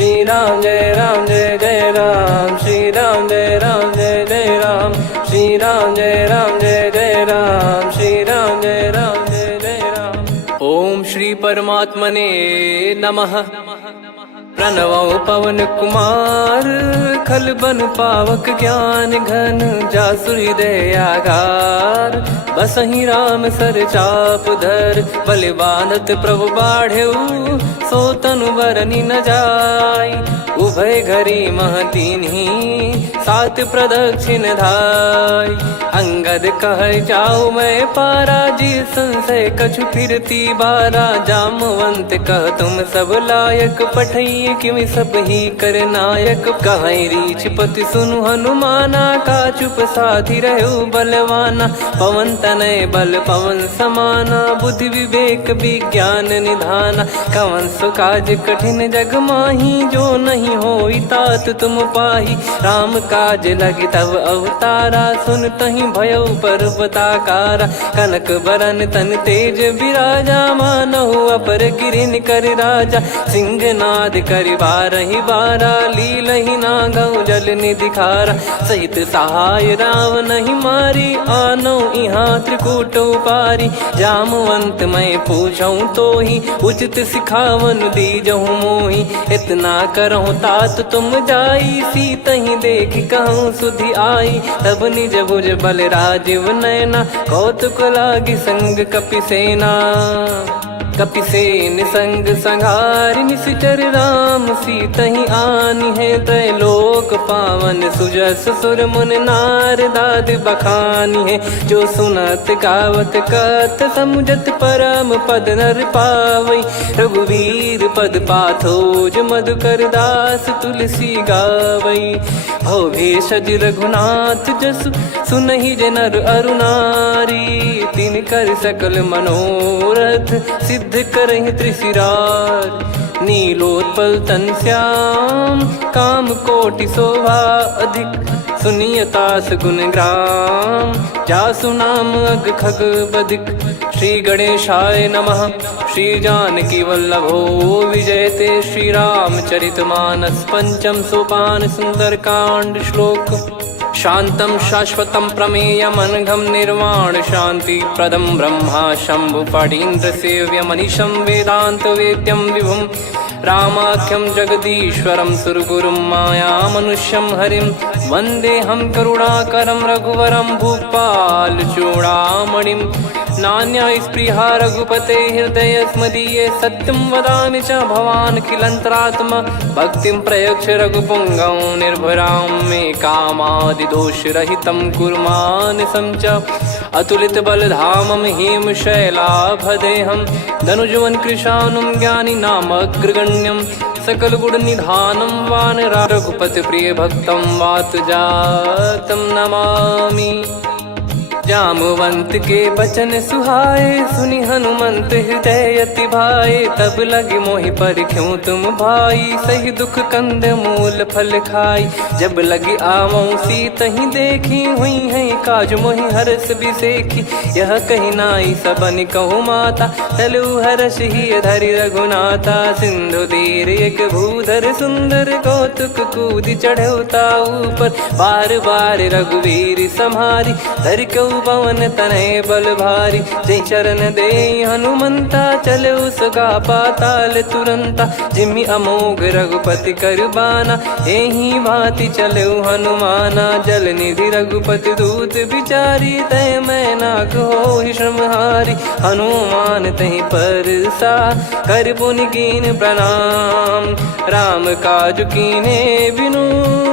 श्री राम जय जय राम, श्री राम जय जय राम, श्री राम जय जय राम, श्री राम जय जय राम। ओम श्री परमात्मने नमः। प्रणवो पवन कुमार, खल बन पावक ज्ञान घन, जासु हृदय आगार। बसहि राम सर चाप धर, बल बांधत प्रभु बाढ़ेऊ, सो तनु बरनि न जाय। उभय घरी मह दीन्ही, सात प्रदक्षिण धाय। अंगद कह जाऊ मैं पारा, जी संशय कछु फिरती बारा। जामवंत कह तुम सब लायक, पठई किमि सब ही कर नायक। कहीं रीछ पति सुनु हनुमाना, का चुप साधि रहु बलवाना। पवन तनय बल पवन समाना, बुद्धि विवेक विज्ञान निधाना। कवन सो काज कठिन जग माही, जो नहीं होई तात तुम पाही। राम काज लगी तब अवतारा, सुन तहि भयउ पर्वताकारा। कनक बरन तन तेज बिराजा, मानहु अपर गिरिन कर राजा। सिंहनाद करि बारहि बारा, लीलहि नागौ जल निधि खारा। सहित सहाय रावण ही मारी, आनो इहाँ त्रिकूट उपारी। जामवंत मैं पूछऊँ तो ही, उचित सिखावन दीजहु मोहि। इतना करहु तात तुम जाई, सीतहि देख कहूँ सुधि आई। तब निज भुज बल राजीव नैना, कौतुक लागी संग कपिसेना। कपिसेन संग संघारि, निशिचर राम सीतहि आनि है। त्रैलोक पावन सुजस सुर मुन नार, दाद बखानी है। जो सुनत गावत कथ, समुझत परम पद नर पावई। रघुवीर पद पाथोज, मधुकर दास तुलसी गावई। भव भेषज रघुनाथ जसु, सुनहि जे नर अरु नारी। तिन कर सकल मनोरथ, सिद्ध करहि त्रिशिरार। नीलोत्पल तन श्याम, काम कोटि शोभा अधिक। सुनियतास गुण ग्राम, जासु नाम अग खग बदिक। श्री गणेशाय नमः। श्री जानकी वल्लभो विजयते, श्री रामचरित मानस। पंचम सोपान सुंदरकांड श्लोक। शांतं शाश्वतं प्रमेयमनघं, निर्वाण शांति प्रदं ब्रह्मा शंभु फणीन्द्र सेव्यमनिशं। वेदांत वेद्यं विभुं रामाख्यं जगदीश्वरं, सुरगुरुं माया मनुष्यं हरिं। वन्देऽहं करुणाकरं रघुवरं, भूपाल चूडामणिं। नान्या स्पृहा रघुपते हृदय स्मदीये, सत्यं वदामि च भवान् खिलन्तरात्मा। भक्तिं प्रयच्छ रघुपुङ्गं, निर्भरां मे कामादिदोषरहितं कुरु मानसं च। अतुलित बलधामं हेमशैलाभदेहं, धनुजवन कृशानुं ज्ञानी नामग्रगण्यं। सकल गुण निधानं वानरा, रघुपति प्रिय भक्तं वात जातं नमामि। जामवंत के बचन सुहाए, सुनि हनुमंत हृदय अति भाए। तब लगे मोहि परख्यूं तुम भाई, सही दुख कंद मूल फल खाई। जब लगी आवऊं सीतहि देखी, हुई है काज मोहि हरस बिसेखी। यह कही नाई सबन कहु माता, चलु हरष ही धरि रघुनाथा। सिंधु तीर एक भूधर सुंदर, कौतुक कूद चढ़ौता ऊपर। बार बार रघुवीर सम्हारी, धरि कऊ पवन तनय बल भारी। जय चरण दे हनुमंता, चले उसका पाताल तुरंता। जिमि अमोघ रघुपति कर बाना, एहि भांति चले हनुमाना। जल निधि रघुपति दूत बिचारी, तय मैं नाक होहि श्रमहारी। हनुमान तहि परसा, कर पुनि कीन प्रणाम। राम काज कीन्हे बिनु,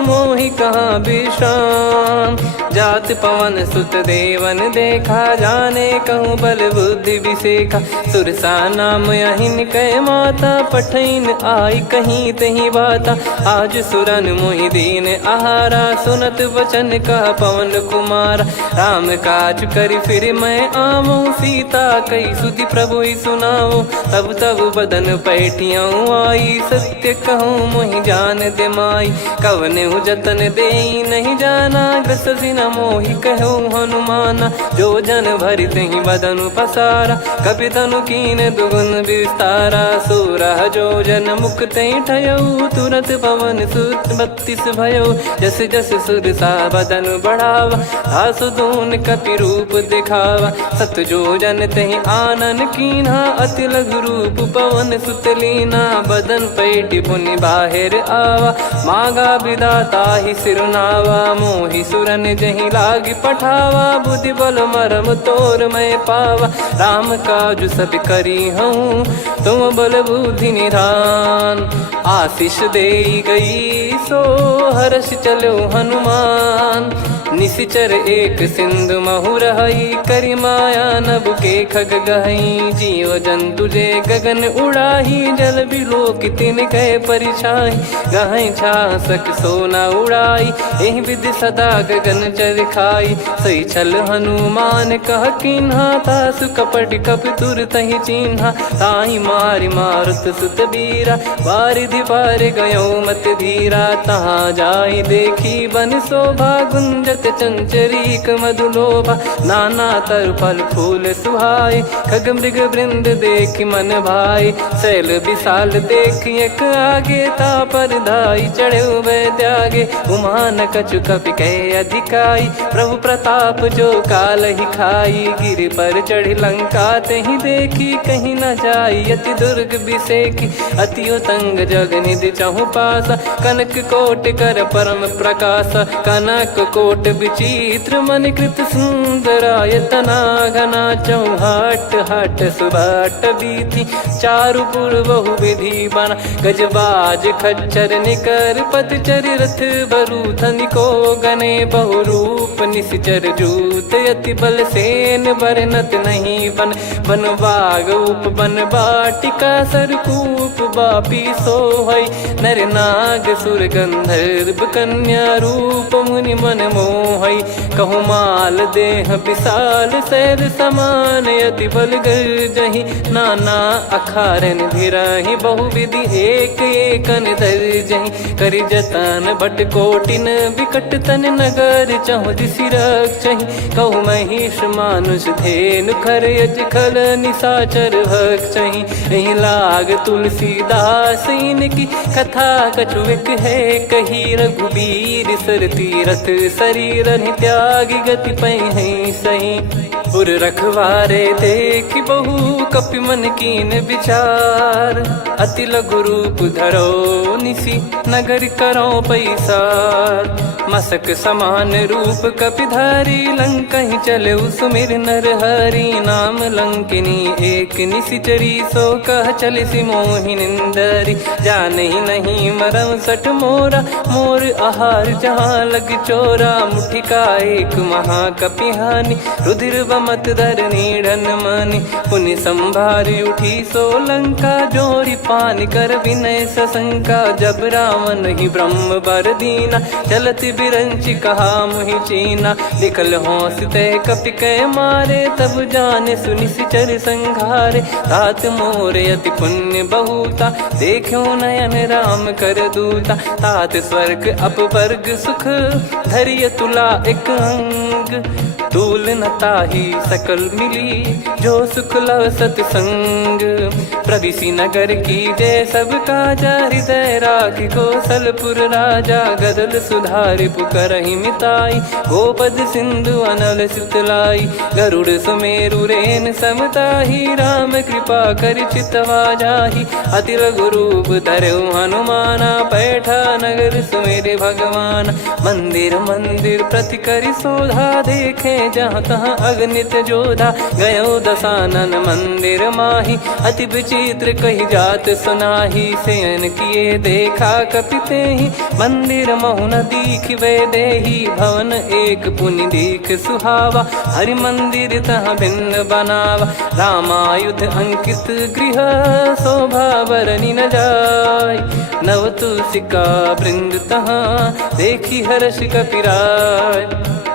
मोहि कहाँ विश्राम। जात पवन सुत देवन देखा, जाने कहूँ बल बुद्धि विसेखा। सुरसा नाम अहिन कै माता, पठैन आई कहीं तहीं बाता। आज सुरन मोहि दीन आहारा, सुनत वचन कह पवन कुमारा। राम काज करि फिर मैं आवऊं, सीता कई सुधि प्रभु ही सुनाऊं। तब तब बदन पैठियाँ आई, सत्य कहूँ मोहि जान दे माई। कवने जतन दे नहीं जाना, ग्रस न मोहि कहो हनुमाना। जो जन भरि तहि बदनु पसारा, कपि तनु कीन दुगुन विस्तारा। 16 जो जन मुख तहि ठयऊ, तुरत पवन सुत 32 भयऊ। जस जस सुरसा बदन बढ़ावा, आसु दून कपि रूप दिखावा। 7 जो जन तहि आनन कीन्हा, अति लघु रूप पवन सुत लीना। बदन पैटि पुनि बाहिर आवा, मागा विधाता ही सिरनावा। मोहि सुरन जहि लागी पठावा, बुद्धि बल मरम तोर मैं पावा। राम काजु सब करी हूँ, तुम बल बुद्धि निधान। आशीष देई गई सो हर्ष चलो हनुमान। निशिचर एक सिंधु महु रहई, करि माया नभ के खग गहई। जीव जंतु जे गगन उड़ाही, जल बिलो कि तिन गए परिछाई। गहई छासक सोना उड़ाई, एहि विधि सदा गगन चर खाई। सही छल हनुमान कह कीन्हा, तासु कपट कप तुर तहि चिन्हा। ताहि मारि मारुत सुत बीरा, बारिधि पार गयो मत धीरा। तहाँ जाई देखी बन शोभा, गुंजत चंचरीक मधुलोभा। नाना तर फल फूल सुहाई, खग मृग वृंद देख मन भाई। शैल विशाल देख एक आगे, तापर धाई चढ़े त्यागे। उमान कछु कपि कहे अधिकाई, प्रभु प्रताप जो काल ही खाई। गिर पर चढ़ी लंका तहि देखी, कहीं न जाई अति दुर्ग बिसेकी। अति उतंग जग निधि चहु पासा, कनक कोट कर परम प्रकाश। कनक कोट विचित्र मन कृत सुंदरायतना। घना चौहाट हाट सुबाट बीती, चारु पुर बहु विधि बना। गजबाज खच्चर निकर पतचर, रथ बरु धनिको गने। बहु रूप निशिचर जूत, अति बल सेन बरनत नहीं बन। बन बाग उप बन बाटिका, सरकूप बापी सोहई। नर नाग सुर गंधर्व कन्या, रूप मुनि मन मोहई। कहु माल देह विशाल, सैल समान अति बल गर्जहि। नाना अखारन भिराहि, बहु विधि एक एकन दर्जहि। करि जतन भट कोटिन, विकट तन नगर चहु दिसि रक्षहि। कहु महिष मानुष धेनु, खर यज खल निशाचर भक्षहि। एहि लाग तुलसीदास इनकी, कथा कछु एक है कही। रघुबीर सर तीरथ शरीर त्यागी, गति पै सही। उर रखवारे देखि बहु, कपि मन कीन विचार। अति लघु रूप धरो निसी, नगर करो पैसार। मसक समान रूप कपिधारी, लंकहि चले सुमिर नर हरि। नाम लंकिनी एक निशिचरी, सो कह चलिसि मोहि निंदरी। जानहि नहीं मरम सठ मोरा, मोर आहार जहाँ लग चोरा। मुठिका एक महाकपिहानि, रुधिर बमत धरनी ढन मानि। पुनि संभारी उठी सो लंका, जोरी पान कर विनय सशंका। जब रावण ही ब्रह्म बर दीना, चलत बिरंचि कहा मुहि चीना। निकल होंस तय कपि कै मारे, तब जाने सुनिशिचर संघारे। तात मोर अति पुण्य बहुता, देखो नयन राम कर दूता। तात स्वर्ग अपवर्ग सुख, धैर्य तुला एक अंग। तूल न ताहि सकल मिली, जो सुख लव सतसंग। प्रविशि नगर की जय सब काजा, हृदय राखि कौशलपुर राजा। गदल सुधारि पुकारहि मिताई, गोपद सिंधु अनल सितलाई। गरुड़ सुमेरु रेन समताहि, राम कृपा करि चितवा जाहि। अति लघु रूप धरऊ हनुमाना, पैठा नगर सुमेरे भगवान। मंदिर मंदिर प्रति करि शोधा, देखे जहाँ तहाँ अगणित जोधा। गयो दशानन मंदिर माही, अति विचित्र कही जात सुनाही। शयन किए देखा कपितेहि, मंदिर महु न दीख वे देही। भवन एक पुनि दीख सुहावा, हरि मंदिर तहाँ भिन्न बनावा। रामायुध अंकित गृह, शोभा बरनि न जाय। नव तुलसिका वृंद तहाँ, देखी हर्ष कपिराय।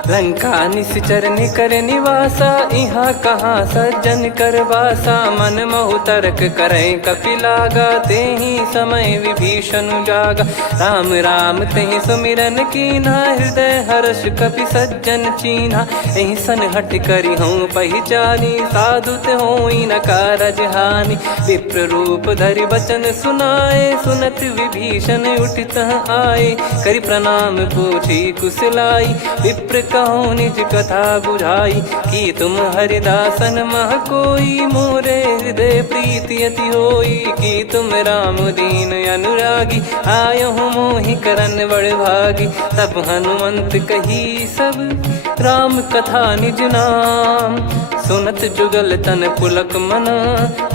लंका निश्चर निकर निवासा, यहाँ कहाँ सज्जन कर वासा। मन महु तर्क करें कपिलागा, ते ही समय विभीषण जागा। राम राम तेहि सुमिरन कीन्हा, हृदय हर्ष कपि सज्जन चीन्हा। एहि सन हट करि हूँ पहिचानी, साधु ते होई न कारज हानि। विप्र रूप धरि बचन सुनाए, सुनत विभीषण उठित आए। करि प्रणाम पूछी कुशलाई, विप्र कहो निज कथा बुझाई। कि तुम हरिदासन मह कोई, मोरे हृदय प्रीति अति होई। कि तुम राम दीन अनुरागी, आयो हूँ मोहि करन बड़ भागी। तब हनुमंत कही सब राम कथा निज नाम, सुनत जुगल तन पुलक मना,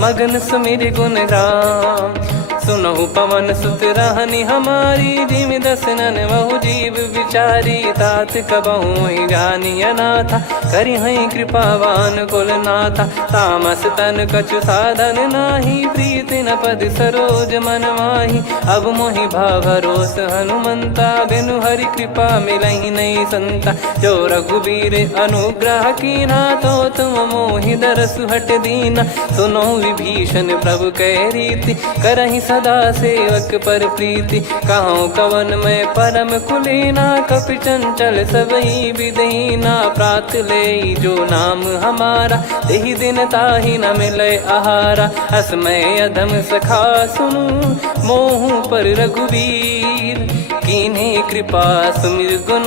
मगन सुमिर गुण राम। सुनहु पवन सुत रहनी हमारी, जिम दसनन बहु जीव विचारी। तात कबहु जानी अनाथा, करि हई कृपावान कुल नाथा। तामस तन कछु साधन नाही, प्रीति न पद सरोज मन माही। अब मोहि भाव भरोस हनुमंता, बिनु हरि कृपा मिलहि नहीं संता। जो रघुबीर अनुग्रह कीन्हा, तो तुम मोहि दरसु हट दीना। सुनो विभीषण प्रभु कह रीति, करहि सदा सेवक पर प्रीति। कहूँ कवन में परम कुलीना, कपि चंचल सबई विदहीना। प्रात ले जो नाम हमारा, तेहि दिन ताहि न मिले आहारा। असमय अधम सखा सुनु, मोहु पर रघुवीर। कीन्हे कृपा सुमिर गुण,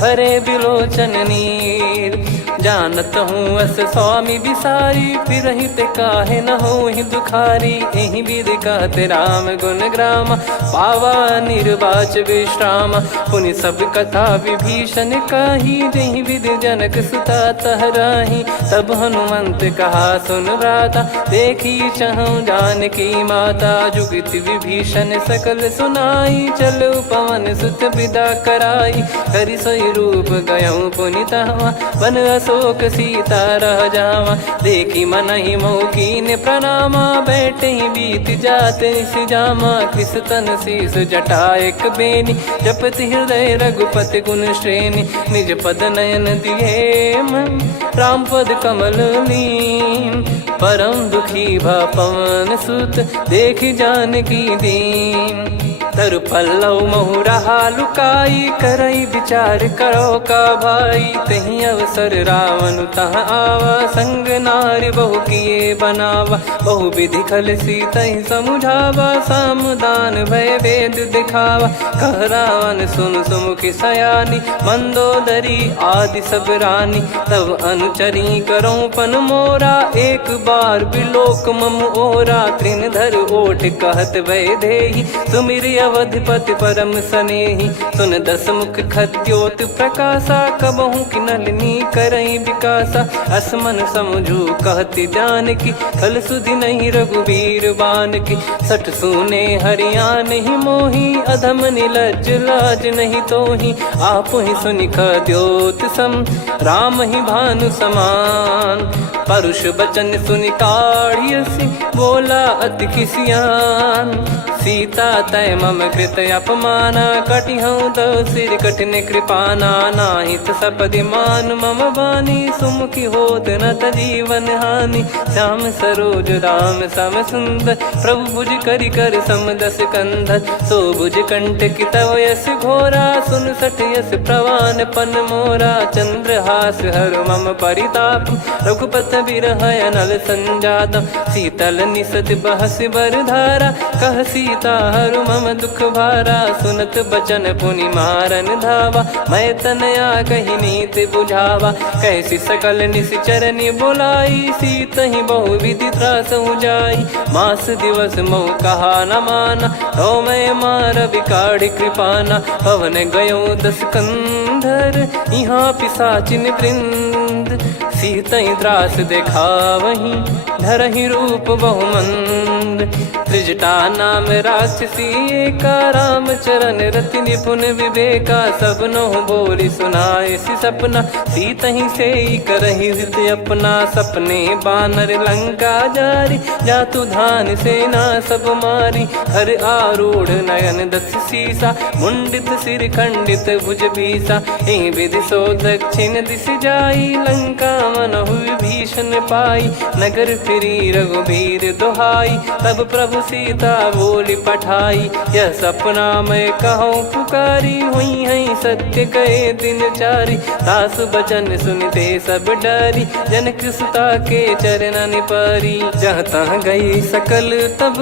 भरे बिलोचन नीर। जानत हूँ अस स्वामी बिसारी, फिरहित काहे न होहि दुखारी। एहि विधि कहते राम गुण ग्राम, पावा निर्वाच विश्राम। पुनि सब कथा विभीषण कही, जहि विधि जनक सुता तहराही। तब हनुमंत कहा सुन भ्राता, देखी चहु जानकी माता। जुगति विभीषण सकल सुनाई, चलो पवन सुत विदा कराई। हरि सोई रूप गयऊँ पुनि तहवा, बन अशोक सीता रह जावा। देखी मनहि मौकीन प्रणामा, बैठे ही बीत जात निस जामा। कृस तन शीस जटा एक बेनी, जपति हृदय रघुपति गुण श्रेणी। निज पद नयन दिए मन, राम पद कमल लीन। परम दुखी भा पवन सुत, देखि जानकी दीन। तरु पल्लव महु रहा लुकाई, करई विचार करो का भाई। तहि अवसर रावण तह आवा, संग नारी बहु किए बनावा। बहु विधि खल सीतहि समुझावा, सामदान भय वेद दिखावा। कह रावण सुन सुमुखि सयानी, मंदोदरी आदि सब रानी। तब अनुचरी करो पन मोरा, एक बार बिलोक मम ओरा। तृण धर ओठ कहत भय देहि, सुमिर अवधिपति परम सनेहि। सुन दस मुख खद्योत प्रकाशा, कबहु कि नलिनी करई विकासा। असमन समझू कहति जानकी, खल सुधि नहीं रघुबीर बान की। सठ सुने हरियाण ही मोही, अधम निलज्ज लाज नहीं तोही। आप ही सुनि खद्योत सम, राम ही भानु समान। परुष बचन सुनि काढ़ियसि, बोला अति किसियान। सीता तय मम कृत अपमाना, कटिहऊँ तो सिर कठिन कृपाना। नाहित सपदि मान मम बानी, सुमुखी होत न जीवन हानि। श्याम सरोज राम सम सुंदर, प्रभु भुज करि कर सम दस कंधर। सो भुज कंठ की तव यस घोरा, सुन सठ यस प्रवान पन मोरा। चंद्रहास हर मम परिताप, रघुपत बिरह अनल संजात। शीतल निसत बहस बर धारा, कह सीता हरु मम दुख भारा। सुनत बचन पुनि मारन धावा, मैं तनया कही नीति बुझावा। कैसी सकल निश्चरनि बुलाई, सीतहि बहु विधि त्रासहु जाई। मास दिवस मोह कहा न माना, तो मैं मार बिकाढ़ कृपाना। पवन गयो दस कंधर, यहाँ पिशाचिन वृंद। सीतहि त्रास देखावहीं, धरहि रूप बहुमंद। त्रिजटा नाम राक्षसी एका, राम चरण रति निपुण विवेका। सबनो बोली सुनाए सि सपना, सीत ही से करहि हित अपना। सपने बानर लंका जारी, जातु धान सेना सब मारी। हर आरूढ़ नयन दस सीसा, मुंडित सिर खंडित भुज बीसा। एहि विधि सो दक्षिण दिश जाई, लंका मनहु विभीषण पाई। नगर फिरी रघुबीर दुहाई, तब प्रभु सीता बोली पठाई। यह सपना मैं कहूँ पुकारी, हुई है सत्य कहे दिन चारी। दास बचन सुनते सब डरी, जनक सुता के चरण पारी। जहाँ तहाँ गई सकल तब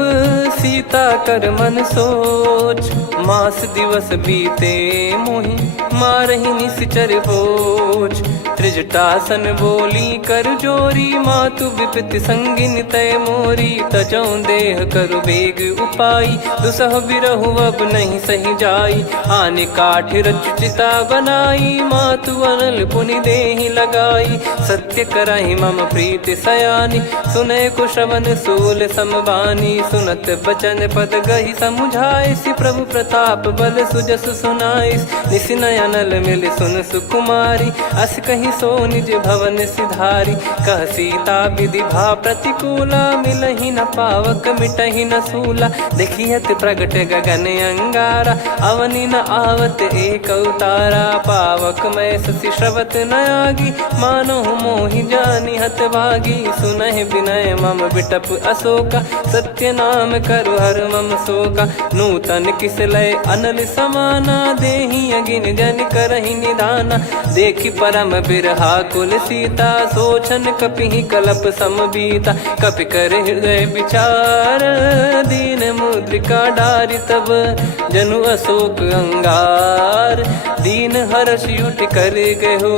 सीता कर मन सोच। मास दिवस बीते मोहि मारहि निश्चर भोज। त्रिजटासन बोली कर जोरी, मातु विपति संगिन तय मोरी। तजौ देह करु बेग उपाई, दुसह बिरहु अब नहीं सही जाई। आने काठ रचिता बनाई, मातु अनल पुनि देहि लगाई। सत्य करहि मम प्रीति सयानी, सुनय कुशवन सूल समबानी। सुनत बचन पद गहि समुझाए, सि प्रभु प्रताप बल सुजस सुनाइस। निसि नयनल मिल सुन सुकुमारी, अस कहीं सो निज भवन सिधारी। कह सीता विधि भा प्रतिकूला, मिलहि न पावक मिटहि न सूला। देखियत प्रगट गगन अंगारा, अवनि न आवत एक अवतारा। पावक मैं शशि श्रवत न आगी, मानो मोहि जानि हत भागी। सुनहि विनय मम बिटप अशोका, सत्य नाम करु हर मम शोका। नूतन किस लय अनल समाना, देहि अगिन जन करहि निदाना। देखि परम बिरहा कुल सीता, सोचन कपिहि कलप समबीता। कपि कर हृदय विचार, दीन मुद्रिका डारि तब जनु अशोक अंगार। दीन हर्ष उठ कर गहु,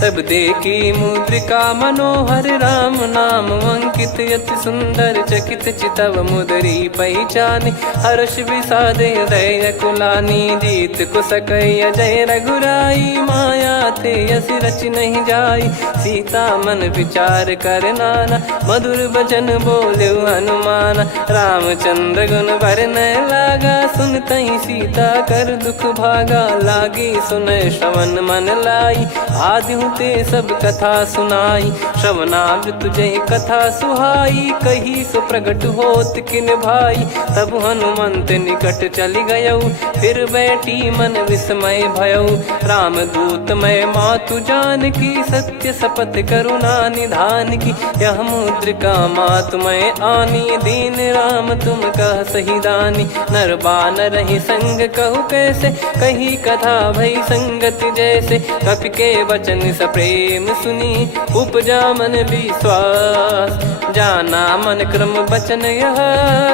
तब देखी मुद्रिका मनोहर। राम नाम अंकित अति सुंदर, चकित चितव मुदरी पहचाने। हर्ष विषाद हृदय कुलानी, जीत को सकय जय रघुराई। माया थे यस रच नहीं जाई, सीता मन विचार कर नाना। मधुर बचन बोले हनुमाना, रामचंद्र गुण वरन लागा। सुनतहि सीता कर दुख भागा, लागी सुनय श्रवण मन लाई। आदि ते सब कथा सुनाई, श्रवणामृत जय कथा सुहाई। कही सो प्रगट होत किन भाई, तब हनुमंत निकट चली गयऊ। फिर बैठी मन विस्मय भयऊ, राम दूत मैं मातु जान की। सत्य शपथ करुणा निधान की, यह मुद्रिका मातु मैं आनी। दीन राम तुम कह सही दानी, नर बानर ही संग कहु कैसे। कही कथा भई संगति जैसे, कपि के वचन सप्रेम सुनी। उपजा मन विश्वास, जाना मन क्रम बचन यह।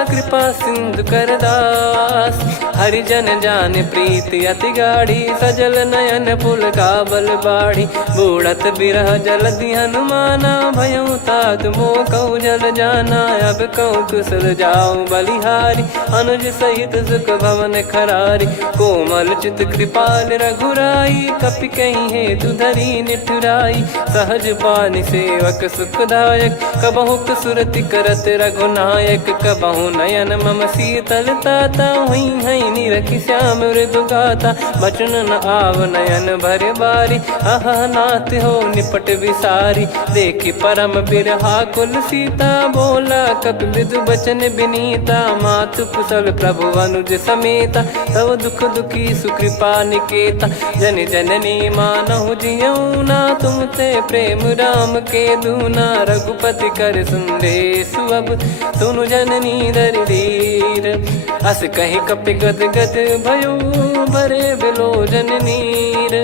कृपा सिंधु कर दास, हरिजन जान प्रीति अति गाढ़ी। सजल नयन पुल काबल बाढ़ी, बूढ़त बिरह जलधि हनुमाना। भयउ तात मोह कहु जल जाना, अब कहु कुशल जाऊं बलिहारी। अनुज सहित सुख भवन खरारी, कोमल चित कृपाल रघुराई। कपि कहीं हेतु धरी निठुराई, सहज पानि सेवक सुखदायक। कबहु सुरति करत रघुनायक, कबहु नयन मम शीतल ताता। हुई है निरखि श्याम मृदु गाता, बचन न आव नयन भर बारी। अह नाथ हो निपट विसारी, देखि परम बिरहा कुल सीता। बोला कपि मृदु बचन बिनीता, मातु कुशल प्रभु अनुज समेता। तव दुख दुखी सुकृपा निकेता, जन जननी मानहु जियऊ ना। तुम ते प्रेम राम के दूना, रघुपति कर संदेशु अब सुनु जननी दर धीर। अस कहि कपि गद गद भयो, भरे बिलोचन नीर।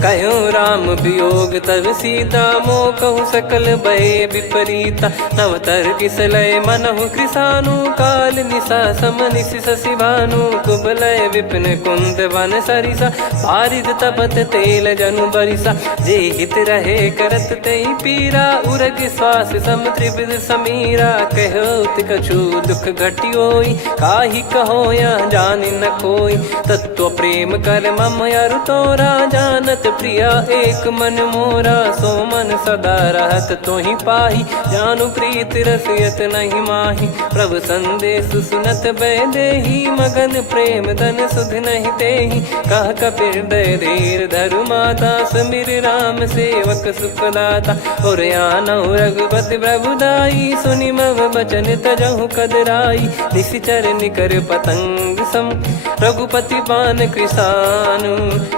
कहो राम वियोग तब सीता, मोह कहु सकल भय विपरीता। नवतर किसलय मनहु कृसानु, काल निशा समनिश शशि भानु। कुबलय विपिन कुंद वन सरिसा, पारिद तपत तेल जनु बरिसा। जे हित रहे करत तेहि पीरा, उरग श्वास सम त्रिविध समीरा। कहो कछु दुख घटियोई, काहि कहो या जानि न कोई। तत्व प्रेम कर मम अरु तोरा, जानत प्रिया एक मन मोरा, सो मन सदा रहत तो ही पाही। जानु प्रीत रसियत नहीं माही, प्रभु संदेश सुनत बैदेही। मगन प्रेम धन सुध नहीं तेहि, कह कपिर दय धीर धरु माता। समिर राम सेवक सुखदाता, और आनौ रघुपति प्रभुदाई। सुनि मम बचन तजहु कदराई, निशिचर निकर पतंग सम। रघुपति पान कृसानु,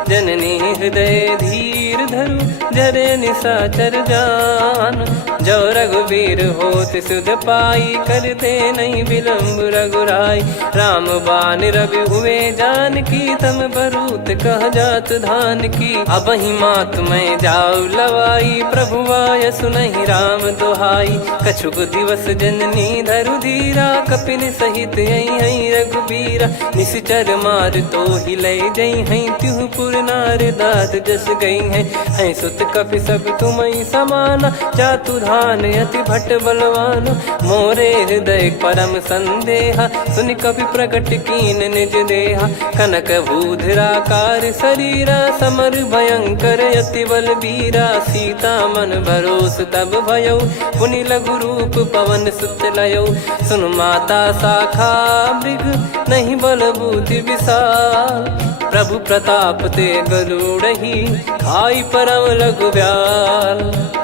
जननी हृदय धीर धरु। जरे निशाचर जान, जो रघुवीर होत सुध पाई। करते नहीं विलम्ब रघुराई, राम बान रवि हुए जानकी। तम बरूत कह जात धान की, अब ही मात मैं जाऊ लवाई। प्रभु आय सुनहि राम दुहाई, कछुक दिवस जननी धरु धीरा। कपिन सहित यही रघुबीरा, निशिचर मार तो ही ले जई हैं। त्युह पुर नार दाद जस गई हैं, सुत कपि सब तुमहि समाना। जातु धान यति भट बलवान, मोरे हृदय परम संदेहा। सुनि कपि प्रकट कीन निज देहा, कनक भूधराकार शरीरा। समर भयंकर यति बलबीरा, सीता मन भरोस तब भयौ। पुनि लघु रूप पवन सुत लयौ, सुन माता शाखा मृग नहीं बल बुद्धि विशाल। प्रभु प्रताप ते गरुड़हि, खाई परम लघु ब्याल।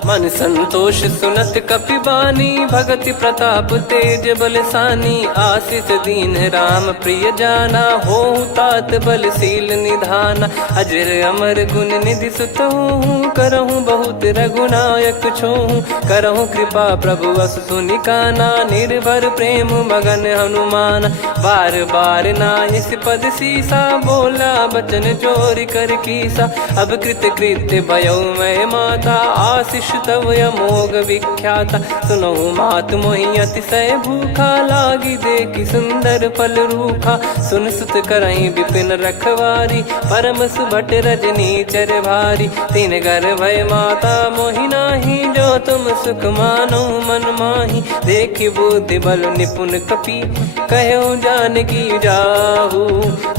मन संतोष सुनत कपि बानी, भगति प्रताप तेज बलसानी। आशीष दीन राम प्रिय जाना, होहु तात बलशील निधाना। अजर अमर गुण निधि सुतहु, करहु बहुत रघुनायक छोहु। करहु कृपा प्रभु अस सुनि काना, निर्भर प्रेम मगन हनुमान। बार बार नायस पद सीसा, बोला बचन चोरी कर कीसा। अब कृत कृत्य भयो मैं माता, आशीष तव अमोघ विख्याता। सुनो मात मोहि अतिशय भूखा, लागी देखी सुंदर फल रूखा। सुन सुत करई विपिन रखवारी, परम सुभट रजनी चर भारी। तीन घर भय माता मोहि नाही, जो तुम सुख मानो मन माही। देखी बुद्धि बल निपुण कपि, कहो जानकी जाहू।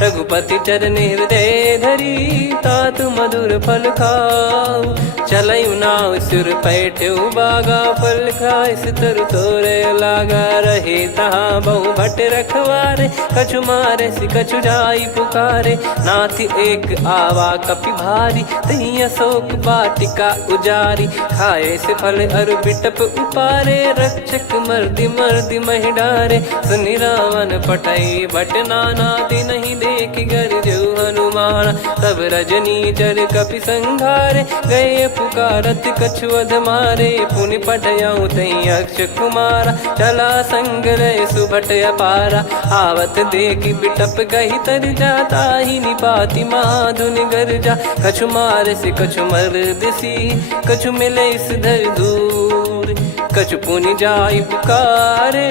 रघुपति चरण हृदय धरी, तात मधुर फल खाऊ। चलऊ नाव सुर पैठ्यु बागा, फल खाय सितर तोरे लागा। रहे तहाँ बहु भट रखवारे, कछु मारे सि कछु जाई पुकारे। नाथ एक आवा कपि भारी, तही अशोक वाटिका उजारी। खाए से फल अरु बिटप उपारे, रक्षक मर्दि मर्दि महि डारे। सुनि रावण पटई भट नाना, तिनहि देख गरजउ हनुमान। तब रजनी चर कपि संघारे, गए पुकारत कछु अध मारे। पुनि पटयउ तई अक्ष कुमारा, चला संग रहे सुभट अपारा। आवत देखी बिटप गही तर जाता, ही निपाति माधुनि गर्जा। कछु मार से कछु मर्दिसी, कछु मिले इस धर दूर। कछु पुनि जाई पुकारे,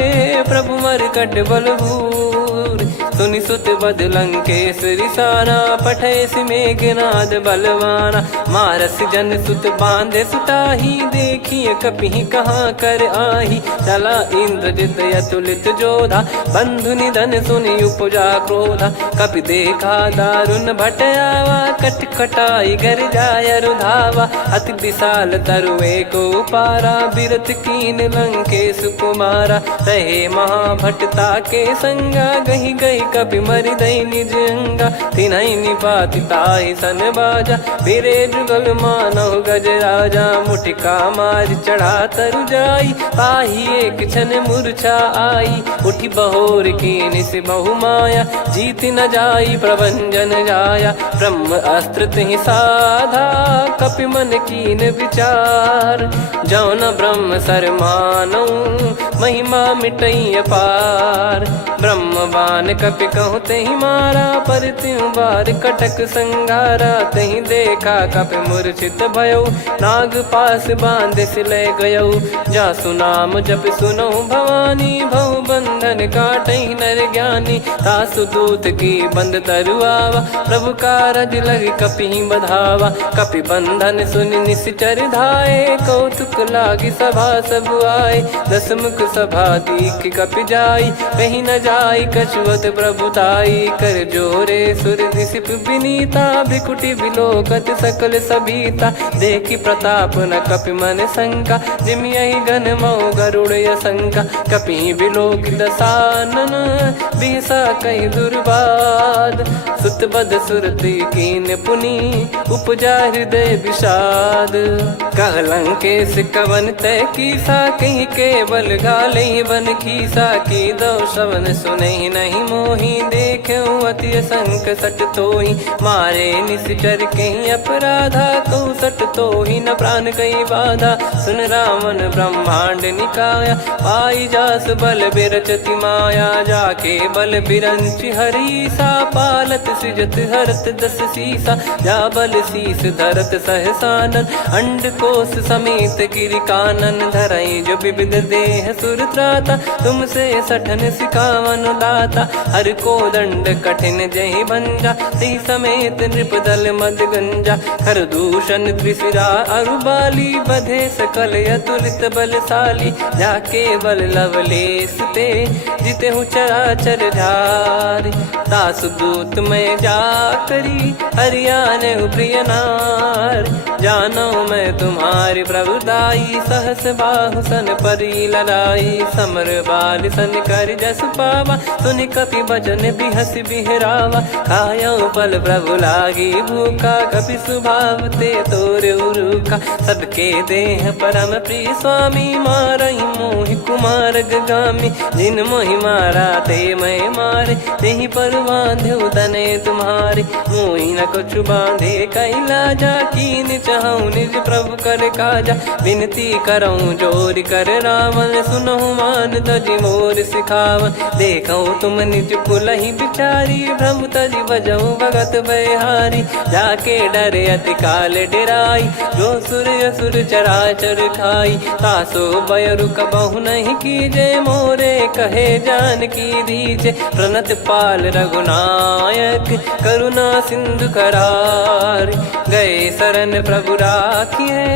प्रभु मरकट बलभूर। सुनि सुत बद लंकेश्वरी साना, पठैसि मेघनाद बलवाना। मारस जन सुत बांधे सुताही, देखिए कपिहि कहाँ कर आही। चला इंद्रजित अतुलित जोधा, बंधु निधन सुनि उपजा क्रोधा। कपि देखा दारुण भट आवा, कट कटाई घर जाय रुधावा। अति विशाल तरुए को पारा, बिरत कीन लंकेश कुमारा। रहे महाभटता के संगा, गही गही कपि मरि दई निज अंगा। तिन्हि निपाति ताहि सन बाजा, फिरे जुगल मानव गज राजा। मुटिका मार चढ़ा तरु जाई, ताहि एक क्षण मूर्छा आई। उठि बहोर कीन से बहु माया, जीत न जाई प्रभंजन जाया। ब्रह्म अस्त्र तिहि साधा, कपि मन कीन विचार। जौ न ब्रह्म सर मानौ, महिमा मिटई अपार। ब्रह्म बान कपि कहु तहि मारा, पर त्यों बार कटक संगारा। तहि देखा कपि मूर्छित भयो, नाग पास बांध सिले गयौ। जासु नाम जप सुनौ भवानी, भव बंधन काटहि नर ज्ञानी। तासु दूत की बंद तरुआवा, प्रभु कारज लग कपि बधावा। कपि बंधन सुनि निश्चर धाये, कौतुक लागी सभा सब आए। दसमुख सभा दीख कपि जाई, कहीं न जाई शाश्वत प्रभुताई कर जोरे सुर दिसिप विनीता भ्रिकुटी विलोकत सकल सबीता देखी प्रताप न कपि मन शंका जिमि यही गण मऊ गरुड़ असंका कपि विलोक दसानन बिहसा कई दुर्बाद सुत बद सुरति कीन पुनि उपजा हृदय विषाद कहलंकेश कवन तय कीसा कहीं केवल गाले बन खीसा की दो शवन सुने नहीं मोही देखे अति संक सट तोही मारे निश्चर कहीं अपराधा को सट तोही न प्राण कई बाधा सुन रावण ब्रह्मांड निकाया पाई जास बल बिरचति माया जाके बल बिरंच हरीसा पालत सृजत हरत दस सीसा जा बल शीस धरत सहसानन अंड कोश समेत गिरि कानन धरई जो विविध देह सुर त्राता तुमसे सठन सिखावन दाता हर को दंड कठिन जहि भंजा ती समेत नृपदल मद गंजा खर दूषण त्रिशिरा अरुबाली बधे सकल अतुलित बलशाली जाके बल लवलेस ते जिते हूँ चराचर झारी दास दूत में जा करी हरियाने प्रिय नार जानो मैं तुम्हारी प्रभुताई सहस बाहु सन परी ललाई समर बाल सन कर जस पावा सुन कपि भजन बिहस बिहरावा खायो पल प्रभु लागी भूखा कपि स्वभाव ते तोर उरुखा सबके देह परम प्रिय स्वामी मारई मोहि कुमार गगामी जिन मोहि मारा ते मैं मारे तेहि पर बांधो तने तुम्हारे मोहि न कुछ बांधे कैला जा कीन चाहूं निज प्रभु कर काजा विनती करऊं जोर कर रावण सुनहु मान तजि मोर सिखावन देखऊं तुम निज कुलहि बिचारी भ्रम तजि बजऊं भगत बहारी जाके डरे अति काल डेराई जो सुर असुर चराचर खाई तासो भय रुक बहु नहीं कीजे मोरे कहे जान की दीजे प्रणत पाल रघुनायक करुणा सिंधु करार गए शरण प्रभु राखिए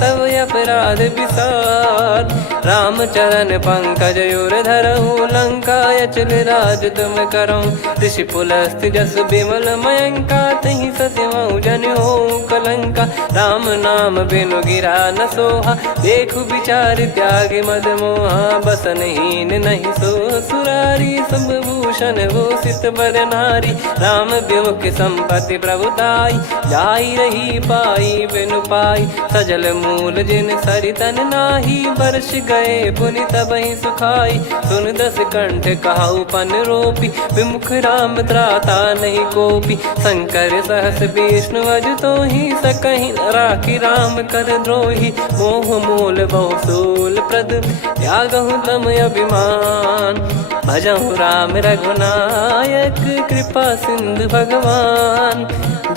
तब अपराध विसार राम चरण पंकज उर धरहु लंका अचल राज तुम करऊं ऋषि पुलस्त जस विमल मयंका तहि सत्यमऊ जन हो कलंका राम नाम बिनु गिरा न सोहा देखु विचार त्याग मद मोहा बसनहीन नहीं सो सुरारी सब भूषण भूषित बर नारी राम विमुख संपत्ति प्रभुताई जाई रही पाई बिनु पाई सजल मूल जिन सरितन नाही वर्ष गए पुनि तबहि सुखाई सुन दस कंठ कहाऊ पन रोपी विमुख राम त्राता नहीं कोपी शंकर सहस विष्णु अज तो ही सकहि राखी राम कर द्रोही मोह मूल बहु सूल प्रद त्यागहु तम अभिमान भजहु राम रघुनायक कृपा सिंधु भगवान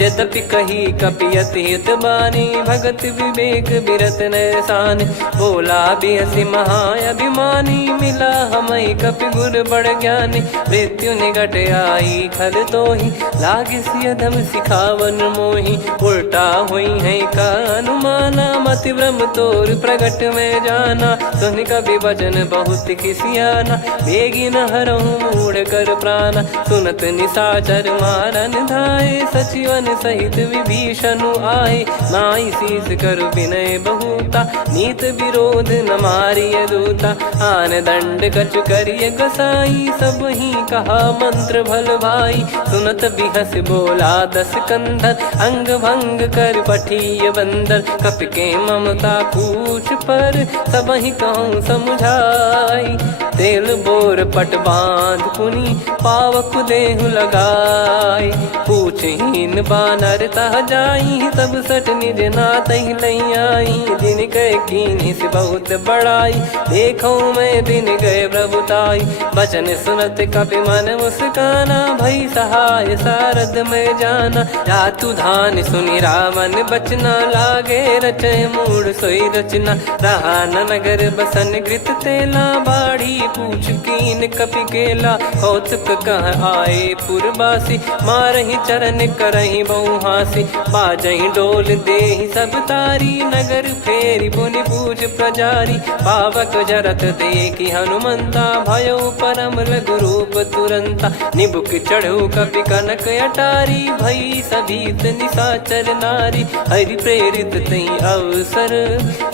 यद्यपि कही कपियत हित बानी भगत विवेक बिरत नैसान बोला बिहसी महाअभिमानी मिला हमई कपि गुर बड़ ज्ञानी मृत्यु निकट आई खल तो ही लागे सियधम सिखावन मोही उल्टा हुई है का अनुमाना मति ब्रह्म तोर प्रगट में जाना सुन कभी भजन बहुत किसियाना बेगी न हरहु मूढ़ कर प्राणा सुनत निशाचर मारन धाये सचिवन सहित विभीषणु आए नाई शीस कर विनय बहुता नीत विरोध न मारिय दूता आन दंड कछु करिय गसाई सब ही कहा मंत्र भल भाई सुनत बिहस बोला दस कंधर अंग भंग कर पठिय बंदर कपि के ममता पूछ पर सब ही कहूँ समझाई तेल बोर पट बांध पुनि पावक देहु लगाई पूछहीन बानर तह जाई सब सट निज नाथ लई आई दिन गए कीनी से बहुत बड़ाई देखो मैं दिन गए प्रभुताई बचन सुनत कपि मन मुस्काना भई सहाय सारद में जाना जातु धान सुनि रावण बचना लागे रचय मूड सोई रचना रहा न नगर बसन कृत तेला बाड़ी आई पूछ कीन कपि केला, कौतुक कह आए पुरबासी, मारही चरण करही बहु हासी, बाजही डोल देहि सब तारी, नगर फेरी पुनि पूज प्रजारी, पावक जरत देखी हनुमंता, भयो परम रघुरूप तुरंता, निबुक चढ़ऊ कपि कनक अटारी, भई सभीत निशाचर नारी, हरि प्रेरित तई अवसर,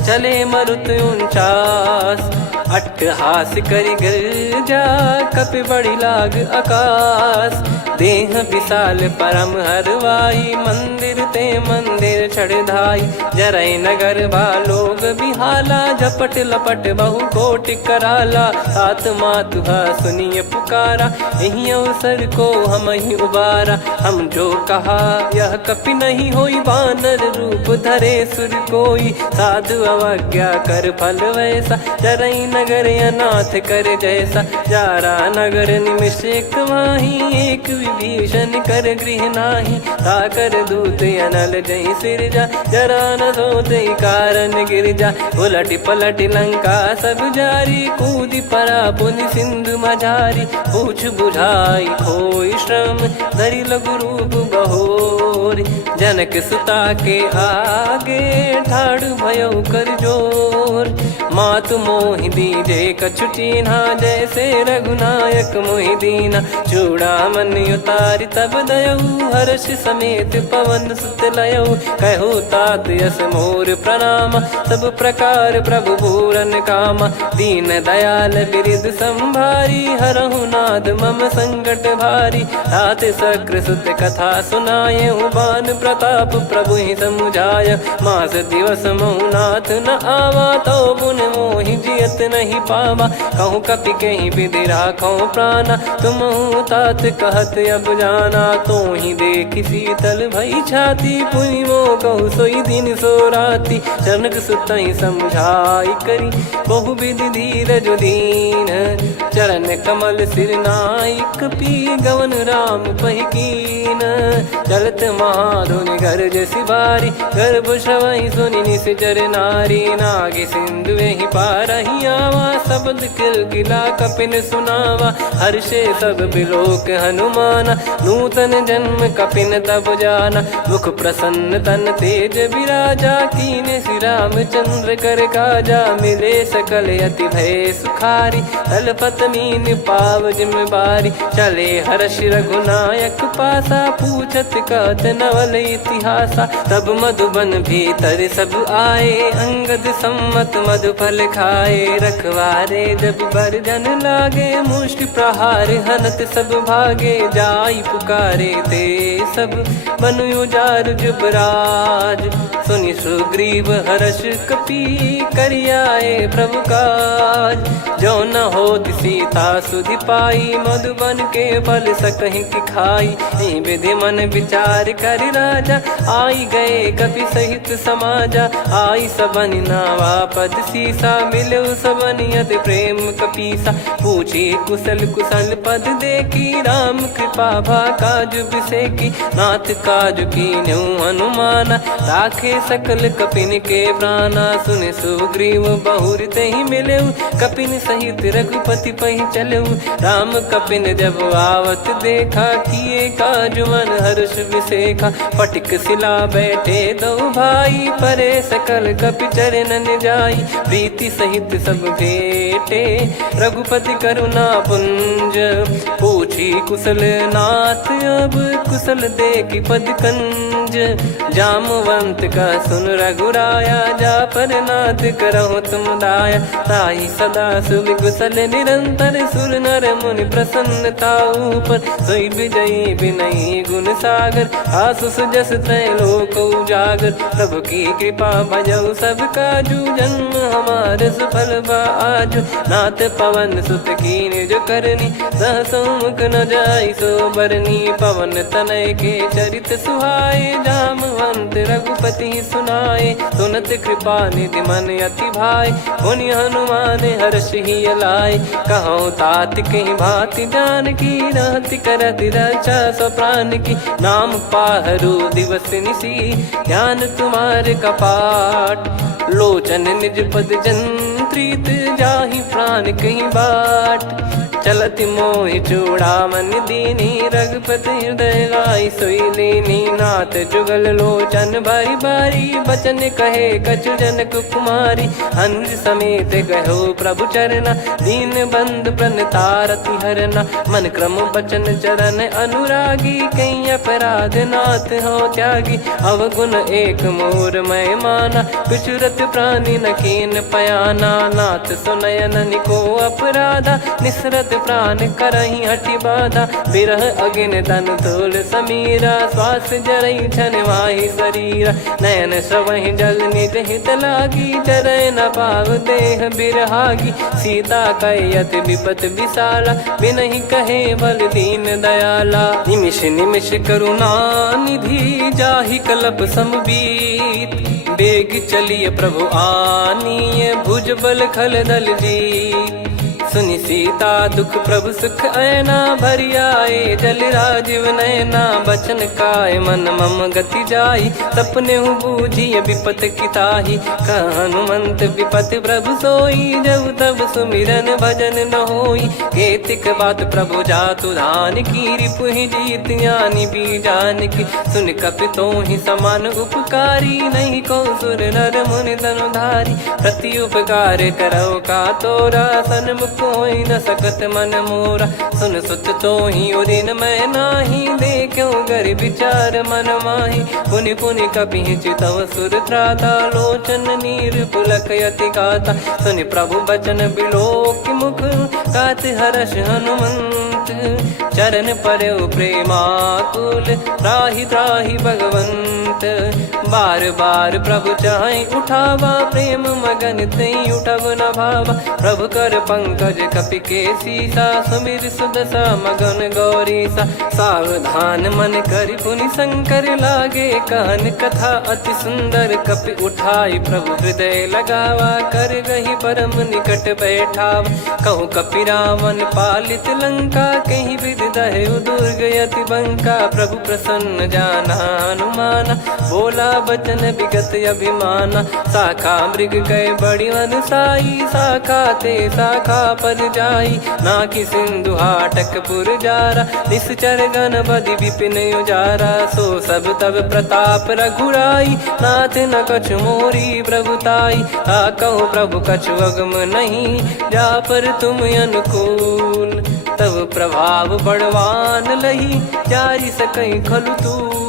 चले मरुत 49, अट्टहास करि गिरजा, कपि बड़ी लाग आकाश, देह विशाल परम हरवाई, मंदिर ते मंदिर चढ़धाई, जरई नगर बालोग बिहाला, झपट लपट बहु कोटि कराला, सात मातुहा सुनिय पुकारा, यही अवसर को हम ही उबारा, हम जो कहा यह कपि नहीं होई, बानर रूप धरे सुर कोई, साधु अवज्ञा कर फल वैसा, जरई नगर अनाथ कर जैसा, जारा नगर निमिष एक माही, एक विभीषण कर गृह नाही, ताकर दूत अनल जय सिरजा, जरा न सोते कारण गिरजा, उलट पलट लंका सब जारी, कूदी परा पुनि सिंधु मझारी, पूछ बुझाई खोई श्रम, धरि लघु रूप बहोरी, जनक सुता के आगे, ठाड़ भयो कर जोर, मातु मोहि दीजे कछु चीन्हा, जैसे रघुनायक मोहि दीना, चूड़ामन उतारि तब दयऊ, हर्ष समेत पवन सुत लयऊ, कहु तात यस मोर प्रणाम, सब प्रकार प्रभु पूरन कामा, दीन दयाल बिरिद संभारी, हरहु नाद मम संकट भारी, तात सक्र सुत कथा सुनाये, बान प्रताप प्रभु ही समुझाय, मास दिवस महु नाथ न आवा, तो पुन मोहि जियत नहीं पावा, कहूँ कपि कहीं विधि राखो प्राणा, तुम तात कहत अब जाना, तो ही देख शीतल भई छाती, पुनि मो कहु सोई दिन सो राती, जनक सुतई समझाई करी, बहु विधि धीरज दीन, चरण कमल सिर नाई, कपि गवन राम पहिकीन, चलत महाधुनि गरज सिबारी, गर्भ श्रवहि सुनि निश्चर नारी, नागे सिंधु ही पारही आवा, शब्द किलकिला कपिन सुनावा, हर्षे सब बिलोक हनुमाना, नूतन जन्म कपिन तब जाना, मुख प्रसन्न तन तेज विराजा, कीने श्री रामचंद्र कर काजा, मिले सकल अति भय सुखारी, तलपत मीन पाव जिम्मेवारी, चले हर्ष रघुनायक पासा, पूछत कहत नवल इतिहासा, तब मधुबन भीतर सब आए, अंगद सम्मत मधुफल खाए, रखवारे जब बरजन लागे, मुष्टि प्रहार हनत सब भागे, जाई पुकारे ते सब बनु उजार जुबराज, सुनि सुग्रीव हर्ष कपि करियाए प्रभु काज, जो न होत सीता सुधि पाई, मधुबन के फल सकहि की खाई, विधि मन विचार कर राजा, आई गए कपि सहित समाजा, आई सबन नावा पद सीसा, मिलो सबनियत प्रेम कपीसा, पूछी कुशल कुशल पद देखी, राम कृपा भा काज बिसेकी, नाथ काज कीन्यु हनुमाना, राखे सकल कपिन के प्राणा, सुन सुग्रीव बहुर तेहि मिलेऊ, कपिन सहित रघुपति पहि चलेऊ, राम कपिन जब आवत देखा, किए काज मन हर्ष विसेखा, फटिक सिला बैठे दो भाई, परे सकल कपि चरणन जाई, प्रीति सहित सब भेटे, रघुपति करुणा पुंज, पूछी कुशल नाथ अब, कुशल देखि पद कंज, जामवंत का सुन रघुराया, जा पर नाथ करहु तुम दाया, ताहि सदा सुविकुशल निरंतर, सुर नर मुनि प्रसन्नता ऊपर, सोई विजयी विनयी गुण सागर, आसुस जस त्रैलोक उजागर, प्रभु की कृपा भजऊ सब काजू, जन्म हमार सफल बा आज, नाथ पवन सुत कीन जो करनी, सहसो मुख न जाई सो बरनी, पवन तनय के चरित सुहाए, जामवंत रघुपति सुनाए, सुनत कृपा निधि मन अति भाई, पुनि हनुमान हर्ष ही लाए, कहो तात कहीं भांति जान की, रहति करति रक्षा सो प्राण की, नाम पाहरु दिवस निसी, ध्यान तुम्हारे कपाट, लोचन निज पद जन प्रीत जाहि प्राण कहीं बाट। चलत मोहि चूड़ामन दीनी रघुपति हृदय लाई सोई लीनी। नाथ जुगल लोचन बारी बारी बचन कहे कछु जनक कुमारी। हंस समेत गहो प्रभु चरना दीन बंद प्रणतारति हरना। मन क्रम बचन चरण अनुरागी कहीं अपराध नाथ हो त्यागी। अवगुण एक मोर मैं माना विचुरत प्राणी न कीन पयाना। नाथ सुनयन निको अपराधा निसरत प्राण करही हटि बाधा। बिरह अगिन तन तोल समीरा श्वास जरई छन माही शरीरा। नयन सवहि जल निज हित लागी जरय न पाव देह बिरहागी। सीता कयत विपत विशाला बिनहि कहे बल दीन दयाला। निमिष निमिष करुणा निधि जाहि कलप समबीत। बेग चलिए प्रभु आनीय भुज बल खल दल जी। सुनि सीता दुख प्रभु सुख ऐना भरि आए जल राजीव नैना। बचन काय मन मम गति जाई सपने हूँ बूझिय विपत किताही। हनुमंत विपत प्रभु सोई जब तब सुमिरन भजन न होई। केतिक बात प्रभु जातु धान की रिपुहि जीत ज्ञानी बीजान की। सुन कपितो ही समान उपकारी नहीं को सुर नर मुनि तनुधारी। प्रति उपकार करो का तोरा सन्मुख कोई न सकत मन मोरा। सुन सुत तो ही उदिन मैं नाही देखो गर विचार मन माही। पुनि पुनि कपि चितव सुर त्राता लोचन नीर पुलक यति गाता। सुनि प्रभु बचन बिलोक मुख गात हर्ष हनुमंत। चरण परयो प्रेमाकुल त्राहि त्राहि भगवंत। बार बार प्रभु चाहि उठावा प्रेम मगन तई उठब न भावा। प्रभु कर पंकज कपि के सीसा सुमिर सुदशा मगन गौरीसा। सावधान मन करि पुनि शंकर लागे कहन कथा अति सुंदर। कपि उठाई प्रभु हृदय लगावा कर गही परम निकट बैठावा। कहूँ कपि रावण पालित लंका कहीं विधि दहु दुर्ग यति बंका। प्रभु प्रसन्न जाना हनुमाना बोला बचन विगत अभिमाना। शाखा मृग गए बड़ी अनुसाई शाखा ते शाखा पर जाई। नाकि सिंधु हाटक पुर जारा निश्चर गण बधि विपिन उजारा। सो सब तब प्रताप रघुराई नाथ न कछु मोरी प्रभुताई। कहूँ प्रभु कछु अगम नहीं जा पर तुम अनुकूल। तब प्रभाव बड़वान लही जारी सकई खलु तूल।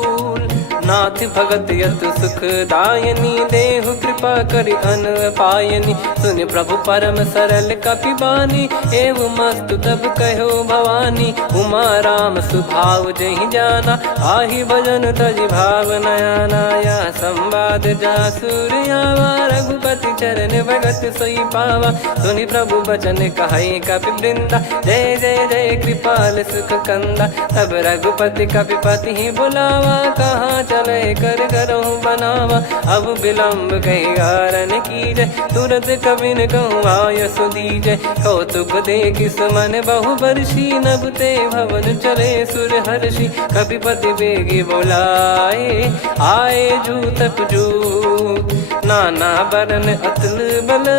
नाथ भगत यत सुख दायनी देहु कृपा करि अन पायनी। सुन प्रभु परम सरल कपि बानी एवं मस्तु तब कहो भवानी। उमा राम सुभाव जहि जाना आहि भजन तजि भाव नयाना। या संवाद जासुर आवा रघुपति चरण भगत सोई पावा। सुनि प्रभु बचन कहै कपि वृंदा जय जय जय कृपाल सुख कंदा। तब रघुपति कपि पति बुलावा कहाँ चले कर करहूँ बनावा। अब विलम्ब कही कारण कीजय तुरंत कबिन कहूँ आयस दीजय। कौतुक देख सुमन बहु बरसी नभ ते भवन चले सुर हर्षि। कपिपति बेगी बोलाए आए जूतक जूत। नाना बरन अतुल बल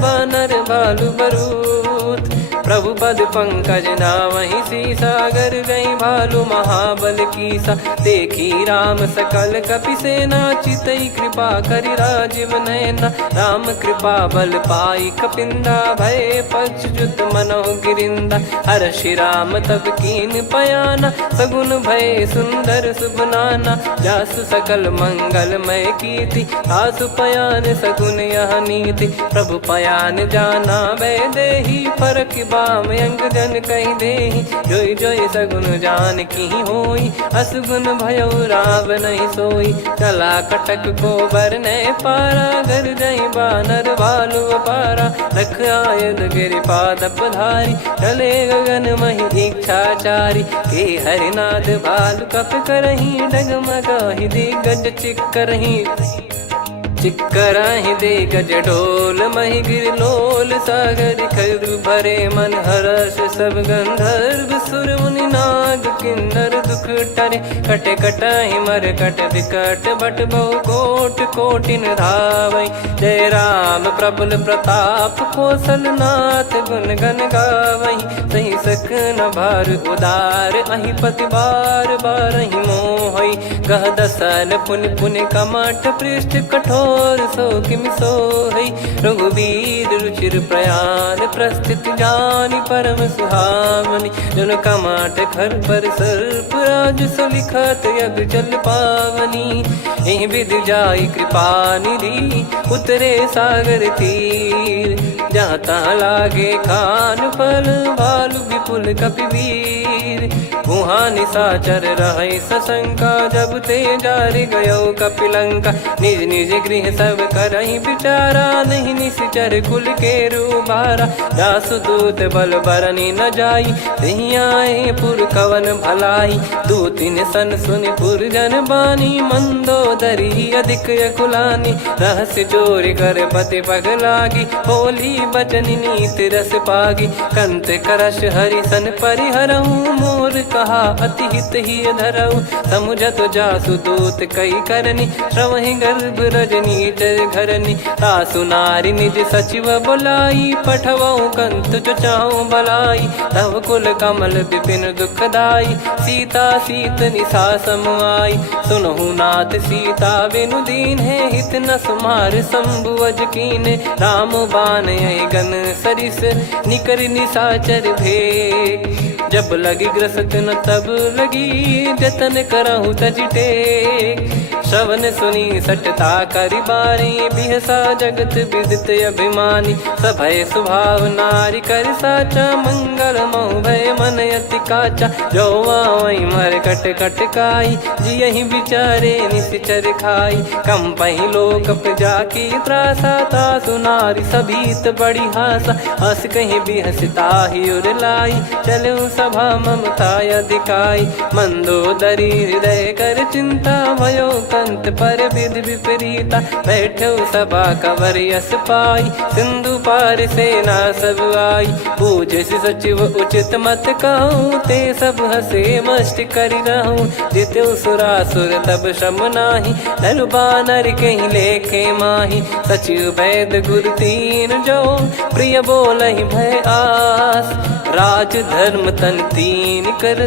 बानर भालु बरूत। प्रभु पद पंकज नावहि सीसागर गई भालु महाबल कीसा। देखी राम सकल कपि सेना चितई कृपा करि राजीव नैना। राम कृपा बल पाई कपिंदा भय पक्ष जुत मनो गिरिंदा। हर्षि राम तब कीन पयाना सगुन भय सुंदर शुभ नाना। जासु सकल मंगलमय कीर्ति आसु पयान सगुन यह नीति। प्रभु पयान जाना वै देहि फरक बाम अंग जन कहि देहि। जोई जोई सगुन जान की होई असगुन भयो राव नहीं सोई। चला कटक को बरने पारा घर जई बानर भालु अपारा। लख आयद गिरिपाद पधारी चले गगन मही इच्छाचारी। के हरिनाथ भालु कप करही डगमगाहि दिग्गज चिक्करही। चिक्कराहि दे गज ढोल महि गिर लोल सागर खरु भरे मन हर्ष सब गंधर्व सुर मुनि नाग किन्नर दुख टरे कटे कटाई मर कट विकट बट बहु कोट कोटिन धावै जय राम प्रबल प्रताप कौशलनाथ गुण गण गावै सही सक न भार उदार अहि पति बार बार ही मोहै गह दसल पुन पुन कमठ पृष्ठ कठोर सो किम सोहै रघुवीर रुचिर प्रयाण प्रस्थित जानि परम सुहावनि जन कमठ खर पर सर्प राज सलिखत यग जल पावनी एहि विध जाई कृपा निधि उतरे सागर तीर जहाँ तहाँ लागे खान फल भालु विपुल कपिवीर वहाँ निशाचर रहे सशंका जब ते जारि गयो कपिलंका निज निज गृह सब करहि बिचारा नहीं निश्चर कुल के रूबारा जासु दूत बल बरनी न जाई तहि आए पुर कवन भलाई दूतिन सन सुनि पुर जन बानी मंदोदरी अधिक अकुलानी रहस्य चोरी कर पति पग लागी होली बचन नीत रस पागी कंत करश हरि सन परिहरहु मोर कहा अति हित ही धरऊ समुझत जासु दूत कई करनी श्रवहि गर्भ रजनी चर घरनी तासु नारी निज सचिव बुलाई पठवऊ कंत जो चाहूं भलाई तव कुल कमल विपिन दुखदाई सीता सीत निशा समुआई सुनहु नाथ सीता बिनु दीन है हित न सुमार शंभु अज कीने राम बान गन सरिस निकर निशाचर भेग जब लगी ग्रसत न तब लगी जतन करहु तज टेक श्रवण सुनी सटता करि बारी बिहसा जगत विदित अभिमानी सभय स्वभाव नारी कर साचा मंगल मऊ भय मन अति काचा जो आवई मर कट कट काई जियहि बिचारे निश्चर खाई कम पही लोक जाकी त्रासा तासु नारी सभीत बड़ी हासा हस कहीं बिहसता ही उर लाई चलऊ सभा ममता अधिकाई मंदोदरी हृदय कर चिंता भयो कंत पर विध विपरीता बैठो सभा कवर यस पाई सिंधु पार सेना सब आई पूज सचिव उचित मत कहूँ ते सब हसे मस्त करि रहूं जितु सुरासुर तब श्रम नाही नर बानर कहीं लेखे माही सचिव वैद गुरु तीन जो प्रिय बोलहि भय आस राज धर्म तन तीन कर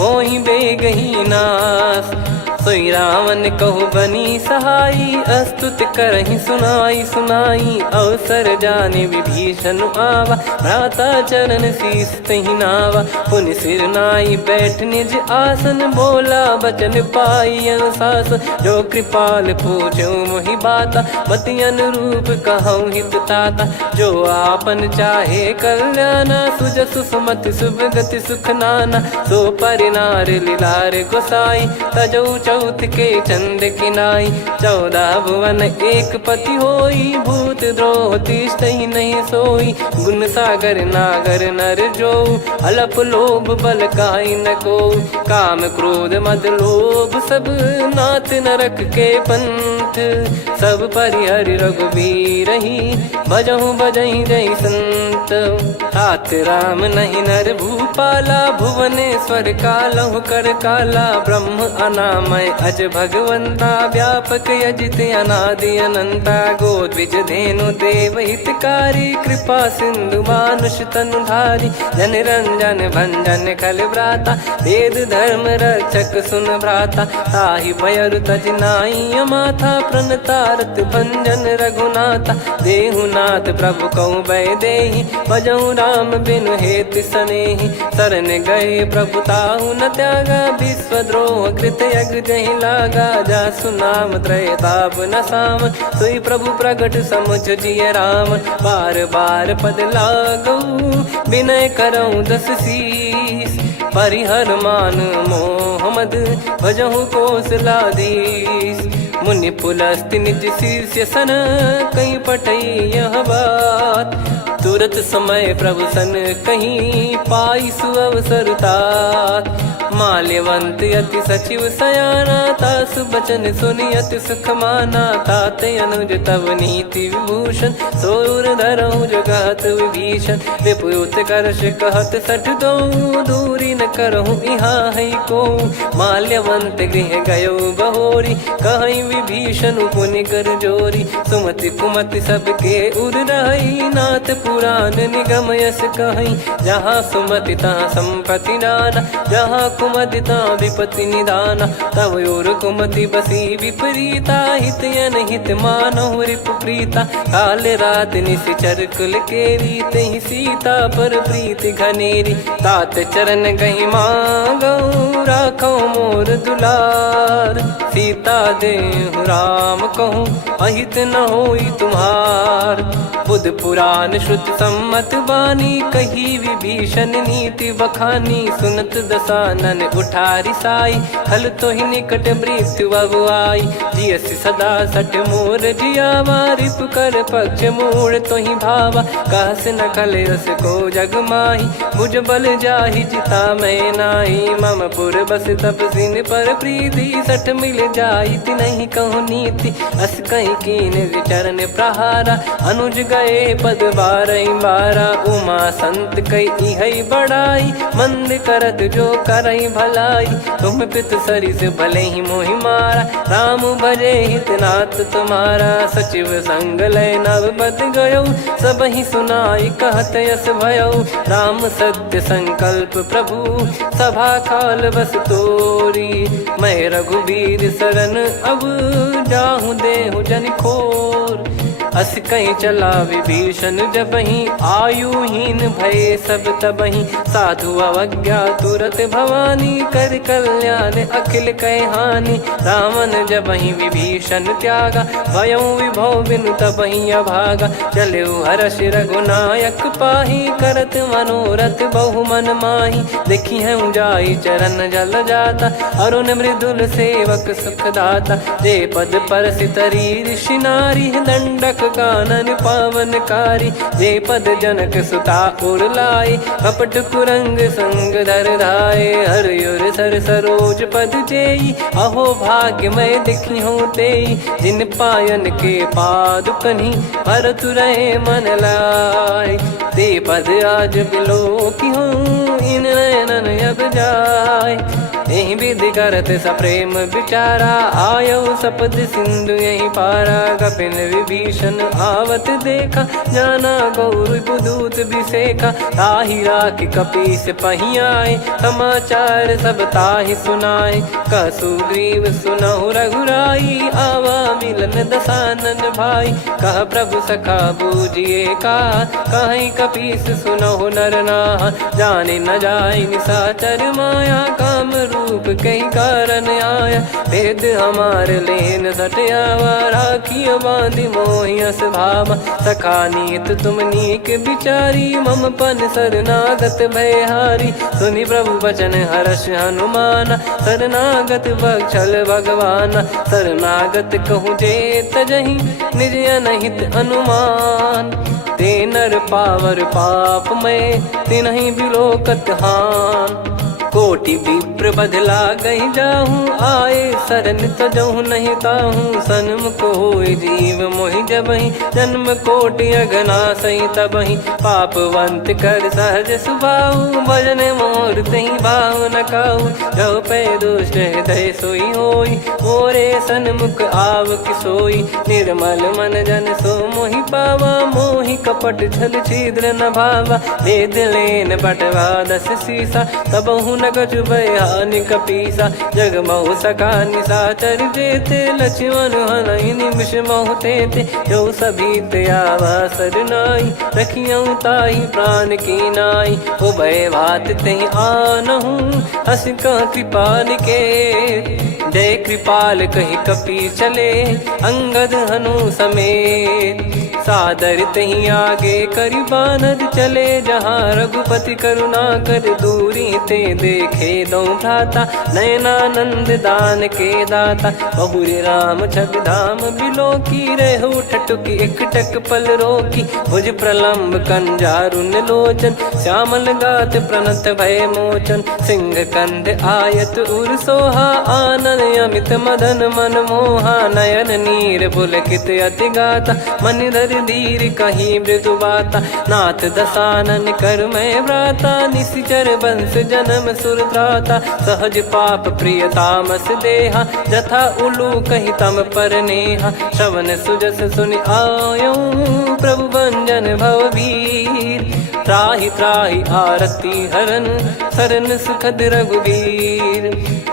होई बेगही नास सोई रावण कहु बनी सहाई अस्तुत करहि सुनाई सुनाई अवसर जाने विभीषण आवा भ्राता चरण शीस तहि नावा पुनि सिर नाई बैठ निज आसन बोला बचन पाई अनुशास जो कृपाल पूछो मोहि बाता मति अनुरूप कहूँ हित ताता जो आपन चाहे कल्याणा सुजसु सुमति शुभ गति सुख नाना सो परिनार लीलार गोसाई तजौ चौथ के चंद किनाई 14 भुवन एक पति होई भूत द्रोह तिष्ठहि नहीं सोई गुण सागर नागर नर जो अलप लोभ बल काई न को काम क्रोध मद लोभ सब नाथ नरक के पंथ सब परिहरि रघुबीर ही भजहु भजहि जय संत तात राम नहीं नर भूपाला भुवनेश्वर कालहु कर काला ब्रह्म अनामय अज भगवंता व्यापक यजित अनादि अनंता गोद्विज धेनु देव हितकारी कृपा सिंधु मानुष तनुधारी जन रंजन भंजन खल भ्राता वेद धर्म रक्षक सुन भ्राता ताहि भयर तज नाई माथा प्रणतारत भंजन रघुनाथा देहुनाथ प्रभु कहु भय देहि भजहु राम बिनु हेत सनेहि शरण गए प्रभु ताहु न त्यागा विश्वद्रोह कृत यज्ञ जहि लागा जासु नाम त्रयताप न साम सोई प्रभु प्रगट समुझ जिय राम बार बार पद लागऊ विनय करऊँ 10 शीस परिहर मान मोहम्मद भजहु कौशलाधीश मुनि पुलस्ति निज शीर्ष सन कहीं पटई यह बात तुरत समय प्रभु सन कहीं पाई सुअवसर तात माल्यवंत अति सचिव सयाना, तासु बचन सुनि अति सुख माना। ताते अनुज तव नीति विभूषण, सोर धरहु जगत विभीषण। विपुत करश कहत सठ दो, दूरी न करहु यहाँ है को। माल्यवंत गृह गयो बहोरी, कहीं विभीषण पुनि कर जोरी। सुमति कुमति सबके उर रही, नाथ पुराण निगम यस कहीं। जहाँ सुमति तहाँ संपत्ति नाना, जहाँ कुमति तहाँ विपत्ति निदाना। तव और कुमति बसी विपरीता, हित अनहित मानहु रिपु प्रीता। काल रात निशिचर कुल केरी, तहि सीता पर प्रीति घनेरी। तात चरण गही मांगऊ, राखो मोर दुलार। सीता देहु राम कहूँ, अहित न होई तुम्हार। बुध पुराण श्रुत सम्मत बानी, कही विभीषण नीति बखानी। सुनत दसानन उठारी साई, खल तो ही निकट मृत्यु अब आई। जियसि सदा सठ मोर जियावा, रिप कर पक्ष मूड़ तो ही भावा। कहस न कलेस को जग माही, भुज बल जाहि जिता मैं नाई। मम पुर बस तब सिन पर प्रीति, सठ मिल जाई तिनहि कहूँ नीति। अस कहीं कीन विचरण प्रहारा, अनुज गए पद बारही बारा। उमा संत कई है बड़ाई, मंद करत जो करई भलाई। तुम पित सरिस भले ही मोहि मारा, राम भजे हितनाथ तुम्हारा। सचिव संग लय नव बद गयो, सब ही सुनाई कहत यस भयो। राम सत्य संकल्प प्रभु, सभा काल बस तोरी। मैं रघुबीर शरण अब, जाहूँ देहु जन खोर। अस कहीं चला विभीषण जबहि, आयुहीन भय सब तबहि। साधु अवज्ञा तुरत भवानी, कर कल्याण अखिल कह हानि। रावण जबहि विभीषण त्यागा, भयउ विभव बिनु तबहि अभागा। चलऊ हर्ष रघुनायक पाही, करत मनोरथ बहु मन माही। देखी हूँ जाई चरण जल जाता, अरुण मृदुल सेवक सुखदाता। जे पद पर सितरी ऋषि नारी, दंडक कानन पावनकारी। जे पद जनक सुता उर लाए, कपट कुरंग संग धर धाये। हरियुर सर सरोज पद जेई, अहो भाग्य मैं दिखी हूँ तेई। जिन पायन के पाद कन्ही, भरत रहे मन लाए। ते पद आज बिलो की हूँ, इन नयनन अब जाय। यही विधि करत सप्रेम विचारा, आयो सपद सिंधु यही पारा। कपिन विभीषण आवत देखा, जाना गौर बुदूत बिसेखा। ताहि राखि कपीस पही आए, समाचार सब ताहि सुनाए। कह सुग्रीव सुनहु रघुराई, आवा मिलन दसानन भाई। कह प्रभु सखा बूझिए का, कहीं कपीस सुनहु नर नाहा। जाने न जाय निशाचर माया, काम रूप कई कारण आया। भेद हमार लेन सटयावा, राखियो बांधि मोहियस भावा। सखा नीत तुम नीक बिचारी, मम पन शरणागत भयहारी। सुनि प्रभु वचन हर्ष हनुमाना, शरणागत बक्षल भगवाना। शरणागत कहूँ जे तजहि, निज अनहित अनुमान। ते नर पावर पाप में, तिन्हि बिलोकत हान। कोटि विप्र बदला गई जाहूँ, आए शरण तजहु नहीं ताहूँ। सन्मुख होय जीव मोहि जबहि, जन्म कोटि अगना सही तबहि। पापवंत कर सहज सुभाऊ, भजन मोर तहि भाव न काऊ। जो पै दुष्ट हृदय सोई होई, मोरे सन्मुख आव किसोई। निर्मल मन जन सो मोहि पावा, मोहि कपट छल छिद्र न भावा। वेद लेन बटवा दस सीसा, तबहु न कछु भय हानि कपीसा। जग महु सखा निशाचर जेते, लक्ष्मण हनहि निमिष महु तेते। जो सभी ते आवा सरनाई, रखियऊ ताहि प्राण की नाई। उभय भात तेहि आनहु, हस कह कृपाल के। जय कृपाल कहि कपी चले, अंगद हनु समेत। सादर तही आगे करि बानर चले, जहाँ रघुपति करुणा कर दूरी ते देखे दो भ्राता। नयनानंद दान के दाता, बहुरी राम छवि धाम बिलो की रहु कटुकी एकटक पल रोकी, भुज प्रलम्ब कंजारुन लोचन, श्यामल गात प्रणत भय मोचन, सिंह कंध आयत उर सोहा, आनन अमित मदन मन मोहा, नयन नीर पुलकित अति गाता, मन धर धीर कहीं मृदु बाता, नाथ दसानन कर मैं व्राता, निशिचर बंस जन्म सुर त्राता, सहज पाप प्रिय तामस देहा, जथा उलू कही तम पर नेहा, श्रवण सुजस सुनि आयो प्रभु भंजन भवबीर, त्राहि त्राहि आरती हरन सरन सुखद रघुबीर,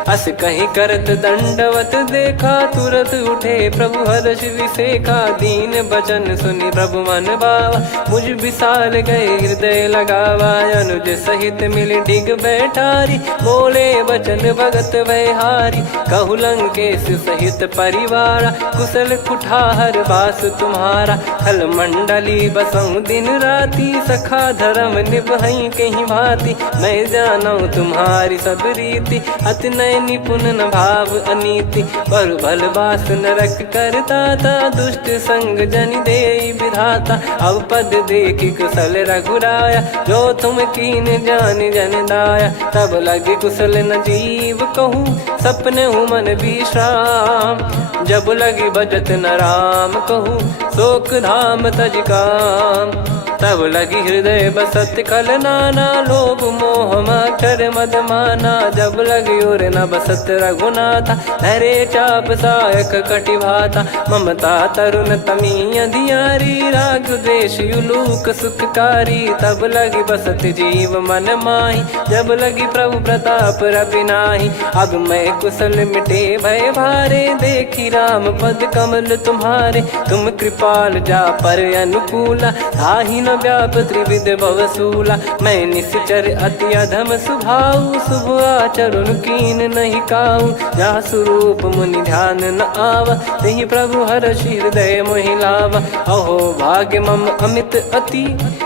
अस कहीं करत दंडवत देखा, तुरत उठे प्रभु हर्ष विसेखा, दीन बचन सुनि प्रभु मन भावा, मुझ विशाल गए हृदय लगावा, अनुज सहित मिल डिग बैठारी, बोले बचन भगत वैहारी, कहु लंकेश सहित परिवारा, कुशल कुठार बास तुम्हारा, खल मंडली बसऊं दिन राती, सखा धर्म निभई कहीं भांति, मैं जानू तुम्हारी सब रीति, अति नय निपुण न भाव अनीति, पर भल बास नरक करता था, दुष्ट संग जन दे विधाता, अब पद देखी कुशल रघुराया, जो तुम कीन जान जन दाया, तब लगे कुशल न जीव कहूँ, सपने मन विश्राम, जब लगी बजत न राम कहूँ, शोक धाम तज काम, तब लगी हृदय बसत कल नाना, लोभ मोह मकर मद माना, जब लगी और न बसत रघुनाथा, हरे चाप सायक कटिभाता, ममता तरुण तमी अधियारी, राग द्वेष युलूक सुखकारी, तब लगी बसत जीव मन माही, जब लगी प्रभु प्रताप रविनाही, अब मैं कुशल मिटे भय भारे, देखी राम पद कमल तुम्हारे, तुम कृपाल जा पर अनुकूला, ताहि न व्याप त्रिविध भवसूला, मैं निश्चर अति अधम सुभाऊ, शुभ आचरण कीन नहीं काऊ, जा स्वरूप मुनि ध्यान न आवा, तेहि प्रभु हर्षि हृदय मोहि लावा, अहो भाग्य मम अमित अति,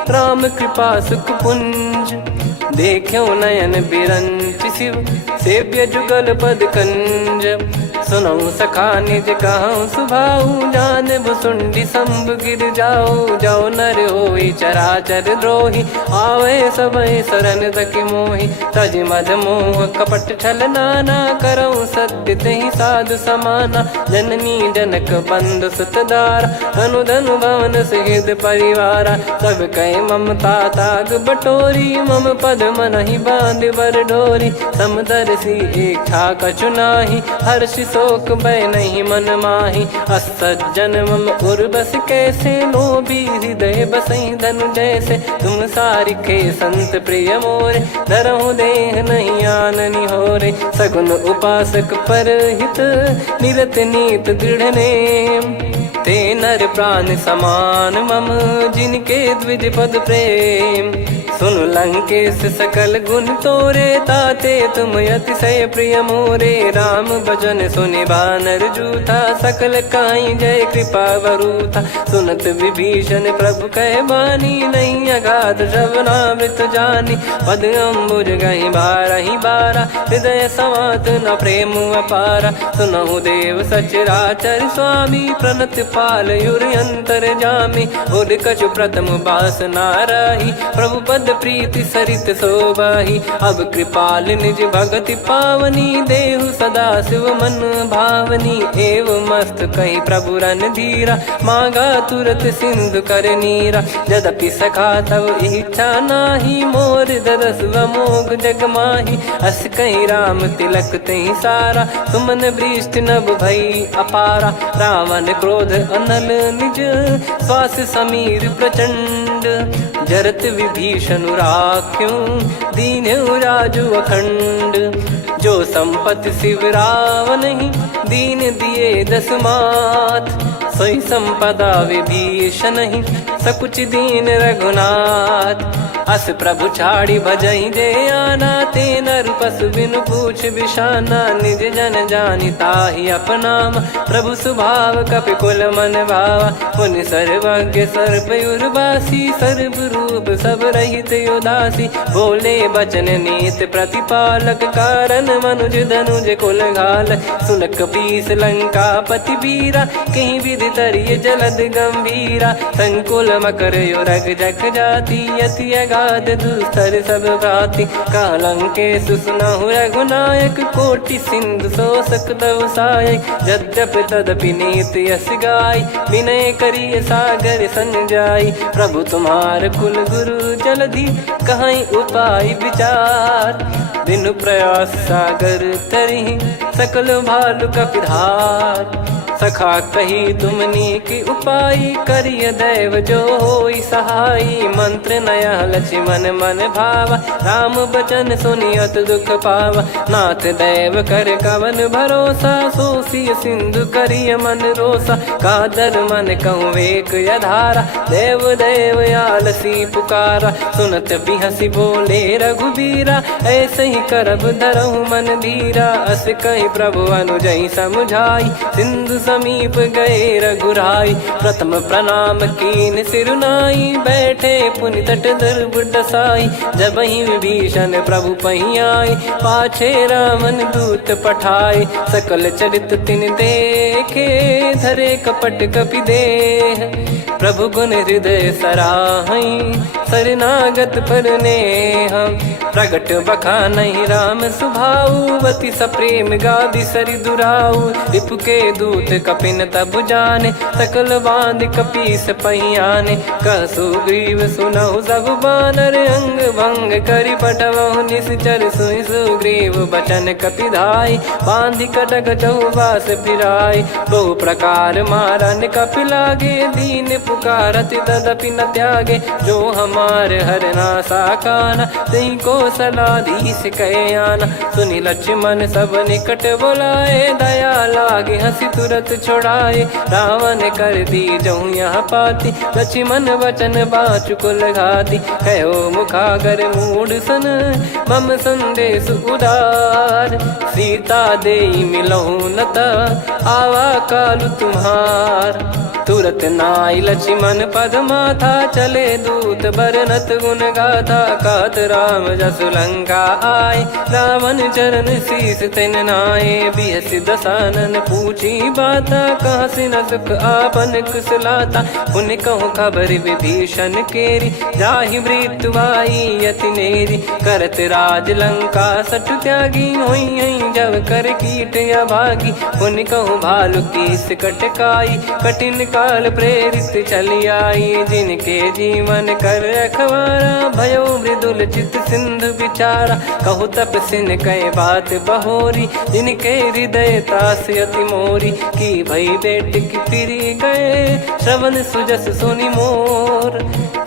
राम कृपा सुख पुंज, देख्यो नयन बिरंच शिव, सेव्य जुगल पद कंज, सुनऊ सखा निज कहूँ सुभाऊ, जान भुसुंडी संभ गिर जाओ, जाओ नर होई चराचर द्रोही, आवे सबय शरण तकी मोहि, तज मद मोह कपट छल नाना, करऊँ सत्य तेहि साधु समाना, जननी जनक बंधु सुतदारा, धनु धनु भवन सहित परिवारा, सब कहे ममता ताग बटोरी, मम पद मनहि बांध बर डोरी, समदर्शी इच्छा कछु नाही, हर्षि शोक भय नहीं मन माही, असज्जन मम उर बस कैसे, लोभी हृदय बसई धनु जैसे, तुम सारिखे संत प्रिय मोरे, धरहु देह नहीं आननि होरे, सगुन उपासक पर हित, निरत नीत दृढ़ नेम, ते नर प्राण समान मम, जिनके द्विज पद प्रेम, सुन लंकेश सकल गुण तोरे, ताते तुम अतिशय प्रिय मोरे, राम भजन सुनि बानर जूथा, सकल काई जय कृपा वरूथा, सुनत विभीषण प्रभु कह बानी, नहीं अगाध श्रवणामृत जानी, पद अम्बुज गहि बारहि बारा, हृदय समात न प्रेम अपारा, सुनहु देव सचराचर स्वामी, प्रणत पाल युर अंतर जामी, उद कछु प्रथम बास नाराही, प्रभु पद प्रीति सरित शोभाही, अब कृपाल निज भगति पावनी, देहु सदा शिव मन भावनी, एव मस्त कही प्रभु रन धीरा, मांगा तुरत सिंधु कर नीरा, यद्यपि सखा तब इच्छा नाही, मोर दरस मोग जग माही, अस कहीं राम तिलक तही सारा, सुमन वृष्ट नभ भई अपारा, रावण क्रोध अनल निज, श्वास समीर प्रचंड, जरत विभीषण राख्यों, दीन्हु राजु अखंड, जो संपत्ति शिव रावण ही, दीन दिए दस मात, सोई संपदा विभीषण ही, सकुच दीन रघुनाथ, अस प्रभु छाड़ी भजई जे आना, ते नर पशु बिनु पूछ बिशाना, निज जन जानि ताहि अपनाम, प्रभु स्वभाव कपि कुल मन भावा, मुनि सर्वज्ञ सर्प उर्वासी, सर्व रूप सब रहित उदासी, बोले बचन नीत प्रतिपालक, कारण मनुज धनुज कुल घाल, सुन कपीस लंका पति वीरा, कहीं विधि तरिय जलद गंभीरा, संकुल मकर युरग जग जाति, यति अगाध दुस्तर सब भ्राति, कालंके सुसुनहु रघुनायक, कोटि सिंधु शोषक तव सहायक, यद्यप तदपि नीति यस गाय, विनय करिय सागर सन जाई, प्रभु तुम्हार कुल गुरु जलधि, कहीं उपाय विचार, बिनु प्रयास सागर तरिहि, सकल भालु कपिधार, सखा कही तुमनी की उपाय, करिय दैव जो होई सहाई, मंत्र नया लक्ष्मण मन भावा, राम बचन सुनियत दुख पावा, नाथ दैव कर कवन भरोसा, सोसी सिंधु करिय मन रोसा, कादर मन कहूँ एक यधारा, देव देव आलसी पुकारा, सुनत बिहसी बोले रघुबीरा, ऐसे ही करब धरहु मन धीरा, अस कही प्रभु अनुजई समुझाई, सिंधु समीप गए रघुराई, प्रथम प्रणाम कीन सिरुनाई, बैठे पुनि तट दर्भ डसाई, जब ही विभीषण प्रभु पही आए, पाछे रामन दूत पठाए, सकल चरित तिन देखे, धरे कपट कपि देह, प्रभु गुण हृदय सराहई, शरणागत पर नेह, प्रगट बखानहि राम सुभाऊ, बति सप्रेम गादि सरि दुराऊ, रिपु के दूत कपिन तब जाने, सकल बांध कपीस पहियाने, कह सुग्रीव सुनहु सब बानर, अंग भंग करि पठवहु निश्चर, सुनि सुग्रीव बचन कपिधाई, बांधि कटक चौबास फिराई, बहु प्रकार मारन कपि लागे, दीन पुकारत तदपि न त्यागे, जो हमार हरना साकाना, तही को सलाधीश कहे आना, सुनि लक्ष्मण सब निकट बोलाए, दया लागे हंसी तुरत छोड़ाए, रावण कर दी जहूँ यहाँ पाती, लक्ष्मण वचन बाचु कुल घाती, कहो मुखागर मूढ़ सन, मम संदेश उदार, सीता देई मिलहु नता, आवा कालु तुम्हार, तुरत नाई लक्ष्मण पद माथा, चले दूत बरनत गुण गाथा, कहत राम जसु लंका आए, रावण चरण शीस तिन नाये, बिहसि दसानन पूछी बाता, कहाँ से न सुख आपन कुशलाता, पुन कहूँ खबर विभीषण केरी, जाहि मृत्यु आई यति नेरी, करत राज लंका सठ त्यागी, होई जब कर कीट अभागी, पुन कहूँ भालु कीस कटकाई, कठिन काल प्रेरित चली आई, जिनके जीवन कर रखवारा, भयो मृदुल चित सिंधु विचारा, कहु तप सिन कह बात बहोरी, जिनके हृदय तास यति मोरी, की भई बेट की फिरी गए, श्रवण सुजस सुनि मोर,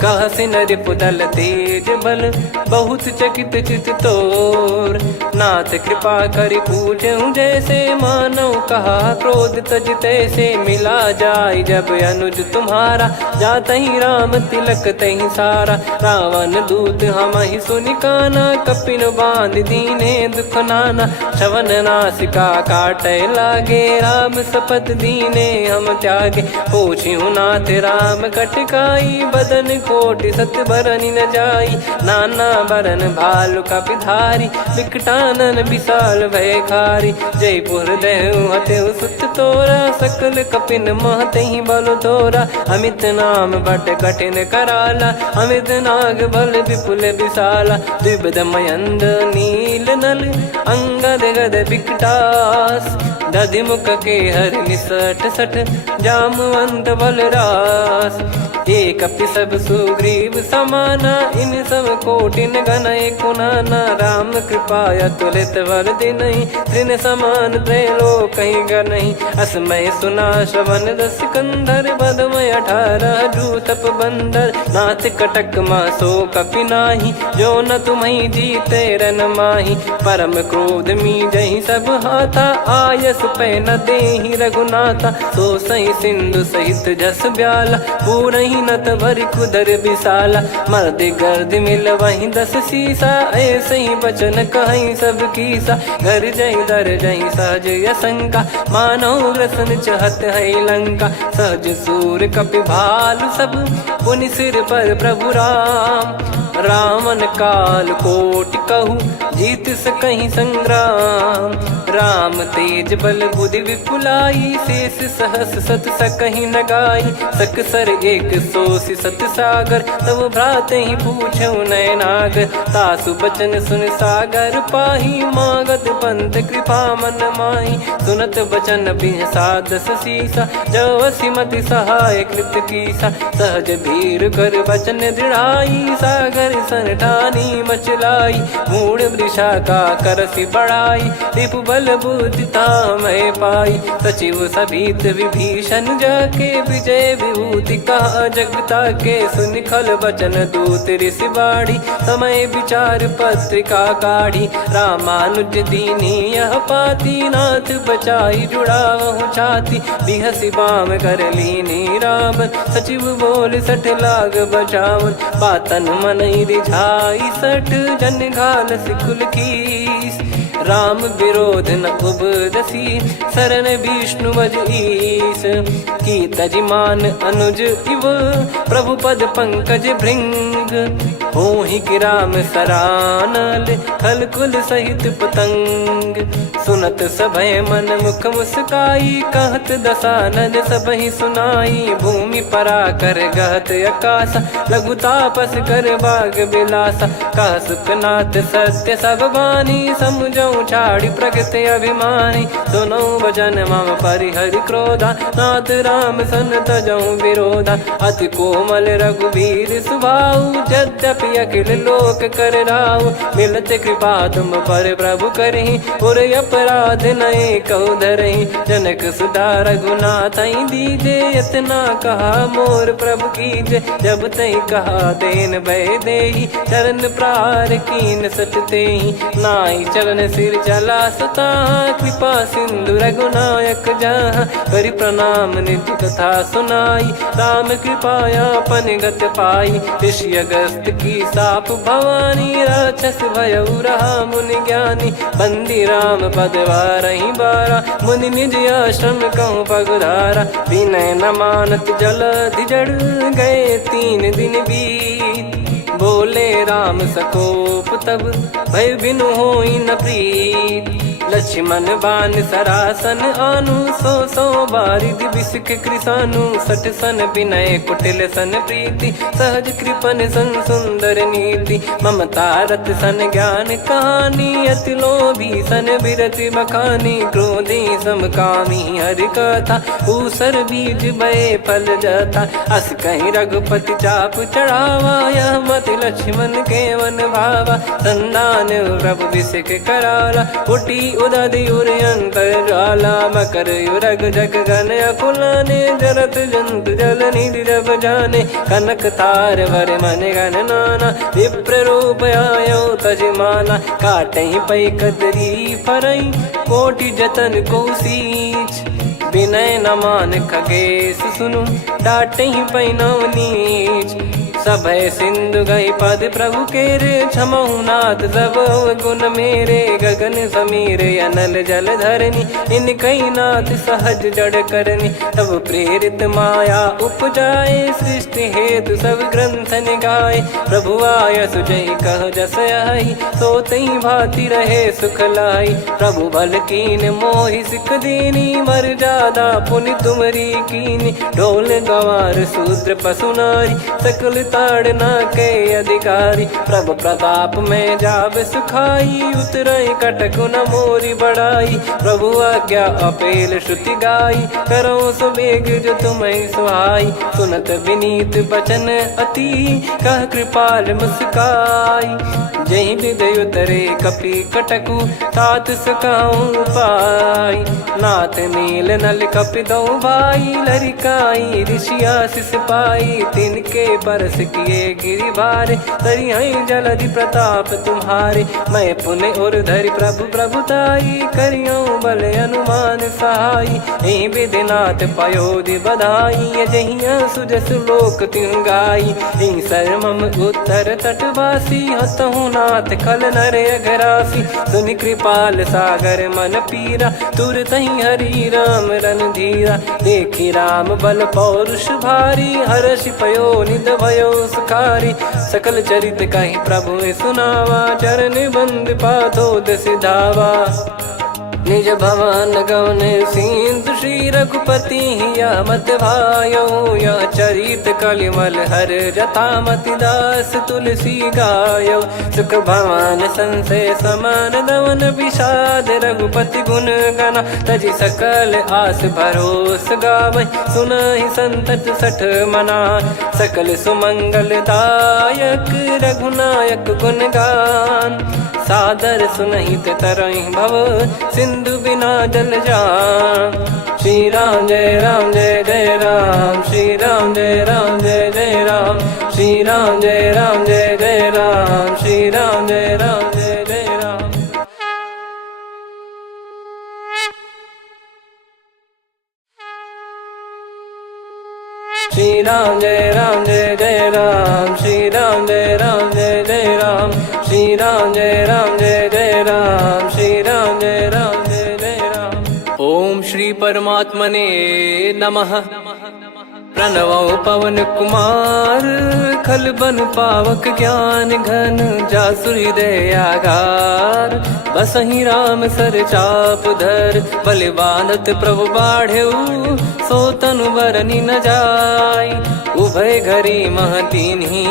कह सिन रिपुदल तेज बल, बहुत चकित चित तोर, नाथ कृपा करि पूजहु जैसे, मानव कहा क्रोध तज तैसे, मिला जाय जब अनुज तुम्हारा, जातहि राम तिलक तहि सारा, रावण दूत हमहि सुनि काना, कपिन बांध दीने दुख नाना, श्रवण नासिका काटे लागे, राम शपथ दीने हम त्यागे, पूछिहु नाथ राम कटकाई, बदन कोटि सत बरनि न जाई, नाना बरन भालु कपिधारी, विकटानन विशाल भयकारी, जयपुर देहु हतेहु सुत तोरा, सकल कपिन महतहि बल तोरा, अमित नाम बट कठिन कराला, अमित नाग बल विपुल विशाला, द्विविध मयंद नील नल, अंगद गद विकटास, दधिमुख के हर निसठ सठ, जामवंत बलरास, एक कपि सब सुग्रीव समाना, इन सब कोटिन गणय कुनाना, राम कृपा अतुलित वर दिनहि, तृण समान त्रैलोक कहीं गनहि, असमय सुना श्रवण रस कंधर, बदमय 18 जूतप बंदर, नाथ कटक मासो कपि नाही, जो न तुम्हि जीते रन माही, परम क्रोध मी जहि सब हाथा, आयस पै न देहि रघुनाथा, तो सही सिंधु सहित जस ब्याला, पूरहि नत भरि कुदर विशाला, मर्द गर्द मिल वहीं 10 सीसा, ऐसे ही बचन कहीं सब कीसा। घर जई दर जई सहज असंका, मानव ग्रसन चहत है लंका। सहज सूर कपि भालु सब, पुनि सिर पर प्रभु राम। रावण काल कोटि कहूँ, जीत सकहीं संग्राम। राम तेज बल बुद्धि विपुलाई, शेष सहस सत सकहीं न गाई। सकसर एक सोसी सत सागर, तब भ्रात ही पूछो नयनागर। तासु बचन सुन सागर पाही, मागत पंथ कृपा मन माही। सुनत बचन बिहसा 10 सीसा, जो सिमति सहाय कृत कीसा। सहज धीर कर बचन दृढ़ाई, सागर सन ठानी मचलाई। मूढ़ वृषा का करसी बढ़ाई, रिपु बल बुद्धि मैं पाई। सचिव सभीत विभीषण जाके, विजय विभूति कहा जगता के। सुन खल बचन दूत ऋषि बाड़ी, समय विचार पत्रिका काढ़ी। रामानुज दीनी यह पाती, नाथ बचाई जुड़ावहु छाती। बिहसी बाम कर लीनी राम, सचिव बोल 60 लाग बचावन। बातन मन रिझाई 60, जन घाल सिकुल कीस। राम विरोध न उपदसी, शरण विष्णु बज ईस। की तजिमान अनुज इव, प्रभु पद पंकज भृंग। होहि कि राम सरानल, खल कुल सहित पतंग। सुनत सभय मन मुख मुस्काई, कहत दसानन सबहि सुनाई। भूमि परा कर गहत आकाशा, लघु तापस कर बाग बिलासा। कह सुखनाथ सत्य सब बानी, समझौ छाड़ी प्रगति अभिमानी। सुनो भजन मम परिहरि क्रोधा, नाथ राम सन तजौ विरोधा। अति कोमल रघुवीर सुभाऊ, यद्यपि अखिल लोक कर राऊ। मिलत कृपा तुम पर प्रभु करहि, पुर अपराध नए कौ धरहि। जनक सुधा रघुनाथ दीजे, इतना कहा मोर प्रभु कीजे। जब तई कहा देन भय देहि, चरण प्रार कीन सटतेहि। नाई चरण सिर चला सता, कृपा सिंधु रघुनायक जहाँ। करि प्रणाम निज कथा सुनाई, राम कृपाया अपन गत पाई। ऋषि अगस्त की साप भवानी, राक्षस भयउ रहा मुनि ज्ञानी। बंदी राम पद वारहि बारा, मुनि निज आश्रम कहूँ पगधारा। विनय न मानत जलधि जड़, गए 3 दिन बीत। बोले राम सकोप तब, भय बिनु होई न प्रीत। लक्ष्मण बान सरासन आनु, 100 बारिधि बिसक कृसानु। 60 सन विनय कुटिल सन प्रीति, सहज कृपन सन सुंदर नीति। ममता रत सन ज्ञान कहानी, अति लोभी सन बिरति बखानी। क्रोधी समकामी हरि कथा, ऊसर बीज बये फल जथा। अस कहीं रघुपति चाप चढ़ावा, यह मत लक्ष्मण के मन भावा। संदान प्रभु बिसक कराला, उठी उदधि उर अंतर ज्वाला। मकर युरग जग गन अकुलाने, जरत जंतु जल निधि जब जाने। कनक तार वर मन गण नाना, विप्र रूप आयो तजमाना। काटहि पै कदरी फरई, कोटि जतन को सींच। विनय न मान खगेश सुनु, डांटहि पै नव नीच। सभय सिंधु गई पद प्रभु केरे, क्षमहु नाथ सब गुण मेरे। गगन समीर अनल जल धरनी, इनकई नाथ सहज जड़ करनी। तब प्रेरित माया उपजाए, सृष्टि हेतु सब ग्रंथ निगाए। प्रभु आय सुजय कह जस आई, सोतई भांति रहे सुख लाई। प्रभु बल कीन मोहि सिख दीनी, मर जादा पुनि तुमरी कीनी। ढोल गवार शूद्र पशु नारी, सकल ताड़ना के अधिकारी। प्रभु प्रताप में जाब सुखाई, उतरई कटक न मोरी बढ़ाई। प्रभु आज्ञा अपेल श्रुति गाई, करो सो बेग जो तुम्हें सुहाई। सुनत विनीत बचन अति, कह कृपाल मुस्काई। जही विदय उतरे कपि कटकु, तात सकाऊं पाई। नाथ नील नल कपि दो भाई, लरिकाई ऋषि आशीष पाई। तिनके पर किए गिरि भारे, तरियाई जलधि प्रताप तुम्हारे। मैं पुण्य और धरि प्रभु प्रभुताई, करियो बल अनुमान सहाई। ए विधिनाथ पयोधि बधाई, जहिया सुजस लोक तिहुँ गाई। ए सरमम उत्तर तटवासी, हतहु नाथ खल नर अघरासी। सुनि कृपाल सागर मन पीरा, तुरतहि हरि राम रणधीरा। देखि राम बल पौरुष भारी, हर्षि पयो निध भयो सुखारी। सकल चरित कहि प्रभु सुनावा, चरण बंद पाथोद सिधावा। निज भवन गवन सिंधु श्री रघुपति, यह मत भायो यह चरित कलिमल हर जथामति दास तुलसी गायो। सुख भवन संशय समान दवन, विषाद रघुपति गुण गना। तजि सकल आस भरोस गावै, सुनहि संतत सठ मना। सकल सुमंगल दायक रघुनायक गुण गान, सादर सुनहित तरहि भव सिंधु बिना जल जान। श्री राम जय राम जय जय राम, श्री राम जय राम जय जय राम, श्री राम जय राम जय जय राम, श्री राम जय राम जय जय राम। श्री राम जय राम जय जय राम, श्री राम जय राम जय जय राम, श्री राम जय राम जय जय राम, श्री राम जय राम जय जय राम। ओम श्री परमात्मने नमः। प्रणवो पवन कुमार, खल बन पावक ज्ञान घन। जासु हृदय आगार, बसहि राम सर चाप धर। बलि बांधत प्रभु बाढ़ेउ, सो तनु बरनि न जाय। उभय घरी महतीन्ही,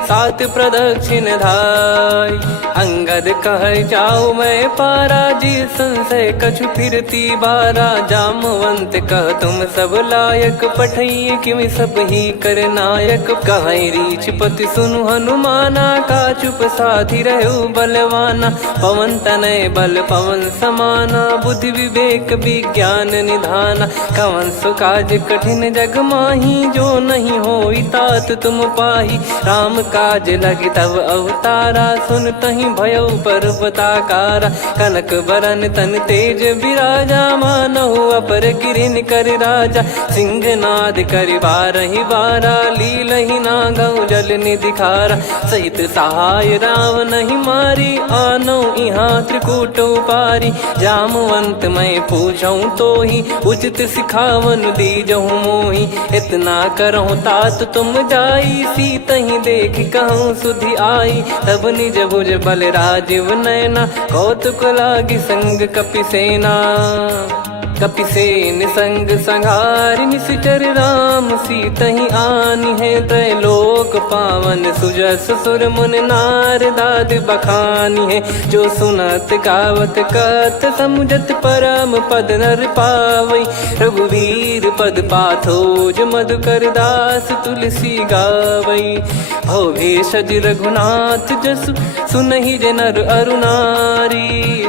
सात प्रदक्षिण धाय। अंगद कह जाऊ मैं पारा, जी संशय कछु फिरती बारा। जामवंत कह तुम सब लायक, पठइय किमि सब ही कर नायक। कहै रीछ पति सुनु हनुमाना, का चुप साधि रहु बलवाना। पवन तनय बल पवन समाना, बुद्धि विवेक विज्ञान निधाना। कवन सो काज कठिन जग माही, जो नहीं होई तात तुम पाही। राम काज लगी तब अवतारा, सुन तहि भयो पर्वताकारा। कनक बरन तन तेज विराजा, मानहु अपर गिरिन कर राजा। सिंहनाद करि बारहि बारा, लीलहि नागौ जल निधि खारा। सहित सहाय राम नहीं मारी, आनो इहाँ त्रिकूट उपारी। जामवंत मैं पूछऊँ तोहि, उचित सिखावन दीजहु मोहि। इतना करहु तात तुम जाई, सीतहि देख कहूँ सुधि आई। तब निज भुज बल राजीव नैना, कौतुक लागी संग कपि सेना। कपिसेन संग संघारि, निशिचर राम सीतहि आनि है। त्रैलोक पावन सुजस सुर मुनि नार, दाद बखानी है। जो सुनत गावत कथ, समुझत परम पद नर पावै। रघुवीर पद पाथोज, मधुकर दास तुलसी गावै। भव भेषज रघुनाथ जसु, सुनहि जे नर अरु नारी।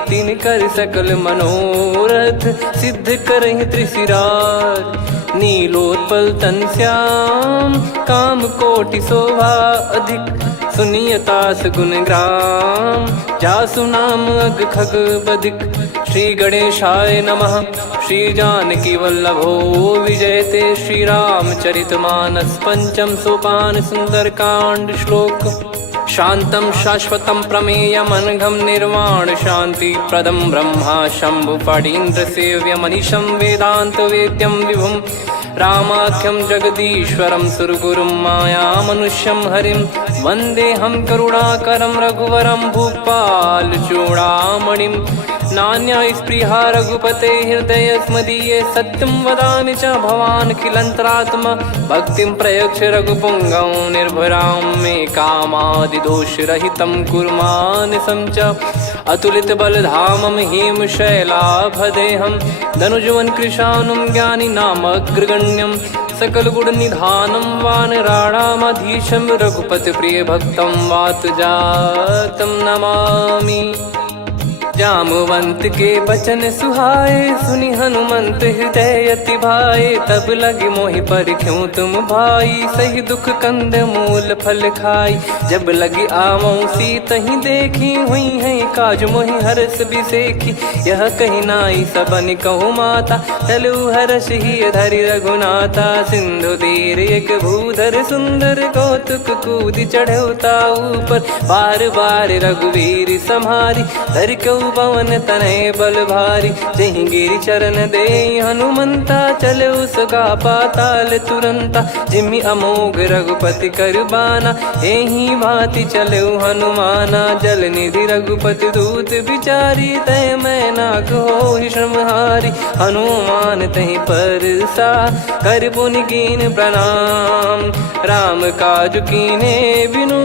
तिन कर सकल मनोरथ, सिद्ध करहि त्रिशिरार। नीलोत्पल तन श्याम, काम कोटि शोभा अधिक। सुनियतास गुण ग्राम, जासु नाम अग खग बदिक। श्री गणेशाय नमः। श्री जानकी वल्लभो विजयते, श्री रामचरितमानस। पंचम सोपान सुंदरकांड श्लोक। शांतं शाश्वतं प्रमेयमनघं निर्वाण शांति प्रदं ब्रह्मा शंभु फणीन्द्र सेव्यमनिशं वेदांत वेद्यं विभुं। रामाख्यं जगदीश्वरं सुरगुरुं मायामनुष्यं हरिं। वन्देऽहं करुणाकरं रघुवरं भूपाल चूडामणिं। नान्या स्पृहा रघुपते हृदय स्मदीये। सत्यं वदामि च भवान् खिलन्तरात्मा। भक्तिं प्रयच्छ रघुपुङ्गं निर्भरां मे कामादिदोषरहितं कुर्मानिसं च। अतुलित बलधामं हेमशैलाभदेहं। धनुजवन कृशानुं ज्ञानी नामग्रगण्यं। सकल गुण निधानं वानराणामधीशं। रघुपति प्रिय भक्तं वातजातं नमामि। जामवंत के बचन सुहाए, सुनि हनुमंत हृदय अति भाए। तब लगे मोहि पर क्यों तुम भाई, सही दुख कंद मूल फल खाई। जब लगी आवऊं सीत ही देखी, हुई है काज मोहि हरस बिसेखी। यह कही नाई सबन कहु माता, चलू हरष ही धरि रघुनाथा। सिंधु तीर एक भूधर सुंदर, कौतुक कूद चढ़ौता ऊपर। बार बार रघुवीर सम्हारी, धर कऊ पवन तनय बल भारी। जहि गिरि चरण दे हनुमंता, चले उसका पाताल तुरंता। जिमि अमोघ रघुपति कर बाना, एहि भांति चले हनुमाना। जल निधि रघुपति दूत बिचारी, तय मैं नाक होहि श्रमहारी। हनुमान तहि परसा, कर पुनि कीन प्रणाम। राम काज कीने बिनु,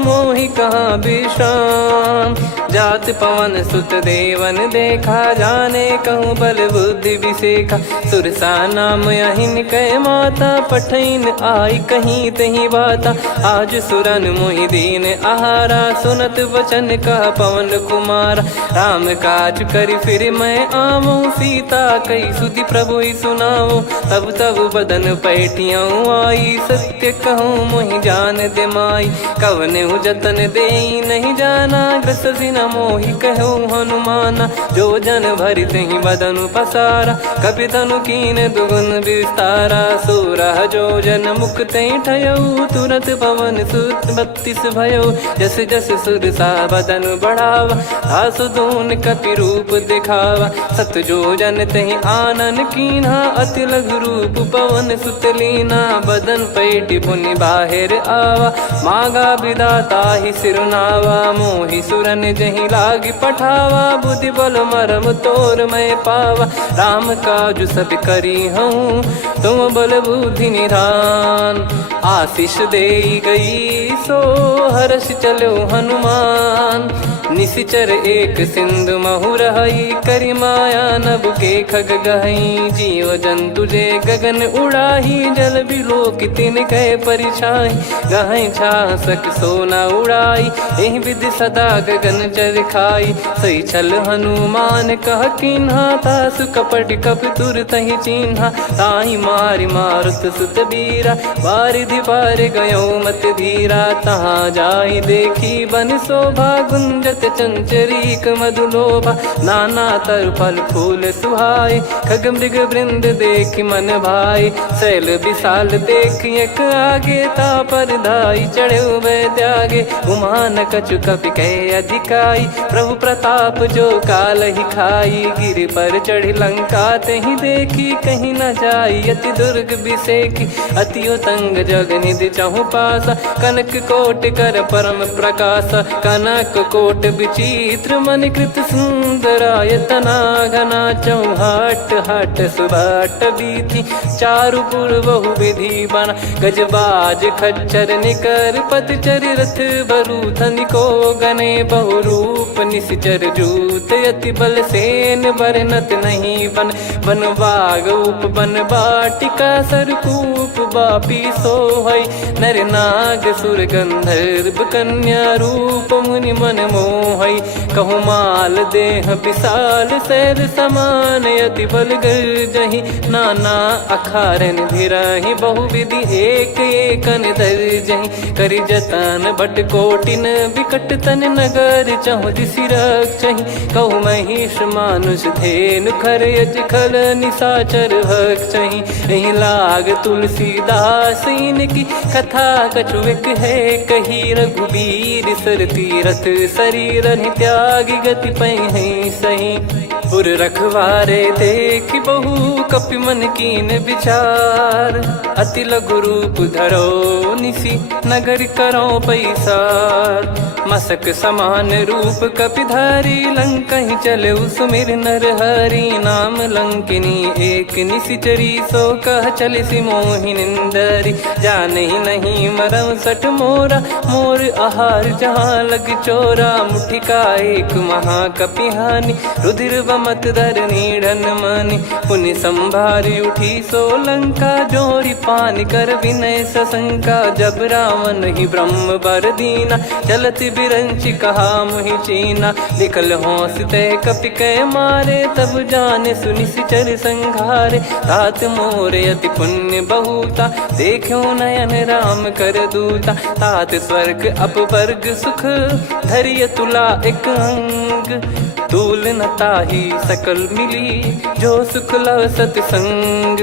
मोहि कहाँ विश्राम। जात पवन सुत देवन देखा, जाने कहूँ बल बुद्धि विसेखा। सुरसा नाम अहिन कै माता, पठैन आई कहीं तहीं बाता। आज सुरन मोहि दीन आहारा, सुनत वचन कह पवन कुमारा। राम काज करि फिर मैं आवऊं, सीता कई सुधि प्रभु ही सुनाऊं। तब तब बदन पैठियाऊं आई, सत्य कहूँ मोहि जान दे माई। कवनेहु जतन दे नहीं जाना, ग्रसि न मोहि कहूँ हनुमाना। जो जन भरि तहि बदनु पसारा, कपि तनु कीन दुगुन विस्तारा। सोरह जो जन मुख तहि ठयऊ, तुरत पवन सुत 32 भयऊ। जस जस सुरसा बदन बढ़ावा, आसु दून कपि रूप दिखावा। सत जो जन तहि आनन कीन्हा, अति लघु रूप पवन सुत लीना। बदन पैठि पुनि बाहिर आवा, मागा विधाता ही सिरुनावा। मोहि सुरन जहि लागी पठावा, बुद्धि बल मरम तोर मैं पावा। राम काज सब करी हूँ, तुम बल बुद्धि निधान। आशीष दे गई सो, हर्ष चलो हनुमान। निशिचर एक सिंधु महु रहई, करि माया नभ के खग गहई। जीव जंतु जे गगन उड़ाही, जल बिलोक तिन कह परिछाई। गहई छासक सोना उड़ाई, एहि विधि सदा गगन चर खाई। सही छल हनुमान कह कीन्हा, तासु कपट कप तुर तहि चिन्हा। ताहि मारि मारुत सुत बीरा, बारिधि पार गयो मत धीरा। तहाँ जाई देखी बन शोभा, गुंजत चंचरीक मधुलोभा। नाना तर फल फूल सुहाए, खग मृग वृंद देख मन भाई। शैल विशाल देख एक आगे, तापर धाई चढ़े त्यागे। उमान कछु कपि कह अधिकाई, प्रभु प्रताप जो काल ही खाई। गिरि पर चढ़ी लंका तहि देखी, कहीं न जाई अति दुर्ग बिसेखी। अति उतंग जग निधि चहु पासा, कनक कोट कर परम प्रकाश। कनक कोट विचित्र मन कृत सुंदरायतना। घना चौहाट हाट सुबाट बीथी, चारु पुर बहु विधि बना। गजबाज खच्चर निकर पतचर, रथ बरु धनिको गने। बहु रूप निशिचर जूत, अति बल सेन बरनत नहीं बन। बन बाग उप बन बाटिका, सरकूप बापी सोहई। नर नाग सुर गंधर्व कन्या, रूप मुनि मन मोहई। कहु माल देह विशाल, शैल समान अति बल गर्जहि। नाना अखारन भिरहि, बहु विधि एक एकन दर्जहि। करि जतन बट कोटिन, विकट तन नगर चहु दिसि रक्षहि। कहु महिष मानुष धेनु, खर यज खल निशाचर भक्षहि। एहि लाग तुलसीदास इनकी, कथा कछु एक है कही। रघुबीर सर तीरथ शरीर, त्यागी गति पहि सही। पुर रखवारे देखि बहु, कपि मन कीन विचार। अति लघु रूप धरो निसि, नगर करो पैसार। मसक समान रूप कपिधारी, लंकहि चले सुमिर नर हरि। नाम लंकिनी एक निशिचरी, सो कह चलिसि मोहि निंदरी। जानहि नहीं मरम सठ मोरा, मोर आहार जहाँ लग चोरा। मुठिका एक महाकपिहानि, रुधिर बमत धरनी ढन मानी। पुनि संभारी उठी सोलंका, जोरी पानी कर विनय सशंका। जब रावण ही ब्रह्म बर दीना, चलत बिरंच कहा मुहि चीना। लिखल होंस तय कपि कै मारे, तब जाने सुनि सिचर संघारे। तात मोरे अति पुण्य बहुता, देखो नयन राम कर दूता। तात स्वर्ग अपवर्ग सुख, धैर्य तुला एक अंग। तूल न ताहि सकल मिली, जो सुख लव सतसंग।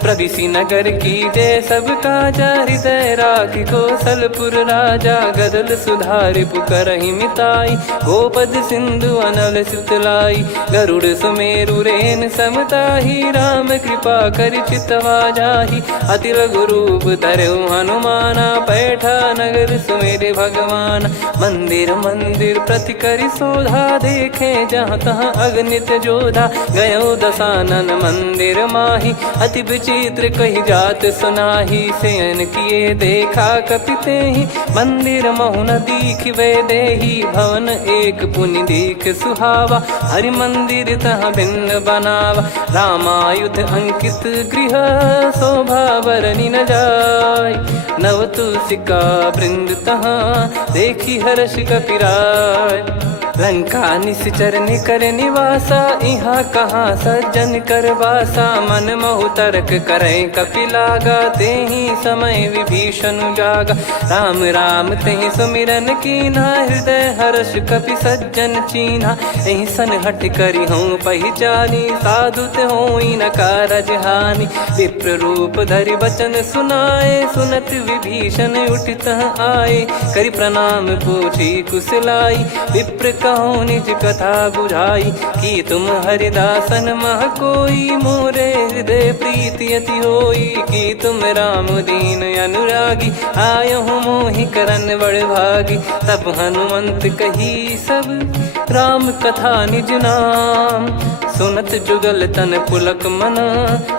प्रविशि नगर की जय सब काजा, हृदय राखि कौशलपुर राजा। गदल सुधारि पुकारहि मिताई, गोपद सिंधु अनल सितलाई। गरुड़ सुमेरु रेन समताहि, राम कृपा करि चितवा जाहि। अति लघु रूप धरऊ हनुमाना, बैठा नगर सुमेरे भगवान। मंदिर मंदिर प्रति करि शोधा, देखे जहाँ तहाँ अगणित जोधा। गयो दशानन मंदिर माही, अति विचित्र कही जात सुनाही। शयन किए देखा कपिते ही, मंदिर महु न दीखिबे देही। भवन एक पुनि दीख सुहावा, हरि मंदिर तहाँ भिन्न बनावा। रामायुध अंकित गृह, शोभा बरनि न जाय। नव तुलसिका वृंद तहाँ, देखी हर्ष कपिराय। लंका निश्चर निकर निवासा, यहाँ कहाँ सज्जन कर वासा। मन महु तर्क करे कपिलागा, तेहि समय विभीषण जागा। राम राम तेहि सुमिरन कीन्हा, हृदय हर्ष कपि सज्जन चीन्हा। एहि सन हठ करि हूँ पहिचानी, साधुत होई न कारज हानि। विप्र रूप धरि वचन सुनाए, सुनत विभीषण उठित आए। करि प्रणाम पूछी कुशलाई, विप्र कहो निज कथा बुझाई। कि तुम हरिदासन मह कोई, मोरे हृदय प्रीति अति होई। कि तुम राम दीन अनुरागी, आयहु मोहि करन बड़ भागी। तब हनुमंत कही सब, राम कथा निज नाम। सुनत जुगल तन पुलक मन,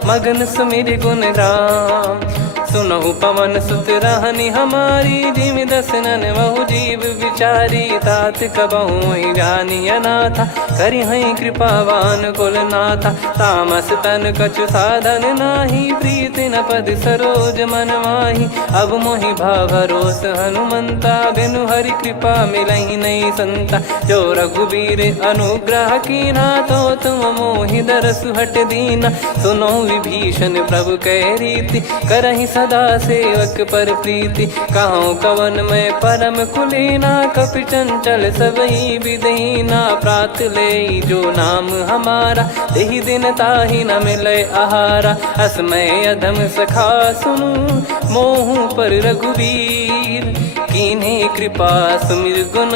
मगन सुमिर गुण राम। सुनहु पवन सुत रहनी हमारी, जिमि दसनन महु जीव विचारी। तात कबहु ही जानी अनाथा, करि हई कृपावान कुल नाथा। तामस तन कछु साधन नाही, प्रीति न पद सरोज मन माही। अब मोहि भावरोस हनुमंता, बिनु हरि कृपा मिलहि नहीं संता। जो रघुबीर अनुग्रह कीन्हा, तो तुम मोहि दरसु हट दीना। सुनो विभीषण प्रभु कह रीति, करहि सदा सेवक पर प्रीति। कहूँ कवन में परम कुलीना, कपि चंचल सबई विदहीना। प्रात ले जो नाम हमारा, तेहि दिन ताहि न मिले आहारा। असमय अधम सखा सुनु, मोहु पर रघुवीर। कीन्हे कृपा सुमिर गुण,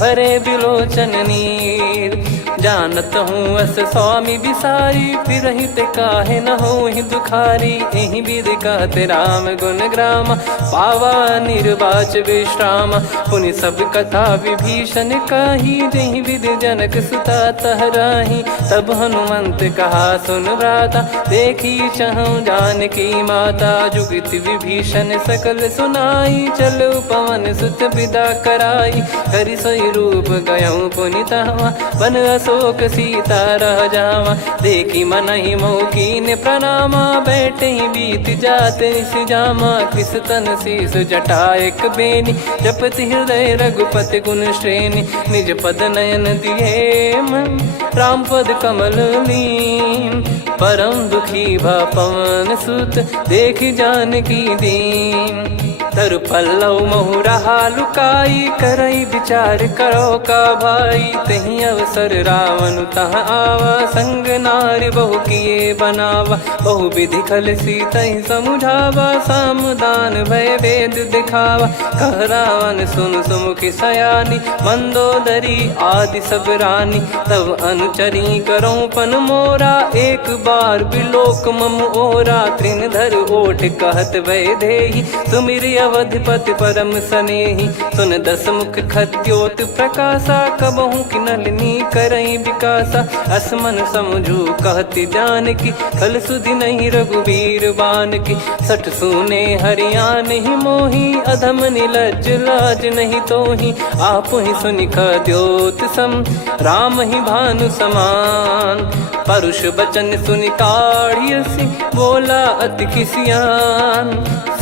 भरे बिलोचन नीर। जानत हूँ अस स्वामी बिसारी, फिरहि ते काहे न होहि दुखारी। एहि विधि कहते राम गुण ग्राम, पावा निर्वाच विश्राम। पुनि सब कथा विभीषण काही, जेहि विधि जनक सुता तहराही। तब हनुमंत कहा सुन भ्राता, देखी चहु जानकी माता। जुगति विभीषण सकल सुनाई, चलो पवन सुत विदा कराई। करि सोई रूप गयऊँ पुनि तहवा, बन अशोक सीता रह जावा। देखी मनहि मोह कीन्ह प्रणामा, बैठे ही बीत जात निस जामा। कृस तन शीस जटा एक बेनी, जपति हृदय रघुपति गुण श्रेणी। निज पद नयन दिए मन, राम पद कमल लीन। परम दुखी भा पवन सुत, देखि जानकी दीन। तरु पल्लव महु रहा लुकाई, करई विचार करो का भाई। तहि अवसर रावण तह आवा, संग नारी बहु किए बनावा। बहु विधि खल सीतहि समुझावा, सामदान भय वेद दिखावा। कह रावण सुन सुमुखि सयानी, मंदोदरी आदि सब रानी। तब अनुचरी करो पन मोरा, एक बार बिलोक मम ओरा। तृण धर ओठ कहत भय देहि, सुमिर अवधिपति परम सनेही। सुन दस मुख खद्योत प्रकाशा, कबहू की नलिनी करई विकासा। असमन समझू कहती जान की, कल सुधि नहीं रघुवीर बान की। सठ सुने हरियाण ही मोही, अधम निलज्ज लाज नहीं तोही। आप ही सुनि खद्योत सम, राम ही भानु समान। परुष बचन सुनि काढ़ियसि, बोला अति किसियान।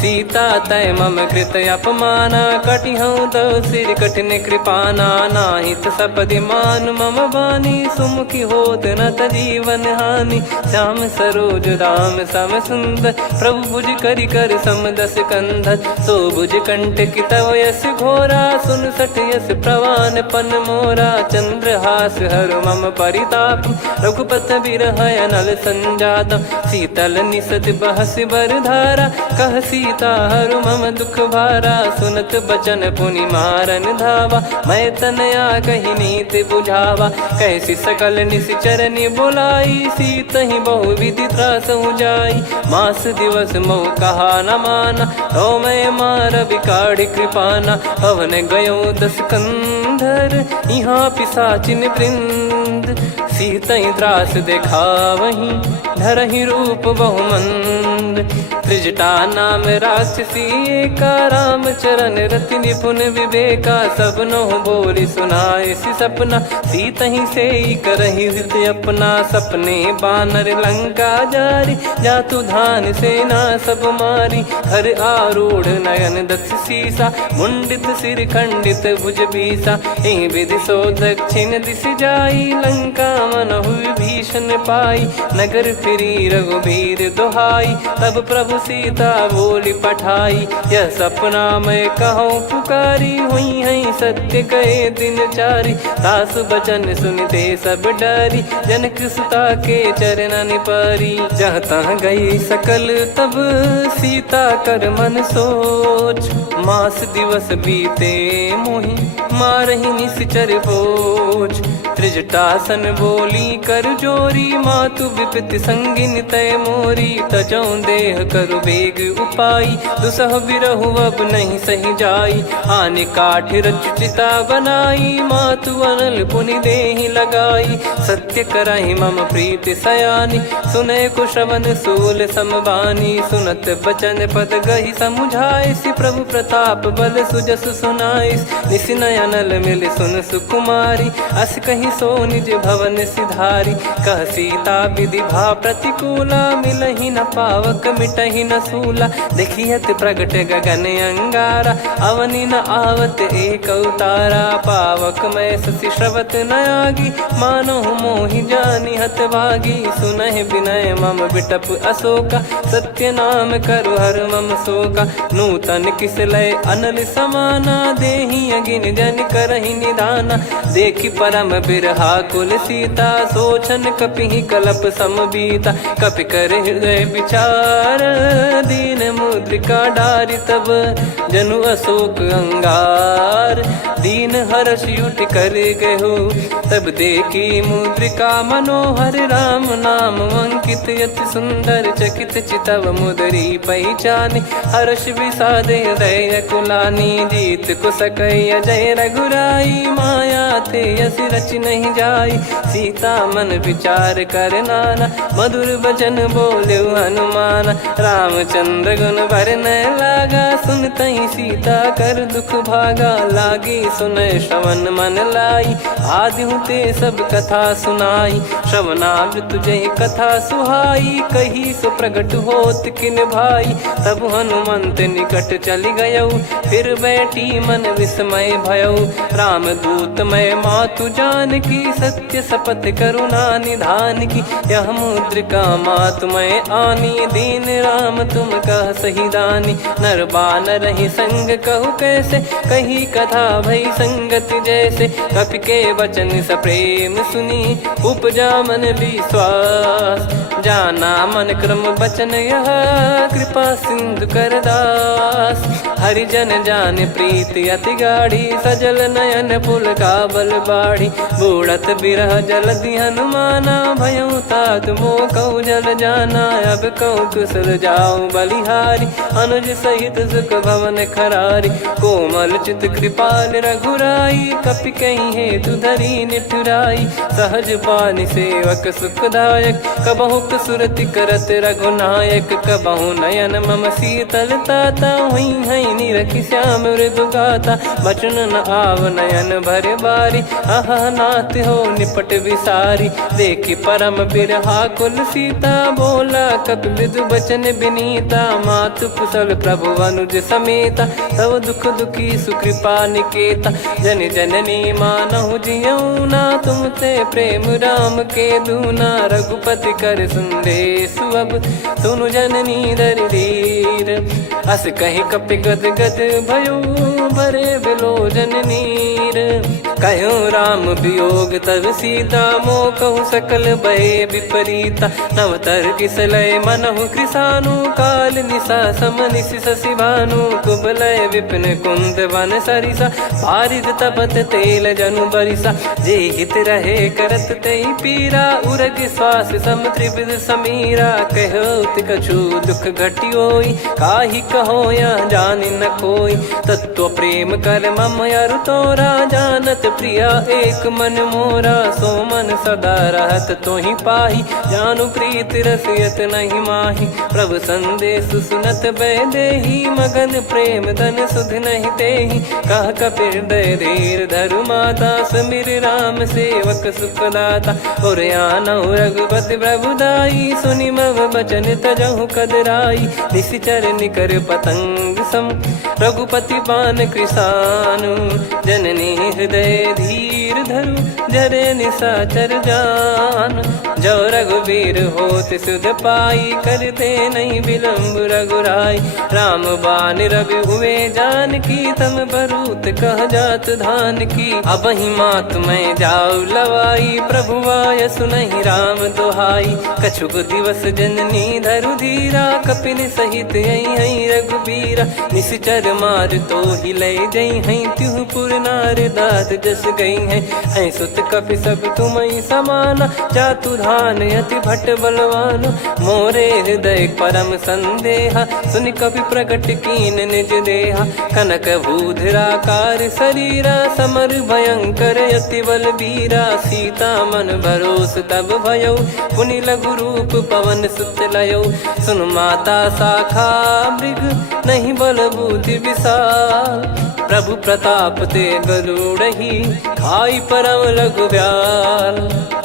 सीता तय मम कृत अपमाना, कटिहऊँ तव सिर कठिन कृपाना। नाहित सपदि मान मम बानी, सुमुखी होत न त जीवन हानि। श्याम सरोज राम सम सुंदर, प्रभु भुज करि कर सम दस कंधर। सो भुज कंठ की तव यस घोरा, सुन सठ यस प्रवान पन मोरा। चंद्रहास हर मम परिताप, रघुपत बिरह अनल संजात। शीतल निसत बहस बर धारा, कह सीता हर मम दुख भारा। सुनत बचन पुनि मारन धावा, मैं तनया कही नीति बुझावा। कैसी सकल निश्चर बुलाई, सीत ही बहु विधि त्रासहु जाई। मास दिवस मोह कहा न माना, तो मैं मार बिकाढ़ कृपाना। पवन गयो दस कंधर, यहाँ पिशाचिन वृंद। सीतहि त्रास देखावहीं, धरहि रूप बहुमंद। त्रिजटा नाम राक्षसी एका, राम चरण रति निपुण विवेका। सबनो बोली सुनाए सि सपना, सीतहि सेई करहि हृदय अपना। सपने बानर लंका जारी, जातु धान सेना सब मारी। हर आरूढ़ नयन दस सीसा, मुंडित सिर खंडित भुज बीसा। एहि विधि सो दक्षिण दिस जाई, लंका मनहु भीषण पाई। नगर फिरी रघुबीर दुहाई, तब प्रभु सीता बोली पठाई। यह सपना मैं कहूँ पुकारी, हुई है सत्य कहे दिन चारी। सासु बचन सुनते सब डरी, जनक सुता के चरण पारी। जहाँ तहाँ गई सकल तब, सीता कर मन सोच। मास दिवस बीते मोहि, मारहि निश्चर बोझ। त्रिजटासन बोली कर जोरी, मातु विपति संगिन तय मोरी। तजौ देह करु बेग उपाई, दुसह बिरहु अब नहीं सही जाई। आने काठ रचिता बनाई, मातु अनल पुनि देहि लगाई। सत्य करहि मम प्रीति सयानी, सुनय को श्रवण सूल समबानी। सुनत बचन पद गहि समुझाइसि, प्रभु प्रताप बल सुजस सुनाइस। निसिनय अनल मिल सुन सुकुमारी, अस कहि सो निज भवन सिधारी। कह सीता विधि भा प्रतिकूला, मिलहि न पावक मिटहि न सूला। देखियत प्रगट गगन अंगारा, अवनि न आवत एक अवतारा। पावक मैं शशि श्रवत न आगी, मानो मोहि जानि हत भागी। सुनहि विनय मम बिटप अशोका, सत्य नाम करु हर मम शोका। नूतन किस लय अनल समाना, देहि अगिन जन करहि निदाना। देखि परम बिरहा कुल सीता, सोचन कपिहि कलप समबीता। कपि कर हृदय विचार, दीन मुद्रिका डारि तब। जनु अशोक अंगार, दीन हर्ष उठ कर गहु। तब देखी मुद्रिका मनोहर, राम नाम अंकित अति सुंदर। चकित चितव मुदरी पहचानी, हर्ष विषाद हृदय कुलानी। जीत को सकय जय रघुराई, माया थे यस रच नहीं जाई। सीता मन विचार कर नाना, मधुर वचन बोले हनुमान। रामचंद्र गुण भरन लागा, सुनतहि सीता कर दुख भागा। लागी सुनय श्रवण मन लाई, आदिहु ते सब कथा सुनाई। श्रवणामृत जय कथा सुहाई, कही सो प्रगट होत किन भाई। तब हनुमंत निकट चली गयौ, फिर बैठी मन विस्मय भयौ। राम दूत मैं मातु जान की, सत्य शपथ करुणा निधान की। यह मुद्रिका मातु मैं आनी, दीन राम तुम कह सही दानी। नर बानर ही संग कहु कैसे, कही कथा भई भई संगति जैसे, कपि के वचन स प्रेम सुनी, उपजा मन विश्वास। जाना मन क्रम बचन यह, कृपा सिंधु कर दास। हरिजन जान प्रीति अति गाढ़ी, सजल नयन पुल काबल बाढ़ी। बूढ़त बिरह जलधि हनुमाना, भयउ तात मोह कहु जल जाना। अब कहु कुशल जाऊं बलिहारी, अनुज सहित सुख भवन खरारी। कोमल चित कृपाल रघुराई, कपि कहीं हेतु धरी निठुराई। सहज पानि सेवक सुखदायक, कबहु सुरति करत रघुनायक। कबहु नयन मम शीतलता, हुई हई निरखि श्याम मृदु गाता। बचन न आव नयन भर बारी, आह नाथ हो निपट विसारी। देखि परम बिरहा कुल सीता, बोला कपि विदु बचन बिनीता। मातु कुशल प्रभु अनुज समेता, तव दुख दुखी सुकृपा निकेता। जन जननी मानहु जियऊ ना, तुम ते प्रेम राम के दूना। रघुपति कर संदेशु अब, सुनु जननी दर धीर। अस कहि कपि गद गद भयो, भरे बिलोचन नीर। कहो राम वियोग तब सीता, मोह कहु सकल भय विपरीता। नवतर किसलय मनहु कृसानु, काल निशा सम निशि शशि भानु। कुबलय विपिन कुंद वन सरिसा, पारिद तपत तेल जनु बरिसा। जे हित रहे करत तेहि पीरा, उरग श्वास सम त्रिविध समीरा। कहो कछु दुख घटियोई, काहि कहो या जानि न कोई। तत्व प्रेम कर मम अरु तोरा, जानत प्रिया एक मन मोरा। सो मन सदा रहत तोहि पाही, जानु प्रीत रसियत नहीं माही। प्रभु संदेश सुनत बैदेही, मगन प्रेम धन सुध नहीं तेहि। कह कपि हृदय धीर धरु माता, सुमिर राम सेवक सुखदाता। और आनहु रघुपति प्रभुदाई, सुनि मम बचन तजहु कदराई। निशिचर निकर पतंग सम, रघुपति पान कृसानु। जननी हृदय धीर धरु, जरे निशाचर जान। जो रघुवीर होत सुध पाई, करते नहीं विलम्ब रघुराई। राम बान रवि हुए जानकी, तम बरूत कह जात धान की। अब ही मात मैं जाऊ लवाई, प्रभु आय सुनहि राम दोहाई। कछुक दिवस जननी धरु धीरा, कपिन सहित यही रघुबीरा। निशिचर मार तो ही ले जई हैं, त्युह पुर नार दात जस गई हैं। ऐ सुत कपि सब तुमहि समाना, जातु धान अति भट बलवान। मोरे हृदय परम संदेहा, सुनि कपि प्रकट कीन निज देहा। कनक भूधराकार शरीरा, समर भयंकर अति बलबीरा। सीता मन भरोस तब भयउ, पुनि लघु रूप पवन सुत लयौ। सुन माता शाखा मृग, नहीं बल बुद्धि विशाल। प्रभु प्रताप ते गरुड़हि, खाई परम लघु ब्याल।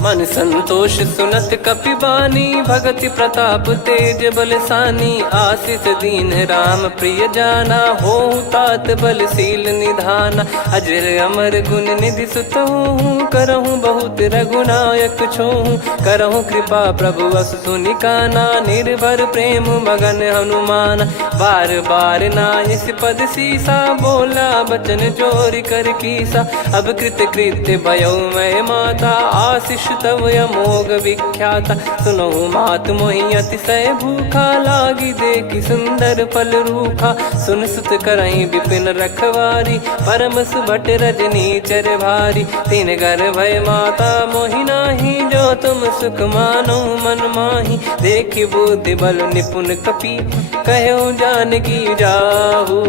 मन संतोष सुनत कपि बानी, भगति प्रताप तेज बलसानी। आशीष दीन राम प्रिय जाना, होहु तात बलशील निधाना। अजर अमर गुण निधि सुतहु, करहु बहुत रघुनायक छोहु। करहु कृपा प्रभु अस सुनि काना, निर्भर प्रेम मगन हनुमान। बार बार नायस पद सीसा, बोला बचन चोरी कर कीसा। अब कृत कृत्य भयो मैं माता, आशीष तव अमोघ विख्याता। सुनो मात मोहि अतिशय भूखा, लागी देखि सुंदर फल रूखा। सुन सुत करई विपिन रखवारी, परम सुभट रजनी चर भारी। तीन घर भय माता मोहि नाही, जो तुम सुख मानो मन माही। देखि बुद्धि बल निपुण कपि, कहो जानकी जाहू।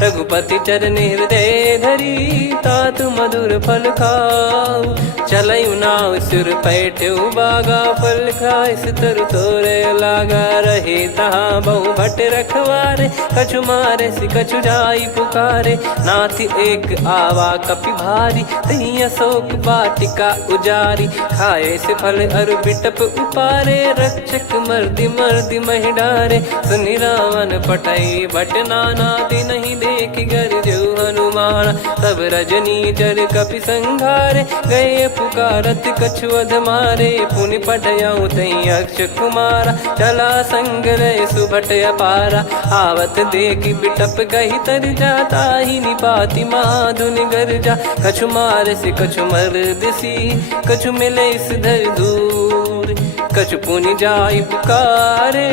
रघुपति चरण हृदय धरी, तात मधुर फल खाऊ। चलऊ नाव सिर पैठऊ बागा, फल खाय सितर तोरे लागा। रहे तहाँ बहु भट रखवारे, कछु मारे सि कछु जाई पुकारे। नाथ एक आवा कपि भारी, तही अशोक वाटिका उजारी। खाए से फल अरु बिटप उपारे, रक्षक मर्दि मर्दि महि डारे। सुनि रावण पटई भट नाना, तिनहि देखि गरजऊ हनुमान। तब रजनी चर कपि संघारे, गए पुकारत कछु वध मारे पुनि पठयऊ तई अक्ष कुमारा चला संग रहे सुभट अपारा आवत देखी बिटप गही तर जाता ही निपाति महाधुनि गर्जा कछु मार से कछु मर्द सी कछु मिले इस धर दूर कछु पुनि जाई पुकारे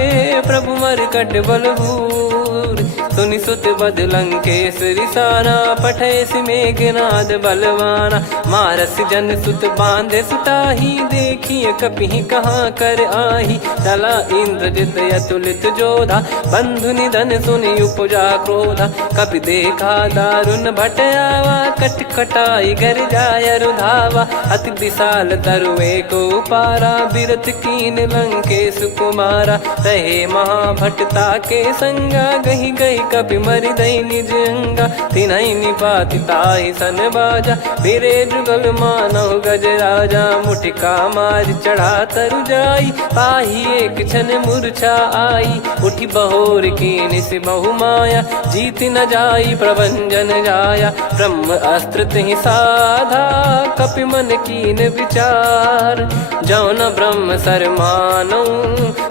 प्रभु मरकट बलभूर सुनि सुत बद लंकेश्वरी साना पठय मेघनाद बलवाना मारस जन सुत बांधे सुताही देखिए कपि कहाँ कर आही चला इंद्रजित अतुलित जोधा बंधु निधन सुनि उपजा क्रोधा कपि देखा दारुण भट आवा कट कटाई घर जाय रुधावा अति विशाल तरुए को पारा बिरत कीन लंकेश कुमारा रहे महाभटता के संगा गही गही कपि मरि दई निज अंगा तिनहि निपाति ताहि सन बाजा फिरे जुगल मानव गज राजा मुठिका मार चढ़ा तरु जाई पाही एक क्षण मूर्छा आई उठी बहोर कीन से बहु माया जीत न जाई प्रभंजन जाया ब्रह्म अस्त्र तिहि साधा कपि मन कीन विचार जौ न ब्रह्म सर मानौ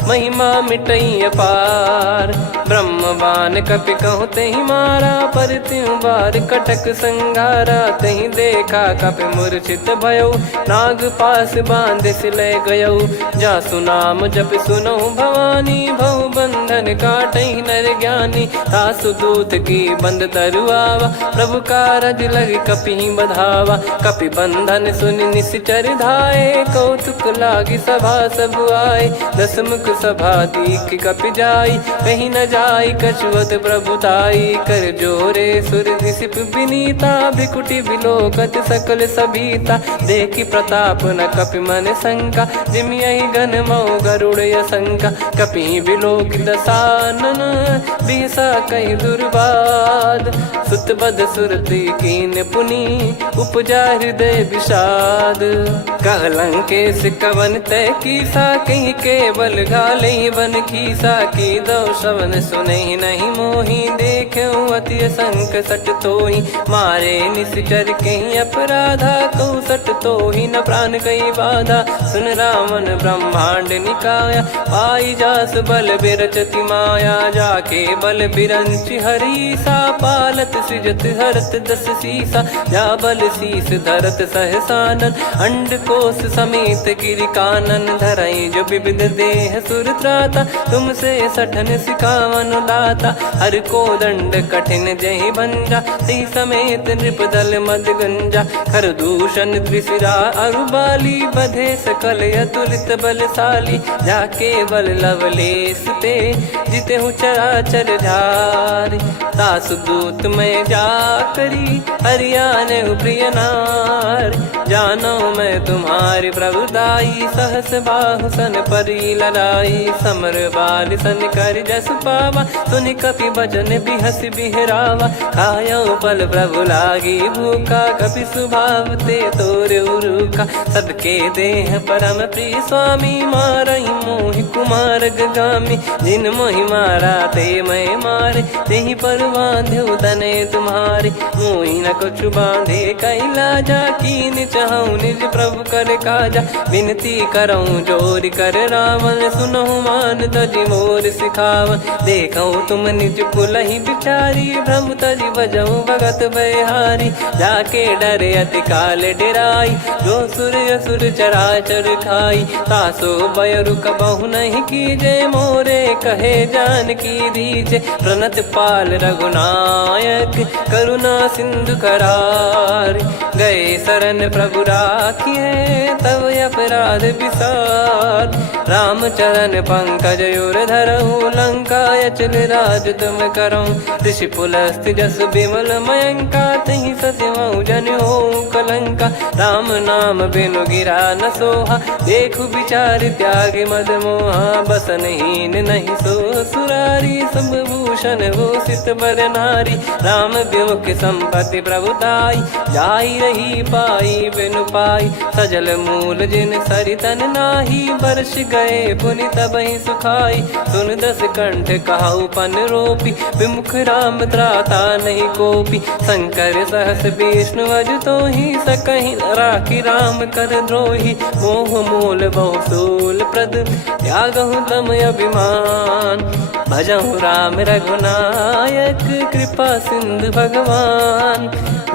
महिमा मिटई अपार ब्रह्मवान कपि कहु तहि मारा पर त्यों बार कटक संगारा तहि देखा कपि मूर्छित भयो नाग पास बांध सिले गयो जा सुनाम जप सुनौ भवानी भव बंधन काटहि नर ज्ञानी तासु दूत की बंद तरुआवा प्रभु कारज लग कपि बधावा कपि बंधन सुन निश्चर धाये कौतुक लागी सभा सब आए दसमुख सभा दीख कपि जाई कहीं न जाई कछुवत प्रभुताई कर जोरे सुर दिसिप विनीता भिकुटी बिलोकत सकल सबीता देखी प्रताप न कपि मन शंका जिमियहि गन मऊ गरुड़ शंका कपि बिलोक दसानन बिहसा कई दुर्बाद सुत बद सुरति कीन पुनि उपजा हृदय विषाद कहलंकेश कवन तय कीसा कहीं केवल घाले बन खीसा की दो शवन सुने नहीं मोही देखे अति संक सट तोही मारे निश्चर कहीं अपराधा को सट तोही न प्राण कई बाधा सुन रावण ब्रह्मांड निकाया पाई जास बल बिरचति माया जाके बल बिरंच हरीसा पालत सृजत हरत दस सीसा जा बल शीस धरत सहसानन अंड कोश समेत गिरि कानन धरई जो विविध देह सुर त्राता तुमसे सठन सिखावन दाता हर को दंड कठिन जय भंजा सी समेत नृपदल मद गंजा खर दूषण त्रिशिरा अरुबाली बधे सकल अतुलित बलशाली जाके बल लवलेस ते जिते हूँ चराचर झारी तासु दूत में जा करी हरियाने प्रिय नार जानो मैं तुम्हारी प्रभुताई सहस बाहु सन परी लड़ाई समर बाल सन कर जस पावा सुनि कपि भजन बिहस बिहरावा खायो पल प्रभु लागी भूखा कपि स्वभाव ते तोरे उरुखा सबके देह परम प्रिय स्वामी मारई मोहि कुमार गगामी जिन मोहि मारा ते मैं मारे तेहि पर बांधे तने तुम्हारे मोहि न कुछ बांधे कैला जा कीन चाहूं निज प्रभु कर काजा विनती करऊं जोर कर रावण सुनहु मान तजि मोर सिखावन देखऊं तुम निज कुलहि बिचारी भ्रम तजि बजऊं भगत बहारी जाके डरे अति काल डेराई जो सुर असुर चराचर खाई तासो भय रुक बहु नहीं कीजे मोरे कहे जान की दीजे प्रणत पाल रघुनायक करुणा सिंधु करार गए शरण प्रभु राखिए तब अपराध विसार राम चरण पंकज उर धरऊं लंका अचल राज तुम करऊं ऋषि पुलस्त्य जस विमल मयंका तहि ससिमऊ जन हो कलंका राम नाम बिनु गिरा न सोहा देखु विचार त्याग मद मोहा बसनहीन नहीं सो सुरारी सब भूषण हो सित बर नारी राम विमुख संपत्ति प्रभुताई जाई रही पाई बिनु पाई सजल मूल जिन सरितन नाही वर्ष गए पुनि तबहि सुखाई। सुन दस कंठ कहाऊ पन रोपी, विमुख राम त्राता नहीं कोपी। शंकर सहस विष्णु अज तो ही, सकहि न राखी राम कर द्रोही। मोह मूल बहु सूल प्रद, त्यागहु तम अभिमान। भजहु राम रघुनायक, कृपा सिंधु भगवान।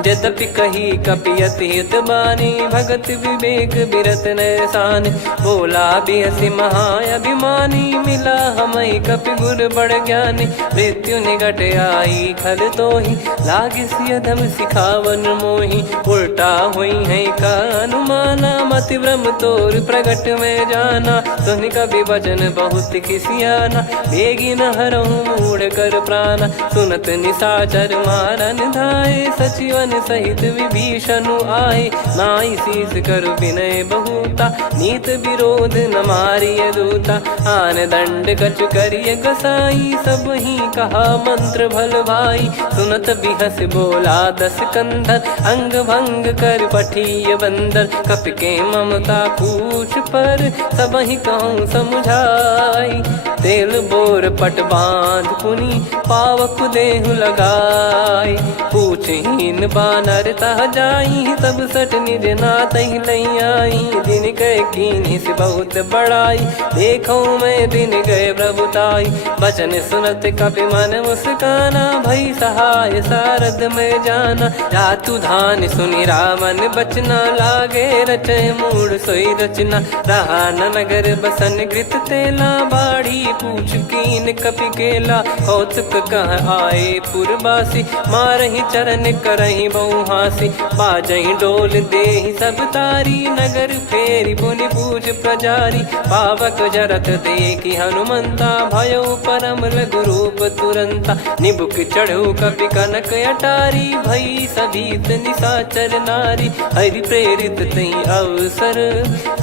यद्यपि कही कपि अति हित बानी, भगत विवेक बिरत नैसान। बोला बिहसि महाअभिमानी, मिला हमई कपि गुर बड़ ज्ञानी। मृत्यु निकट आई खल तोहि, लागिसि अधम सिखावन मोहि। उल्टा हुई है का अनुमाना, मति भ्रम तोर प्रगट में जाना। सुनि कवि वचन बहुत खिसियाना, बेगी न हरहु मूढ़ कर प्राणा। सुनत निशाचर मारन धाये, सचिवन सहित विभीषणु आए। नाई शीस कर विनय बहुता, नीत विरोध न मारिय दूता। आन दंड कछु करिय गसाई, सब ही कहा मंत्र भल भाई। सुनत बिहस बोला दस कंधर, अंग भंग कर पठिय बंदर। कपि के ममता पूछ पर, सब ही कहूँ समुझाई। तेल बोर पट बांध पुनि, पावक देहु लगाई। पूछहीन बानर तह जाई, सब सट निज नातहि लई आई। दिन गए कीन्ही से बहुत बड़ाई, देखो मैं दिन गए प्रभुताई। बचन सुनत कपि मन मुस्काना, भई सहाय सारद में जाना। जातु धान सुनि रामन बचना, लागे रचय मूढ़ सोई रचना। रहा न नगर बसन घृत तेला, बाड़ी पूछ कीन कपि केला। कौतुक कह आए पुरबासी, मारहि चरण करहि बहु हासी। बाजहि डोल देहि सब तारी, नगर फेरी पुनि पूज प्रजारी। पावक जरत देखि हनुमंता, भयो परम लघु रूप तुरंता। निबुक चढ़ऊ कपि कनक अटारी, भई सभीत निशाचर नारी। हरि प्रेरित तई अवसर,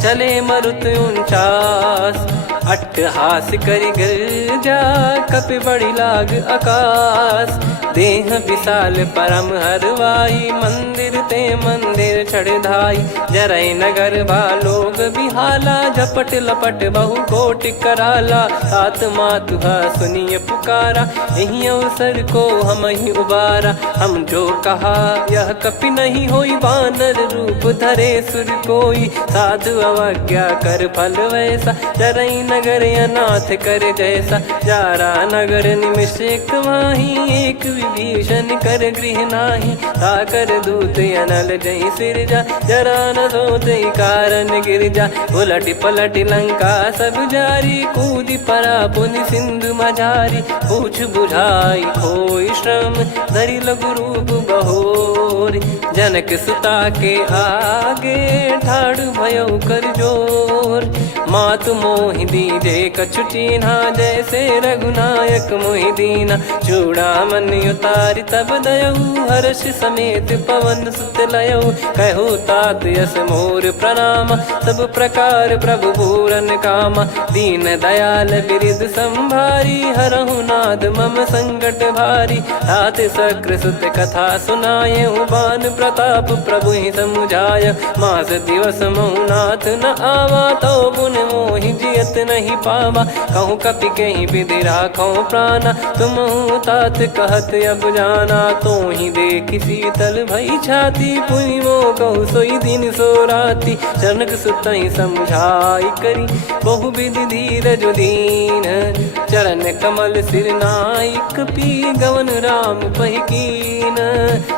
चले मरुत 49। अट्टहास करि गिरजा, कपि बड़ी लाग आकाश। देह विशाल परम हरवाई, मंदिर ते मंदिर चढ़धाई। जरई नगर भालोग बिहाला, झपट लपट बहु कोटि कराला। सात मातुहा सुनिय पुकारा, यही अवसर को हम ही उबारा। हम जो कहा यह कपि नहीं होई, बानर रूप धरे सुर कोई। साधु अवज्ञा कर फल वैसा, जरई नगर अनाथ कर जैसा। जारा नगर निमिष एक माही, एक विभीषण कर गृह नाही। ताकर दूत अनल जय सिरजा, जरा न सोते कारण गिरजा। उलट पलट लंका सब जारी, कूद परा पुनि सिंधु मझारी। पूछ बुझाई खोई श्रम, धरि लघु रूप बहोरी। जनक सुता के आगे, ठाड़ भयो कर जोर। मातु मोहि दीजे कछु चीन्हा, जैसे रघुनायक मोहि दीना। चूड़ामणि उतारि तब दयऊ, हर्ष समेत पवन सुत लयऊ। कहु तात यस मोर प्रणाम, सब प्रकार प्रभु पूरन कामा। दीन दयाल बिरिद संभारी, हरहु नाद मम संकट भारी। तात सकृ सुत कथा सुनायऊ, बान प्रताप प्रभु ही समुझाय। मास दिवस महु नाथ न आवा, तो पुन मोहि जियत नहीं पावा। कहूँ कपि कहीं विधि राखो प्राणा, तुम तात कहत अब जाना। तो ही देख शीतल भई छाती, पुनि मो कहु सोई दिन सो राती। जनक सुतहि समुझाई करी, बहु विधि धीरज दीन। चरण कमल सिर नाइक, पी गवन राम पहि कीन।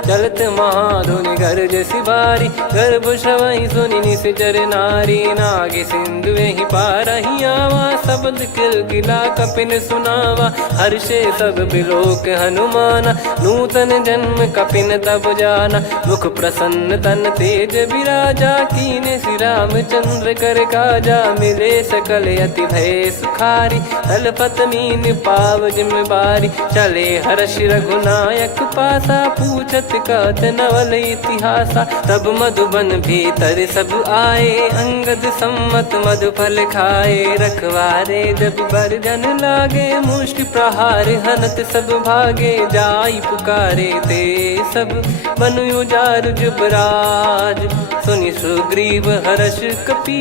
चलत महाधुनि गरज सिबारी, गर्भ श्रवहि सुनि निश्चर नारी। नागे सिंधु ही पारहि आवा, शब्द किलकिला कपिन सुनावा। हर्षे सब बिलोक हनुमाना, नूतन जन्म कपिन तब जाना। मुख प्रसन्न तन तेज विराजा, कीने श्री रामचंद्र कर काजा। मिले सकल अति भय सुखारी, तलपत चलत मीन पाव जिम्मेवारी। चले हर्ष रघुनायक पासा, पूछत कहत नवल इतिहासा। तब मधुबन भीतर सब आए, अंगद सम्मत मधुफल खाए। रखवारे जब बरजन लागे, मुष्टि प्रहार हनत सब भागे। जाई पुकारे ते सब बनु उजार जुबराज। सुनि सुग्रीव हर्ष कपि,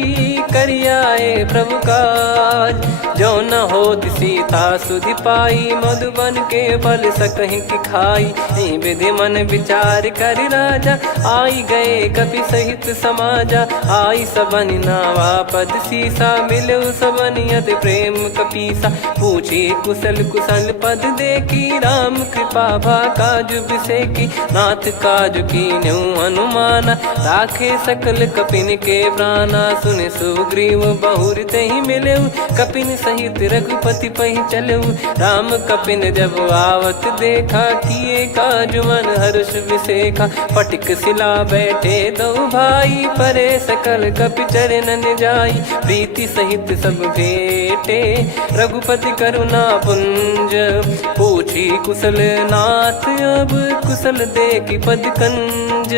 करियाए प्रभु काज। जो न होत सीता सुधि पाई, मधुबन के फल सकहि की खाई। विधि मन विचार कर राजा, आई गए कपि सहित समाजा। आई सबनि नावा पद सीसा, मिलउ सबनि अति प्रेम कपीसा। पूछी कुशल कुशल पद देखी, राम कृपा भा काजु बिसेकी। नाथ काजु कीन्हु हनुमाना, राखे सकल कपिन के प्राणा। सुन सुग्रीव बहुर तेहि मिलउ, कपिन सहित रघुपति पहि चलऊ। राम कपिन जब आवत देखा, किए काजु मन हर्ष विसेखा। फटिक सिला बैठे दो भाई, परे सकल कपि चरणन जाई। प्रीति सहित सब भेटे, रघुपति करुणा पुंज। पूछी कुशल नाथ अब, कुशल देखि पद कंज।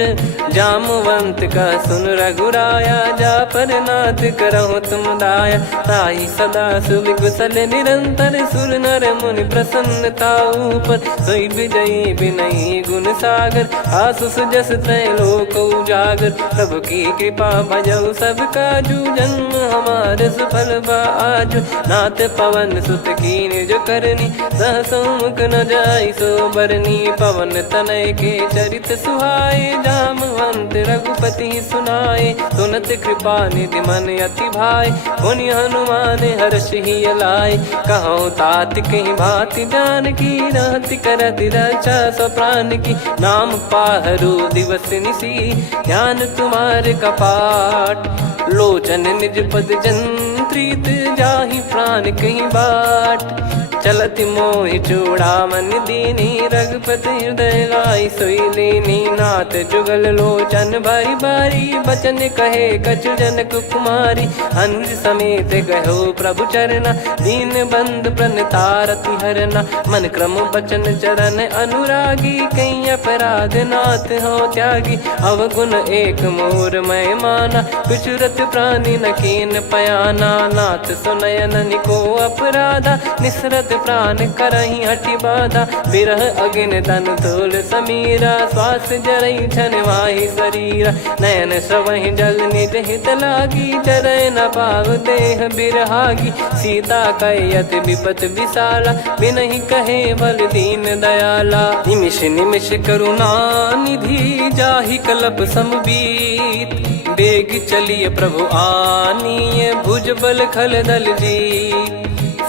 जामवंत का सुन रघुराया, जा पर नाथ करहु तुम दाया। ताई सदा सुविकुशल निरंतर, सुर नर मुनि प्रसन्नता ऊपर। सोई विजयी विनयी गुण सागर, आसुस जस त्रैलोक उजागर। प्रभु की कृपा भजऊ सब काजू, जन्म हमार सफल बा आजु। नाथ पवन सुत कीन्ह जो करनी, सहसो मुख न जाई सो बरनी। पवन तनय के चरित सुहाए, जामवंत रघुपति सुनाए। सुनत कृपा निधि मन अति भाई, पुनि हनुमान हर्ष ही लाए। कहो तात कहीं भांति जान की, रहति करति रक्षा सो प्राण की। नाम पाहरु दिवस निसी, ध्यान तुम्हारे कपाट। लोचन निज पद जंत्रित, जाहि प्राण कहीं बाट। चलति मोहि चूड़ामन दीनी, रघुपति हृदय लाई सोई लीनी। नाथ जुगल लोचन बारी बारी, बचन कहे कछु जनक कुमारी। अनुज समेत गहो प्रभु चरना, दीन बंद प्रणतारति हरना। मन क्रम बचन चरण अनुरागी, कहीं अपराध नाथ हो त्यागी। अवगुण एक मोर मैं माना, कुछुरत प्राणी न कीन पयाना। नाथ सुनयन निको अपराधा, निसरत प्राण करहि हठि बाधा। बिरह अगिन तन तोल समीरा, श्वास जरई छन माहि शरीरा। नयन श्रवहि जल निज हित लागी, चरय न पाव देह बिरहागी। सीता कयत विपत विशाला, बिनहि कहे बल दीन दयाला। निमिष निमिष करुणा निधि, जाहि कलप समबीत। बेग चलिए प्रभु आनीय, भुज बल खल दल जीत।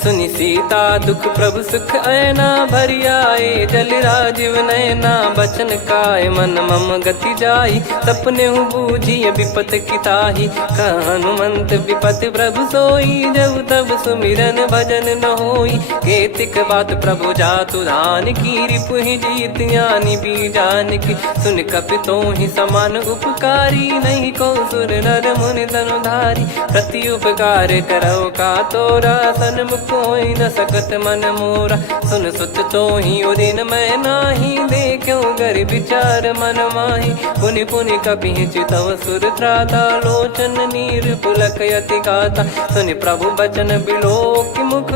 सुनि सीता दुख प्रभु सुख ऐना, भरि आए जल राजीव नैना। बचन काय मन मम गति जाई, सपने हूँ बूझिए विपत किताही। हनुमंत विपत प्रभु सोई, जब तब सुमिरन भजन न होई। केतिक बात प्रभु जातु धान की, रिपु ही जीत यानी बीजान की। सुन कपि तो ही समान उपकारी, नहीं को सुर नर मुनि तनुधारी। प्रति उपकार करो का तोरा, सन्मुख कोई न सकत मन मोरा। सुन सुत तो ही उदिन मैं नाही, देखो गर विचार मन माही। पुनि पुनि कपि चितव सुर त्राता, लोचन नीर पुलक यति गाता। सुनि प्रभु बचन बिलोक मुख,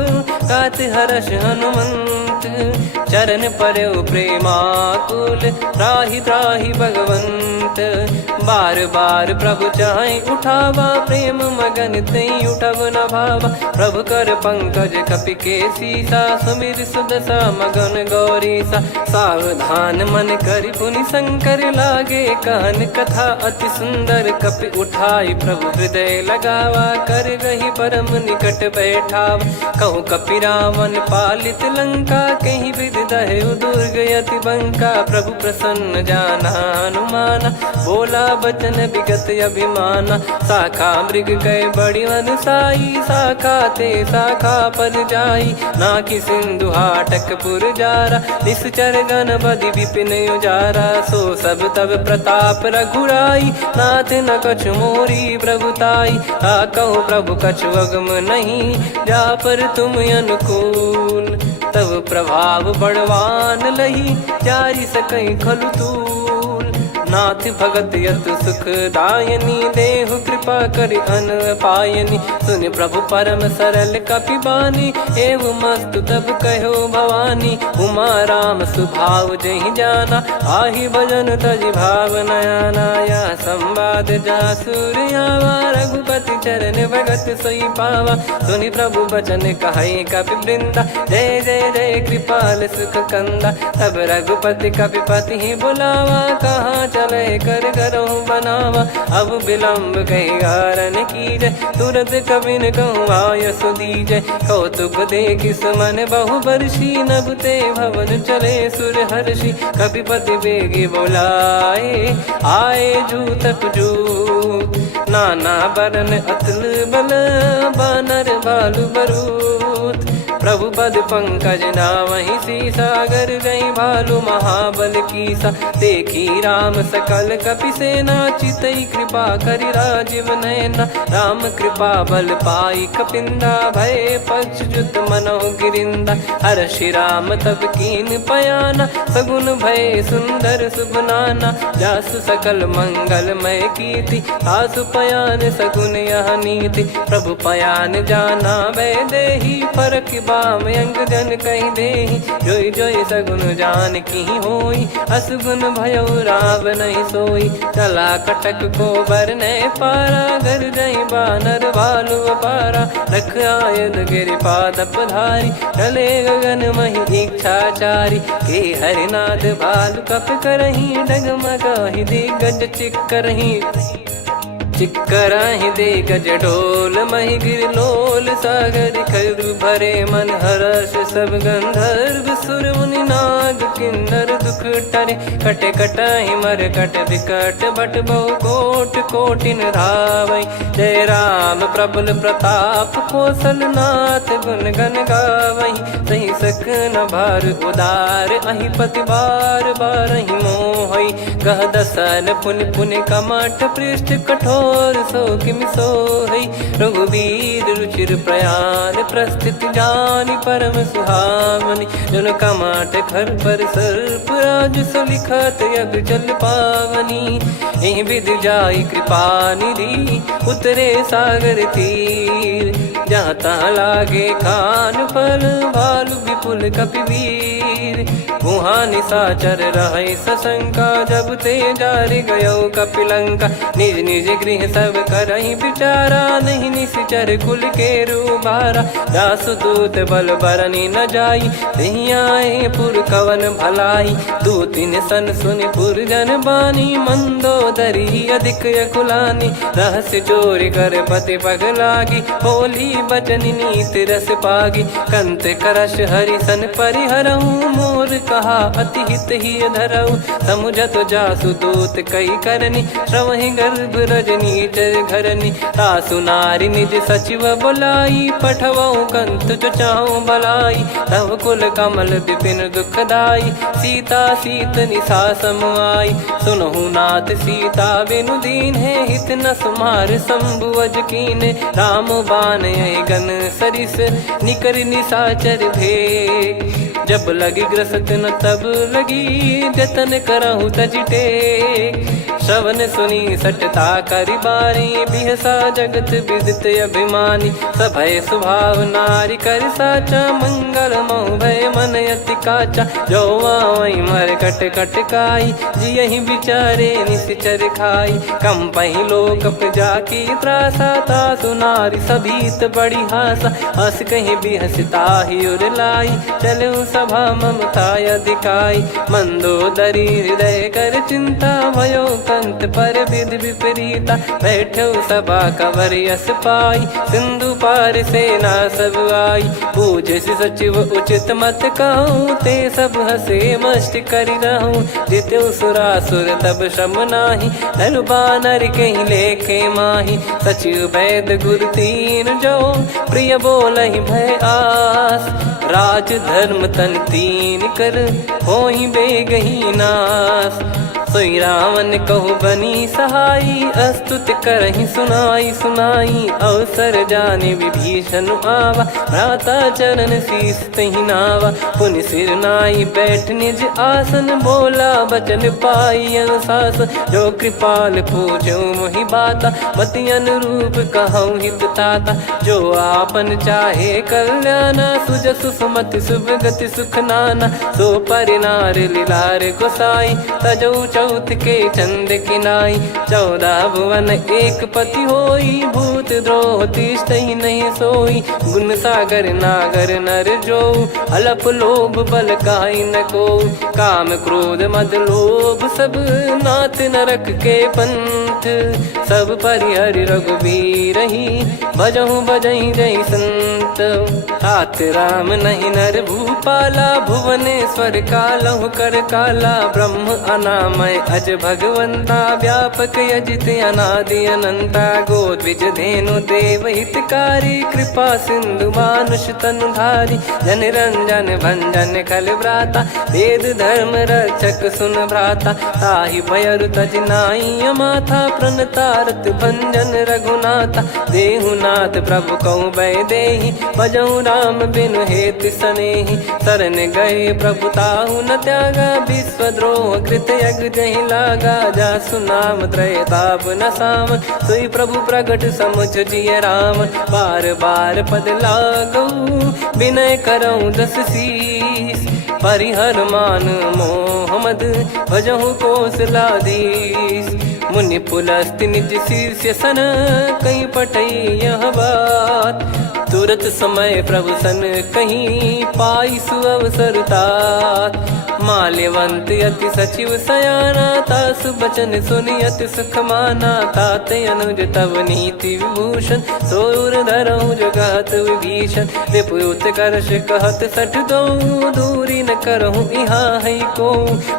गात हर्ष हनुमंत। चरण परउ प्रेमाकुल, त्राहि त्राहि भगवंत। बार बार प्रभु चाहि उठावा, प्रेम मगन तई उठब न भावा। प्रभु कर पंकज कपि के सीसा, सुमिर सुदशा मगन गौरीसा। सावधान मन करि पुनि शंकर लागे, कहन कथा अति सुंदर। कपि उठाई प्रभु हृदय लगावा, कर रही परम निकट बैठावा। कहूँ कपि रावण पालित लंका, कहीं विधि दहेउ दुर्ग यति बंका। प्रभु प्रसन्न जाना हनुमाना, बोला बचन विगत अभिमाना। शाखा मृग गए बड़ी अनुसाई, शाखा ते शाखा पर जाई। नाकि सिंधु हाटक पुर जारा, निश्चर गण बधि विपिन उजारा। सो सब तब प्रताप रघुराई, नाथ न कछु मोरी प्रभुताई। कहो प्रभु कछु अगम नहीं, जा पर पर तुम अनुकूल। तब प्रभाव बड़वान लही, जारी सकई खलु तूल। नाथ भगत यत सुखदायनी, देहु कृपा करि अन पायनी। सुन प्रभु परम सरल कपिबानी, एव मस्तु तब कहो भवानी। उमा राम सुभाव जहि जाना, आहि भजन तजि भाव नयाना। या संवाद जासुर आवा, रघुपति चरण भगत सोई पावा। सुनि प्रभु बचन कहै कपि वृंदा, जय जय जय कृपाल सुख कंदा। तब रघुपति कपिपति ही बुलावा, कहाँ चले कर करहु बनावा। अब विलम्ब कही कारण कीजय, तुरत कबिन कहूँ आयस दीजय। कौतुक देखि सुमन बहु बरसी, नभ ते भवन चले सुर हर्षि। कपिपति बेगी बोलाए, आए जूतक जूत। नाना बरन अतुल बल, बानर भालु बरूत। प्रभु पद पंकज नावहि सीसागर, गई भालु महाबल कीसा। देखी राम सकल कपि सेना, चितई कृपा करि राजीव नयना। राम कृपा बल पाई कपिंदा, भय पक्ष जुत मनोह गिरिंदा। हर्षि राम तब कीन पयाना, सगुन भय सुंदर शुभ नाना। जासु सकल मंगलमय कीर्ति, आसु पयान सगुन यह नीति। प्रभु पयान जाना वै देहि, फरक बाम अंग जन कहि देहि। जोई जोई सगुन जान की होई, असगुन भयो राव नहीं सोई। चला कटक को बरने पारा, घर जई बानर भालु अपारा। रख आयन गिरिपाद पधारी, चले गगन महि इच्छाचारी। के हरिनाथ भालु कप करही, डगमगाहि दिग्गज चिक्करही। चिक्कराहि दिग्गज ढोल, महि गिर लोल। सागर खरु भरे मन हर्ष, सब गंधर्व सुर मुनि नाग किन्नर दुख टरे। कटे कटाहि मर कट विकट, बट बहु कोट कोटिन धावै। जय राम प्रबल प्रताप, कौशल नाथ गुण गन गावै। सही सकन भार उदार, अहि पति बार बारहि मोहै। गह दसन पुन पुन कमठ, पृष्ठ कठोर सो किम सोहै। रघुवीर रुचिर प्रयाण, प्रस्थित जानि परम सुहावनी। जन कमाट खर पर सर्प, राज सलिखत यग जल पावनी। एहि विधि जाई कृपा निधि, उतरे सागर तीर। जहाँ तहाँ लागे खान फल, भालु विपुल कपिवीर। वहाँ निशाचर रहै सशंका, जब ते जारि गयो कपिलंका। निज निज गृह सब करहि विचारा, नहीं निश्चर कुल के रूबारा। जासुदूत बल बरनि न जाई, तेहि आए पुर कवन भलाई। दूतिन सन सुनि पुर जन बानी, मंदोदरी अधिक अकुलानी। रहस्य चोरी कर पति पग लागी, होली बचन नीति रस पागी। कंत करश हरिसन परिहरहु, मोर कहा अति हित ही धरऊ। समुझत जासुदूत कई करनी, श्रवहि गर्भ रजनी चर घरनी। तासु नारी निज सचिव बुलाई, पठवऊ कंत जो चाहूं भलाई। तव कुल कमल विपिन दुखदाई, सीता सीत निशा समुआई। सुनहु नाथ सीता बिनु दीन है, हित न सुमार शंभु अज कीने। राम बान गन सरिस, निकर निशाचर भेग। जब लगी ग्रसत न तब लगी, जतन करहु तज टेक। श्रवण सुनी सटता करि बारी, बिहसा जगत विदित अभिमानी। सभय स्वभाव नारी कर साचा, मंगल मोह भय मन अति काचा। जो आवै मर कट कट काई, जियहि विचारे निश्चर खाई। कम पहि लोक प्रजा की त्रासा, तासु नारी सभीत बड़ी हासा। हस कहीं बिहसता ही उर लाई, चलऊ सभा ममता अधिकाई। मंदोदरी हृदय कर चिंता, भयो कंत पर विध विपरीता। बैठो सभा कवर यस पाई, सिंधु पार सेना सब आई। पूज्य सचिव उचित मत कहूँ, ते सब हसे मस्त करि रहूँ। जित्यु सुरासुर तब श्रम नाही, धनु बानर कहीं लेखे माही। सचिव वैद गुरु तीन जो, प्रिय बोलहि भय आस। राज धर्म तन तीन कर, होहि बेगहि नास। सोई रावण कहु बनी सहाई, अस्तुत करहि सुनाई सुनाई। अवसर जाने विभीषण आवा, भ्राता चरण शीस तहि नावा। पुनि सिर नाई बैठ निज आसन, बोला बचन पाई अनुशासन। जो कृपाल पूछो मोहि बाता, मति अनुरूप कहूँ हित ताता। जो आपन चाहे कल्याणा, सुजसु सुमति शुभ गति सुख नाना। सो परिनार लीलार गोसाई, तजौ चौथ के चंद किनाई। 14 भुवन एक पति होई, भूत द्रोह तिष्ठहि नहीं सोई। गुण सागर नागर नर जो, अलप लोभ बल काई न को। काम क्रोध मद लोभ सब, नाथ नरक के पंथ। सब परिहरि रघुबीर ही, भजहु भजहि जय संत। तात राम नहीं नर भूपाला, भुवनेश्वर कालहु कर काला। ब्रह्म अनामय अज भगवंता, व्यापक यजित अनादि अनंता। गोद्विज धेनु देव हितकारी, कृपा सिंधु मानुष तनुधारी। जन रंजन भंजन खल भ्राता, वेद धर्म रक्षक सुन भ्राता। ताहि भयरु तज नाई माथा, प्रणतारत भंजन रघुनाथा। देहुनाथ प्रभु कहु बै देहि, भजहु राम बिनु हेत सनेहि। शरण गए प्रभु ताहु न त्यागा, विश्वद्रोह कृत यज्ञ जहि लागा। जासु नाम त्रय ताप न सावन, सोई प्रभु प्रगट समुझ जिय रामन। बार बार पद लागऊ, विनय करऊँ 10 शीस। परिहर मान मोह मद, भजहु कौशलाधीश। मुनि पुलस्त्य निज शीर्ष सन, कहीं पटई यह बात। तुरत समय प्रभु सन कहीं, पाई सुअवसर तात। माल्यवंत अति सचिव सयाना, तासु बचन सुनि अति सुख माना। ताते अनुज तव नीति विभूषण, सोर धरहु जगत विभीषण। रिपुत करश कहत सठ दो, दूरी न करहु इहाँ है को।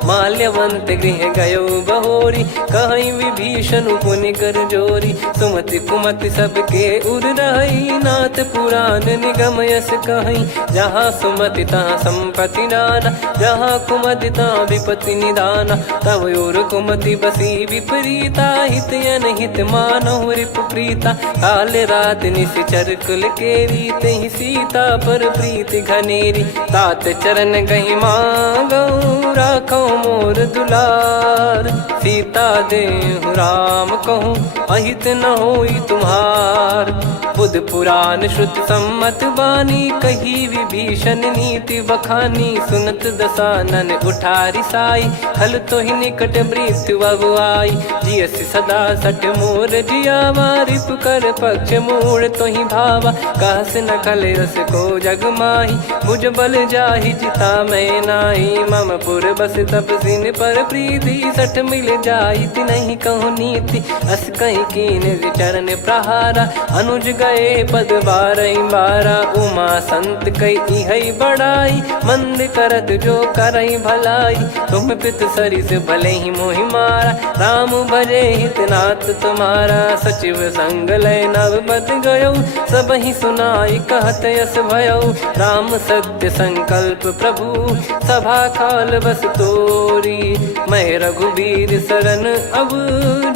माल्यवंत गृह गयो बहोरी, कहीं विभीषण पुनि कर जोरी। सुमति कुमति सबके उर रही, नाथ पुराण निगम यस कहीं। जहाँ सुमति तहाँ संपत्ति नाना, जहाँ कुमति तहाँ विपत्ति निदाना। तव और कुमति बसी विपरीता, हित अनहित मानहु रिपु प्रीता। काल रात निशिचर कुल केरी, तेहि सीता पर प्रीति घनेरी। तात चरण गहि मांगऊ, राखो मोर दुलार। सीता देहु राम कहूँ, अहित न होई तुम्हार। बुध पुराण श्रुत सम्मत बानी, कही विभीषण नीति बखानी। सुनत दसानन उठारी साई, हल तो ही निकट मृत्यु अब आई। जियसि सदा सठ मोर जियावा, रिपु कर पक्ष मूड़ तो ही भावा। कहस न खल रस को जग माही, भुज बल जाहि जिता मैं नाई। मम पुर बस तब सिन पर प्रीति, सठ मिल जाई तिनहि कहु नीति। अस कहीं कीन चरण प्रहारा, अनुज गए पद 12 उमा संत कई है बड़ाई। मंद करत जो करई भलाई, तुम पित सरिस भले ही मोहि मारा। राम भजे हितनाथ तुम्हारा, सचिव संग लय नव बद गयो। सब ही सुनाई कहत यस भयो, राम सत्य संकल्प प्रभु। सभा खाल बस तोरी, मैं रघुबीर शरण अब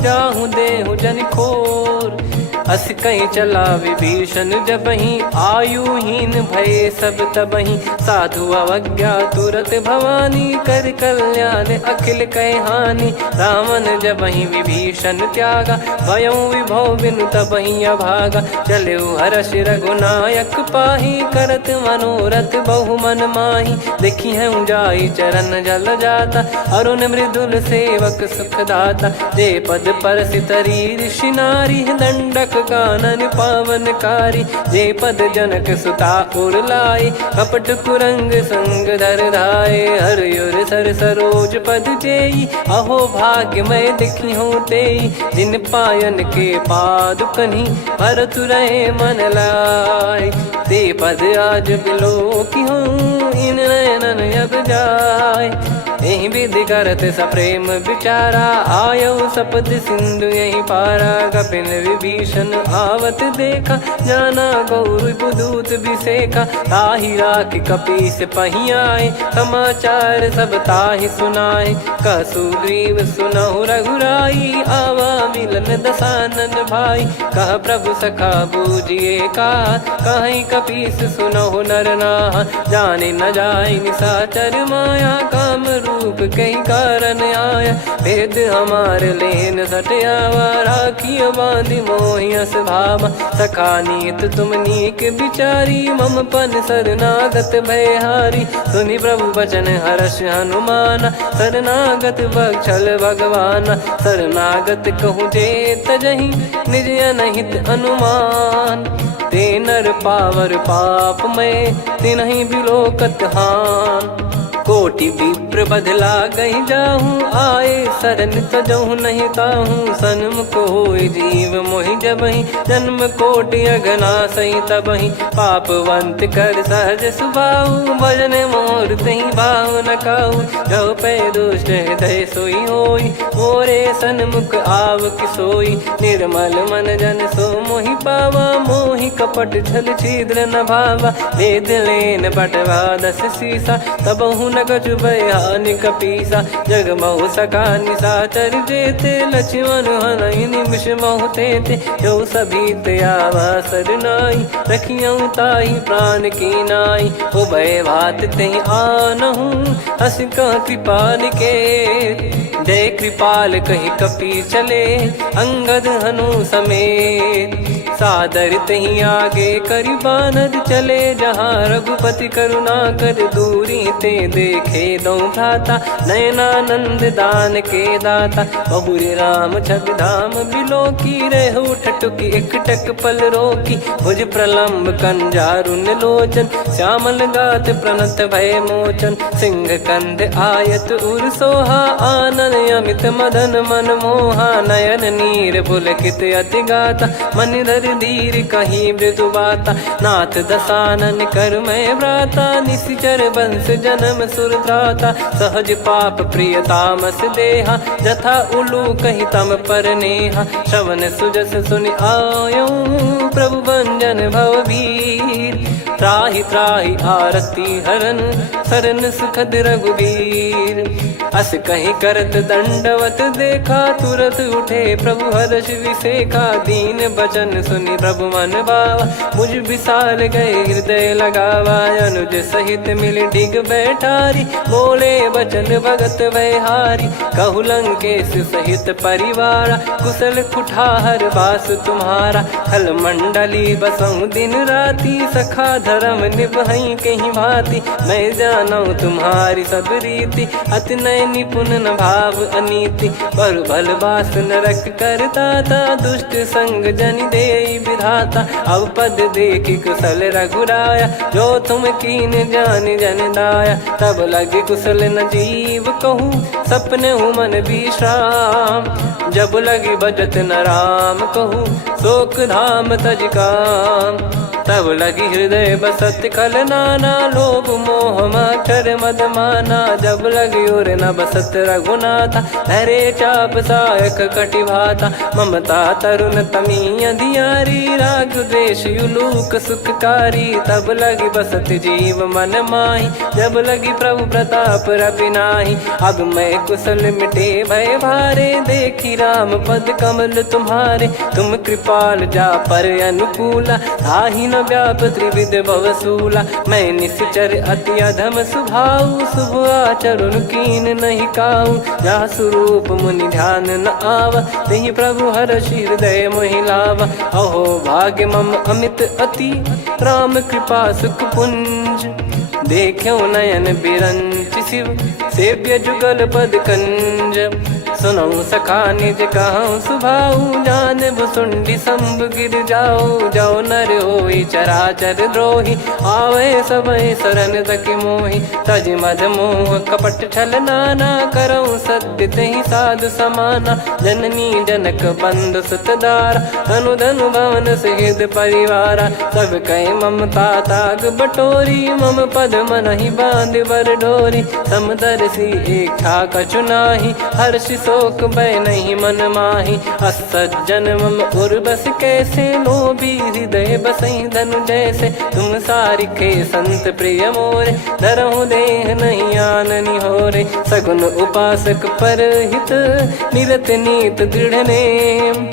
जाहूँ देहु जन खोर। अस कहीं चला विभीषण जबहि, आयुहीन भय सब तबहि। साधु अवज्ञा तुरत भवानी, कर कल्याण अखिल कह हानि। रावण जबहि विभीषण त्यागा, भयउ विभव बिनु तबहि अभागा। चलऊ हर्ष रघुनायक पाही, करत मनोरथ बहु मन माही। देखी हूँ जाई चरण जल जाता, अरुण मृदुल सेवक सुखदाता। जे पद पर सितरी ऋषि नारी, दंडक कानन पावनकारी। जे पद जनक सुता उर लाए, कपट कुरंग संग धर धाये। हरियुर सर सरोज पद जेई, अहो भाग्य मैं दिखी हूँ तेई। जिन पायन के पादुकनि, भरत रहे मन लाए। ते पद आज बिलो की हूँ, इन नयनन अब जाए। यही विधि करत सप्रेम विचारा, आयो सपद सिंधु यही पारा। कपिल विभीषण आवत देखा, जाना गौर बुदूत बिसेखा। ताहि राख कपीस पहियाए, समाचार सब ताहि सुनाए। कह सुग्रीव सुनहु रघुराई, आवा मिलन दसानन भाई। कह प्रभु सखा बूझिए का, कहीं कपीस सुनहु नर नाहा। जाने न जाय निशाचर माया, काम रूप कई कारण आया। भेद हमार लेन सटयावा, राखियो बांधि मोहियस भावा। सखा नीत तुम नीक बिचारी, मम पन शरणागत भयहारी। सुनि प्रभु वचन हर्ष हनुमाना, शरणागत बक्षल भगवाना। शरणागत कहूँ जे तजहि, निज अनहित अनुमान। ते नर पावर पाप में, तिन्हि बिलोकत हान। कोटि विप्र बदला गई जाहूँ, आए शरण तजहु नहीं ताहूँ। सन्मुख होय जीव मोहि जबहि, जन्म कोटि अगना सही तबहि। पापवंत कर सहज सुभाऊ, भजन मोर तहि भाव न काऊ। जो पै दुष्ट हृदय सोई होई, मोरे सन्मुख आव किसोई। निर्मल मन जन सो मोहि पावा, मोहि कपट छल छिद्र न भावा। वेद लेन बटवा 10 सीसा, तबहु न कछु भयानि कपीसा। जग महु सका निशाचर जेते, लक्ष्मण हनहि निमिष महु तेते। जो सभी त्यावा सरनाई, रखियऊ ताहि प्राण की नाई। उभय भात तेहि आनहु, हस कह कृपाल के। जय कृपाल कहि कपी चले, अंगद हनु समेत। सादर तही आगे करि बानर चले, जहाँ रघुपति करुणा कर दूरी ते देखे दो भ्राता। नयनानंद दान के दाता, बहुरी राम छवि धाम बिलो की। रेहु ठटुकी एकटक पल रोकी, भुज प्रलम्ब कंजारुन लोचन। श्यामल गात प्रणत भय मोचन, सिंह कंध आयत उर सोहा। आनन अमित मदन मन मोहा, नयन नीर पुलकित अति गाता। मन धर धीर कहीं मृदु बाता, नाथ दसानन कर मैं भ्राता। निश्चर बंस जन्म सुर त्राता, सहज पाप प्रिय तामस देहा। जथा उलू कही तम पर नेहा, श्रवण सुजस सुनि आयो। प्रभु भंजन भवभीर, त्राहि त्राहि आरती हरन। शरण सुखद रघुबीर, अस कहीं करत दंडवत देखा। तुरत उठे प्रभु हर्ष विसेखा, दीन बचन सुनि प्रभु मन भावा। मुझ विसार गए हृदय लगावा, अनुज सहित मिल डिग बैठारी। बोले बचन भगत भयहारी, कहु लंकेश सहित परिवारा। कुशल कुठार बास तुम्हारा, खल मंडली बसऊं दिन राती। सखा धर्म निभई कहीं भांति, मैं जानू तुम्हारी सब रीति। अति नय निपुण न भाव अनीति, पर भल बास नरक करता था। दुष्ट संग जन दे विधाता, अब पद देखी कुशल रघुराया। जो तुम कीन जान जन दाया, तब लगे कुशल न जीव कहूँ। सपने हूँ मन विश्राम, जब लगी बजत न राम कहूँ। शोक धाम तज काम, तब लगी हृदय बसत खल नाना। लोभ मोह मक्षर मद माना, जब लगी और न बसत रघुनाथा। हरे चाप सायक कटि भाता, ममता तरुण तमी अधियारी। राग द्वेष युलूक सुखकारी, तब लगी बसत जीव मन माही। जब लगी प्रभु प्रताप रवि नाही, अब मैं कुशल मिटे भय भारे। देखी राम पद कमल तुम्हारे, तुम कृपाल जा पर अनुकूला। ताहि न व्याप त्रिविध भवसूला, मैं निश्चर अति अधम सुभाऊ। शुभ आचरण कीन नहीं काऊ, जा स्वरूप मुनि ध्यान न आवा। तेहि प्रभु हर्ष हृदय मोहि लावा। अहो भाग्य मम अमित अति, राम कृपा सुख पुंज। देखो नयन बिरंच शिव, सेव्य जुगल पद कंज। सुनऊ सखा निज कहूँ सुभाऊ, जान भुसुंडी संभ गिर जाओ। जाओ नर होई चराचर द्रोही, आवे सबय शरण तक मोहि। तज मद मोह कपट छल नाना, करऊँ सत्य तहि साधु समाना। जननी जनक बंधु सुतदारा, धनु धनु भवन सहित परिवारा। सब कहे ममता ताग बटोरी, मम पद मनहि बांध बर डोरी। समदर्शी इच्छा कछु नाही, हर्षि शोक भय नहीं मन माही। असज्जन मम उर्वश कैसे, लोभी हृदय बसई धनु जैसे। तुम सारिखे संत प्रिय मोरे, धरहु देह नहीं आननि होरे। सगुन उपासक परहित, निरत नीत दृढ़ नेम।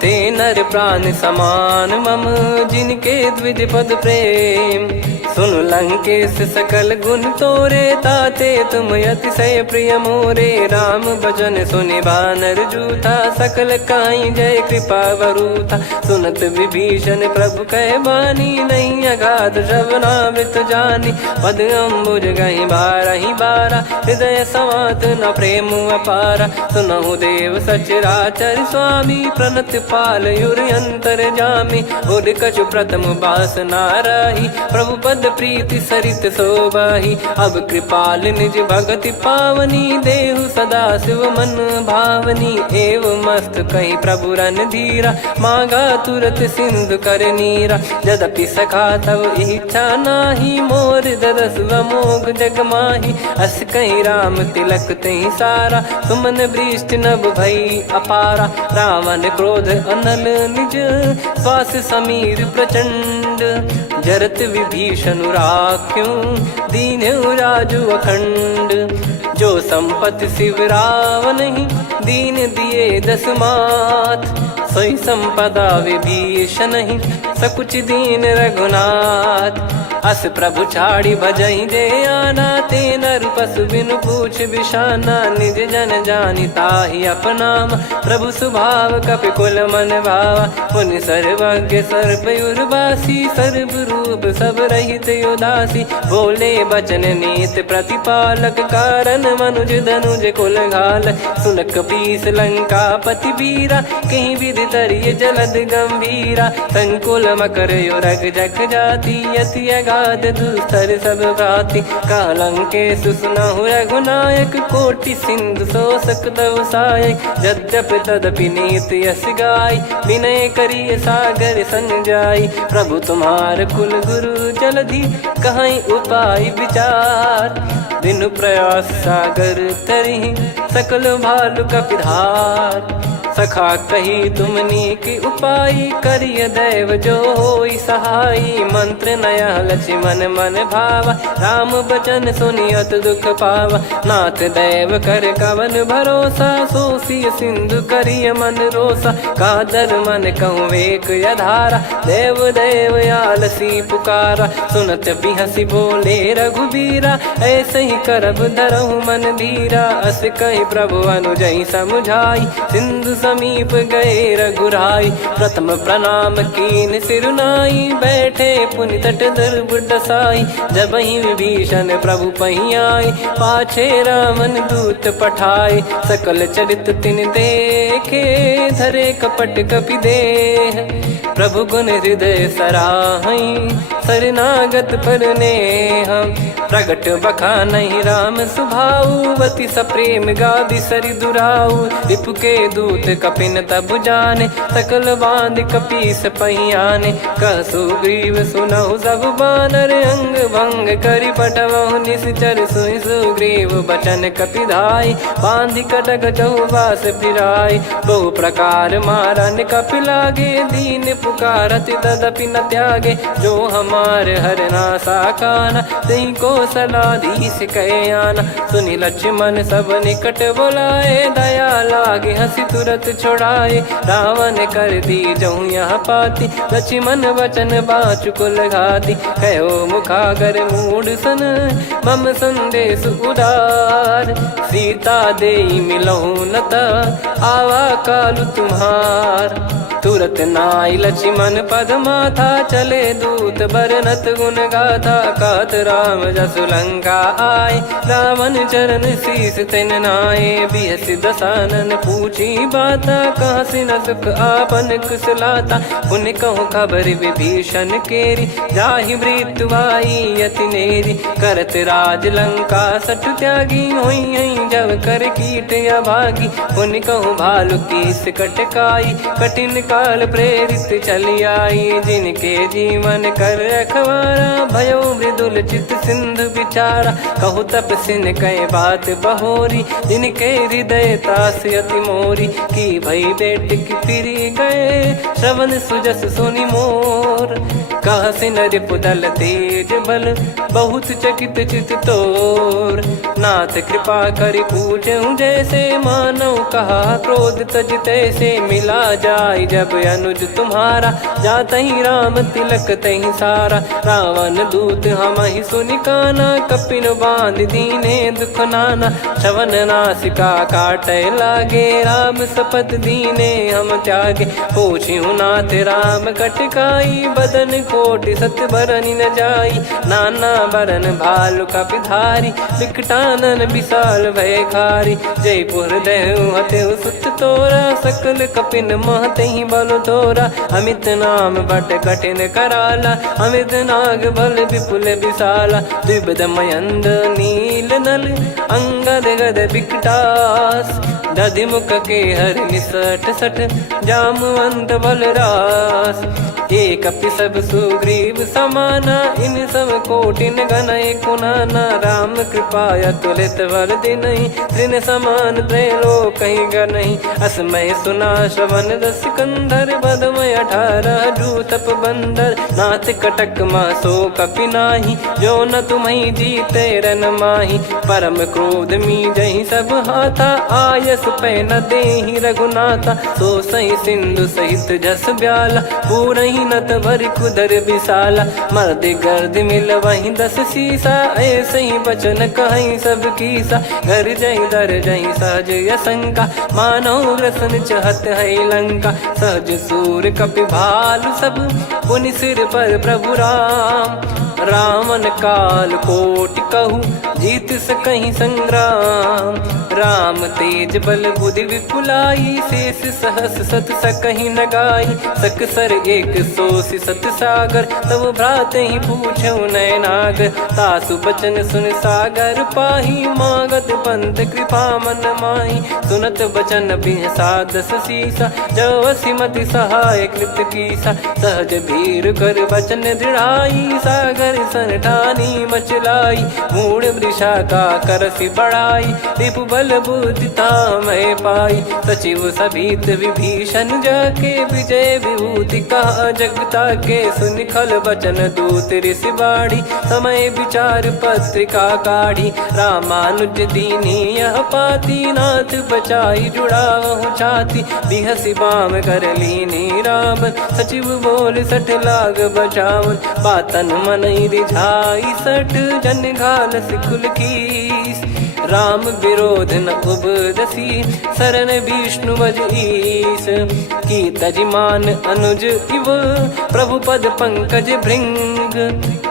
ते नर प्राण समान मम, जिनके द्विज पद प्रेम। सुन लंकेश सकल गुण तोरे, ताते तुम अतिशय प्रिय मोरे। राम भजन सुनि बानर जूथा, सकल काई जय कृपा वरूथा। सुनत विभीषण प्रभु कह बानी, नहीं अगाध श्रवणामृत जानी। पद अम्बुज गहि बारहि बारा, हृदय समात न प्रेम अपारा। सुनहु देव सचराचर स्वामी, प्रणत पाल युर अंतर जामी। उद कछु प्रथम बास नाराही, प्रभु पद प्रीति सरित शोभाही। अब कृपाल निज भगति पावनी, देहु सदा शिव मन भावनी। एव मस्त कही प्रभु रन धीरा, मांगा तुरत सिंधु कर नीरा। यद्यपि सखा तब इच्छा नाही, मोर दरस मोग जग माही। अस कही राम तिलक तहि सारा, सुमन वृष्ट नभ भई अपारा। रावण क्रोध अनल निज, श्वास समीर प्रचंड। जरत विभीषण राख्यों, दीन्हु राजु अखंड। जो संपत्ति शिव रावण ही, दीन दिए दस मात। सोई संपदा विभीषण ही, सकुच दीन रघुनाथ। अस प्रभु छाड़ी भजई जे आना, ते नर पशु बिनु पूछ बिशाना। निज जन जानि ताहि अपनाम, प्रभु स्वभाव कपि कुल मन भावा। मुनि सर्वज्ञ सर्वयुर्वासी, सर्व रूप सब रहित उदासी। बोले बचन नीत प्रतिपालक, कारण मनुज धनुज कुल घाल। सुन कपीस लंका पति वीरा, कहीं विधि तरिय जलद गंभीरा। संकुल मकर युरग जख जाति, यति अगाध दुस्तर सब भांति। कालंकेश सुनहु रघुनायक, कोटि सिंधु शोषक तव सहायक। यद्यपि तदपि नीत यस गाय, विनय करिय सागर सन जाई। प्रभु तुम्हार कुल गुरु जलधि, कहीं उपाय विचार। बिनु प्रयास सागर तरिहि, सकल भालु कपिधार। सखा कही तुमनी की उपाय, करिय दैव जो होई सहाई। मंत्र नया लक्ष्मण मन भावा, राम बचन सुनियत दुख पावा। नाथ दैव कर कवन भरोसा, सोसिय सिंधु करिय मन रोसा। कादर मन कहूँ वेक यधारा, देव देव आलसी पुकारा। सुनत बिहसी बोले रघुबीरा, ऐसे ही करब धरहु मन धीरा। अस कही प्रभु अनुजई समुझाई, सिंधु समीप गए रघुराई। प्रथम प्रणाम कीन सिरुनाई, बैठे पुनि तट दर्भ डसाई। जब ही विभीषण प्रभु पही आए, पाछे रावण दूत पठाए। सकल चरित तिन देखे, धरे कपट कपि देह। प्रभु गुण हृदय सराहई, शरणागत पर नेह। प्रगट बखानहि राम सुभाऊ, अति सप्रेम गादि सरि दुराऊ। रिपु के दूत कपिन तब जाने, सकल बांध कपीस पहियाने। कह सुग्रीव सुनहु सब बानर, अंग भंग करि पटवहु निश्चर। सुनि सुग्रीव बचन कपिधाई, बांधि कटक चहुबास फिराई। बहु प्रकार मारन कपि लागे, दीन पुकारत तदपि न त्यागे। जो हमार हरनासा काना, तहि को सलाधीश कहे आना। सुनि लक्ष्मण सब निकट बुलाए, दया लागे हंसी तुरत छुड़ाए। रावण कर दी जहु यहाँ पाती, लक्ष्मण वचन बाचु कुल घाती। कहो मुखागर मूढ़ सन, मम संदेश उदार। सीता देई मिलहु न त, आवा कालु तुम्हार। तुरत नाई लक्ष्मण पद माथा, चले दूत बरनत गुण गाथा। कहत राम जसु लंका आए, रावण चरण शीस तिन नाए। बिहस दसानन पूछी बाता, कहाँ से न सुख आपन कुशलाता। पुन कहूँ खबर विभीषण केरी, जाहि मृत्यु आई अति नेरी। करत राज लंका सठ त्यागी, होई जब कर कीट अभागी। पुन कहूँ भालु कीस कटकाई, कठिन काल प्रेरित चली आई। जिनके जीवन कर रखवारा, भयो मृदुल चित सिंधु विचारा। कहु तपसिन कह बात बहोरी, जिनके हृदय तास अति मोरी। की भई बेट की फिरी गए, श्रवण सुजस सुनि मोर। कह सिन रिपुदल तेज बल, बहुत चकित चित तोर। नाथ कृपा करि पूछऊँ जैसे, मानव कहा क्रोध तज तैसे। मिला जाय जब अनुज तुम्हारा, जातहि राम तिलक तहि सारा। रावण दूत हमहि सुनि काना, कपिन बांध दीने दुख नाना। श्रवण नासिका काटै लागे, राम सपथ दीने हम त्यागे। पूछिहु नाथ राम कटकाई, बदन कोटि सत बरनि न जाई। नाना बरन भालु कपिधारी, विकटानन विशाल भयकारी। जयपुर देहु हतेहु सुत तोरा, सकल कपिन महतहि बल तोरा। अमित नाम बट कठिन कराला, अमित नाग बल विपुल विशाला। द्विविध मयंद नील नल, अंगद गद विकटास। दधिमुख के हर निसठ सठ, जामवंत बलरास। एक कपि सब सुग्रीव समाना, इन सब कोटिन गणय कुनाना। राम कृपा अतुलित बल दिनहि, तृण समान त्रैलोकहि गणहि। असमय सुना श्रवण दस कंधर, बदमय 18 जूतप बंदर। नाथ कटक मासो कपि नाही, जो न तुम्हि जीते रन माही। परम क्रोध मीजहि सब हाथा, आयस पै न देहि रघुनाथा। सो सही सिंधु सहित जस ब्याला, पूरहि नत भरि कुदर विशाला। मर्द गर्द मिल वहीं 10 सीसा, ऐसे ही बचन कहीं सब कीसा। घर जहि दर जहि सहज यसंका, मानव ग्रसन चहत है लंका। सहज सूर कपि भालु सब, पुनि सिर पर प्रभु राम। रावण काल कोटि कहूँ, जीत सकहि संग्राम। राम तेज बल बुद्धि विपुलाई, शेष सहस सत सकहि न गाई। सकसर एक सोसि सत सागर, तब भ्रात ही पूछौ नयनागर। तासु बचन सुन सागर पाही, मागत पंथ कृपा मन माही। सुनत बचन बिहसा 10 सीसा, जो सिमति सहाय कृत कीसा। सहज भीर कर बचन दृढ़ाई, सागर सन ठानी मचलाई। मूढ़ वृषा का करसि बढ़ाई, रिपु बल बुद्धि तामय पाई। सचिव सभीत विभीषण जाके, विजय विभूति कहा जगता के। सुनि खल बचन दूत ऋषि बाड़ी, समय विचार पत्रिका काढ़ी। रामानुज दीनी यह पाती, नाथ बचाई जुड़ावहु छाती। बिहसि बाम कर लीनी राम, सचिव बोल 60 लाग बचावन। बातन मन रिझाई 60, जन घाल सिकुल कीस। राम विरोध न उपजसी, शरण विष्णु बज ईस। की तजिमान अनुज इव, प्रभु पद पंकज भृंग।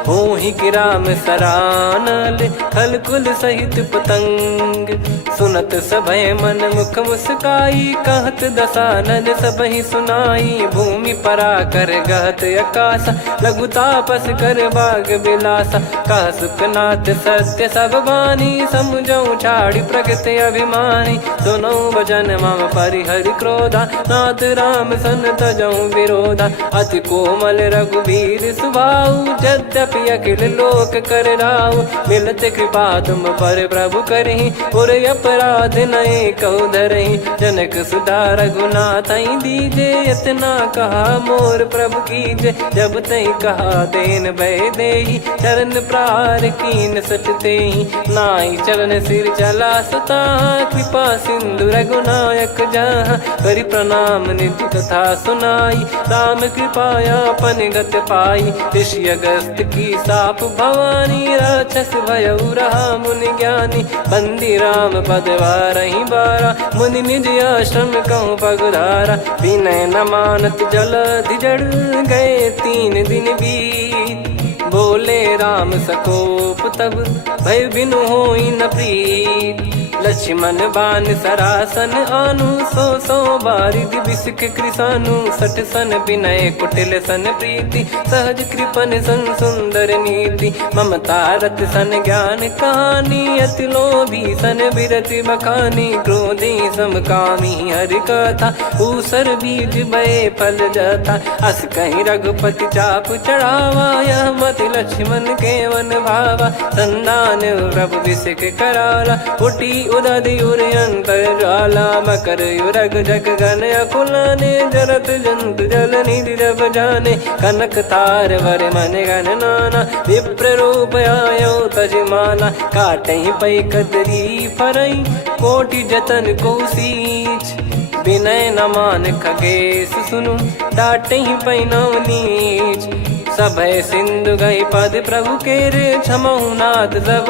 होहि कि राम सरानल, खल कुल सहित पतंग। सुनत सभय मन मुख मुस्काई, कहत दसानन सबहि सुनाई। भूमि परा कर गहत आकाश, लघु तापस कर बाग बिलासा। कह सुखनाथ सत्य सब बानी, समुझौ छाड़ी प्रगति अभिमानी। सुनो भजन मम परिहरि क्रोधा, नाथ राम सन तजौ विरोधा। अति कोमल रघुवीर सुभाऊ, यद्यपि अखिल लोक कर राऊ। मिलत कृपा तुम पर प्रभु करहि, पुर अपराध नए कहु धरहि। जनक सुधा रघुनाथ दीजे, इतना कहा मोर प्रभु कीजे। जब तई कहा देन भय देहि, चरण प्रार कीन सट तेहि। नाई चरण सिर चला सुता, कृपा सिंधु रघुनायक जहाँ, करि प्रणाम नित्य कथा सुनाई। राम कृपाया पन गत पाई, ऋषि अगस्त की साप भवानी, राक्षस भयउ रहा मुनि ज्ञानी। बंदी राम पद वारहि बारा, मुनि निज आश्रम कहूँ पगधारा। विनय न मानत जलधि जड़, गए 3 दिन बीत। बोले राम सकोप तब, भय बिनु होई न प्रीत। लक्ष्मण बान सरासन आनु, 100 बारिद बिसक कृसानु। 60 सन विनय कुटिल सन प्रीति, सहज कृपन सन सुंदर नीति। ममता रत सन ज्ञान कहानी, अति लोभी सन बिरति बखानी। क्रोधी समकामी हरि कथा, ऊसर बीज बये फल जथा। अस कहीं रघुपति चाप चढ़ावा, यह मत लक्ष्मण के वन भावा। संदान प्रभु बिसक कराला, उठी उदधि उर अंतर ज्वाला। मकर युरग जग गण अकुलाने, जरत जंतु जल निधि जब जाने। कनक तार वर मन गण नाना, विप्र रूप आयो तजमाना। काटहि पै कदरी फरई, कोटि जतन को सींच। विनय न मान खगेश सुनु, डांटहि पै नव नीच। सभय सिंधु गई पद प्रभु केरे, क्षमहु नाथ सब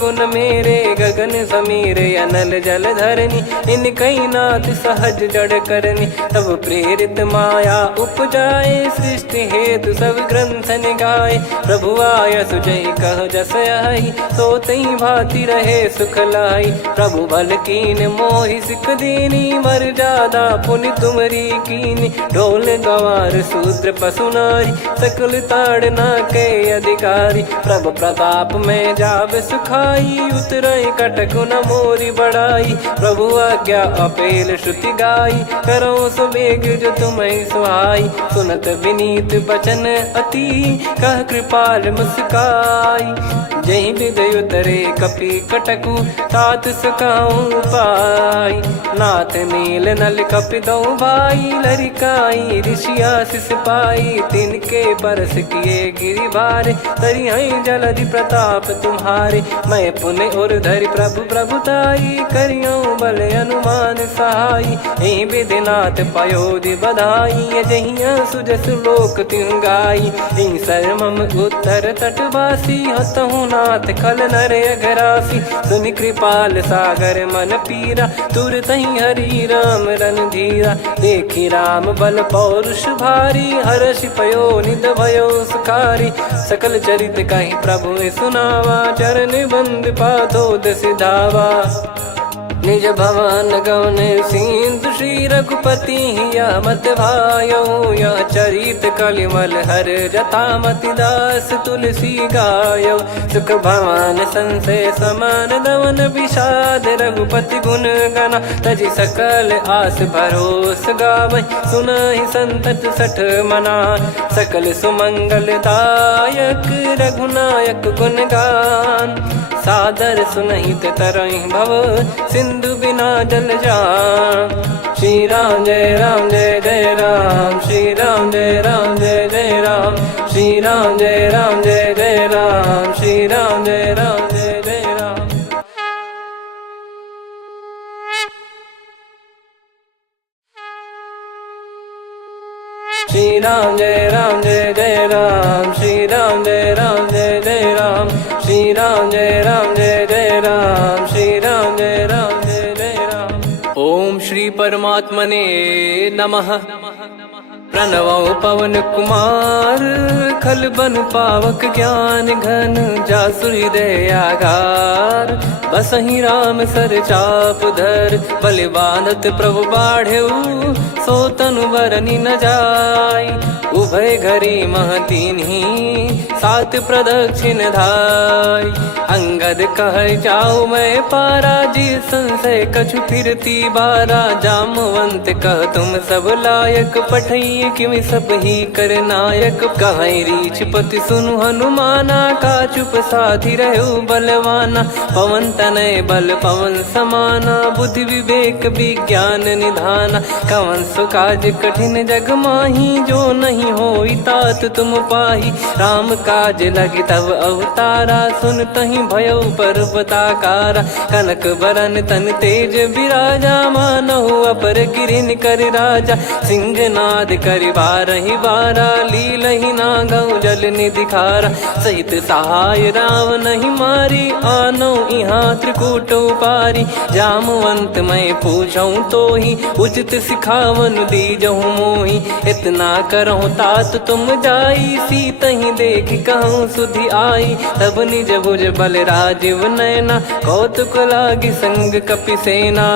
गुण मेरे। गगन समीरे अनल जल धरनी, इनकई नाथ सहज जड़ करनी। तब प्रेरित माया उपजाए, सृष्टि हेतु सब ग्रंथ निगाए। प्रभु आय सुजय कह जस आई, सोतई भांति रहे सुख लाई। प्रभु बल कीन मोहि सिख दीनी, मर्यादा पुनि तुमरी कीनी। ढोल गवार शूद्र पशु नारी, सकल ताड़ना के अधिकारी। प्रभु प्रताप में जाव सुखाई, उतरई कटक न मोरी बढ़ाई। प्रभु आज्ञा अपेल श्रुति गाई, करो सो बेग जो तुम्हें सुहाई। सुनत विनीत बचन अति, कह कृपाल मुस्काई। जहि विदय उतरे कपि कटकु, तात सकाऊं पाई। नाथ नील नल कपि दो भाई, लरिकाई ऋषि आशीष पाई। तिनके परस किए गिरि भारे, तरि हैं जलधि प्रताप तुम्हारे। मैं पुण्य और धरि प्रभु प्रभुताई, करियों बल अनुमान सहाई। एहि विधिनाथ पयोधि बधाई, जहिया सुजस लोक तिहुँ गाई। एहि सरमम उत्तर तटवासी, हतहु नाथ खल नर अघरासी। सुनि कृपाल सागर मन पीरा, तुरतहि हरि राम रणधीरा। देखि राम बल पौरुष भारी, हर्षि पयो निध भयो सुखारी। सकल चरित कहि प्रभु सुनावा, चरण बंद पादोद सिधावा। निज भवन गौन सिंधु, श्री रघुपति हिया मत भायो। यह चरित कलिमल हर जथा, मति दास तुलसी गायो। सुख भवन संशय समान दवन, विषाद रघुपति गुण गना। तजि सकल आस भरोस गावै, सुनहि संतत सठ मना। सकल सुमंगल दायक, रघुनायक गुण गान। सादर सुनहित तरहि भव, सिंधु बिना जल जान। श्री राम जय राम जय जय राम, श्री राम जय राम जय जय राम। श्री राम जय राम जय जय राम, श्री राम जय राम जय जय राम। श्री राम जय राम जय जय राम, श्री राम जय राम जय जय राम। श्री राम जय राम जय जय राम, श्री राम जय राम जय जय राम। ओम श्री परमात्मने नमः। प्रणवौ पवन कुमार, खल बन पावक ज्ञान घन। जासु हृदय आगार, बसहि राम सर चाप धर। बलि बांधत प्रभु बाढ़ेऊ, सो तनु बरनि न जाय। उभय घरी महतीन्ही, सात प्रदक्षिण धाय। अंगद कह जाऊ मैं पारा, जी संशय कछु फिरती बारा। जामवंत कह तुम सब लायक, पठई किमि सब ही कर नायक। कहै रीछ पति सुनु हनुमाना, का चुप साधि रहु बलवाना। पवन तनय बल पवन समाना, बुद्धि विवेक विज्ञान निधाना। कवन सो काज कठिन जग माही, जो नहीं होई तात तुम पाही। राम काज लगी तब अवतारा, सुन तहि भयो पर्वताकारा। कनक बरन तन तेज बिराजा, मानहु अपर गिरिन कर राजा। सिंहनाद कर बारहि बारा, लीलहि नागौ जल निधि खारा। सहित सहाय रावण नहीं मारी, आनो यहाँ त्रिकूट उपारी। जामवंत मैं पूछऊं तो ही, उचित सिखावन दीजहु मोही। इतना करहु तात तुम जाई, सीत ही देख कहूँ सुधि आई। तब निज भुज बल राजीव नैना, कौतुक लागी संग कपिसेना।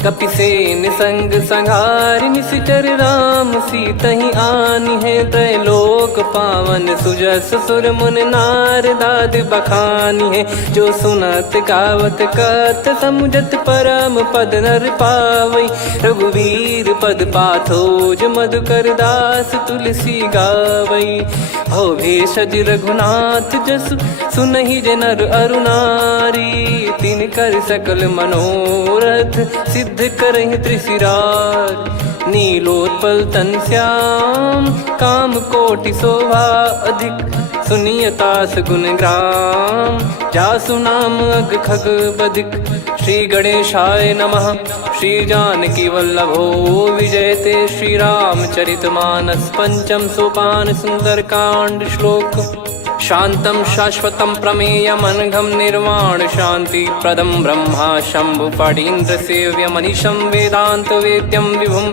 कपिसेन संग संघारि निशिचर राम, सीतहि आनी है त्रैलोक पावन। सुजस सुर मुन नार दाद बखानी है, जो सुनत गावत कथ समुझत परम पद नर पावई। रघुवीर पद पाथोज मधुकर दास तुलसी गावई। भव भेषज रघुनाथ जसु, सुनहि जे नर अरु नारी। तिन कर सकल मनोरथ, सिद्ध करहि त्रिशिरार। नीलोत्पल तन श्याम, काम कोटि शोभा अधिक। सुनियतास गुण ग्राम, जासु नाम अग खग बदिक। श्री गणेशाय नमः। श्री जानकी वल्लभो विजयते, श्री रामचरित मानस पंचम सोपान सुंदरकांड श्लोक। शांतं शाश्वतं प्रमेयमनघं निर्वाण शांति प्रदं ब्रह्मा शंभु फणीन्द्र सेव्यमनिशं वेदांत वेद्यं विभुं।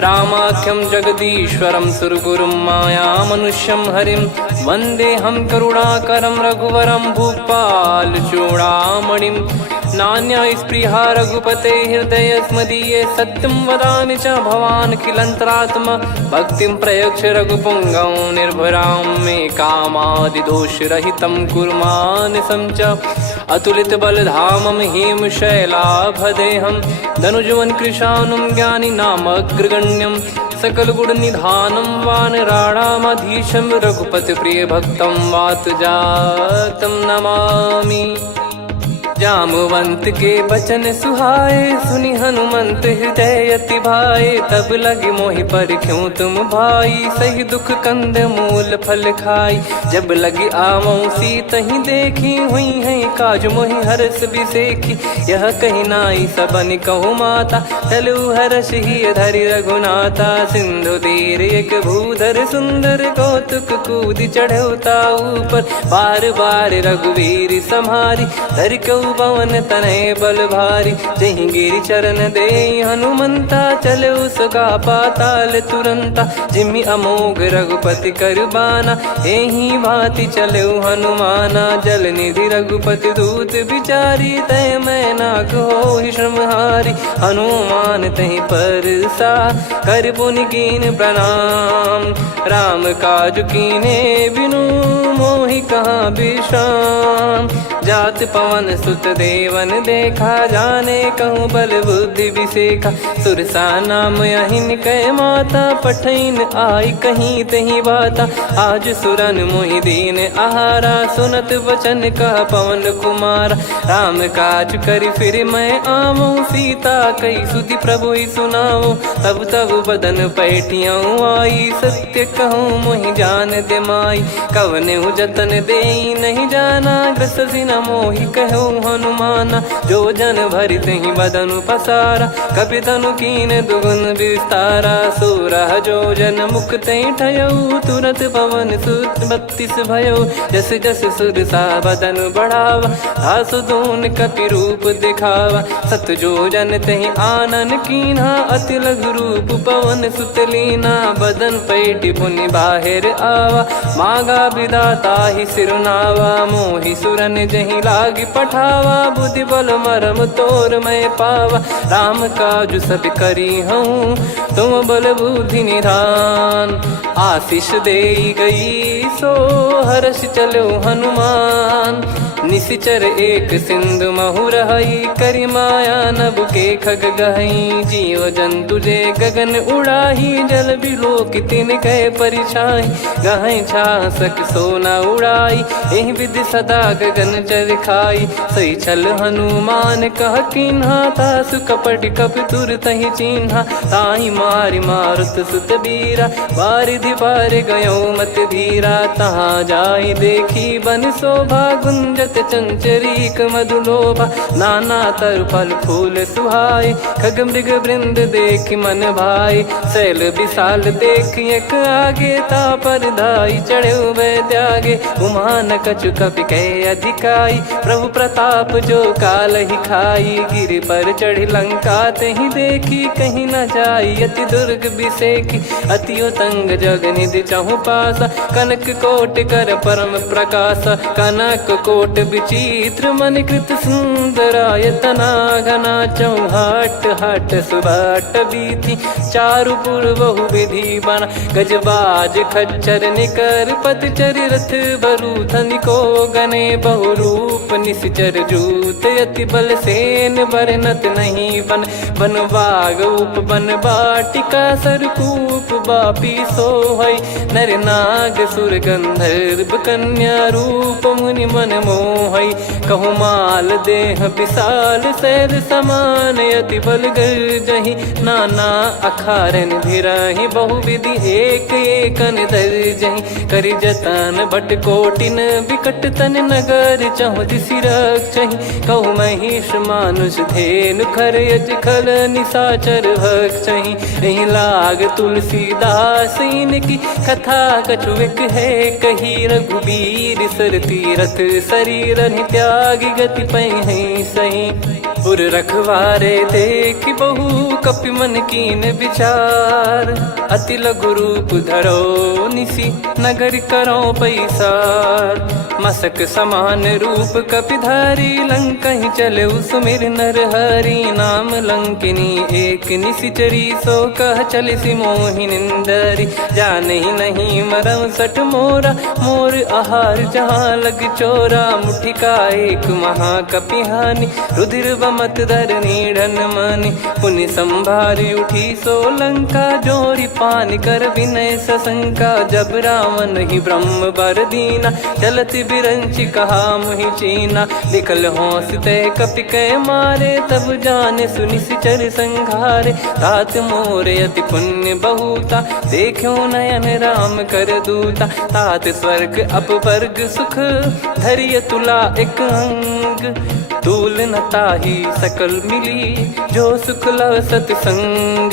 रामाख्यं जगदीश्वरं सुरगुरुं मायामनुष्यं हरिं। वन्देऽहं करुणाकरं रघुवरं भूपाल चूडामणिं। नान्या स्पृहा रघुपते हृदय स्मदीये, सत्यं वदामि च भवान् खिलन्तरात्मा। भक्तिं प्रयच्छ रघुपुङ्गं निर्भरां मे कामादिदोषरहितं कुर्मानसं च। अतुलित बलधामं हेमशैलाभदेहं, धनुजवन कृशानुं ज्ञानी नामग्रगण्यं। सकल गुण निधानं वानराणामधीशं, रघुपति प्रिय भक्तं वातजातं नमामि। जामवंत के बचन सुहाए, सुनि हनुमंत हृदय अति भाए। तब लगे मोहि पर क्यों तुम भाई, सही दुख कंद मूल फल खाई। जब लगे आवऊं सीत ही देखी, हुई है काज मोहि हरस बिसेखी। यह कही नाई सबन कहु माता, चलु हरष ही धरि रघुनाथा। सिंधु तीर एक भूधर सुंदर, कौतुक कूद चढ़ौता ऊपर। बार बार रघुवीर सम्हारी, धरि कऊ पवन तनय बल भारी। जहि गिरि चरण दे हनुमंता, चले उसका पाताल तुरंता। जिमि अमोघ रघुपति कर बाना, एहि भांति चले हनुमाना। जल निधि रघुपति दूत बिचारी, तय मैं नाग होहि श्रमहारी। हनुमान तहि परसा, कर पुनि कीन प्रणाम। राम काज कीने बिनु, मोहि कहाँ विश्राम। जात पवन सुत देवन देखा, जाने कहूँ बल बुद्धि विसेखा। सुरसा नाम अहिन कै माता, पठैन आई कहीं तहीं बाता। आज सुरन मोहि दीन आहारा, सुनत वचन कह पवन कुमारा। राम काज करि फिर मैं आवऊं, सीता कई सुधि प्रभु ही सुनाऊं। तब तब बदन पैठियाऊं आई, सत्य कहूँ मोहि जान दे माई। कवने जतन दे नहीं जाना, ग्रसि न मोहि कहूँ हनुमाना। जो जन भरि तहि बदनु पसारा, कपि तनु कीन दुगुन विस्तारा। सोरह जो जन मुख तहि ठयऊ, तुरत पवन सुत 32 भयऊ। जस जस सुरसा बदन बढ़ावा, आसु दून कपि रूप दिखावा। सत जो जन तहि आनन कीन्हा, अति लघु रूप पवन सुत लीना। बदन पैठि पुनि बाहिर आवा, मागा विधाता ही सिरुनावा। मोहि सुरन जहि लागी पठावा, बुद्धि बल मरम तोर मैं पावा। राम काज सब करी हूँ, तुम बल बुद्धि निधान। आशीष दे गई सो हर्ष चलो हनुमान, निसिचर एक सिंधु महु रहई, करि माया नभ के खग गहई। जीव जंतु जे गगन उड़ाही, जल बिलोक तिन गए परिछाई। गहई छासक सोना उड़ाई, एहि विधि सदा गगन चर खाई। सही छल हनुमान कह कीन्हा, तासु कपट कप तुर तहि चिन्हा। ताहि मारि मारुत सुत बीरा, बारिधि पार गयो मत धीरा। तहाँ जाई देखी बन शोभा, गुंजत चंचरीक मधुलोभा। नाना तर फल फूल सुहाए, खग मृग वृंद देख मन भाई। शैल विशाल देख एक आगे, तापर धाई चढ़े वै त्यागे। उमा न कछु कपि कहे अधिकाई, प्रभु प्रताप जो काल ही खाई। गिर पर चढ़ी लंका तहि देखी, कहीं न जाई अति दुर्ग बिसेकी। अति उतंग जग निधि चहु पासा, कनक कोट कर परम प्रकाश। कनक कोट विचित्र मन कृत सुंदरायतना घना। चौहाट हाट सुबाट बीथी, चारु पुर बहु विधि बना। गजबाज खच्चर निकर पतचर, रथ बरु धनिको गने। बहु रूप निसिचर जूत, अति बल सेन बरनत नहीं बन। बन बाग उप बन बाटिका, सरकूप बापी सोहई। नर नाग सुर गंधर्व कन्या, रूप मुनि मन मोहई। कहु माल देह विशाल, शैल समान अति बल गर्जहि। नाना अखारन भिरहि, बहु विधि एक एकन दर्जहि। करि जतन भट कोटिन, बिकट तन नगर चहु दिसि रक्षहि। कहु महिष मानुष धेनु, खर यज खल निशाचर भक्षहि। एहि लाग तुलसीदास इनकी, कथा कछु एक है कही। रघुबीर सर तीरथ शरीर, त्यागी गति पहि सही। पुर रखवारे देख बहु, कपि मन कीन विचार। अति लघु रूप धरो निसी, नगर करो पैसार। मसक समान रूप कपिधारी, लंकहि चले सुमिर नर हरि। नाम लंकिनी एक निसिचरी, सो कह चलिसि मोहि निंदरी। जानहि नहीं मरम सठ मोरा, मोर आहार जहाँ लग चोरा। मुठिका एक महाकपिहानि, रुधिर बमत धरनी ढन मानि। पुनि संभारी उठी सो लंका, जोरी पान कर विनय सशंका। जब रावण ही ब्रह्म बर दीना, चलत बिरंचि कहा मुहि चीना। निकल होंस ते कपि कै मारे, तब जाने सुनिसिचर संघारे। तात मोरे अति पुण्य बहुता, देखो नयन राम कर दूता। तात स्वर्ग अपवर्ग सुख, धरिय तुला एक अंग। तूल न ताहि सकल मिली, जो सुख लव सतसंग।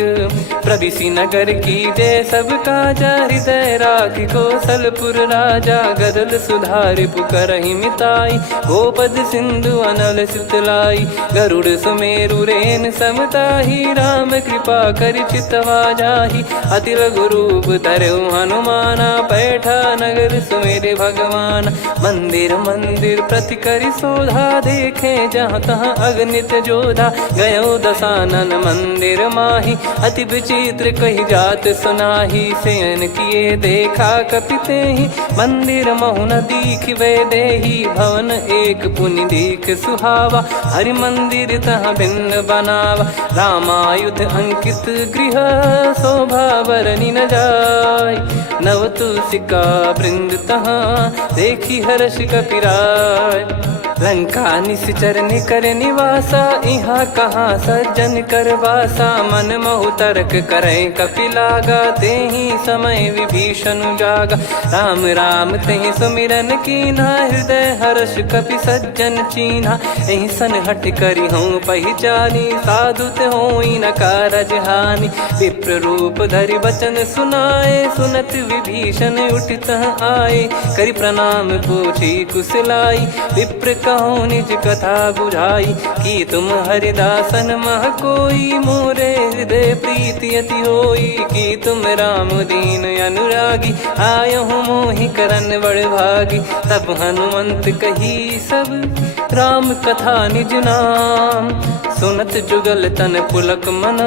प्रविशि नगर की जय सब काजा, हृदय राखि कौशलपुर राजा। गदल सुधारि पुकरहि मिताई, गोपद सिंधु अनल सितलाई। गरुड़ सुमेरु रेन समताहि, राम कृपा करि चितवा जाहि। अति लघु रूप धरऊ हनुमाना, बैठा नगर सुमेरे भगवान। मंदिर मंदिर प्रति करि शोधा, देखे जहाँ तहाँ अगणित जोधा। गयो दशानन मंदिर माही, अति विचित्र कही जात सुनाही। शयन किए देखा कपिते ही, मंदिर महु न दीख वे देही। भवन एक पुनि दीख सुहावा, हरि मंदिर तहाँ भिन्न बनावा। रामायुध अंकित गृह, शोभा बरनि न जाय। नव तुलसिका वृंद तहाँ, देखी हर्ष कपिराय। लंका निसिचर निकर निवासा, इहाँ कहाँ सज्जन कर वासा। मन महु तर्क करै कपि लागा, तेहि समय विभीषण जागा। राम राम तेहि सुमिरन कीन्हा, हृदय हर्ष कपि सज्जन चीन्हा। एहि सन हठ करि हूँ पहिचानी, साधु ते होई न कारज हानि। विप्र रूप धरि वचन सुनाए, सुनत विभीषण उठित आए। करि प्रणाम पूछी कुशलाई, विप्र कहो निज कथा बुझाई। कि तुम हरिदासन मह कोई, मोरे हृदय प्रीति अति होई। कि तुम राम दीन अनुरागी, आयहु मोहि करन बड़ भागी। तब हनुमंत कही सब, राम कथा निज नाम। सुनत जुगल तन पुलक मन,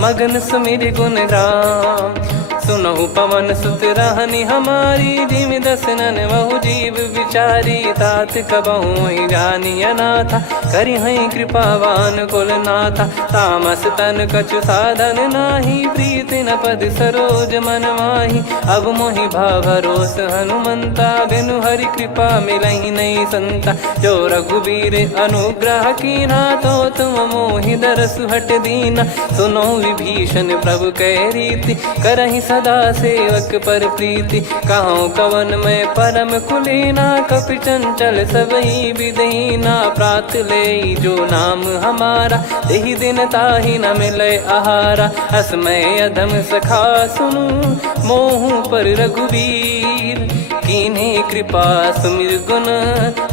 मगन सुमिर गुण राम। सुनहु पवन सुत रहनी हमारी, जिम दसनन महु जीव विचारी। तात कबहु ही जानी अनाथा, करि हई कृपावान कुल नाथा। तामस तन कछु साधन नाही, प्रीति न पद सरोज मन माही। अब मोहि भाव भरोस हनुमंता, बिनु हरि कृपा मिलहि नहीं संता। जो रघुबीर अनुग्रह कीना, तो तुम मोहि दरसु हट दीना। सुनो विभीषण प्रभु कह रीति, करहि सदा सेवक पर प्रीति। कहूँ कवन में परम कुलीना, कपि चंचल सबहि विदहीना। प्रात ले जो नाम हमारा, तेहि दिन ताहि न मिले आहारा। असमय अधम सखा सुनु, मोहु पर रघुवीर। कीन्ही कृपा सुमिर गुण,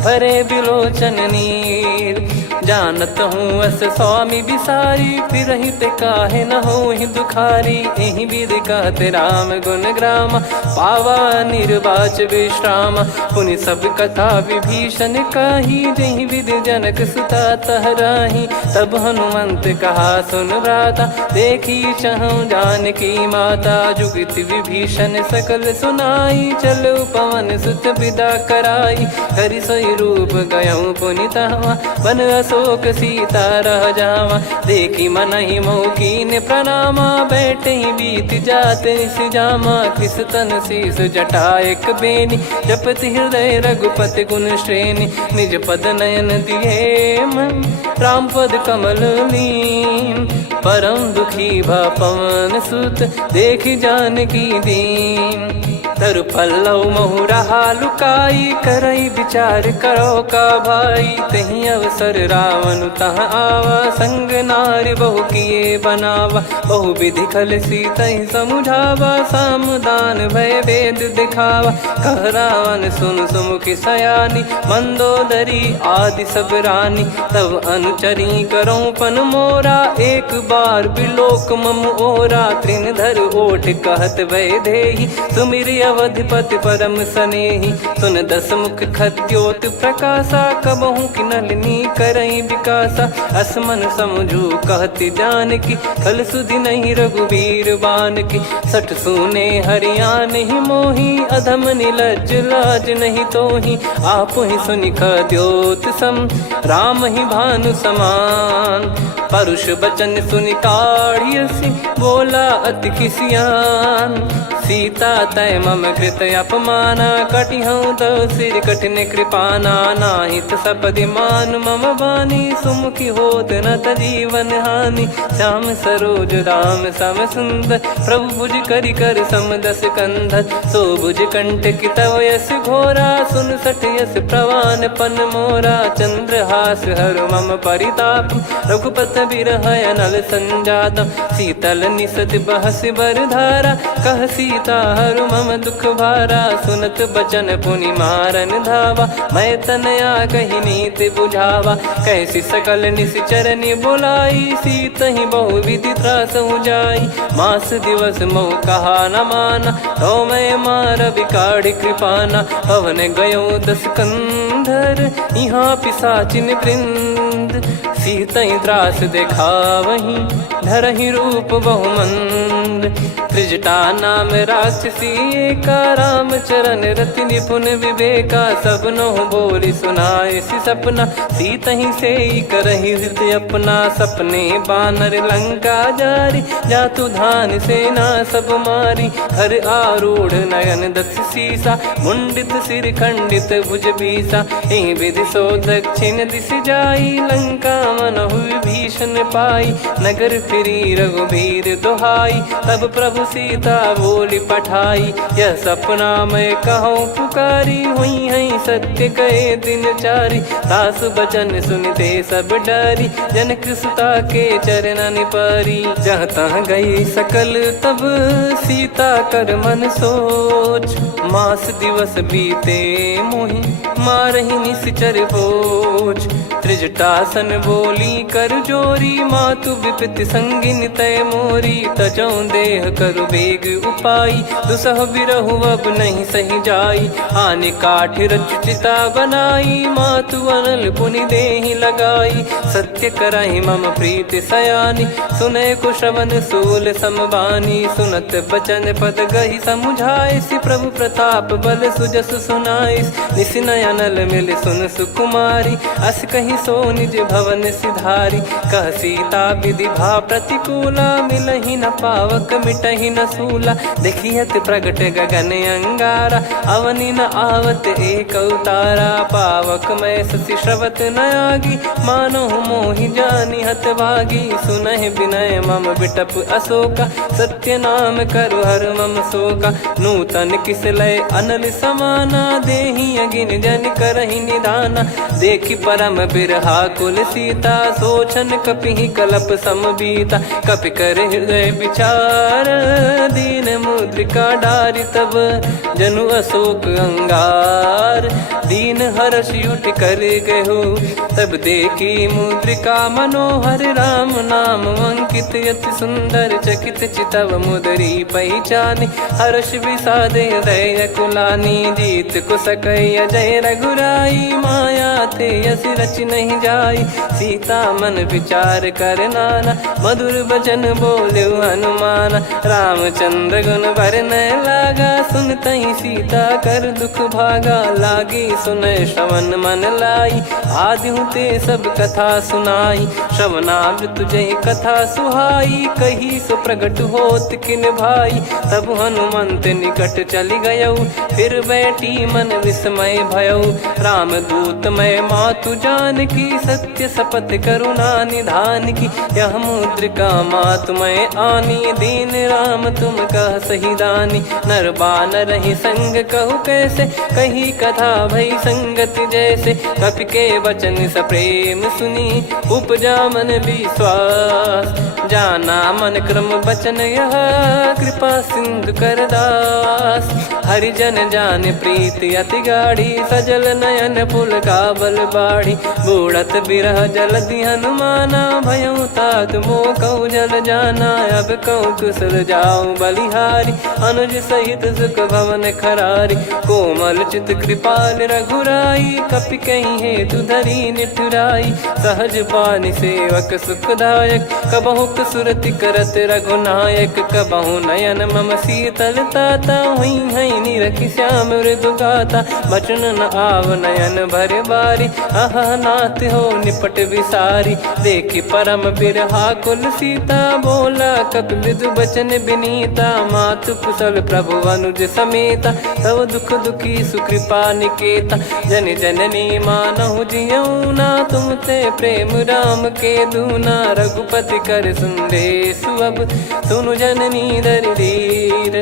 भरे बिलोचन नीर। जानत हूँ अस स्वामी बिसारी, फिरहि ते काहे न होहि दुखारी। एहि विधि कहते राम गुण ग्राम, पावा निर्वाच विश्राम। पुनि सब कथा विभीषण कही, जहि विधि जनक सुता तहराही। तब हनुमंत कहा सुन भ्राता, देखी चहु जानकी माता। जुगति विभीषण सकल सुनाई, चलो पवन सुत विदा कराई। हरि सोई रूप गयऊँ पुनि तहवा, बन अशोक सीता रह जावा। देखी मनहि मौकीन प्रणामा, बैठे ही बीत जात निस जामा। कृस तन शीस जटा एक बेनी, जपति हृदय रघुपति गुण श्रेणी। निज पद नयन दिए मन, राम पद कमल लीन। परम दुखी भा पवन सुत, देखी जानकी दीन। तरु पल्लव महु रहा लुकाई, करई विचार करो का भाई। तही अवसर रावण तह आवा, संग नारी बहु किए बनावा। बहु विधि खल सीतहि समुझावा, सामदान भय वेद दिखावा। कह रावण सुन सुमुखी सयानी, मंदोदरी आदि सब रानी। तब अनुचरी करो पन मोरा, एक बार बिलोक मम ओरा। तृण धर ओठ कहत भय देहि, सुमिर अवधिपति परम सनेहि। सुन दस मुख खद्योत प्रकाशा, कबहु की नलिनी करई विकासा। असमन समझू कहती जानकी, खल सुधि नहीं रघुवीर बान की। सठ सुने हरियाण ही मोही, अधम निलज्ज लाज नहीं तोही। आप ही सुनि खद्योत सम, राम ही भानु समान। परुष बचन सुनि काढ़ियसि, बोला अति किसियान। सीता तय मम कृत अपमाना, कटिहऊँ तो सिर कठिन कृपाना। नाहित सपदि मान मम बानी, सुमुखी होत न जीवन हानि। श्याम सरोज राम सम सुंदर, प्रभु भुज करि कर सम दस कंधर। सो भुज कंठ की तव यस घोरा, सुन सठ यस प्रवान पन मोरा। चंद्रहास हर मम परिताप, रघुपत बिरह अनल संजात। शीतल निसत बहस बर धारा, कह सीता हरु मम दुख भारा। सुनत बचन पुनि मारन धावा, मैं तनया कही नीति बुझावा। कैसी सकल निश्चरनि बुलाई, सीतहि बहु विधि त्रासहु जाई। मास दिवस मोह कहा न माना, तो मैं मार बिकाढ़ी कृपाना। पवन गयो दस कंधर, यहाँ पिशाचिन वृंद। सीतहि त्रास देखावहीं, धरहि रूप बहुमंद। त्रिजटा नाम राक्षसी एका, राम चरण रति निपुण विवेका। सब नोह बोली सुनाए सि सपना, सीतहि से करहि हृदय अपना। सपने बानर लंका जारी, जातु धान सेना सब मारी। हर आरूढ़ नयन दस सीसा, मुंडित सिर खंडित भुज बीसा। एहि विधि सो दक्षिण दिश जाई, लंका मनहु विभीषण पाई। नगर फिरी रघुबीर दुहाई, तब प्रभु सीता बोली पठाई। यह सपना मैं कहूँ पुकारी, हुई है सत्य कहे दिन चारी। सास बचन सुनते सब डरी, जनक सुता के चरण पारी। जहाँ तहाँ गई सकल तब सीता कर मन सोच। मास दिवस बीते मोहि, मारहि निश्चर बोझ। त्रिजटासन बोली कर जोरी, मातु विपति संगिन तय मोरी। तजौ देह करु बेग उपाई, दुसह बिरहु अब नहीं सही जाई। आने काठ रच चिता बनाई, मातु अनल पुनि देहि लगाई। सत्य करहि मम प्रीति सयानी, सुनय को श्रवण सूल समबानी। सुनत बचन पद गहि समुझाइसि, प्रभु प्रताप बल सुजस सुनाइस। निसि नयनल मिल सुन सुकुमारी, अस कहीं सो निज भवन सिधारी। कह सीता विधि भा प्रतिकूला, मिलहि न पावक मिटहि न सूला। देखियत प्रगट गगन अंगारा, अवनि न आवत एक अवतारा। पावक मैं ससि श्रवत न आगी, मानो मोहि जानि हत भागी। सुनहि विनय मम बिटप अशोका, सत्य नाम करु हर मम शोका। नूतन किस लय अनल समाना, देहि अगिन जन करहि निदाना। देखि परम बिरहा कुल सीता, सोचन कपिहि कलप समबीता। कपि कर हृदय विचार, दीन मुद्रिका डारि तब जनु अशोक अंगार। दीन हर्ष उठ कर गहु, तब देखी मुद्रिका मनोहर। राम नाम अंकित अति सुंदर, चकित चितव मुदरी पहचानी। हर्ष विषाद हृदय कुलानी, जीत को सकय जय रघुराई। माया थे यस रच नहीं जाई, सीता मन विचार कर नाना। मधुर बचन बोल्यो हनुमान, रामचंद्र गुण बरन लागा। सुनतहि सीता कर दुख भागा, लागी सुनय श्रवण मन लाई। आदिहु ते सब कथा सुनाई, श्रवणामृत जय कथा सुहाई। कही सो प्रगट होत किन भाई, तब हनुमंत निकट चली गयौ। फिर बैठी मन विस्मय भयौ, राम दूत मैं मातु जानकी। सत्य शपथ करुणा निधान की, यह मुद्रिका मातु मैं आनी। दीन राम तुम कह सही दानी, नर बानर ही संग कहु कैसे। कही कथा भई संगति जैसे, कपि के वचन सप्रेम सुनी। उपजा मन विश्वास, जाना मन क्रम बचन यह। कृपा सिंधु कर दास, हरिजन जान प्रीति अति गाढ़ी। सजल नयन पुल का बल बाढ़ी, बूढ़त बिरह जल दी हनुमाना। भयउ तात मो कहु जल जाना, अब कहु कुशल जाऊं बलिहारी। अनुज सहित सुख भवन खरारी, कोमल चित कृपाल रघुराई। कपि कहीं हेतु धरी निठुराई, सहज पानि सेवक सुखदायक। कबहु सुरति करत रघुनायक, कबहु नयन मम शीतल ताता। हुई हई निरखि श्याम मृदु गाता, बचन न आव नयन भर बारी। अह नाथ हो निपट विसारी, देखि परम बिरहा कुल सीता। बोला कपि विदु बचन बिनीता, मातु कुशल प्रभु अनुज समेता। तव दुख दुखी सुकृपा निकेता, जन जननी मानहु जियऊ ना। तुम ते प्रेम राम के दूना, रघुपति कर संदेशु अब सुनु जननी दरि धीर।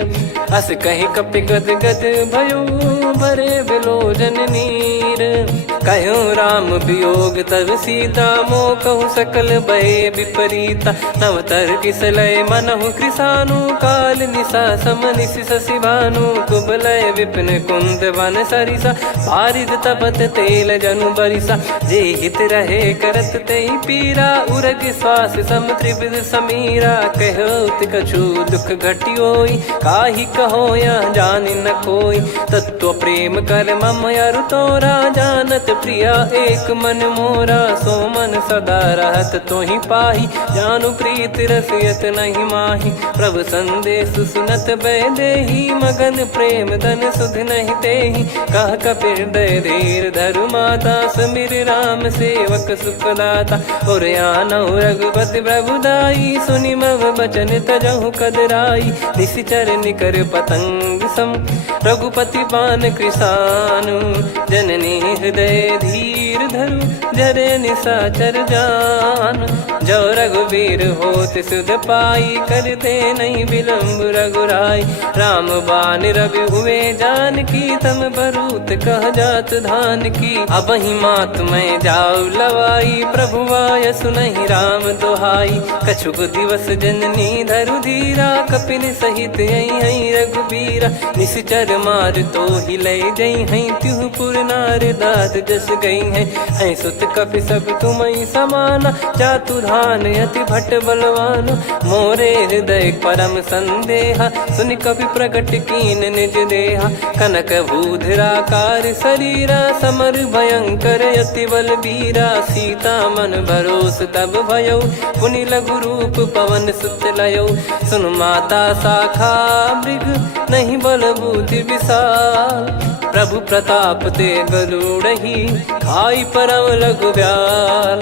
अस कहि कपि गद गद भयो, भरे बिलोचन नीर। कहो राम वियोग तब सीता, मो कहु सकल भय विपरीता। नवतर किसलय मनहु कृसानु, काल निशा सम निशि शशि भानु। कुबलय विपिन कुंद वन सरिसा, पारिद तपत तेल जनु बरिसा। जे हित रहे करत तेहि पीरा, उरग श्वास सम त्रिविध समीरा। कहो कछु दुख घटियोई, काहि कहो या जानि न कोई। तत्व प्रेम कर मम अरु तोरा, जानत प्रिया एक मन मोरा। सो मन सदा रहत तोहि पाहि, जानु प्रीत रसियत नहीं माहि। प्रभु संदेश सुनत बैदेहि, मगन प्रेम धन सुध नहीं तेहि। कह कपि हृदय धीर धरु माता, समिर राम सेवक सुखदाता। और आनौ रघुपति प्रभुदाई, सुनि मम बचन तजहु कदराई। निशिचर निकर पतंग सम, रघुपति पान कृसानु। जननी हृदय धीर धरु, जरे निशाचर जान। जो रघुवीर होत सुध पाई, करते नहीं विलम्ब रघुराई। राम बान रवि हुए जानकी, तम बरूत कह जात धान की। अब ही मात मैं जाऊ लवाई, प्रभु आय सुनहि राम दोहाई। कछुक दिवस जननी धरु धीरा, कपिन सहित यही रघुबीरा। निश्चर मार तो ही लय जई हई, त्युह पुर नार दात जस गई है सुत कपि सब तुमई समाना जातु धान अति भट बलवान मोरे हृदय परम संदेहा सुनि कपि प्रकट कीन निज देहा कनक भूधराकार शरीरा समर भयंकर अति बल बीरा सीता मन भरोस तब भयो पुनि लघु रूप पवन सुत लयो सुन माता शाखा मृग नहीं बल बुद्धि विशाल प्रभु प्रताप ते गरुड़ही खाई परम लघु ब्याल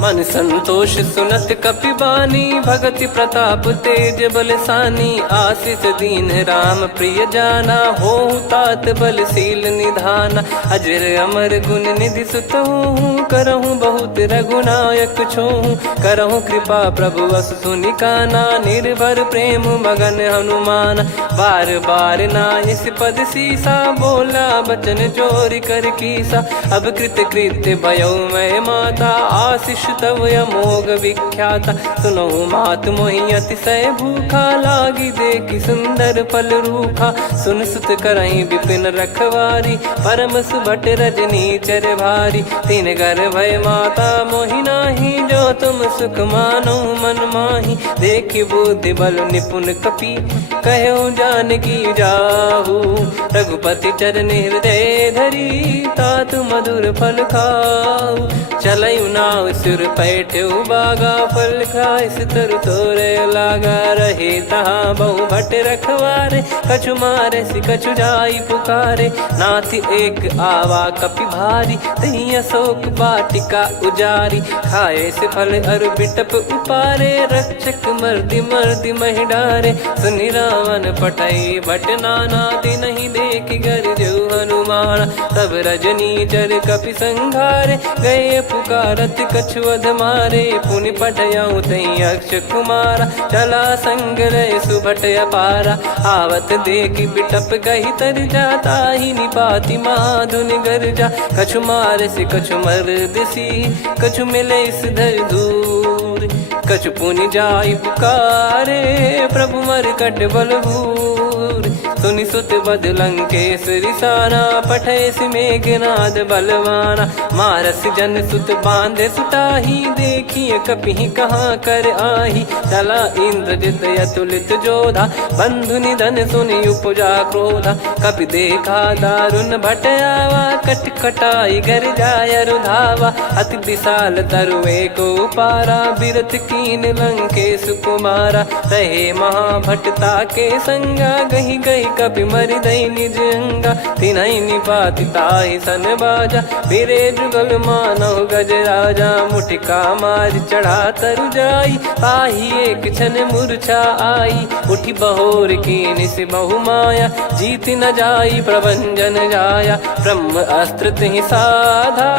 मन संतोष सुनत कपि बानी भगति प्रताप तेज बलसानी आशीष दीन राम प्रिय जाना हो तात बलशील निधाना अजर अमर गुण निधि सुत हूँ करहूँ बहुत रघुनायक छोहूँ करहूँ कृपा प्रभु अस सुनि काना निर्भर प्रेम मगन हनुमान बार बार नायस पद सीसा बोला बचन चोरी कर कीसा अब कृत कृत्य भयो मैं माता आशीष तव अमोघ विख्याता सुनो मात मोहि अतिशय भूखा लागी देखी सुंदर फल रूखा सुन सुत करई विपिन रखवारी परम सुभट रजनी चर भारी तीन घर भय माता मोहि नाही जो तुम सुख मानो मन माही देखी बुद्धि बल निपुण कपि कहो जानकी जाहू रघुपति चरण हृदय धरी तात मधुर फल खाऊ चलयु नाव सिर पैठ्यु बागा फल खाइस तरु तोरे लागा रहे तहाँ बहु भट रखवारे कछु मारे सि कछु जाई पुकारे नाथ एक आवा कपि भारी तही अशोक वाटिका उजारी खाए से फल अरु बिटप उपारे रक्षक मर्दि मर्दि महि डारे सुनि रावण पटई भट नाना नहीं देखी गर जो हनुमान तब रजनी चर कपि संघारे गए पुकारत कछुअध मारे पुनि पटयाऊं तई अक्ष कुमारा चला संग रहे सुभट अपारा आवत देखी बिटप गही तर जाता ही निपाति माधुन गर्जा कछु मारे से कछु मर्दसी कछु मिले इस धर दूर कछु पुनि जाई पुकारे प्रभु मरकट बलभूर सुनि सुत बद लंकेश्वरी साना पठेस मेघनाद बलवाना मारस जन सुत बांधे सुताही देखिए कपि कहाँ कर आही चला इंद्रजित अतुलित जोधा बंधु निधन सुनि उपजा क्रोधा कपि देखा दारुण भट आवा कट कटाई घर जाय रुधावा अति विशाल तरुए को पारा बिरत कीन लंकेश कुमारा रहे महाभटता के संगा गही गही कपि मरि दई निज अंगा तिनहि निपाति ताहि सन बाजा बिरे जुगल मानव गज राजा मुटिका मार चढ़ा तरु जाई ताहि एक क्षण मूर्छा आई उठी बहोर कीन से बहु माया जीत न जाई प्रभंजन जाया ब्रह्म अस्त्र तिहि साधा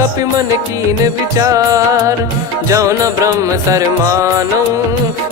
कपि मन कीन विचार जौ न ब्रह्म सर मानौ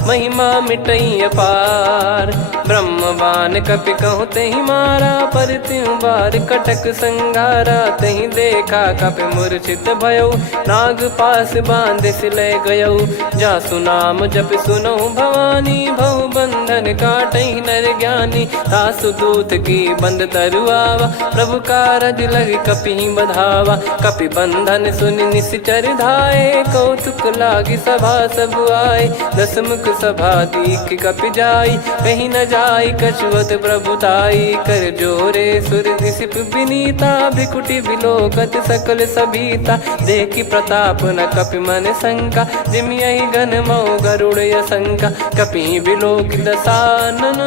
महिमा मिटई अपार ब्रह्म बान कपि कहूँ तही मारा पर त्यों बार कटक संगारा तही देखा कपि मूर्छित भयो नाग पास बांध सिले गयो जा सुनाम जप सुनो भवानी भव बंधन काटई नर ज्ञानी तासु दूत की बंद तरुआवा प्रभु कारज लग कपि बधावा कपि बंधन सुन निश्चर धाये कौतुक लागी सभा सब आए दसमुख सभा दीख कपि जाई कहीं न जाई कछुअत प्रभुताई कर जोरे सुर दिसिप विनीता भिकुटी विलोकत सकल सबीता देखी प्रताप न कपि मन शंका जिमियहि गन मऊ गरुड़ शंका कपि विलोक दसानन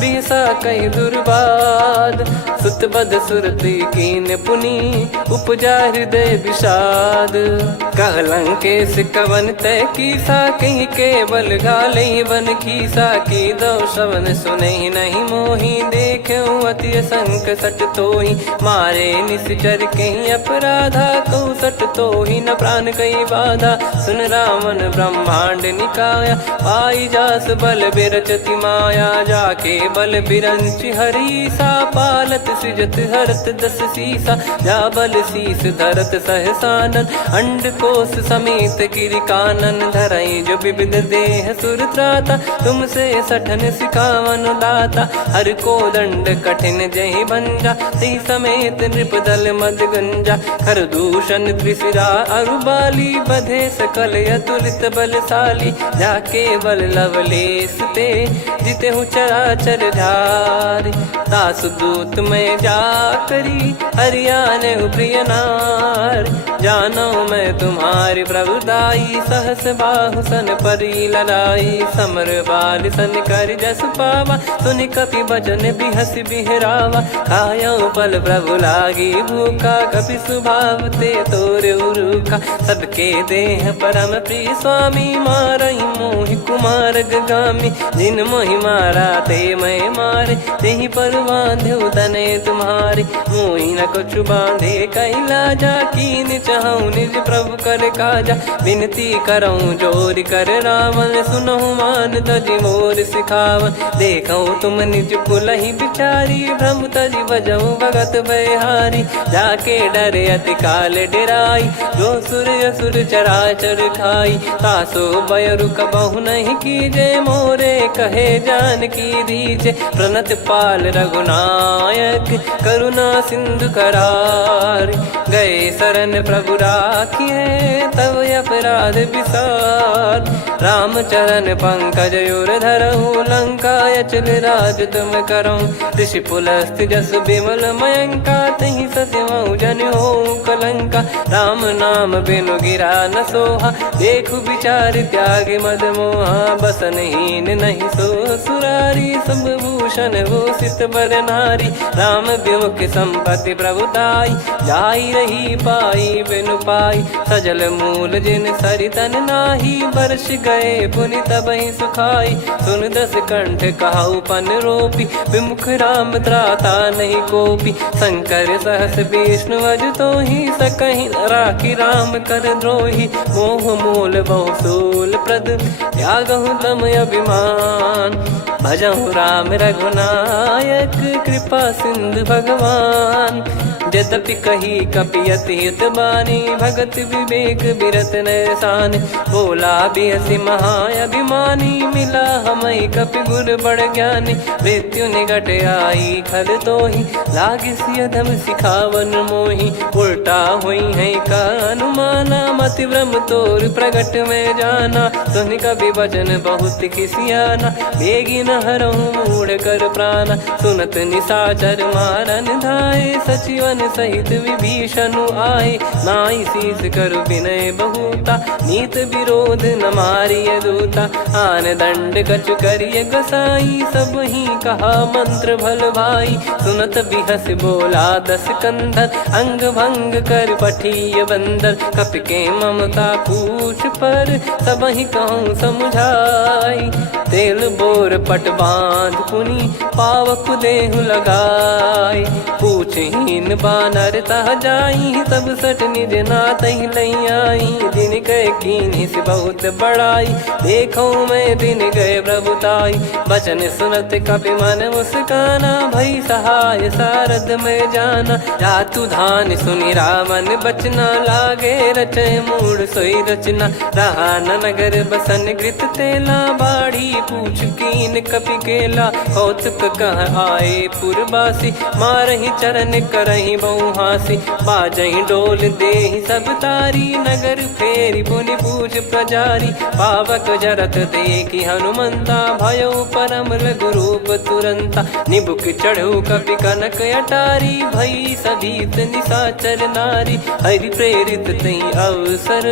बिहसा कई दुर्बाद सुत बद सुरति कीन पुनि उपजा हृदय विषाद कहलंकेश कवन तय कीसा कहीं केवल गाले बन खीसा की दो शवन सुने नहीं मोही देखूं अति संक सट तोही मारे निश्चर कहीं अपराधा कहूँ सट तोही न प्राण कहीं बाधा सुन रावण ब्रह्मांड निकाया पाई जास बल बिरचति माया जाके बल बिरंच हरी सा पालत सृजत हरत दस सीसा, जाबल शीस धरत सहसानन, अंड कोश समेत गिरि कानन, धरई जो विविध देह सुर त्राता, तुमसे सठन सिखावन दाता, हर को दंड कठिन जहि भंजा, ती समेत नृपदल मद गंजा, खर दूषण त्रिशिरा अरुबाली, बधे सकल अतुलित बलशाली, जाके बल लवलेस ते जिते हूँ चराचर धारी, दास दूत में जा करी हरियाने प्रिय नार, जानो मैं तुम्हारी प्रभुदाई, सहस बाहु सन परी लड़ाई, समर बाल सन कर जस पावा, सुनि कपि भजन बिहस बिहरावा, खायो पल प्रभु लागी भूखा, कपि सुभाव ते तोर उरुखा, सबके देह परम प्रिय स्वामी, मारई मोहि कुमार गगामी, जिन मोहि मारा ते मैं मारे, तेहि पर बांधो तने तुम्हारे, मोहि न कुछ बांधे कैला जा, कीन चाहूं निज प्रभु कर काजा, विनती करऊं जोर कर रावण, सुनहु मान तजि मोर सिखावन, देखऊं तुम निज पुलहि बिचारी, भ्रम तजि बजऊं भगत बहारी, जाके डरे अति काल डेराई, जो सुर असुर चराचर खाई, तासो बयरु कबहु नहीं कीजे, मोरे कहे जान की दीजे, प्रणत पाल रघुनायक करुणा सिंधु करार, गए शरण प्रभु राखिए तब अपराध विसार, राम चरण पंकज उर धरहु, लंका अचल राज तुम करऊं, ऋषि पुलस्त्य जस विमल मयंका, तहि सत्यमऊ जन हो कलंका, राम नाम बिनु गिरा न सोहा, देखु विचार त्याग मद मोहा, बसनहीन नहीं सो सुरारी, सब भूषण भूषित बर नारी, राम विमुख संपत्ति प्रभुताई, जाई रही पाई बिनु पाई, सजल मूल जिन सरितन नाही, बरस गए पुनि तबहि सुखाई, सुन दस कंठ कहाऊ पन रोपी, विमुख राम त्राता नहीं कोपी, शंकर सहस विष्णु अज तो ही, सकहि न राखी राम कर द्रोही, मोह मूल बहु सूल प्रद, त्यागहु तम अभिमान, भजहु राम रघुनायक, कृपा सिंधु भगवान, यद्यपि कही कपियति हित बानी, भगत विवेक बिरत नैसान, बोला बिहसि महाअभिमानी, मिला हमई कपि गुर बड़ ज्ञानी, मृत्यु निकट आई खल तोहि, लागिसि अधम सिखावन मोहि, उल्टा हुई है का अनुमाना, मति भ्रम तोर प्रगट में जाना, सुनि कपि वचन बहुत खिसियाना, बेगी न हरहु मूढ़ कर प्राणा, सुनत निशाचर मारन धाये, सचिवन सहित विभीषणु आए, नाई शीस कर विनय बहुता, नीत विरोध न मारिय दूता, आन दंड कछु करिय गसाई, सब ही कहा मंत्र भल भाई, सुनत बिहस बोला दस कंधर, अंग भंग कर पठिय बंदर, कपि के ममता पूछ पर, सब ही कहूँ समझाई, तेल बोर पट बांध पुनि, पावक देहु लगाई, पूछहीन बानर तह जाई, सब सट निज नातहि लई आई, दिन गए कीन्ही से बहुत बड़ाई, देखो मैं दिन गए प्रभुताई, बचन सुनत कपि मन मुस्काना, भई सहाय सारद में जाना, जातु धान सुनि रामन बचना, लागे रचे मूड सोई रचना, रहा न नगर बसन कृत तेला, बाढ़ी पूछ कीन कपि केला, कौतुक कह आए पुरबासी, मारहि चरण करहि बहु हासी, बाजहि डोल देहि सब तारी, नगर फेरी पुनि पूज प्रजारी, पावक जरत देखि हनुमंता, भयो परम लघु रूप तुरंता, निबुक चढ़ऊ कपि कनक अटारी, भई सभीत निशाचर नारी, हरि प्रेरित तई अवसर,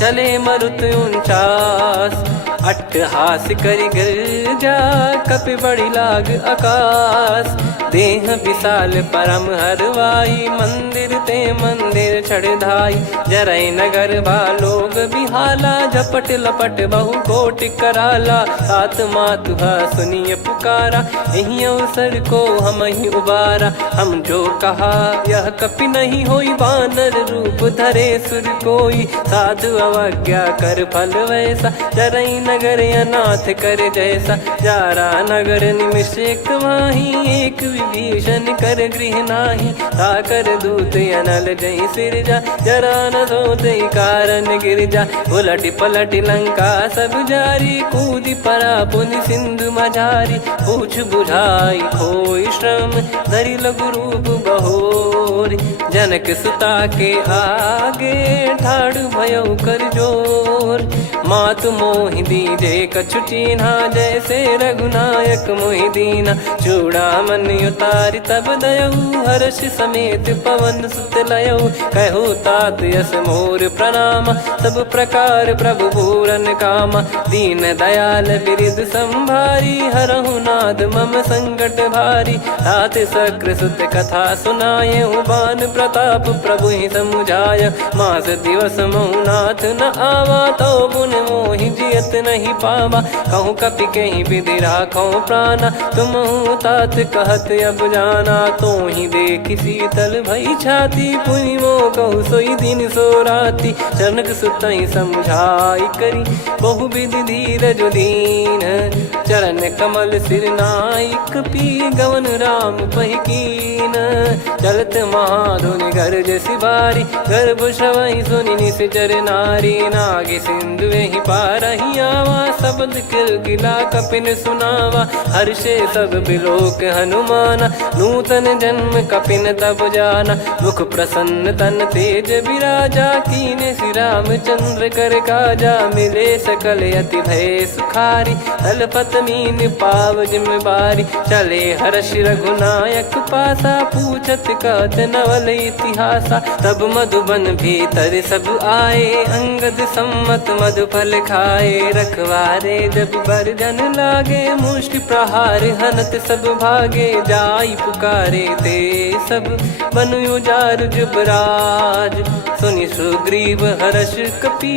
चले मरुत 49, अट्टहास करि गिरजा, कपि बड़ी लाग आकाश, देह विशाल परम हरवाई, मंदिर ते मंदिर चढ़धाई, जरई नगर भालोग बिहाला, झपट लपट बहु कोटि कराला, सात मातुहा सुनिय पुकारा, यही अवसर को हम ही उबारा। हम जो कहा यह कपि नहीं होई, वानर रूप धरे सुर कोई। साधु अवज्ञा कर फल वैसा, जरई नगर अनाथ कर जैसा। जारा नगर निमिष एक माही, एक विभीषण कर गृह नाही। ताकर दूत अनल जय सिरजा, जरा न सोते कारण गिरजा। उलट पलट लंका सब जारी, कूदी परा पुनि सिंधु मझारी। पूछ बुझाई खोई श्रम, धरि लघु रूप बहोरी। जनक सुता के आगे, ठाड़ भयो कर जोर। मातु मोहि दीजे कछु चीन्हा, जैसे रघुनायक मोहि दीना। चूड़ामणि उतारि तब दयऊ, हर्ष समेत पवन सुत लयऊ। कहु तात यस मोर प्रणाम, सब प्रकार प्रभु पूरन कामा। दीन दयाल बिरिद संभारी, हरहु नाद मम संकट भारी। तात सक्र सुत कथा सुनाये, बान प्रताप प्रभु ही समुझाय। मास दिवस महु नाथ न आवा, तो पुन मोहि जियत नहीं पावा। कहूँ कपि कहीं विधि राखो प्राणा, तुम तात कहत अब जाना। तो ही देख शीतल भई छाती, पुनि मो कहु सोई दिन सो राती। जनक सुतहि समझाई करी, बहु विधि धीरज दीन। चरण कमल सिर नाई, कपि गवन राम पहिकीन। चलत महाधुनि गरज सिबारी, गर्भ श्रवहि सुनि निश्चर नारी। नागे सिंधु ही पारहि आवा, शब्द किलकिला कपिन सुनावा। हर्षे सब बिलोक हनुमाना, नूतन जन्म कपिन तब जाना। मुख प्रसन्न तन तेज विराजा, कीने श्री रामचंद्र कर काजा। मिले सकल अति भय सुखारी, तलपत मीन पाव जिम्मेवारी। चले हर्ष रघुनायक पासा, पूछत कहत नवल इतिहासा। तब मधुबन भीतर सब आए, अंगद सम्मत मधुफल खाए। रखवारे जब बरजन लागे, मुष्टि प्रहार हनत सब भागे। जाई पुकारे ते सब, बनु उजार जुबराज। सुनि सुग्रीव हर्ष कपि,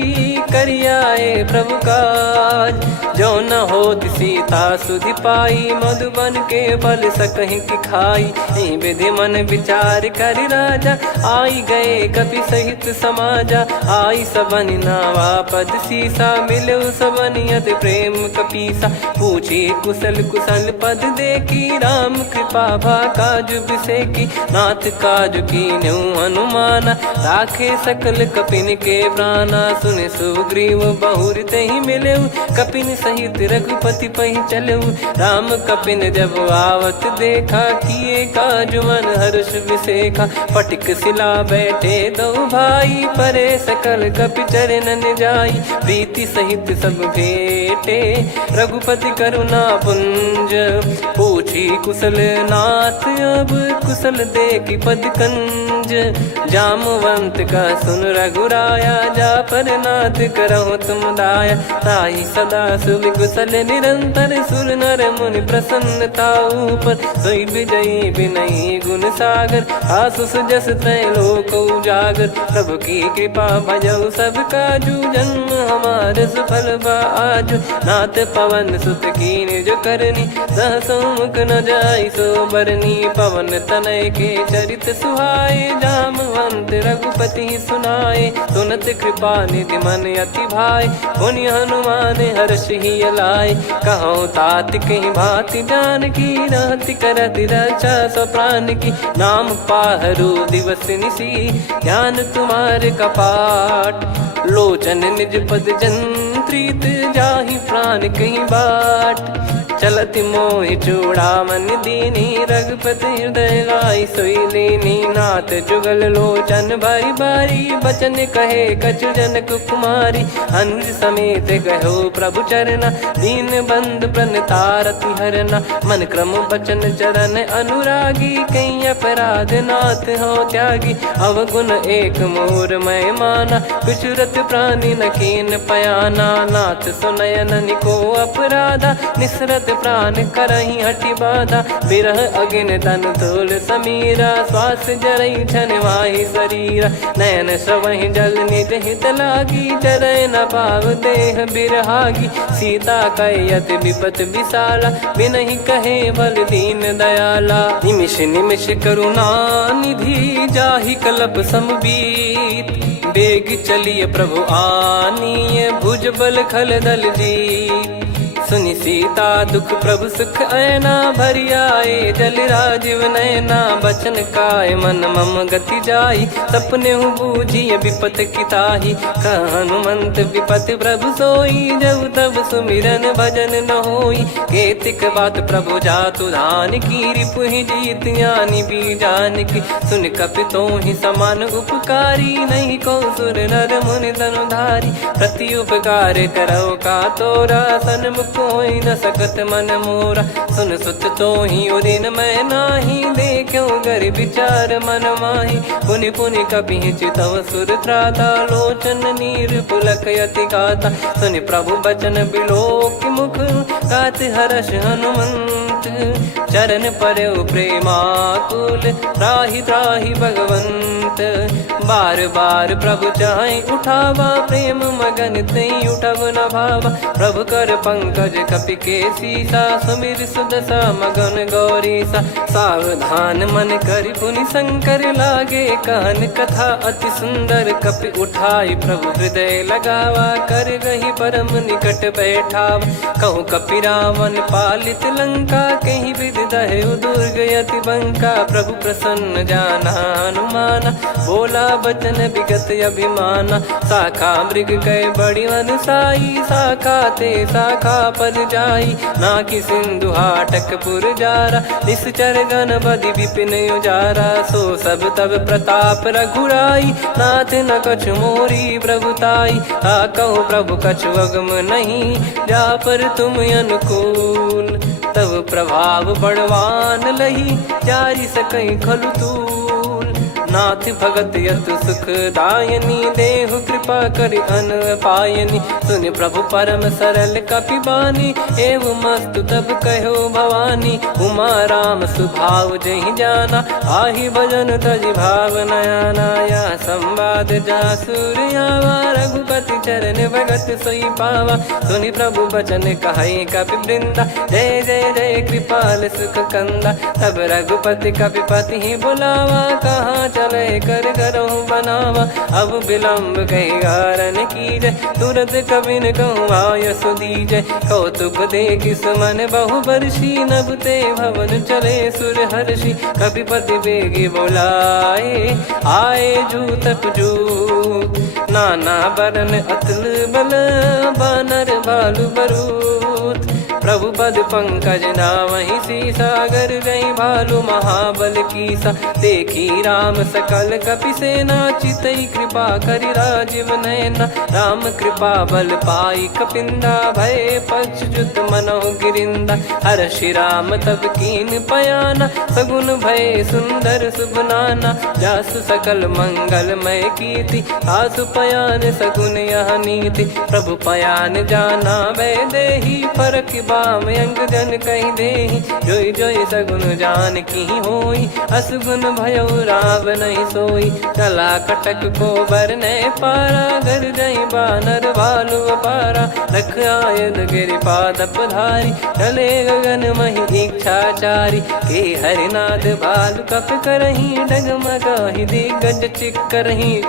करियाए प्रभु काज। जो न होत सीता सुधि पाई, मधुबन के फल सकहि की खाई। विधि मन विचार कर राजा, आई गए कपि सहित समाजा। आई सबनि नावा पद सीसा, मिलउ सबनि अति प्रेम कपीसा। पूछी कुशल कुशल पद देखी, राम कृपा भा काज बिसेकी। नाथ काज कीन्हु हनुमाना, राखे सकल कपिन के प्राणा। सुन सुग्रीव बहुर तेहि मिलऊ, कपिन सहित रघुपति पहि चलऊ। राम कपिन जब आवत देखा, किए काज मन हर्ष विसेखा। पटिक सिला बैठे दो भाई, परे सकल कपि चरणन जाई। प्रीति सहित सब भेटे, रघुपति करुणा पुंज। पूछी कुशल नाथ अब, कुशल देखि पद कंज। जामवंत का सुन रघुराया, जा पर नाथ करहु तुम दाया। ताहि सदा सुभि कुशल निरंतर, सुर नर मुनि प्रसन्नता ऊपर। सोई विजयी विनयी गुण सागर, आसुस जस त्रैलोक उजागर। प्रभु की कृपा भजऊ सब काजू, जन्म हमार सफल बा आजु। नाथ पवन सुत कीन्ह जो करनी, सहसो मुख न जाई सो बरनी। पवन तनय के चरित सुहाए, जामवंत रघुपति सुनाए। सुनत कृपा निधि मन अति भाई, पुनि हनुमान हर्ष ही लाए। कहो तात कहीं भांति जानकी, रहति करति रक्षा सो प्राण की। नाम पाहरु दिवस निसी, ध्यान तुम्हारे कपाट। लोचन निज पद जंत्रित, जाहि प्राण कहीं बाट। चलति मोहि चूड़ामन दीनी, रघुपति हृदय लाई सोई लीनी। नाथ जुगल लोचन बारी बारी, बचन कहे कछु जनक कुमारी। अनुज समेत गहो प्रभु चरना, दीन बंद प्रणतारति हरना। मन क्रम बचन चरण अनुरागी, कहीं अपराध नाथ हो त्यागी। अवगुण एक मोर मैं माना, बिचुरत प्राणी न कीन पयाना। नाथ सुनयन निको अपराधा, निसरत छूटत प्राण करही हटि बाधा, बिरह अगिन तन तोल समीरा, श्वास जरई छन माही शरीरा, नयन श्रवहि जल निज हित लागी, जरय न पाव देह बिरहागी, सीता कयत विपत विशाला, बिनहि कहे बल दीन दयाला, निमिष निमिष करुणा निधि, जाहि कल्प समबीत, बेग चलिए प्रभु आनीय, भुज बल खल दल जीत, सुनि सीता दुख प्रभु सुख ऐना, भरि आए जल राजीव नैना, बचन काय मन मम गति जाई, सपने हूँ बूझिए विपत किताही, हनुमंत विपत प्रभु सोई, जब तब सुमिरन भजन न होई, केतिक बात प्रभु जातु धान की, रिपुहि जीत ज्ञानी बीजान की, सुन कपि तोहि समान उपकारी, नहीं को सुर नर मुनि तनुधारी, प्रति उपकार करौ का तोरा, सन्मुख कोई न सकत मन मोरा, सुन सुत तो ही उदिन मैं नाही, देखो गर विचार मन माही, पुनि पुनि कपि चितव सुर त्राता, लोचन नीर पुलक यति गाता, सुनि प्रभु बचन बिलोक मुख, गात हर्ष हनुमंत, चरण परौ प्रेमाकुल, त्राहि त्राहि भगवंत, बार बार प्रभु चाहि उठावा, प्रेम मगन तई उठब न भावा, प्रभु कर पंकज कपि के सीसा, सुमिर सुदशा मगन गौरीसा, सावधान मन करि पुनि शंकर लागे, कहन कथा अति सुंदर, कपि उठाई प्रभु हृदय लगावा, कर गही परम निकट बैठावा, कहूँ कपि रावण पालित लंका, कहीं विधि दहु दुर्ग यति बंका, प्रभु प्रसन्न जाना हनुमाना, बोला बचन विगत अभिमाना, शाखा मृग कै बड़ी अनुसाई, शाखा ते शाखा पर जाई, नाकि सिंधु हाटक पुर जारा, निश्चर गण बदि विपिन उजारा, सो सब तब प्रताप रघुराई, नाथ न कछु मोरी प्रभुताई, कहूँ प्रभु कछु अगम नहीं, जा पर तुम अनुकूल, तब प्रभाव बड़वान लही, जारी सकई खलु तूल, नाथ भगत यतु सुख दायनी, देहु कृपा करि अन पायनी, सुन प्रभु परम सरल कपि बानी, एवं मस्तु तब कहो भवानी, उमा राम सुभाव जहि जाना, आहि भजन तजि भाव नयाना, या संवाद जासुर आवा, रघुपति चरण भगत सोई पावा, सुनि प्रभु बचन कहै कपि वृंदा, जय जय जय कृपाल सुख कंदा, तब रघुपति कपि पति बुलावा, कहाँ चले कर करहु बनावा, अब विलम्ब कही कारण कीजय, तुरत कबिन कहूँ आयस दीजय, कौतुक देखि सुमन बहु बरसी, नभ ते भवन चले सुर हर्षि, कपिपति बेगी बोलाए, आए जूतक जूत, नाना बरन अतुल बल, बानर भालु बरूत, प्रभु पद पंकज नावहि सीसागर, गई भालु महाबल कीसा, देखी राम सकल कपि सेना, चितई कृपा करि राजीव नयना, राम कृपा बल पाई कपिंदा, भय पक्षजुत मनोह गिरिंदा, हर्षि राम तब कीन पयाना, सगुन भय सुंदर सुभनाना, जासु सकल मंगलमय कीर्ति, आसु पयान सगुन यह नीति, प्रभु पयान जाना वै देहि, फरक बाम अंग जन कहि देहि, जोई जोई सगुन जान की होई, असगुन भयो राव नहीं सोई, चला कटक को बरने पारा, घर जई बानर भालु पारा, लख आयद गिरिपाद पधारी, चले गगन महि इच्छाचारी, के हरिनाथ भालु कप करही, डगमगाहि दिग्गज चिक्करही,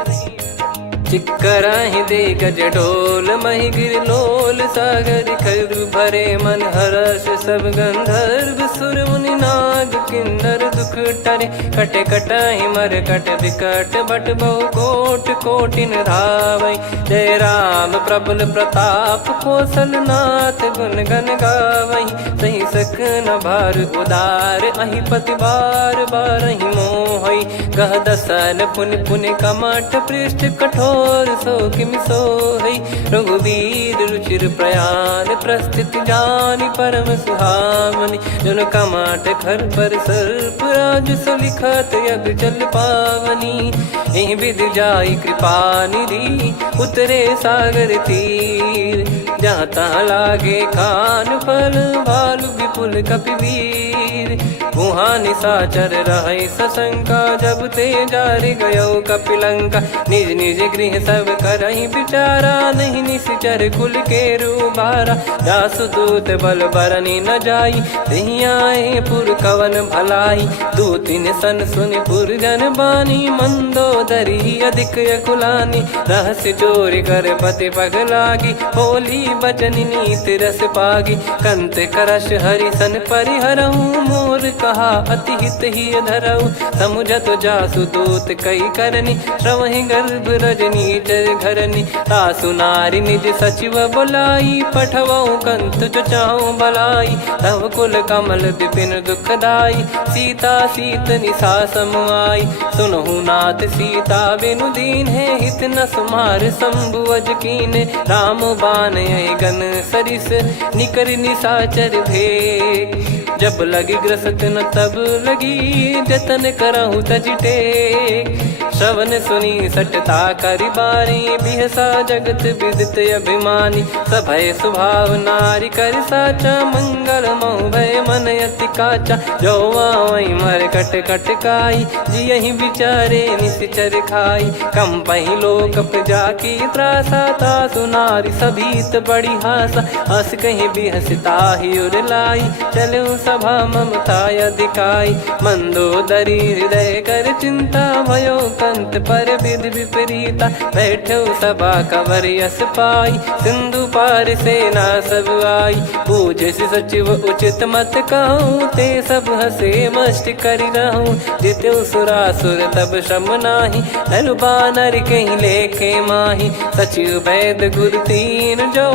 चिक्कराहि दिग्गज डोल, महि गिर लोल, सागर खर भरे मन हर्ष, सब गंधर्व सुर मुनि नाग किन्नर दुख टरे, कटे कटाहि मर कट विकट, बट बहु कोट कोटिन धावै, जय राम प्रबल प्रताप कौशल नाथ, गुण गन गावै, सही सक न भार उदार, अहि पति बार बारहि मोहै, गह दसन पुनि पुनि कमठ पृष्ठ कठोर, सो किम सोहै, रघुवीर रुचिर प्रयाण, प्रस्थित जानि परम सुहावनी, जन कमाट खर पर सर्प राज, सलिखत यग जल पावनी, एहि विधि जाई कृपा निधि, उतरे सागर तीर, जहाँ तहाँ लागे खान फल भालु विपुल कपिवीर। वहाँ निशाचर रहे सशंका जब ते जारि गयो कपिलंका। निज निज गृह सब करहि विचारा नहीं निश्चर कुल के रूबारा। जासु दूत बल बरनी न जाई तेहि आए पुर कवन भलाई। दूतिन सन सुनि पुर जन बानी मंदोदरी अधिक अकुलानी। रहस्य चोरी कर पति पग लागी होली बचन नीत रस पागी। कंत करश हरिसन परिहरहु मोर कहा अति हित ही धरऊ। समुझत जासु दूत कई करनी श्रवहि गर्भ रजनी चर घरनी। तासु नारी निज सचिव बुलाई पठवऊ कंत जो चाहूं भलाई। तव कुल कमल विपिन दुखदाई सीता सीत निशा समाई। सुनहु नाथ सीता बिनु दीन है हित न सुमार शंभु अज कीन। राम बाण गन सरिस निकर निशाचर भेग। जब लगी ग्रसत न तब लगी जतन करहु तज टेक। श्रवण सुनी सटता करि बारी बिहसा जगत विदित अभिमानी। सभय स्वभाव नारी कर साचा मंगल मऊ भय मन अति काचा। जो आवई मर कट कट काई जियहि विचारे निश्चर खाई। कम पही लोक जाकी त्रासा तासु नारी सभीत बड़ी हासा। हस कहीं बिहसता ही उर लाई चलऊ सभा ममता अधिकाई। मंदोदरी हृदय कर चिंता भयो कंत पर विध विपरीता। बैठो सभा कवर यस पाई सिंधु पार सेना सब आई। पूजे से सचिव उचित मत कहूँ ते सब हसे मष्ट करि रहूं। जित्यु सुरासुर तब श्रम नाही ललु बानर कहीं लेखे माही। सचिव वैद गुरु तीन जो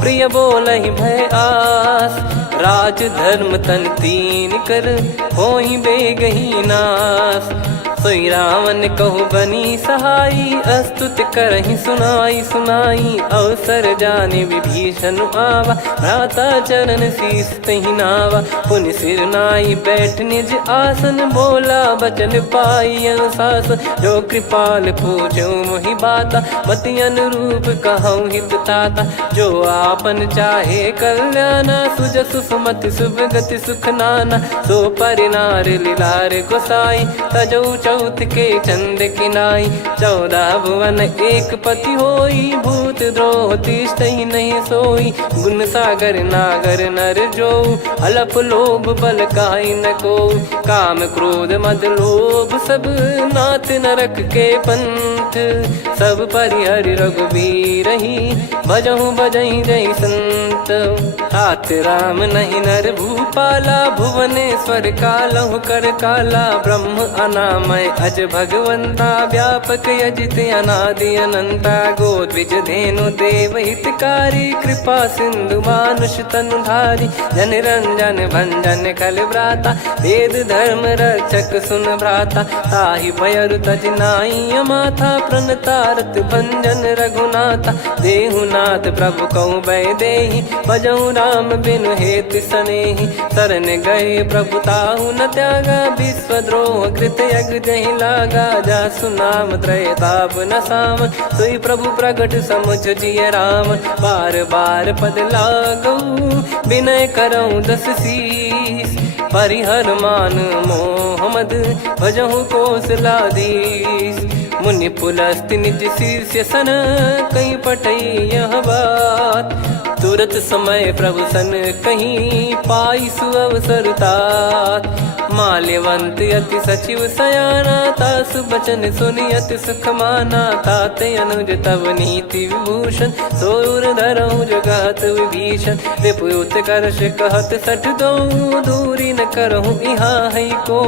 प्रिय बोलहि भय आस। राज धर्म तन तीन कर होई बेगही नास। सोई रावण कहु बनी सहाई अस्तुत करहि सुनाई सुनाई। अवसर जाने विभीषण आवा भ्राता चरण शीस तहि नावा। पुनि सिर नाई बैठ निज आसन बोला बचन पाई अनुशासन। जो कृपाल पूछो मोहि बाता मति अनुरूप कहूँ हित ताता। जो आपन चाहे कल्याणा सुजसु सुमति शुभ गति सुख नाना। सो परिनार लीलार गोसाई तजौ चौथ के चंद किनाई। 14 भुवन एक पति होई भूत द्रोह तिष्ठहि नहीं सोई। गुण सागर नागर नर जो अलप लोभ बल काई न को। काम क्रोध मद लोभ सब नाथ नरक के पंथ। सब परिहरि रघुबीर ही भजहु भजहि जय संत। तात राम नहीं नर भूपाला भुवनेश्वर कालहु कर काला। ब्रह्म अनामय अज भगवंता व्यापक यजित अनादि अनंता। गोद्विज धेनु देव हितकारी कृपा सिंधु मानुष तनुधारी। जन रंजन भंजन खल भ्राता वेद धर्म रक्षक सुन भ्राता। ताहि भयरु तज नाई माथा प्रणतारत भंजन रघुनाथा। देहुनाथ प्रभु कहु भय देहि भजहु राम बिनु हेतु सनेहि। शरण गए प्रभु ताहु न त्यागा विश्वद्रोह कृत यज्ञ जहि लागा। जासु नाम त्रयताप न साम सोई प्रभु प्रगट समुझ जिय राम। बार बार पद लागऊ विनय करऊँ 10 शीस। परिहर मान मोह मद भजहु कौशलाधीश। मुनि पुलस्त्य निज शीर्ष सन कहीं पटई यह बात। तुरत समय प्रभु सन कहीं पाई सुअवसर तात। माल्यवंत अति सचिव सयाना तासु बचन सुनि अति सुख माना। ताते अनुज तव नीति विभूषण सोर धरहु जगत विभीषण। विपुत करश कहत सठ दो दूरी न करहु इहाँ है को।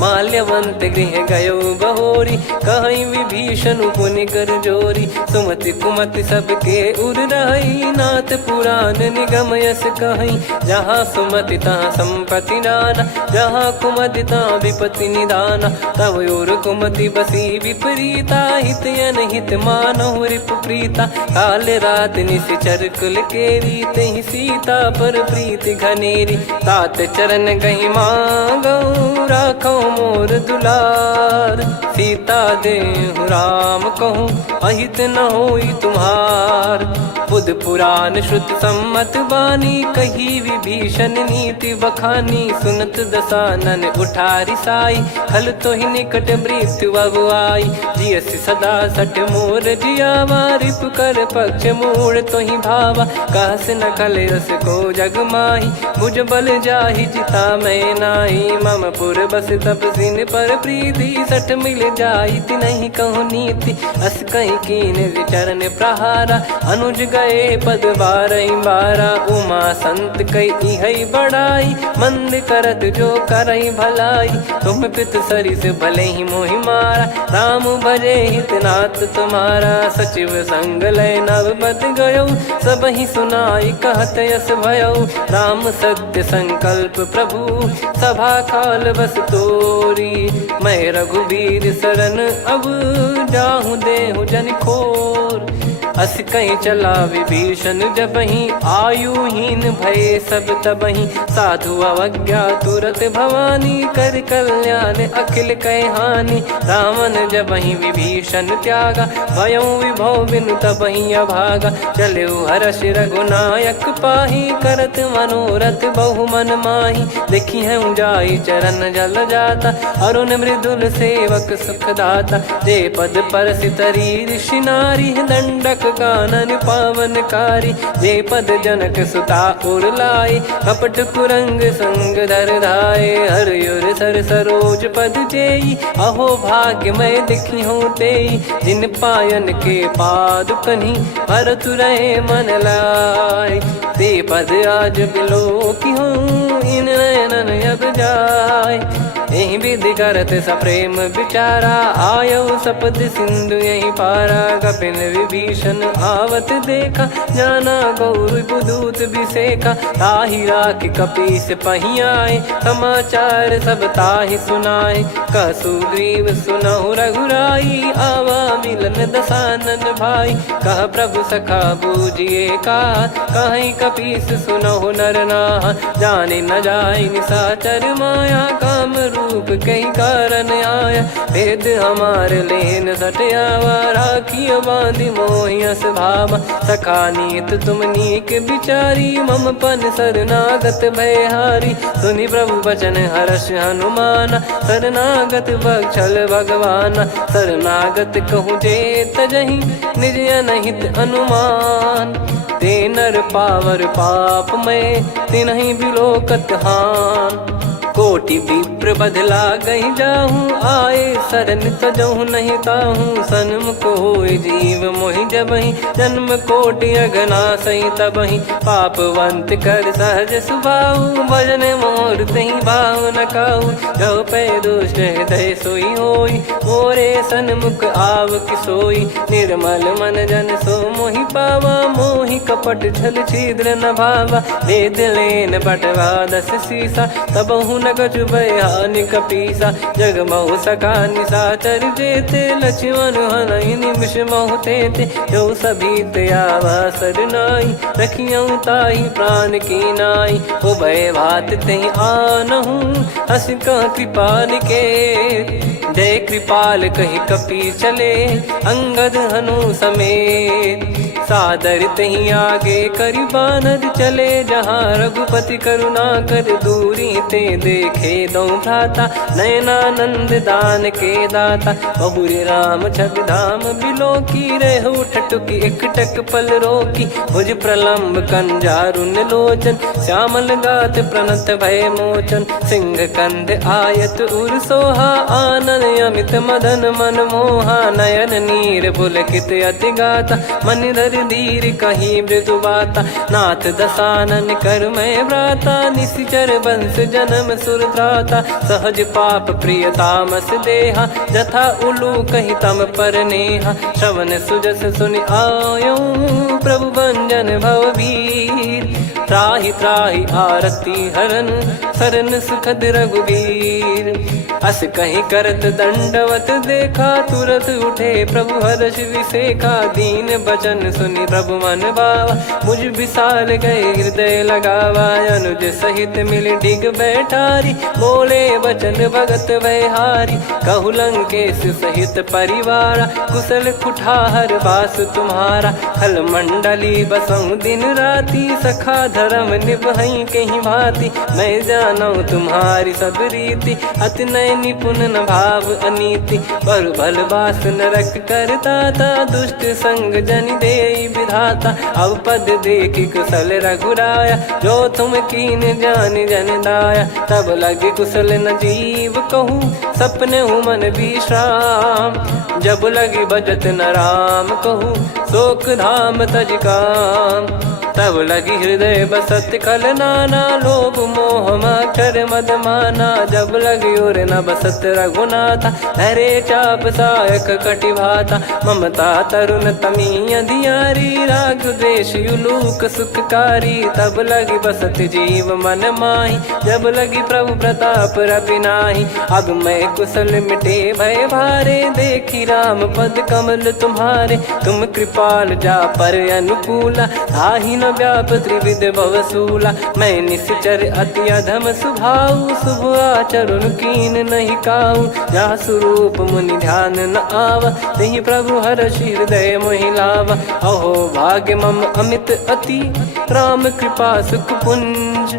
माल्यवंत गृह गयो बहोरी कहीं विभीषण पुनि कर जोरी। सुमति कुमति सबके उर रही नाथ पुराण निगम यस कहीं। जहाँ सुमति तहाँ संपत्ति नाना जहाँ कुमति तहाँ विपत्ति निदाना। तव और कुमति बसी विपरीता हित अनहित मानहु रिपु प्रीता। काल रात निश्चर कुल केरी तहि सीता पर प्रीति घनेरी। तात चरण गहि मांगऊ राखो मोर दुलार। सीता देहु राम कहूँ अहित न होई तुम्हार। बुध पुराण श्रुत सम्मत बानी, कही विभीषण नीति बखानी। सुनत दसानन उठारी साई, खल तो ही निकट मृत्यु अब आई। जियसि सदा सठ मोर जियावा, रिप कर पक्ष मूड़ तो ही भावा। कहस न खल रस को जग माही, भुज बल जाहि जिता मैं नाही। मम पुर बस तपसिन पर प्रीति, सठ मिल जाई तिनहि कहूँ नीति। अस कहीं कीन विचरण प्रहारा, अनुज गए पद बारही बारा। उमा संत कई है बड़ाई, मंद करत जो करई भलाई। तुम पित सरिस भले ही मोहि मारा, राम भजे हितनाथ तुम्हारा। सचिव संग लय नव बद गयो, सब ही सुनाई कहत यस भयो। राम सत्य संकल्प प्रभु, सभा काल बस तोरी। मैं रघुबीर शरण अब, जाहूँ देहु जन खोर। अस कहीं चला विभीषण जबहि, आयुहीन भय सब तबहि। साधु अवज्ञा तुरत भवानी, कर कल्याण अखिल कह हानि। रावण जबहि विभीषण त्यागा, भयउ विभव बिनु तबहि अभागा। चले हर्ष रघुनायक पाही, करत मनोरथ बहु मन माही। देखी है जाई चरण जल जाता, अरुण मृदुल सेवक सुखदाता। जे पद पर सितरी ऋषि नारी, दंडक कानन पावनकारी। जे पद जनक सुता उर लाए, कपट कुरंग संग धर धाये। हरियुर सर सरोज पद जेई, अहो भाग्य मैं दिखी हूँ तेई। जिन पायन के पाद कन्ही, भरत रहे मन लाए। ते पद आज बिलो की हूँ, इन नयनन अब जाय। यही विधि करत सप्रेम विचारा, आयो सपद सिंधु यही पारा। कपिन विभीषण आवत देखा, जाना गौर बुदूत बिसेखा। ताहि राख कपीस पही आए, समाचार सब ताहि सुनाए। कह सुग्रीव सुनहु रघुराई, आवा मिलन दसानन भाई। कह प्रभु सखा बूझिए का, कहीं कपीस सुनहु नर नाहा। जाने न जाय निशाचर माया, काम रूप कई कारण आया। भेद हमार लेन सटयावा, राखियो बांधि मोहियस भावा। सखा नीत तुम नीक बिचारी, मम पन शरणागत भयहारी। सुनि प्रभु वचन हर्ष हनुमाना, शरणागत बक्षल भगवाना। शरणागत कहूँ जे तजहि, निज अनहित अनुमान। ते नर पावर पाप में, तिन्हि बिलोकत हान। कोटि विप्र बदला गई जाहूँ, आए शरण तजहु नहीं ताहूँ। सन्मुख होय जीव मोहि जबहि, जन्म कोटि अगना सही तबहि। पापवंत कर सहज सुभाऊ, भजन मोर तहि भाव न काहू। जो पै दुष्ट हृदय सोई होई, मोरे सन्मुख आव किसोई। निर्मल मन जन सो मोहि पावा, मोहि कपट छल छिद्र न भावा। वेद लेन बटवा दस सीसा, तबहु न कछु भयानि कपीसा। जग महु सखा निशाचर जेते, लक्ष्मण हनहि निमिष महु तेते। जो सभी त्यावा सरनाई, रखियऊ ताहि प्राण की नाई। उभय भात तहि आनहु, हस कह कृपाल के। जय कृपाल कहि कपी चले, अंगद हनु समेत। सादर तही आगे करि बानर चले, जहाँ रघुपति करुणा कर दूरी ते देखे दो भ्राता। नयनानंद दान के दाता, बहुरी राम छग धाम बिलो की। रेहु ठटुकी एकटक पल रोकी, भुज प्रलम्ब कंजारुन लोचन। श्यामल गात प्रणत भय मोचन, सिंह कंध आयत उर सोहा। आनन अमित मदन मन मोहा, नयन नीर पुलकित अति गाता। मन धर धीर कहीं मृदु बाता, नाथ दसानन कर मैं व्राता। निशिचर वंश जन्म सुर त्राता, सहज पाप प्रिय तामस देहा। जथा उलू कहीं तम पर नेहा, श्रवण सुजस सुनि आयो। प्रभु भंजन भववीर, त्राहि त्राहि आरती हरन। शरण सुखद रघुबीर, अस कहीं करत दंडवत देखा, तुरत उठे प्रभु हर्ष विसेखा। दीन बचन सुनी प्रभु मन भावा, मुझ विसाल गए हृदय लगावा। अनुज सहित मिल डिग बैठारी, बोले वचन भगत वैहारी। कहु लंकेश सहित परिवारा, कुशल कुठार बास तुम्हारा। खल मंडली बसऊं दिन राती, सखा धर्म निभई कहीं भांति। मैं जानू तुम्हारी सब रीति, अति नय निपुण न भाव अनीति। पर भल बास नरक करता था, दुष्ट संग जन दे विधाता। अब पद देखी कुशल रघुराया, जो तुम कीन जान जन दाया। तब लगे कुशल न जीव कहूँ, सपने हूँ मन विश्राम। जब लगी बजत न राम कहूँ, शोक धाम तज काम। तब लगी हृदय बसत खल नाना, लोभ मोह मक्षर मद माना। जब लगी उर न बसत रघुनाथा, धरे चाप सायक कटि भाता। ममता तरुण तमी अधियारी, राग द्वेष युलूक सुखकारी। तब लगी बसत जीव मन माही, जब लगी प्रभु प्रताप रवि नाही। अब मैं कुशल मिटे भय भारे, देखी राम पद कमल तुम्हारे। तुम कृपाल जा पर अनुकूला, आही न व्याप त्रिविध भवसूला। मैं निश्चर अति अधम सुभाऊ, शुभ आचरण कीन नहीं काऊ। जा स्वरूप मुनि ध्यान न आवा, नहीं प्रभु हर्ष हृदय मोहि लावा। अहो भाग्य मम अमित अति, राम कृपा सुख पुंज।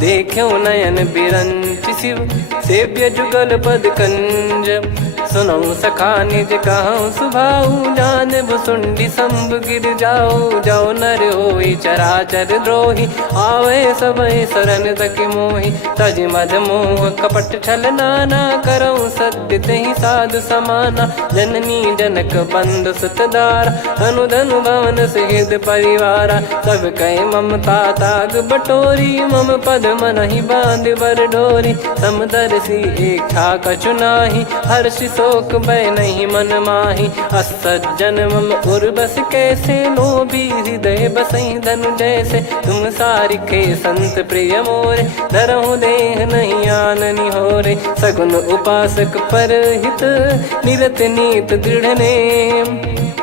देखो नयन बिरंच शिव, सेव्य जुगल पद कंज। सुनऊ सखा निज कहूँ सुभाऊ, जान भुसुंडी संभ गिर जाओ। जाओ नर होई चराचर द्रोही, आवे सबय शरण तक मोहि। तज मद मोह कपट छल नाना, करऊँ सत्य तेहि साधु समाना। जननी जनक बंधु सुतदारा, अनुधनु भवन सहित परिवारा। सब कहे ममता ताग बटोरी, मम पद मनहि बांध बर डोरी। समदर्शी इच्छा कछु नाही, हर्षि शोक भय नहीं मन माही। असज्जन मम उर्वश कैसे, लोभी हृदय बसई धनु जैसे। तुम सारिखे संत प्रिय मोरे, धरहु देह नहीं आननि होरे। सगुन उपासक परहित, निरत नीत दृढ़ नेम।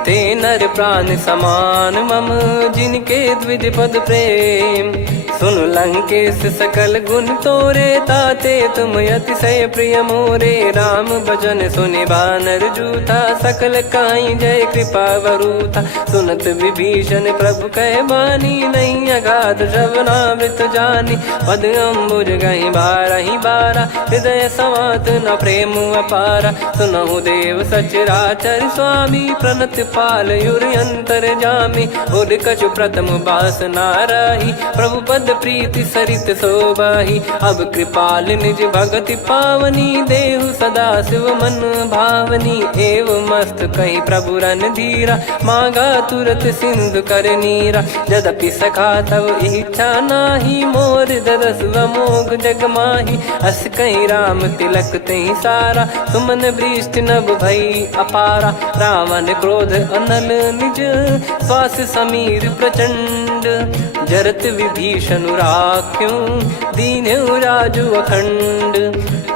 ते नर प्राण समान मम, जिनके द्विज पद प्रेम। सुन लंकेश सकल गुण तोरे, ताते तुम अतिशय प्रिय मोरे। राम भजन सुनि बानर जूथा, सकल काई जय कृपा वरूथा। सुनत विभीषण प्रभु कह बानी, नहीं अगाध श्रवणामृत जानी। पद अम्बुज गहि बारहि बारा, हृदय समात न प्रेम अपारा। सुनहु देव सचराचर स्वामी, प्रणत पाल युर अंतर जामी। उर कछु प्रथम बास नाराही, प्रभु पद प्रीति सरित शोभाही। अब कृपाल निज भगति पावनी, देहु सदा शिव मन भावनी। एव मस्त कही प्रभु रन धीरा, मांगा तुरत सिंधु कर नीरा। यद्यपि सखा तब इच्छा नाही, मोर दरस अमोघ जग माही। अस कहीं राम तिलक तहि सारा, सुमन वृष्ट नभ भई अपारा। रावण क्रोध अनल निज, श्वास समीर प्रचंड। जरत विभीषण राख्यों, दीन्हु राजु अखंड।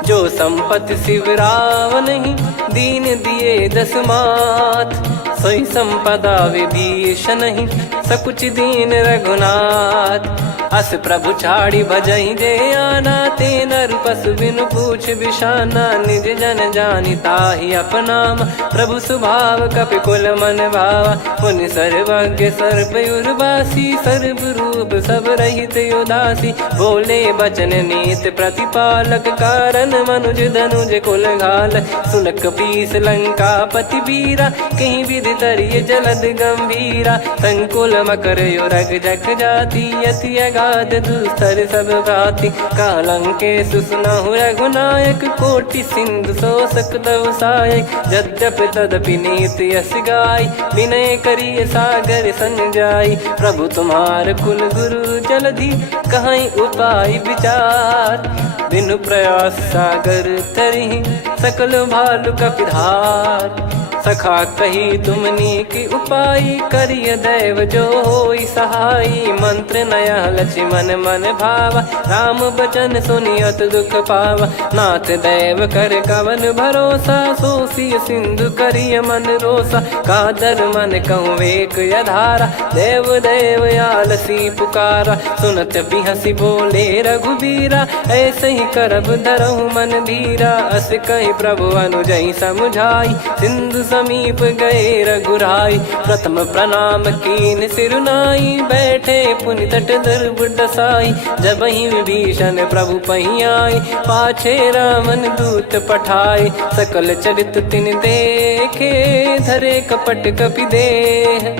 जो संपत्ति शिव रावण ही, दीन दिए दस मात। सोई संपदा विभीषण ही, सकुच दीन रघुनाथ। अस प्रभु छाड़ी भजई जे आना, ते नर पशु बिनु पूछ बिशाना। निज जन जानि ताहि अपनाम, प्रभु स्वभाव कपि कुल मन भावा। मुनि सर्वज्ञ सर्वयुर्वासी, सर्व रूप सब रहित उदासी। बोले बचन नीत प्रतिपालक, कारण मनुज धनुज कुल घाल। सुन कपीस लंका पति वीरा, कहीं विधि तरिय जलद गंभीरा। संकुल मकर युरग जग जाति, यति अगाध दुस्तर सब भांति। कालंकेश सुनहु रघुनायक, कोटि सिंधु शोषक तव सहायक। यद्यपि तदपि नीति यस गाय, विनय करिय सागर सन जाय। प्रभु तुम्हार कुल गुरु जलधि, कहीं उपाय विचार। बिनु प्रयास सागर तरिहि, सकल भालु कपिधार। सखा कही तुमनी की उपाई, करिय दैव जो होई सहाई। मंत्र नया लक्ष्मण मन भावा, राम बचन सुनियत दुख पावा। नाथ दैव कर कवन भरोसा, सोसी सिंधु करिय मन रोसा। कादर मन कहूँ वेक यधारा, देव देव आलसी पुकारा। सुनत बिहसी बोले रघुबीरा, ऐसे ही करब धरहु मन धीरा। अस कहि प्रभु अनुजई समुझाई, सिंधु समीप गए रघुराई। प्रथम प्रणाम कीन सिरुनाई, बैठे पुनि तट दर्भ डसाई। जब ही विभीषण प्रभु पही आई, पाछे रामन दूत पठाए। सकल चरित तिन देखे, धरे कपट कपि देह।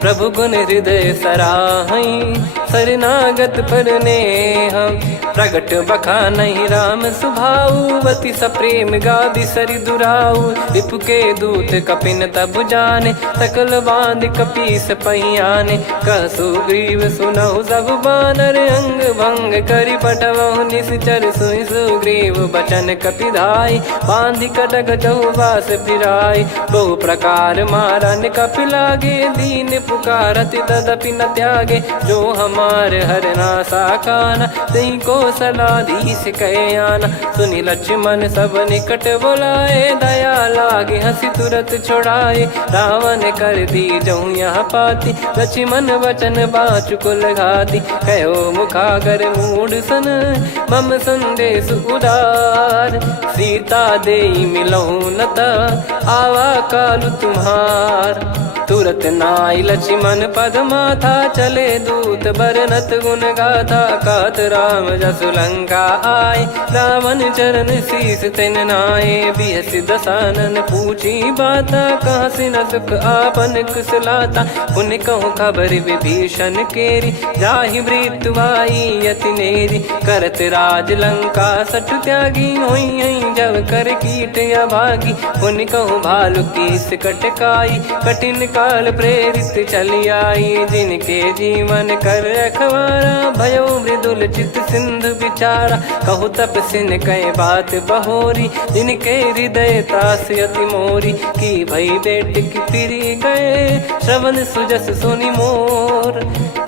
प्रभु गुण हृदय सराहई, शरणागत पर नेह। प्रगट बखानहि राम सुभाऊ, बति सप्रेम गादि सरि दुराऊ। रिपु के दूत कपिन तब जाने, सकल बांध कपीस पहियाने। कह सुग्रीव सुनहु सब बानर, अंग भंग करि पठवहु निश्चर। सुनि सुग्रीव बचन कपिधाई, बांधि कटक चहुबास फिराई। बहु प्रकार मारन कपि लागे, दीन पुकारत तदपि न त्यागे। जो हमार हरना साकाना, तही को सलाधीश कहे आना। सुनि लक्ष्मण सब निकट बोलाए, दया लागे हंसी तुरत छोड़ाए। रावण कर दी जऊँ यहाँ पाती, लक्ष्मण वचन बाचु कुल घाती। कहो मुखागर मूढ़ सन, मम संदेश उदार। सीता देई मिलहु नता, आवा कालु तुम्हार। तुरत नाई लक्ष्मण पद माथा, चले दूत बरनत गुण गाथा। कहत राम जसु लंका आए, रावण चरण शीस तिन नाये। बिहसि दसानन पूछी बाता, कहाँ से न सुख आपन कुशलाता। पुन कहूँ खबर विभीषण केरी, जाहि मृत्यु आई अति नेरी। करत राज लंका सठ त्यागी, होई जब कर कीट अभागी। पुन कहूँ भालु कीस कटकाई, कठिन काल प्रेरित चली आई। जिनके जीवन कर रखवारा, भयो मृदुल चित सिंधु विचारा। कहु तपसिन कह बात बहोरी, जिनके हृदय त्रास अति मोरी। की भई बेट की फिरी गए, श्रवण सुजस सुनि मोर।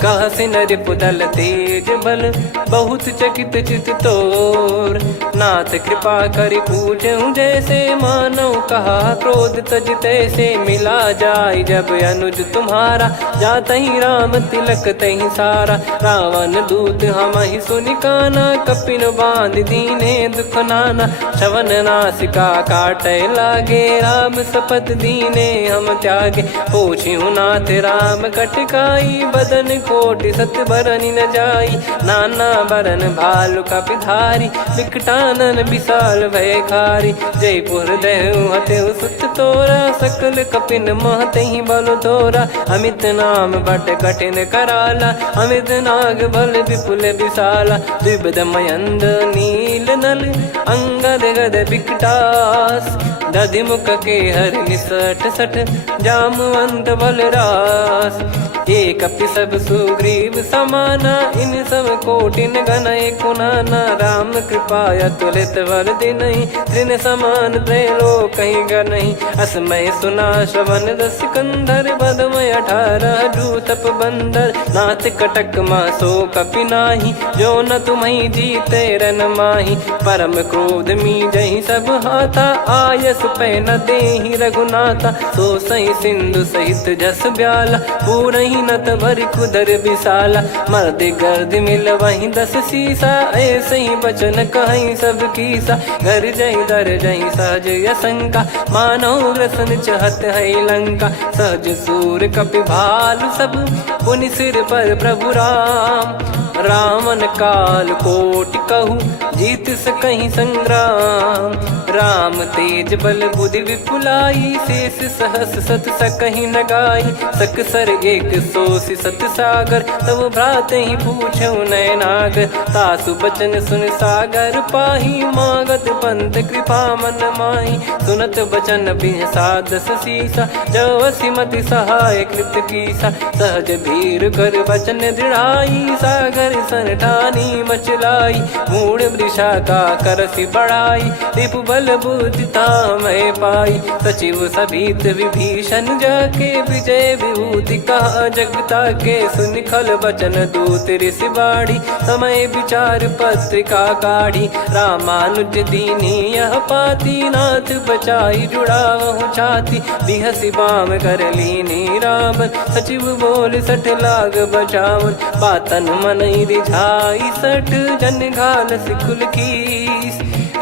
कह सिन रिपुदल तेज बल, बहुत चकित चित तोर। नाथ कृपा करि पूछऊँ जैसे, मानव कहा क्रोध तज तैसे। मिला जाय जब अनुज तुम्हारा, जातहि राम तिलक तहि सारा। रावण दूत हमहि सुनि काना, कपिन बांध दीने दुख नाना। श्रवण नासिका काटय लागे, राम शपथ दीने हम त्यागे। पूछिहु नाथ राम कटकाई, बदन कोटि सत बरनि न जाई। नाना बरन भालु कपिधारी, विकटानन विशाल भयखारी। जयपुर देहु हतेहु सुत तोरा, सकल कपिन महतहि बल तोरा। अमित नाम बट कठिन कराला, अमित नाग बल विपुल विशाला। द्विविध मयंद नील नल, अंगद गद विकटास। दधि मुख के हर निसठ सठ, जामवंत बलरास। एक कपि सब सुग्रीव समाना, इन सब कोटिन गनय कुनाना। राम कृपा अतुलित बल दिनहि, तृण समान त्रैलोकहि गनहि। असमय सुना श्रवण दस कंधर, बदमय 18 जूतप बंदर। नाथ कटक मासो कपि नाही, जो न तुम्हि जीते रन माही। परम क्रोध मीजहि सब हाथा, आयस पै न देहि रघुनाथा। सो सही सिंधु सहित जस ब्याला, पूरहि नत भरि कुदर विशाला। मर्द गर्द मिल वहीं 10 सीसा, ऐसे ही बचन कहीं सब कीसा। घर जहि दर जहि सहज यसंका, मानव रसन चहत है लंका। सहज सूर कपि भालु सब, पुनि सिर पर प्रभु राम। रावण काल कोटि कहु, जीत सकहि संग्राम। राम तेज बल बुद्धि विपुलाई, शेष सहस सत सकहि न गाई। सकसर एक सोसि सत सागर, तब भ्राते ही पूछौ नयनागर। तासु बचन सुन सागर पाही, मागत पंथ कृपा मन माही। सुनत बचन बिहसा 10 सीसा, जवसि मति सहाय कृत कीसा। सहज भीर कर बचन दृढ़ाई, सागर कर सन ठानी मचलाई, मूड वृषा का करसी बढ़ाई, रिपु बल बुद्धिता मैं पाई। सचिव सभीत विभीषण जाके, विजय विभूति कहा जगता के, सुन खल बचन दूत ऋषि बाड़ी, समय विचार पत्रिका काढ़ी। रामानुज दीनी यह पाती, नाथ बचाई जुड़ावहु छाती, बिहसी बाम कर लीनी राम, सचिव बोल सठ लाग बचावन। बातन मन रिझाई सठ, जन घाल सिकुल कीस,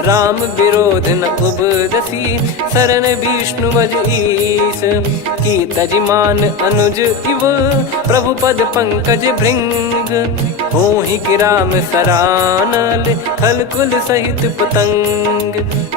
राम विरोध न उपदसी, शरण विष्णु बज ईस। की तजिमान अनुज इव, प्रभु पद पंकज भृंग, होहि कि राम सरानल, खल कुल सहित पतंग।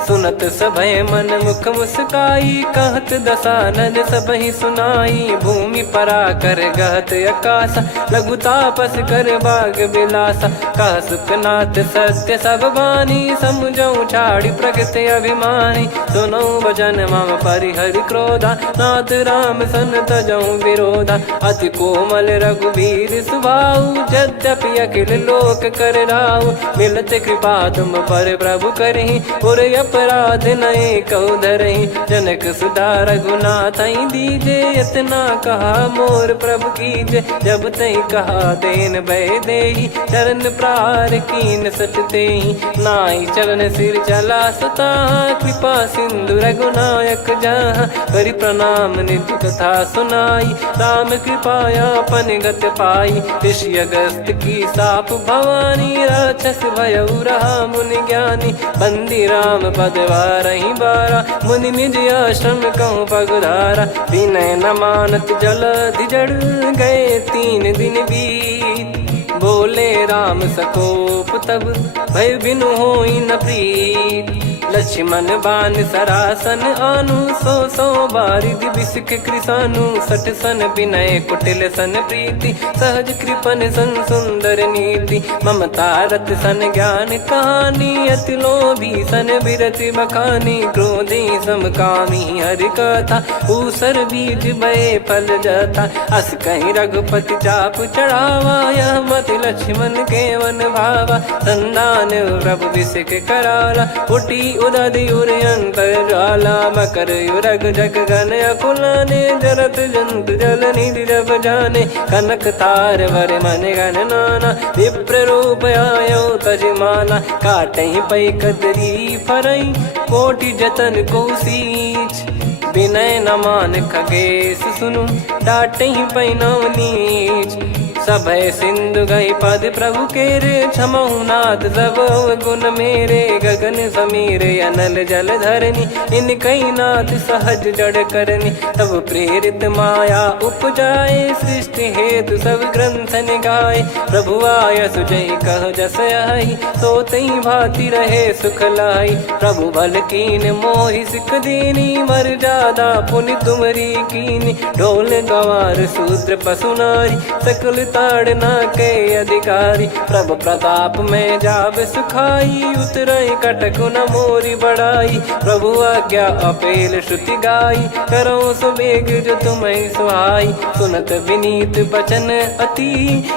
सुनत सभय मन मुख मुस्काई, कहत दसानन सबहि सुनाई। भूमि परा कर गहत आकाशा, लघु तापस कर बाग बिलासा। कह सुखनाथ सत्य सब बानी, समुझौ छाड़ी प्रगति अभिमानी। सुनो भजन मम परिहरि क्रोधा, नाथ राम सन तजौ विरोधा। अति कोमल रघुवीर सुभाऊ, यद्यपि अखिल लोक कर राऊ। मिलत कृपा तुम पर प्रभु करहि, और अपराध नए कौ धरहि। जनक सुधा रघुनाथ दीजे, इतना कहा मोर प्रभु कीजे। जब तई कहा देन भय देहि, चरण प्रार कीन सट तेहि। नाई चरण सिर चला सता, कृपा सिंधु रघुनायक जहाँ। करि प्रणाम नित्य कथा सुनाई, राम कृपाया पन गत पाई। ऋषि अगस्त की साप भवानी, राक्षस भयउ रहा मुनि ज्ञानी। बंदी राम पद वारहि बारा, मुनि निज आश्रम कहूँ पगधारा। विनय न मानत जलधि जड़, गए 3 दिन बीत। बोले राम सकोप तब, भय बिनु होई न प्रीत। लक्ष्मण बान सरासन आनु, 100 बारिधि बिसिख कृसानु। 60 सन विनय कुटिल सन प्रीति, सहज कृपन सन सुंदर नीति। ममता रत सन ज्ञान कहानी, अति लोभी सन बिरति बखानी। क्रोधी समकामी हरि कथा, ऊसर बीज भय फल जथा। अस कहीं रघुपति चाप चढ़ावा, यह मत लक्ष्मण के वन भावा। संदान प्रभु बिसिख कराला, उठी उदधि उर अंतर ज्वाला। मकर युरग जग गन अकुलाने, जरत जंत जल निधि जब जाने। कनक तार वर मन गण नाना, विप्र रूप आयो तजमाना। काटहि पै कदरी फरई, कोटि जतन को सींच। विनय न मान खगेश सुनु, डांटहि पै नव नीच। सभय सिंधु गई पद प्रभु केरे, क्षमहु नाथ सब गुण मेरे। गगन समीरे अनल जल धरनी, इन कई नाथ सहज जड़ करनी। तब प्रेरित माया उपजाए, सृष्टि हेतु सब ग्रंथ निगाए। प्रभु आय सुजय कह जस आई, सोतई भांति रहे सुख लाई। प्रभु बल कीन मोहि सिख दीनी, मर्यादा पुनि तुमरी कीनी। ढोल गवार शूद्र पशु नारी, सकल ताड़ना के अधिकारी। प्रभु प्रताप में जाब सुखाई, उतरई कटक न मोरी बढ़ाई। प्रभु आज्ञा अपेल श्रुति गाई, करो सुबेग जो तुम्हें सुहाई। सुनत विनीत बचन अति,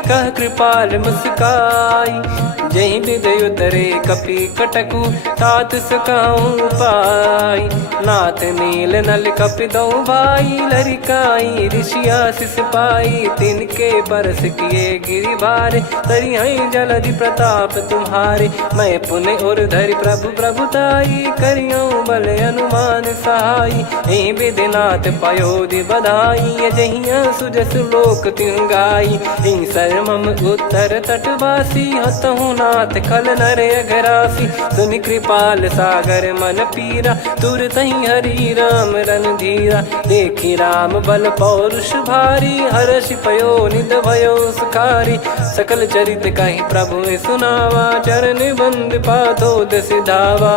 कह कृपाल मुस्काई। जहि विदय उतरे कपि कटकु, तात सकाऊं पाई। नाथ नील नल कपि दो भाई, लरिकाई ऋषि आशीष पाई। तिनके परस किए गिरि भारे, तरि हैं जलधि प्रताप तुम्हारे। मैं पुण्य और धरि प्रभु प्रभुताई, करियों बल अनुमान सहाई। एहि विधिनाथ पयोधि बधाई, जहिया सुजस लोक तिहुँ गाई। हिंसर मम उत्तर तटवासी, हतहु नाथ खल नर अघरासी। सुनि कृपाल सागर मन पीरा, तुरत ही हरि राम रणधीरा। देखि राम बल पौरुष भारी, हर्षि पयो निध भयो सुखारी। सकल चरित कहि प्रभु सुनावा, चरण बंद पादोद सिधावा।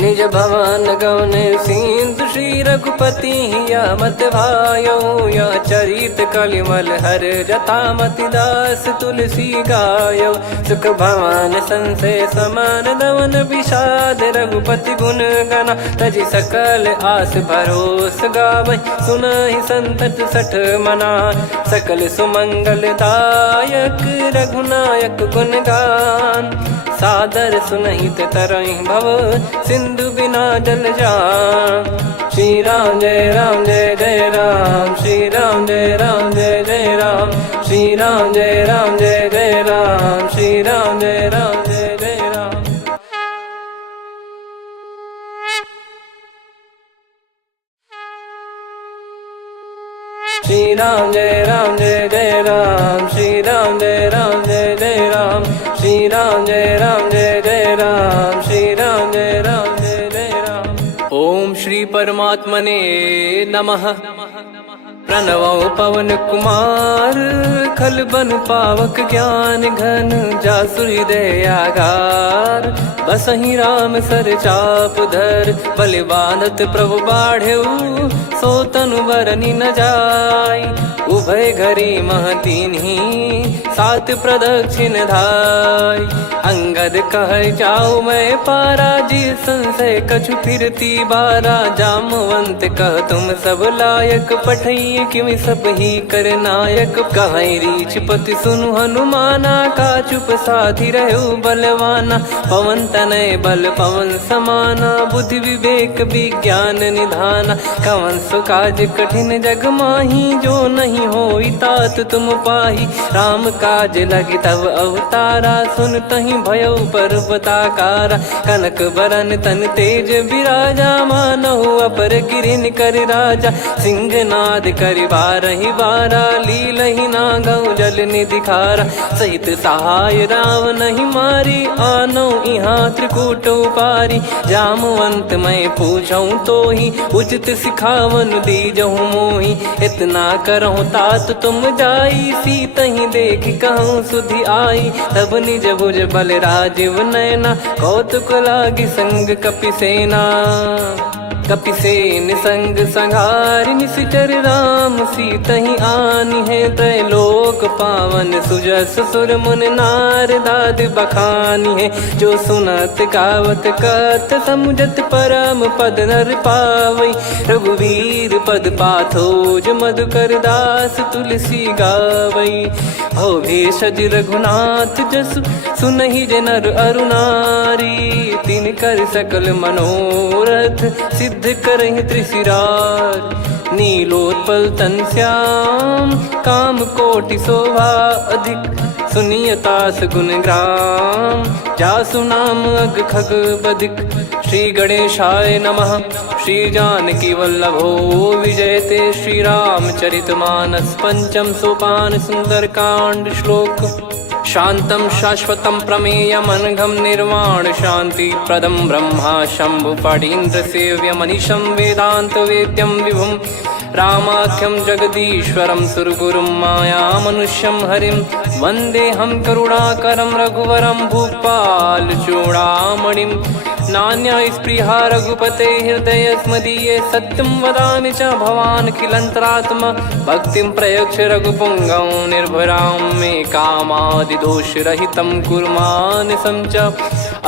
निज भवन गौने सिंधु श्री रघुपति या मत भायो या चरित कलिमल हर जथा मति दास तुलसी गायो सुख भवन संशय समान दवन विषाद रघुपति गुण गना तजि सकल आस भरोस गावै सुनहि संतत सठ मना सकल सुमंगल दायक रघुनायक गुण गान सादर सुनहित तरहि भव सिंधु बिना जल जान श्री राम जय जय राम श्री राम जय जय राम श्री राम जय जय राम श्री राम जय जय राम श्री राम जय जय राम श्री राम जय जय राम श्री राम जय जय राम श्री राम जय जय राम। ओम श्री परमात्मने नमः। प्रणवो पवन कुमार खल बन पावक ज्ञान घन जासु हृदय आगार बसहि राम सर चाप धर बलि बांधत प्रभु बाढ़ेऊ सो तनु बरनि न जाय उभय घरी महतीन्ही सात प्रदक्षिण धाय अंगद कह जाऊ मैं पारा जी संशय कछु फिरती बारा जामवंत कह तुम सब लायक पठई किमि सब ही कर नायक कहीं रीछ पति सुनु हनुमाना का चुप साधि रहु बलवाना पवन तनय बल पवन समाना बुद्धि विवेक विज्ञान निधाना कवन सो काज कठिन जग माही जो नहीं होई तात तुम पाही राम काज लगी तब अवतारा सुन तही भयउ पर्वताकारा कनक बरन तन तेज विराजा मानहु अपर गिरिन कर राजा सिंहनाद कर बारहि बारा लीलहि नागौ जल निधि खारा सहित सहाय राव नहीं मारी आनो इहाँ त्रिकूट उपारी जामवंत मैं पूछऊँ तो ही उचित सिखावन दीजहु मोही इतना करहु तात तुम जाई सीत ही देख कहूँ सुधि आई तब निज भुज बल राजीव नैना कौतुक लागी संग कपिसेना कपिसेन संग संघारि निशिचर राम सीतहि आनि है त्रैलोक पावन सुजस सुर मुन नार दाद बखानी है जो सुनत गावत कथ समुझत परम पद नर पावै रघुवीर पद पाथोज मधुकर दास तुलसी गावै भव भेषज रघुनाथ जसु सुनहि जे नर अरुनारी तिन कर सकल मनोरथ सिद्ध करहि त्रिशिरार नीलोत्पल तन श्याम काम कोटि शोभा अधिक सुनियतास गुण ग्राम जासु नाम अग खग बधिक श्री गणेशाय नमः। श्री जानकी वल्लभो विजयते श्री रामचरितमानस पंचम सोपान सुंदर कांड श्लोक शांतं शाश्वतं प्रमेयमनघं निर्वाण शांति प्रदं ब्रह्मा शंभु फणीन्द्र सेव्य मनीषं वेदांत वेद्यं विभुं रामाख्यं जगदीश्वरं सुरगुरुं माया मनुष्यं हरिं वन्देऽहं करुणाकरं रघुवरं भूपाल चूडामणिं नान्या स्पृहा रघुपते हृदय स्मदीये सत्यं वदामि च भवान् खिलन्तरात्मा भक्तिं प्रयच्छ रघुपुङ्गं निर्भरां मे कामादिदोषरहितं कुर्मानसं च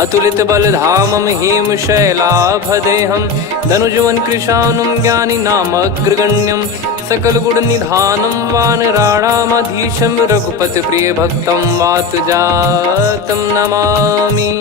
अतुलित बलधामं हेमशैलाभदेहं धनुजवन कृशानुं ज्ञानिनामग्रगण्यं सकल गुण निधानं वानराणामधीशं रघुपति प्रिय भक्तं वातजातं नमामि।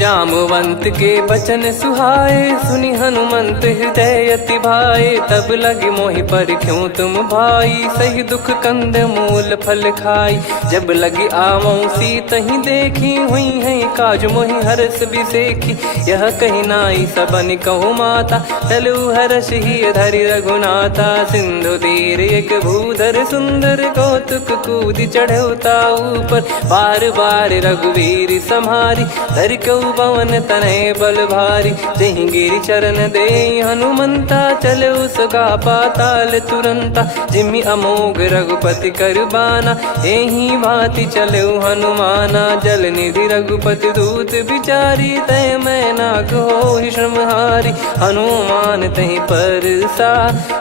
जामवंत के बचन सुहाए सुनि हनुमंत हृदय अति भाए तब लगे मोहि पर क्यों तुम भाई सही दुख कंद मूल फल खाई जब लगी आवऊं सीत ही देखी हुई है काज मोहि हरस बिसेखी यह कही नाई सबन कहु माता चलु हरष ही धरि रघुनाथा सिंधु तीर एक भूधर सुंदर कौतुक कूद चढ़ौता ऊपर बार बार रघुवीर सम्हारी धरि कऊ पवन तनय बल भारी, जहि गिरि चरण दे हनुमंता, चले उसका पाताल तुरंता। जिमि अमोघ रघुपति कर बाना, एहि भांति चले हनुमाना। जल निधि रघुपति दूत बिचारी, तय मैं नाग होहि श्रमहारी। हनुमान तहि परसा,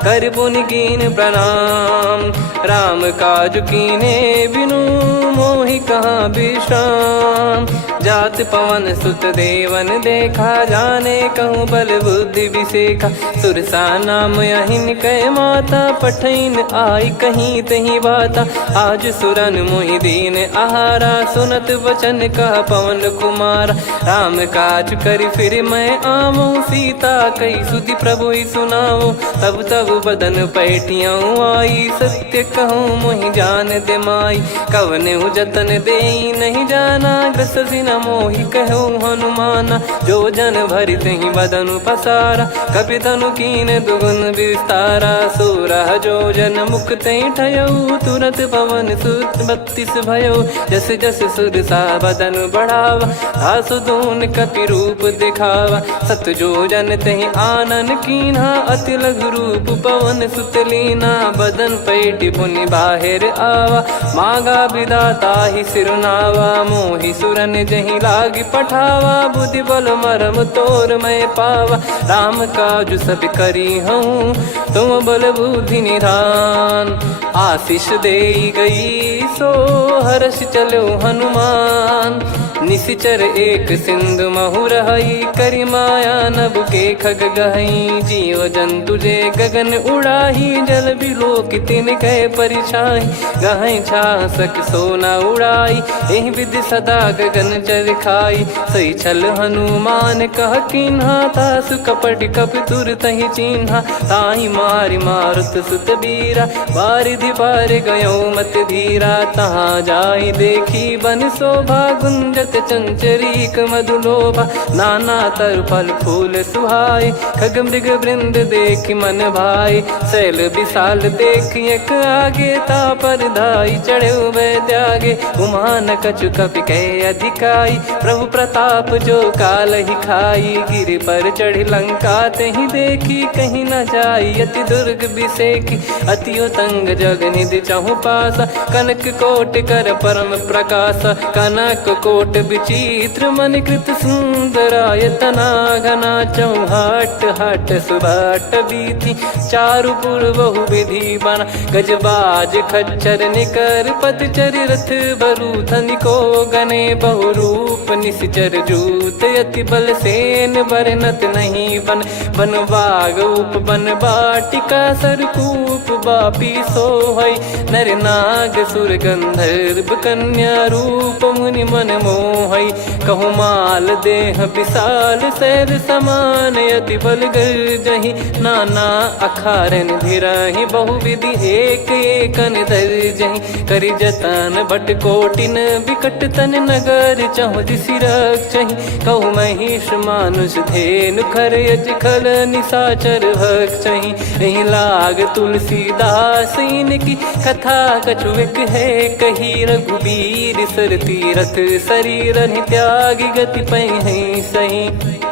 कर पुनि कीन प्रणाम। राम काज कीने बिनु, मोहि कहाँ विश्राम। जात पवन सुत देवन देखा, जाने कहूँ बल बुद्धि विसेखा। सुरसा नाम अहिन कै माता, पठैन आई कहीं तहीं बाता। आज सुरन मोहि दीन आहारा, सुनत वचन कह पवन कुमारा। राम काज करि फिर मैं आमो, सीता कई सुधि प्रभु ही सुनाओ। तब तब बदन पैठियाँ आई, सत्य कहूँ मोहि जान दे माई। कवने जतन दे नहीं जाना, ग्रसि न मोहि कहूँ हनुमाना। जो जन भरि तहि बदनु पसारा, कपि तनु कीन दुगुन विस्तारा। सोरह जो जन मुख तहि ठयऊ, तुरत पवन सुत 32 भयऊ। जस जस सुरसा बदन बढ़ावा, आसु दून कपि रूप दिखावा। सत जो जन तहि आनन कीन्हा, अति लघु रूप पवन सुत लीना। बदन पैठि पुनि बाहिर आवा, मांगा विधाता ही सिरुनावा। मोहि सुरन जहि लागी पठावा, बुद्धि बल मरम तोर मैं पावा। राम काज सब करी हूँ, तुम बल बुद्धि निधान। आशीष दे गई सो हर्ष चलो हनुमान। निशिचर एक सिंधु महु रहई, करि माया नभ के खग गहई। जीव जंतु जे गगन उड़ाही, जल बिलो कि तिन कह परिछाई। गहई छासक सोना उड़ाई, एहि विधि सदा गगन चर खाई। सही छल हनुमान कह कीन्हा, तासु कपट कप तुर तहि चिन्हा। ताहि मारि मारुत सुत बीरा, बारिधि पार गयो मत धीरा। तहाँ जाई देखी बन शोभा, गुंजत चंचरीक मधुलोभा। नाना तर फल फूल सुहाई, खग मृग वृंद देख मन भाई। शैल विशाल देख एक आगे, तापर धाई चढ़े वै त्यागे। उमा न कछु कपि कह अधिकाई, प्रभु प्रताप जो काल ही खाई। गिर पर चढ़ी लंका तहि देखी, कहीं न जाई अति दुर्ग बिसेखी। अति उतंग जग निधि चहु पासा, कनक कोट कर परम प्रकाश। कनक कोट विचित्र मन कृत सुंदरायतना। घना चौहाट हाट सुबाट बीथी, चारु पुर बहु विधि बना। गजबाज खच्चर निकर पतचर, रथ बरु धनिको गने। बहु रूप निश्चर जूत, अति बल सेन बरनत नहीं बन। बन बाग उप बन बाटिका, सरकूप बापी सोहई। नर नाग सुर गंधर्व कन्या, रूप मुनि मन मोहई। कहु माल देह विशाल, शैल समान अति बल गर्जहि। नाना अखारन धिरहि, बहु विधि एक एकन दर्जहि। करि जतन भट कोटिन, विकट तन नगर चहु दिसि रक्षहि। कहु महिष मानुष धेनु, खर यज खल निशाचर भक्षहि। एहि लाग तुलसीदास इनकी, कथा कछुक है कही। रघुबीर सर तीरथ शरीर, त्यागी गति पै सही।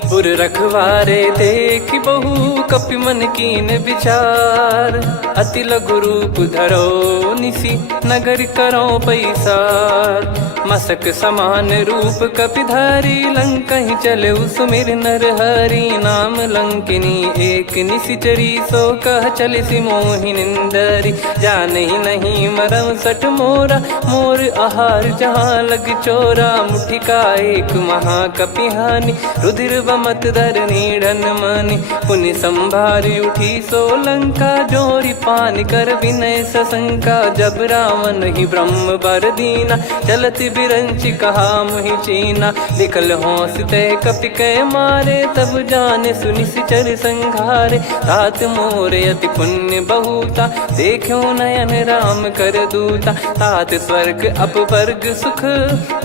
पुर रखवारे देख बहु, कपि मन कीन विचार। अति लघु रूप धरो निसी, नगर करो पैसार। मसक समान रूप कपि धारी, लंकहि चले सुमिर नर हरि। नाम लंकिनी एक निशिचरी, सो कह चलिसि मोहि निंदरी। जानहि नहीं मरम सठ मोरा, मोर आहार जहाँ लग चोरा। मुठिका एक महाकपिहानि, रुधिर बमत धरनी ढन मानि। पुनि संभारी उठी सो लंका, जोरी पान कर विनय सशंका। जब रावण ही ब्रह्म बर दीना, चलत बिरंचि कहा मुहि चीना। निकल होंस तय कपि कै मारे, तब जाने सुनि सिचर संघारे। तात मोरे अति पुण्य बहुता, देखो नयन राम कर दूता। तात स्वर्ग अपवर्ग सुख,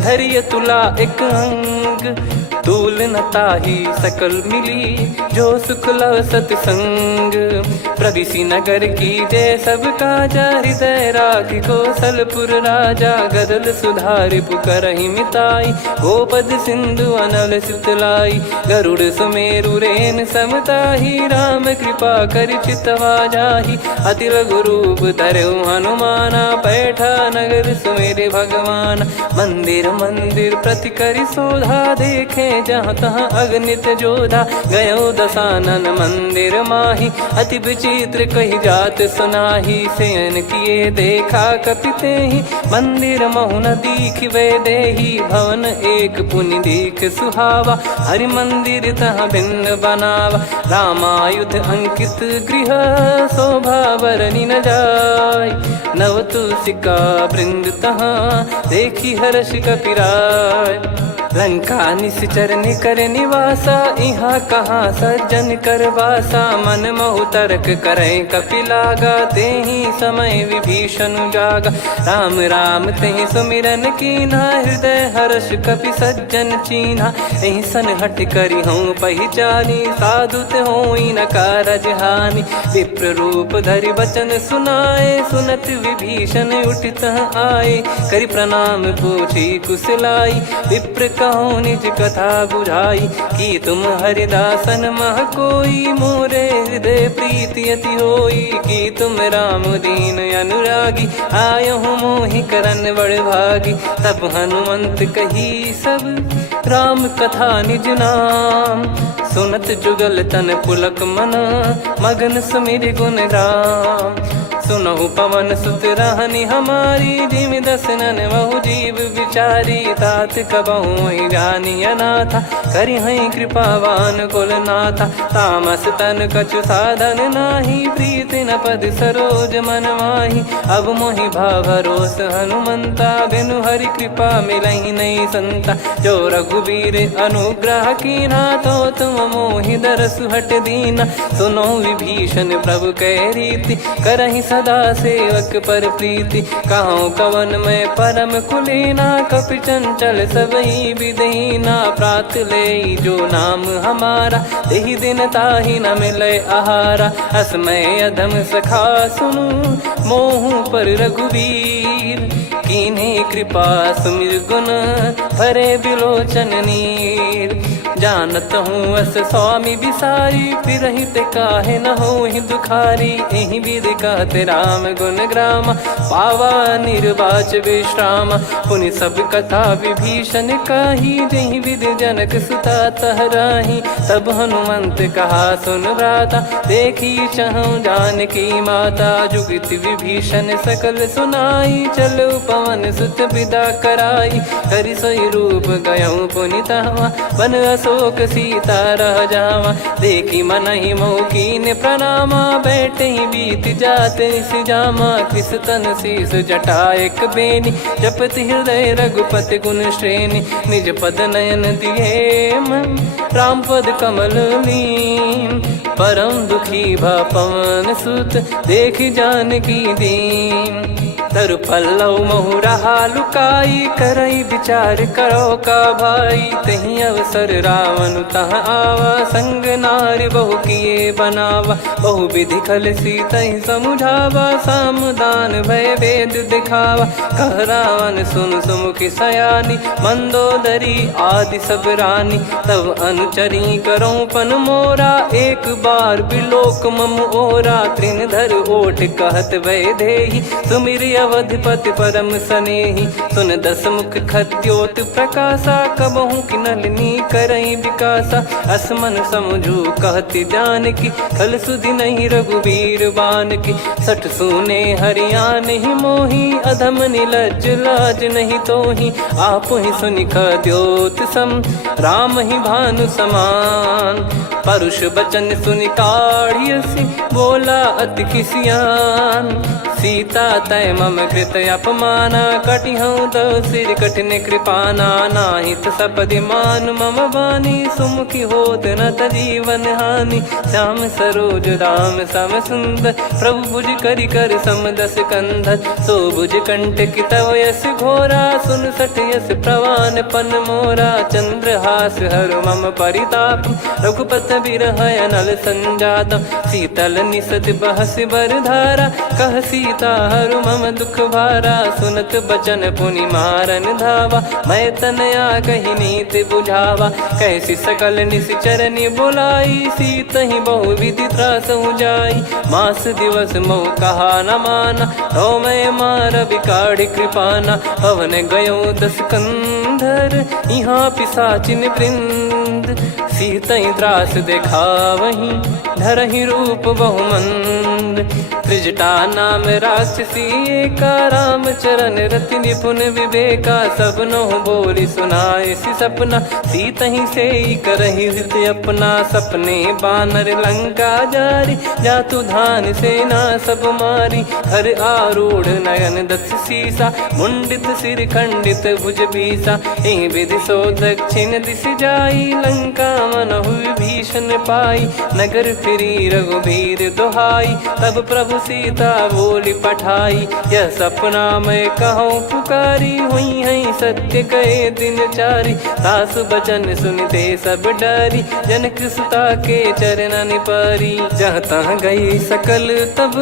धरिय तुला एक अंग। धूल न ताही सकल मिली जो सुख लव सतसंग। प्रविसी नगर की जय सब काजा हृदय राखी कौशलपुर राजा। गदल सुधारि पुकरहि मिताई गोपद सिंधु अनल सितलाई। गरुड़ सुमेरु रेन समताही राम कृपा कर चितवा जाही। अति लघु रूप धरऊ हनुमाना बैठा नगर सुमेरे भगवान। मंदिर मंदिर प्रति करि शोधा देखे जहाँ तहाँ अगणित जोधा। गयो दशानन मंदिर माही अति विचित्र कही जात सुनाही। शयन किए देखा कपिते ही मंदिर महु न दीख वे देही। भवन एक पुनि दीख सुहावा हरि मंदिर तहाँ भिन्न बनावा। रामायुध अंकित गृह शोभा बरनी न जाय। नव तुलसी का वृंद तहाँ देखी हर्ष कपिराय। लंका निश्चर कर निवासा यहाँ कहाँ सज्जन कर वासा। मन महु तर्क करें कपिलागा ते ही समय विभीषण जागा। राम राम तेहि सुमिरन कीन्हा हृदय हर्ष कपि सज्जन चीन्हा। एहि सन हट करी हूँ पहचानी साधु ते होई न कारज हानि। विप्र रूप धरि वचन सुनाए सुनत विभीषण उठित आए। करि प्रणाम पूछी कुशलाई विप्र कहो निज कथा बुझाई। कि तुम हरिदासन मह कोई मोरे हृदय प्रीति अति होई। कि तुम राम दीन अनुरागी आयहु मोहि करन बड़ भागी। तब हनुमंत कही सब राम कथा निज नाम। सुनत जुगल तन पुलक मन मगन सुमिर गुण राम। सुनहु पवन सुत रहनी हमारी जिमि दसनन बहु जीव विचारी। तात कबहु जानी अनाथा करि हई कृपावान कुल नाथा। तामस तन कछु साधन नाही प्रीति न पद सरोज मन माही। अब मोहि भाव भरोस हनुमंता बिनु हरि कृपा मिलहि नहीं संता। जो रघुबीर अनुग्रह कीन्हा तो तुम मोहि दरसु हट दीना। सुनो विभीषण प्रभु कह रीति करहि सदा सेवक पर प्रीति। कहूँ कवन में परम कुलीना कपि चंचल सबही विदहीना। प्रात ले जो नाम हमारा तेहि दिन ताहि न मिले आहारा। असमय अधम सखा सुनु मोहु पर रघुवीर। कीन्हे कृपा सुमिर गुण भरे बिलोचन नीर। जानत हूँ अस स्वामी बिसारी फिर हित काहे न हो ही दुखारी। एहि विधि कहते राम गुण ग्राम पावा निर्वाच विश्राम। पुनि सब कथा विभीषण काही जहि विधि जनक सुता तहराही। तब हनुमंत कहा सुन भ्राता देखी चहु जानकी माता। जुगति विभीषण सकल सुनाई चलो पवन सुत विदा कराई। करि सोई रूप गयऊँ पुनि तहवा बन अशोक सीता रह जावा। देखी मनहि मौकीन प्रणामा बैठे ही बीत जाते सिजामा। कृष तन शीस जटा एक बेनी जपति हृदय रघुपति गुण श्रेणी। निज पद नयन दिए मन राम पद कमल लीन। परम दुखी भा पवन सुत देखी जानकी दीन। तरु पल्लव महु रहा लुकाई करई विचार करो का भाई। तही अवसर रावण तहाँ आवा संग नारी बहु किए बनावा। बहु विधि खल सीतहि समुझावा सामदान भय वेद दिखावा। कह रावण सुन सुमुखी सयानी मंदोदरी आदि सब रानी। तब अनुचरी करो पन मोरा एक बार बिलोक मम ओरा। तृण धर ओट कहत वै देहि सुमिर अवधिपति परम सनेही। सुन दस मुख खद्योत प्रकाशा कबहु कि नलिनी करई विकासा। असमन समझू कहति जानकी खल सुधि नहीं रघुवीर बान की। सठ सुने हरियाण ही मोही अधम निलज लाज नहीं तोही। आप ही सुनि खद्योत सम राम ही भानु समान। परुष बचन सुनि काढ़ियसि बोला अति किसियान। सीता तय मम कृत अपमाना कटिहऊँ तो सिर कठिन कृपाना नाहित सपदि मान मम बानी सुमुखी होत न जीवन हानि श्याम सरोज राम सम सुंदर प्रभु भुज करि कर सम दस कंधर सो भुज कंटक तव यस घोरा सुन सठ यस प्रवान पन मोरा चंद्रहास हर मम परिताप रघुपत बिरह अनल संजात शीतल निसत बहस बर धारा कह सीता हर मम दुख भारा सुनत बचन पुनि मारन धावा मैं तनया कही नीत बुझावा कैसी सकल निश्चरनि बुलाई सीत ही बहु विधि त्रास जाई मास दिवस मोह कहा न माना तो मैं मार बिकाढ़ी कृपाना पवन गयो दस कंधर यहाँ पिसाचिन वृंद सीतहि त्रास देखावही धरहि रूप बहुमंद त्रिजटा नाम राक्षसी एका राम चरण रति निपुण विवेका सबनो बोली सुनाए सी सपना सीतहि से करहि हृत अपना सपने बानर लंका जारी जातु धान सेना सब मारी हर आरूढ़ नयन दस सीसा मुंडित सिर खंडित भुज बीसा ए विधि सो दक्षिण दिश जाई लंका मनहु भीषण पाई नगर फिरी रघुबीर दुहाई तब प्रभु सीता बोली पठाई यह सपना मैं कहूँ पुकारी हुई है सत्य कहे दिन चारी सासु बचन सुनते सब डरी जनक सुता के चरण परी जहाँ तहाँ गई सकल तब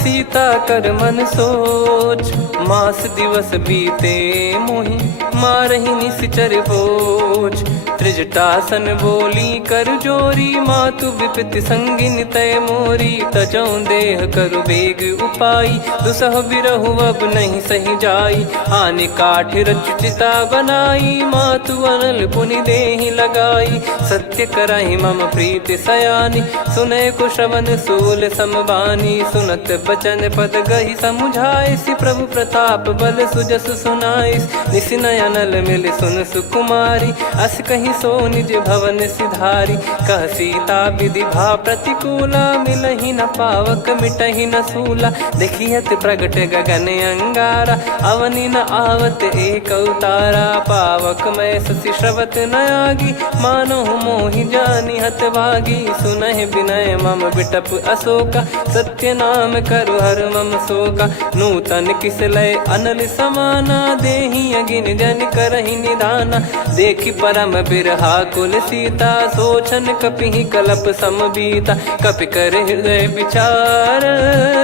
सीता कर मन सोच मास दिवस बीते मोहि मारहि निश्चर बोझ त्रिजटासन बोली कर जोरी मातु विपति संगिन तय मोरी तजौ देह करु बेग उपाई दुसह बिरहु अब नहीं सही जाई आने काठ रचिता बनाई मातु अनल पुनि देहि लगाई सत्य कराई मम प्रीति सयानी सुने को श्रवण सूल समबानी सुनत बचन पद गही समुझाई सी प्रभु प्रताप बल सुजस सुनाई निसिनय अनल मिल सुन सुकुमारी अस कहीं सो निज भवन सिधारी कह सीता विधि भा प्रतिकूला मिलहि न पावक मिटहि न सूला देखियत प्रगट गगन अंगारा अवनि न आवत एक अवतारा पावक मैं ससी श्रवत न आगी मानो मोहि जानी हत भागी सुनहि विनय मम बिटप अशोका सत्य नाम करु हर मम शोका नूतन किस लय अनल समाना देहि अगिन जन करहि निधाना देखि परम बिरहा कुल सीता सोचन कपि कलप समबीता कपि कर हृदय विचार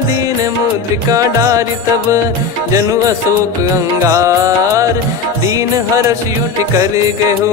दीन मुद्रिका डारि तब जनु अशोक अंगार दीन हर्ष उठ कर गहो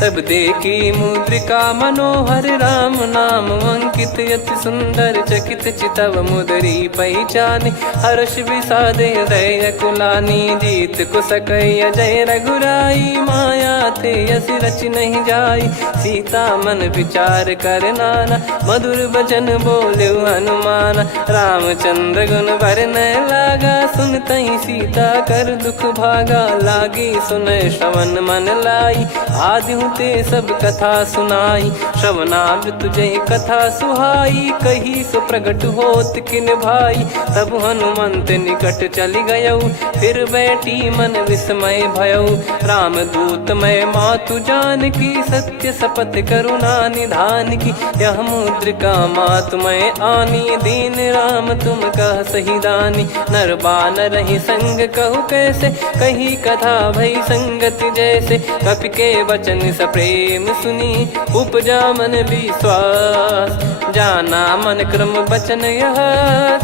तब देखी मुद्रिका मनोहर राम नाम अंकित यति सुंदर चकित चितव मुदरी पहचान हर्ष विषाद हृदय कुलानी जीत को सकय जय रघुराई माया थे यस रच नहीं जाई सीता मन विचार कर नाना मधुर बचन बोले हनुमान रामचंद्र गुण वरन लागा सुनतहि सीता कर दुख भागा लागी सुनय श्रवण मन लाई आदि ते सब कथा सुनाई श्रवणाब तुझे कथा सुहाई कही सो प्रगट होत किन भाई तब हनुमंत निकट चली गयौ फिर बैठी मन विस्मय भयौ राम दूत मैं मातु जान की सत्य सपथ करुणा निधान की यह मुद्रिका मातु मैं आनी दीन राम तुम कह सही दानी नर बानर ही संग कहु कैसे कही कथा भई संगति जैसे कपि के वचन सप्रेम सुनी उपजा मन विश्वास जाना मन क्रम बचन यह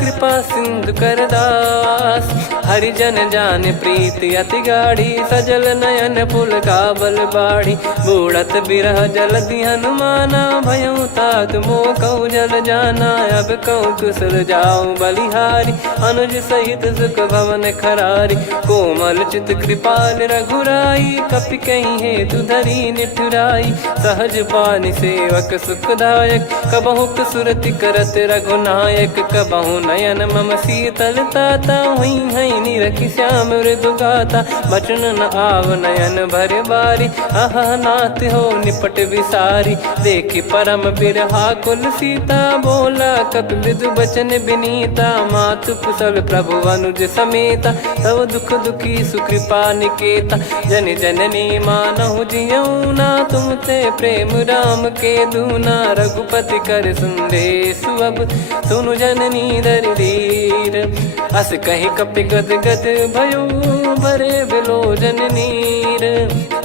कृपा सिंधु कर दास हरिजन जान प्रीति अति गाढ़ी सजल नयन पुल का बल बाढ़ी बूढ़त बिरह जल दी हनुमाना भयउ तात मो कौ जल जाना अब कौ कुशल जाऊं बलिहारी अनुज सहित सुख भवन खरारी कोमल चित कृपाल रघुराई कपि कहीं हेतु धरी निठुराई सहज पानि सेवक सुखदायक कबहु बहुत सुरति करत रघुनायक कबहु नयन मम शीतलता हुई है निरखि श्याम मृदु गाता बचन न आव नयन भर बारी आहा नाथ हो निपट विसारी देखी परम बिरहा कुल सीता बोला कपि मृदु बचन बिनीता मातु कुशल प्रभु अनुज समेता तव दुख दुखी सुकृपा निकेता जन जननी मानहु जियऊ ना तुम ते प्रेम राम के दूना रघुपति कर संदेश अब सुनु जननी दर धीर अस कहीं कपि गद गद भयो भरे बिलो जननीर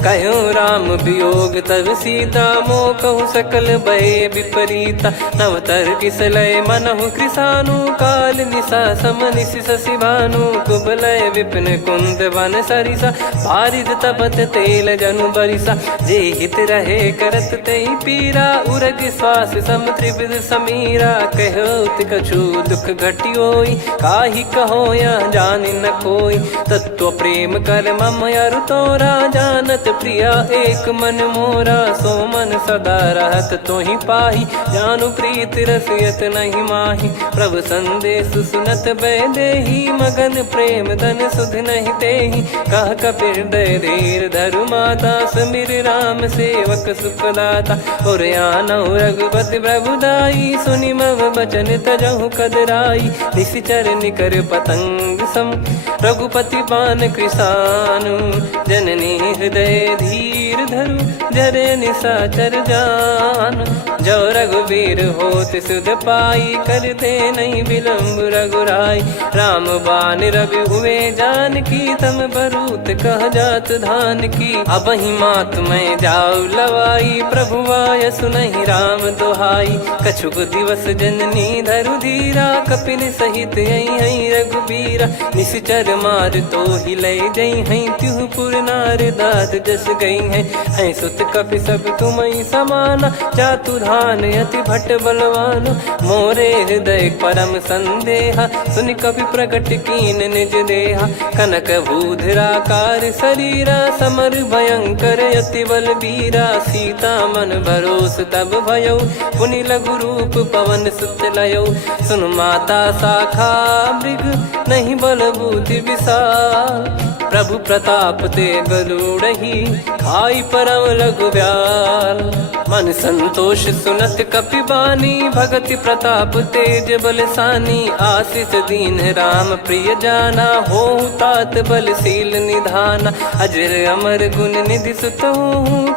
कहो राम वियोग तब सीता मो कहु सकल भय विपरीता नव तर किसलय मनहु कृसानु काल निशा सम निशि शशि भानु कुबलय विपिन कुंद वन सरिसा पारिद तपत तेल जनु बरिसा जे हित रहे करत ते पीरा उरग श्वास सम त्रिविध समीरा कहो कछु दुख घटियोई काहि कहो या जान न कोई तत्व प्रेम कर मम अरु तोरा जानत प्रिया एक मन मोरा सो मन सदा रहत तो ही पाही जानु प्रीत रसियत नहीं माही प्रभु संदेश सुनत बैदेही मगन प्रेम धन सुध नहीं तेही कह कपिर दय धीर धरु माता समीर राम सेवक सुखदाता और आनौ रघुपति प्रभुदाई सुनि मव बचन तजहु कदराई निशिचर निकर पतंग सम रघुपति पान कृसानु जननी हृदय धीर धरु जरे निशाचर जान जो रघुवीर होत सुध पाई कर दे नहीं विलम्ब रघुराई राम बान रवि हुए जान की तम बरूत कह जात धान की अब ही मात में जाऊ लवाई प्रभु आय सुनहि राम दोहाई कछुक दिवस जननी धरु धीरा कपिन सहित यही रघुबीरा निशिचर मार तो ही ले जई हैं त्युपुर नार दाद जस गई हैं सुत कपि सब तुम समाना जातु धान अति भट्ट बलवान मोरे हृदय परम संदेहा सुन कपि प्रकट कीन निज देहा कनक भूधराकार शरीरा समर भयंकर अति बलबीरा सीता मन भरोस तब भयो पुनि लघु रूप पवन सुत लयो सुन माता शाखा मृग नहीं बल बुद्धि विशाल प्रभु प्रताप ते गरुड़ही खाई परम लघु ब्याल मन संतोष सुनत कपि बानी भगति प्रताप तेज बलसानी आशीष दीन राम प्रिय जाना हो तात बलशील निधाना अजर अमर गुण निधि सुत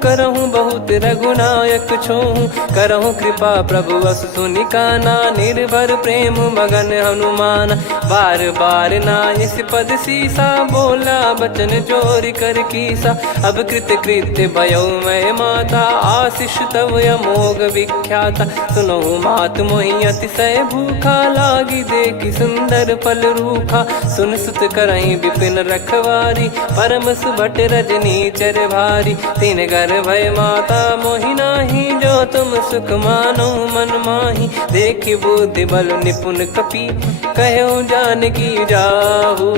करहूँ बहुत रघुनायक छोहूँ करहूँ कृपा प्रभु अस सुनिकाना निर्भर प्रेम मगन हनुमान बार बार नायस पद सीसा बोला बचन चोरी कर कीसा अब कृत कृत्य भयो मैं माता आशीष तव अमोघ विख्याता सुनो मात मोहि अतिशय भूखा लागी देखी सुंदर फल रूखा सुन सुत करई विपिन रखवारी परम सुभट रजनी चर भारी तीन घर भय माता मोहि नाही जो तुम सुख मानो मन माही देखी बुद्धि बल निपुण कपि कहो जानकी जाहू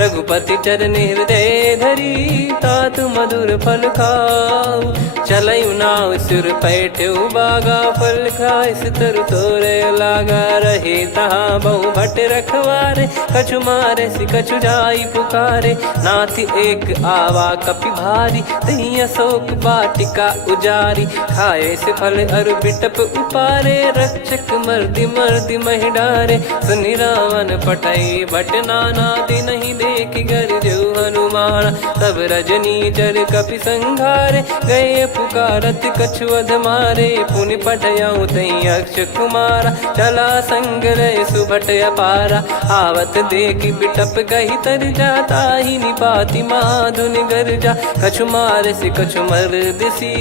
रघुपति चरण हृदय धरी तात मधुर फल खाऊ चलऊ नाव सुर पैठऊ बागा फल खाइस तरु तोरे लागा रहे तहाँ बहु भट रखवारे कछु मारे सि कछु जाई पुकारे नाथि एक आवा कपि भारी तही अशोक बाटिका उजारी खाए से फल अरु बिटप उपारे रक्षक मर्दि मर्दि महि डारे सुनि रावण पटई भट नाना ति नहीं देख घर जो हनुमान तब रजनी चर कपि संघारे गए पुकारत कछु अध मारे पुनि पटयाऊं तई अक्ष कुमारा चला संग रहे सुभट अपारा आवत देखी बिटप गही तर जाता ही निपाति माधुन गर्जा कछु मारे से कछु मर्द सी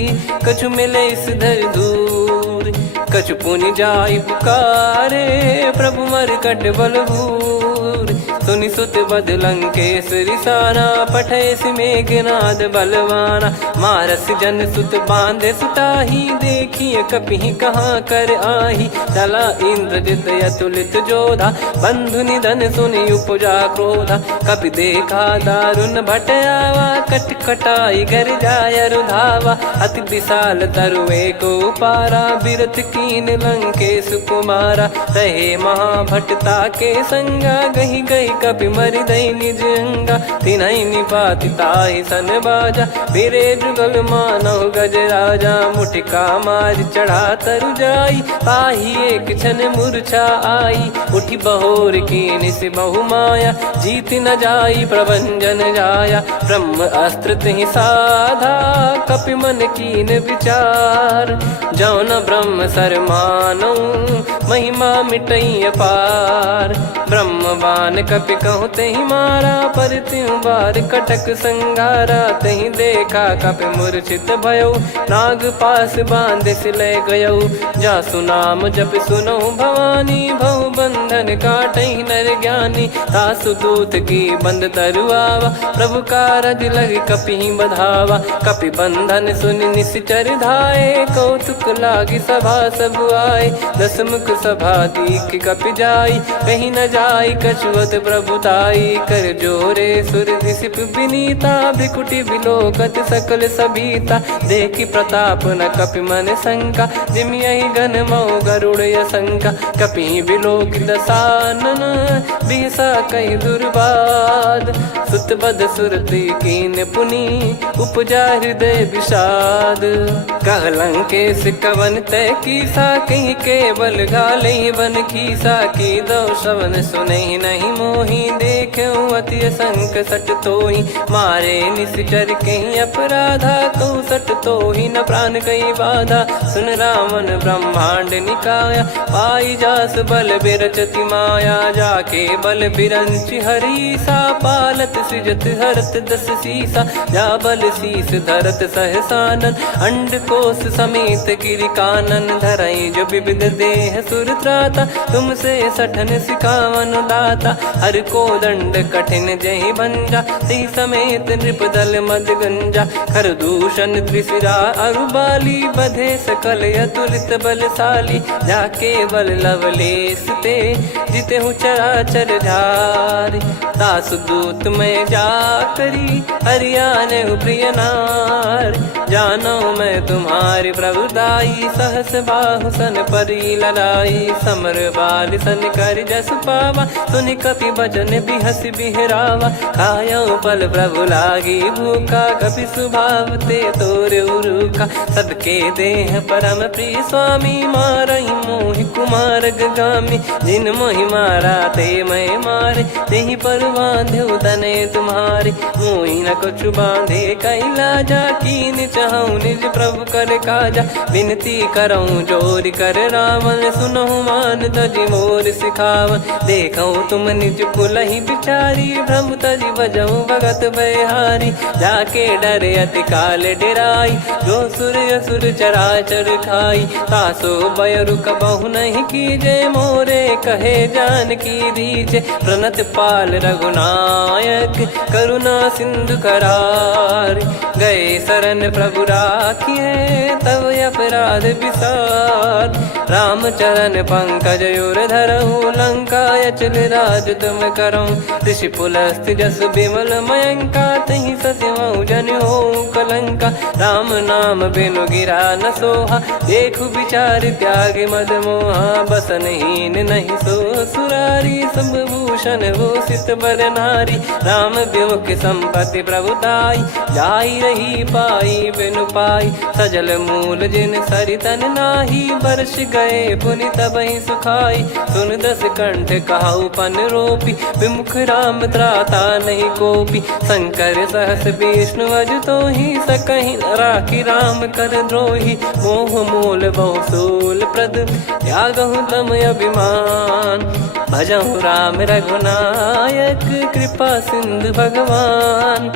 कछु मिले इस धर दूर कछु पुनि जाई पुकारे प्रभु मर कट बलभूर सुनि सुत बद लंकेश्वरी साना, पठेस मेघनाद बलवाना। मारस जन सुत बांधे सुताही, देखिए कपिहि कहाँ कर आही। चला इंद्रजित अतुलित जोधा, बंधु निधन सुनि उपजा क्रोधा। कपि देखा दारुण भट आवा, कट कटाई घर जाय रुधावा। अति विशाल तरुए को पारा, बिरथ कीन लंकेश कुमारा। रहे महाभटता के संगा, गही गही कपि मरि दई निज अंगा। तिन्हि निपाति ताहि सन बाजा, बिरे जुगल मानव गज राजा। मुटिका मार चढ़ा तरु जाई, ताहि एक क्षण मूर्छा आई। उठी बहोर कीन से बहु माया, जीत न जाई प्रभंजन जाया। ब्रह्म अस्त्र तिहि साधा, कपि मन कीन विचार। जौ न ब्रह्म सर मानौ, महिमा मिटई अपार। ब्रह्मवान कपि कहु तेहि मारा, पर त्यों बार कटक संगारा। तेहि देखा कपि मूर्छित भयो, नाग पास बांध सिले गयो। जासु नाम जप सुनहु भवानी, भव बंधन काटहि नर ज्ञानी। तासु दूत की बंद तरुआवा, प्रभु कारज लग कपि बधावा। कपि बंधन सुनि निश्चर धाये, कौतुक लागी सभा सब आए। दस मुख सभा दीख कपि जाई, कहीं न जाई कछुअत प्रभुताई। कर जोरे सुर दिसिप विनीता, भ्रिकुटि बिलोकत सकल सबीता। देखि प्रताप न कपि मन शंका, जिमि यही गन मऊ गरुड़ असंका। कपि बिलोक दसानन, बिहसा कई दुर्बाद। सुत बद सुरति कीन पुनि, उपजा हृदय विषाद। कह लंकेश कवन तय कीसा, कहीं केवल घाले बन खीसा। की दो श्रवण सुनहि नहीं मोही, देखऊं अति संक सट तोहि। मारे निश्चर कहीं अपराधा, कहूँ सट तोहि न प्राण कहीं बाधा। सुन रावण ब्रह्मांड निकाया, पाई जास बल बिरचति माया। जाके बल बिरंच हरीसा, पालत सृजत हरत दस सीसा। जा बल शीस धरत सहसानन, अंड कोश समेत गिरि कानन। धरई जो विविध देह सुर त्राता, तुमसे सठन सिखावन दाता। हर को दंड कठिन जहि भंजा, ती समेत नृप दल मद गंजा। खर दूषण त्रिशिरा अरुबाली, बधे सकल अतुलित बलशाली। जाके बल लवलेस ते, जिते हूँ चराचर झारी। दास दूत में जा करी, हरियाने प्रिय नार। जानो मैं तुम्हारी प्रभुदाई, सहस बाहु सन परी लड़ाई। समर बाल सन कर जस पावा, सुनि कपि भजन बिहस बिहरावा। खायो पल प्रभु लागी भूखा, कपि स्वभाव ते तोर उरुखा। सबके देह परम प्रिय स्वामी, मारई मोहि कुमार गगामी। जिन मोहि मारा ते मैं मारे, तेहि पर बांधो तने तुम्हारे। मोहि न कछु बांधे कैलाजा, कीन चाहूं निज प्रभु कर काजा। विनती करऊं जोरि कर रावण, सुनहु मान तजि मोर सिखावन। देखऊं तुम निज कुलहि बिचारी, भ्रम तजि बजऊं भगत बयहारी। जाके डरे अति काल डेराई, जो सुर असुर चराचर खाई। तासो भय रुक बहु नहीं कीजे, मोरे कहे जान की दीजे। प्रणत पाल रघुनायक, करुणा सिंधु करार। गए शरण प्रभु राखिए, तब अपराध विसार। राम चरण पंकज उर धरऊं, लंका अचल राज तुम करऊं। ऋषि पुलस्त्य जस विमल मयंका, तहि सतिमऊ जन होऊं कलंका। राम नाम बिनु गिरा न सोहा, देखु विचार त्याग मद मोहा। बसनहीन नहीं सो सुरारी, सब भूषण भूषित बर नारी। राम विमुख संपत्ति प्रभुताई, जाई रही पाई बिनु पाई। सजल मूल जिन सरितन नाही, बरस गए पुनि तबहि सुखाई। सुन दस कंठ कहाऊ पन रोपी, विमुख राम त्राता नहीं कोपी। शंकर सहस विष्णु अज तोहि, सकहि न राखी राम कर द्रोही। मोह मोल बहु सूल प्रद, त्यागहु तम अभिमान। भजहु राम रघुनायक, कृपा सिंधु भगवान।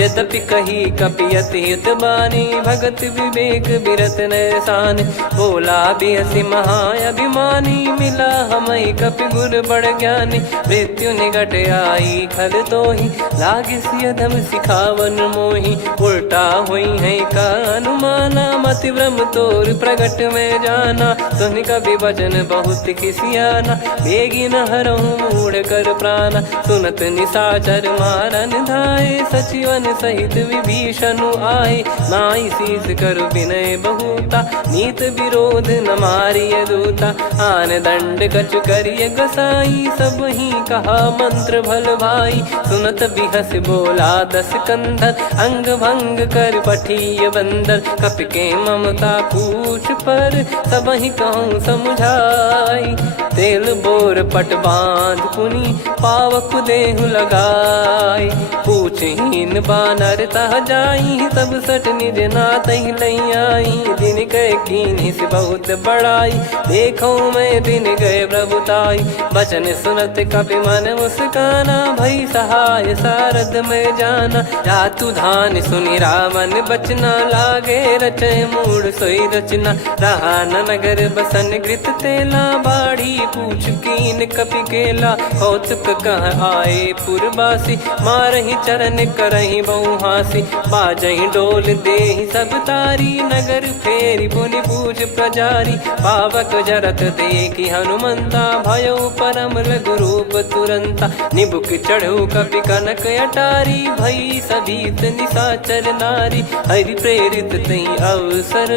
यद्यपि कही कपियत हित बानी, भगत विवेक बिरत नैसान। बोला बियसि महाअभिमानी, मिला हमई कपि गुर बड़ ज्ञानी। मृत्यु निकट आई खल तोहि, लागिसि अधम सिखावन मोहि। उल्टा हुई है का अनुमाना, मति भ्रम तोर प्रगट में जाना। सुन कवि वचन बहुत खिसियाना, बेगी न हरहु मूढ़ कर प्राणा। सुनत निशाचर मारन धाये, सचिवन सहित विभीषण आए। नाई शीस कर विनय बहुता, नीत विरोध न मारिय दूता। आन दंड कछु करिय गसाई, सब ही कहा मंत्र भल भाई। सुनत बिहस बोला दस कंधर, अंग भंग कर पठिय बंदर। कपि के ममता पूछ पर, सब ही कहूँ समझाई। तेल बोर पट बांध पुनि, पावक देहु लगाई। पूछहीन बानर तह जाई, तब सट निज नाथ लई आई। दिन गए कीन्ही से बहुत बड़ाई, देखो मैं दिन गए प्रभुताई। बचन सुनत कपि मन मुस्काना, भई सहाय सारद में जाना। जातु धान सुनि रामन बचना, लागे रचय मूढ़ सोई रचना। रहा न नगर बसन कृत तेला, बाड़ी पूछ कीन कपि केला। कौतुक कह आए पुरबासी, मारहि चरण करहि बहुहासी। बाजहि डोल देहि सब तारी, नगर फेरी पुनि पूछ प्रजारी। पावक जरत देखि हनुमंता, भयो परम लघु रूप तुरंता। निबुक चढ़ऊ कपि कनक अटारी, भई सभीत निशाचर नारी। हरि प्रेरित तई अवसर,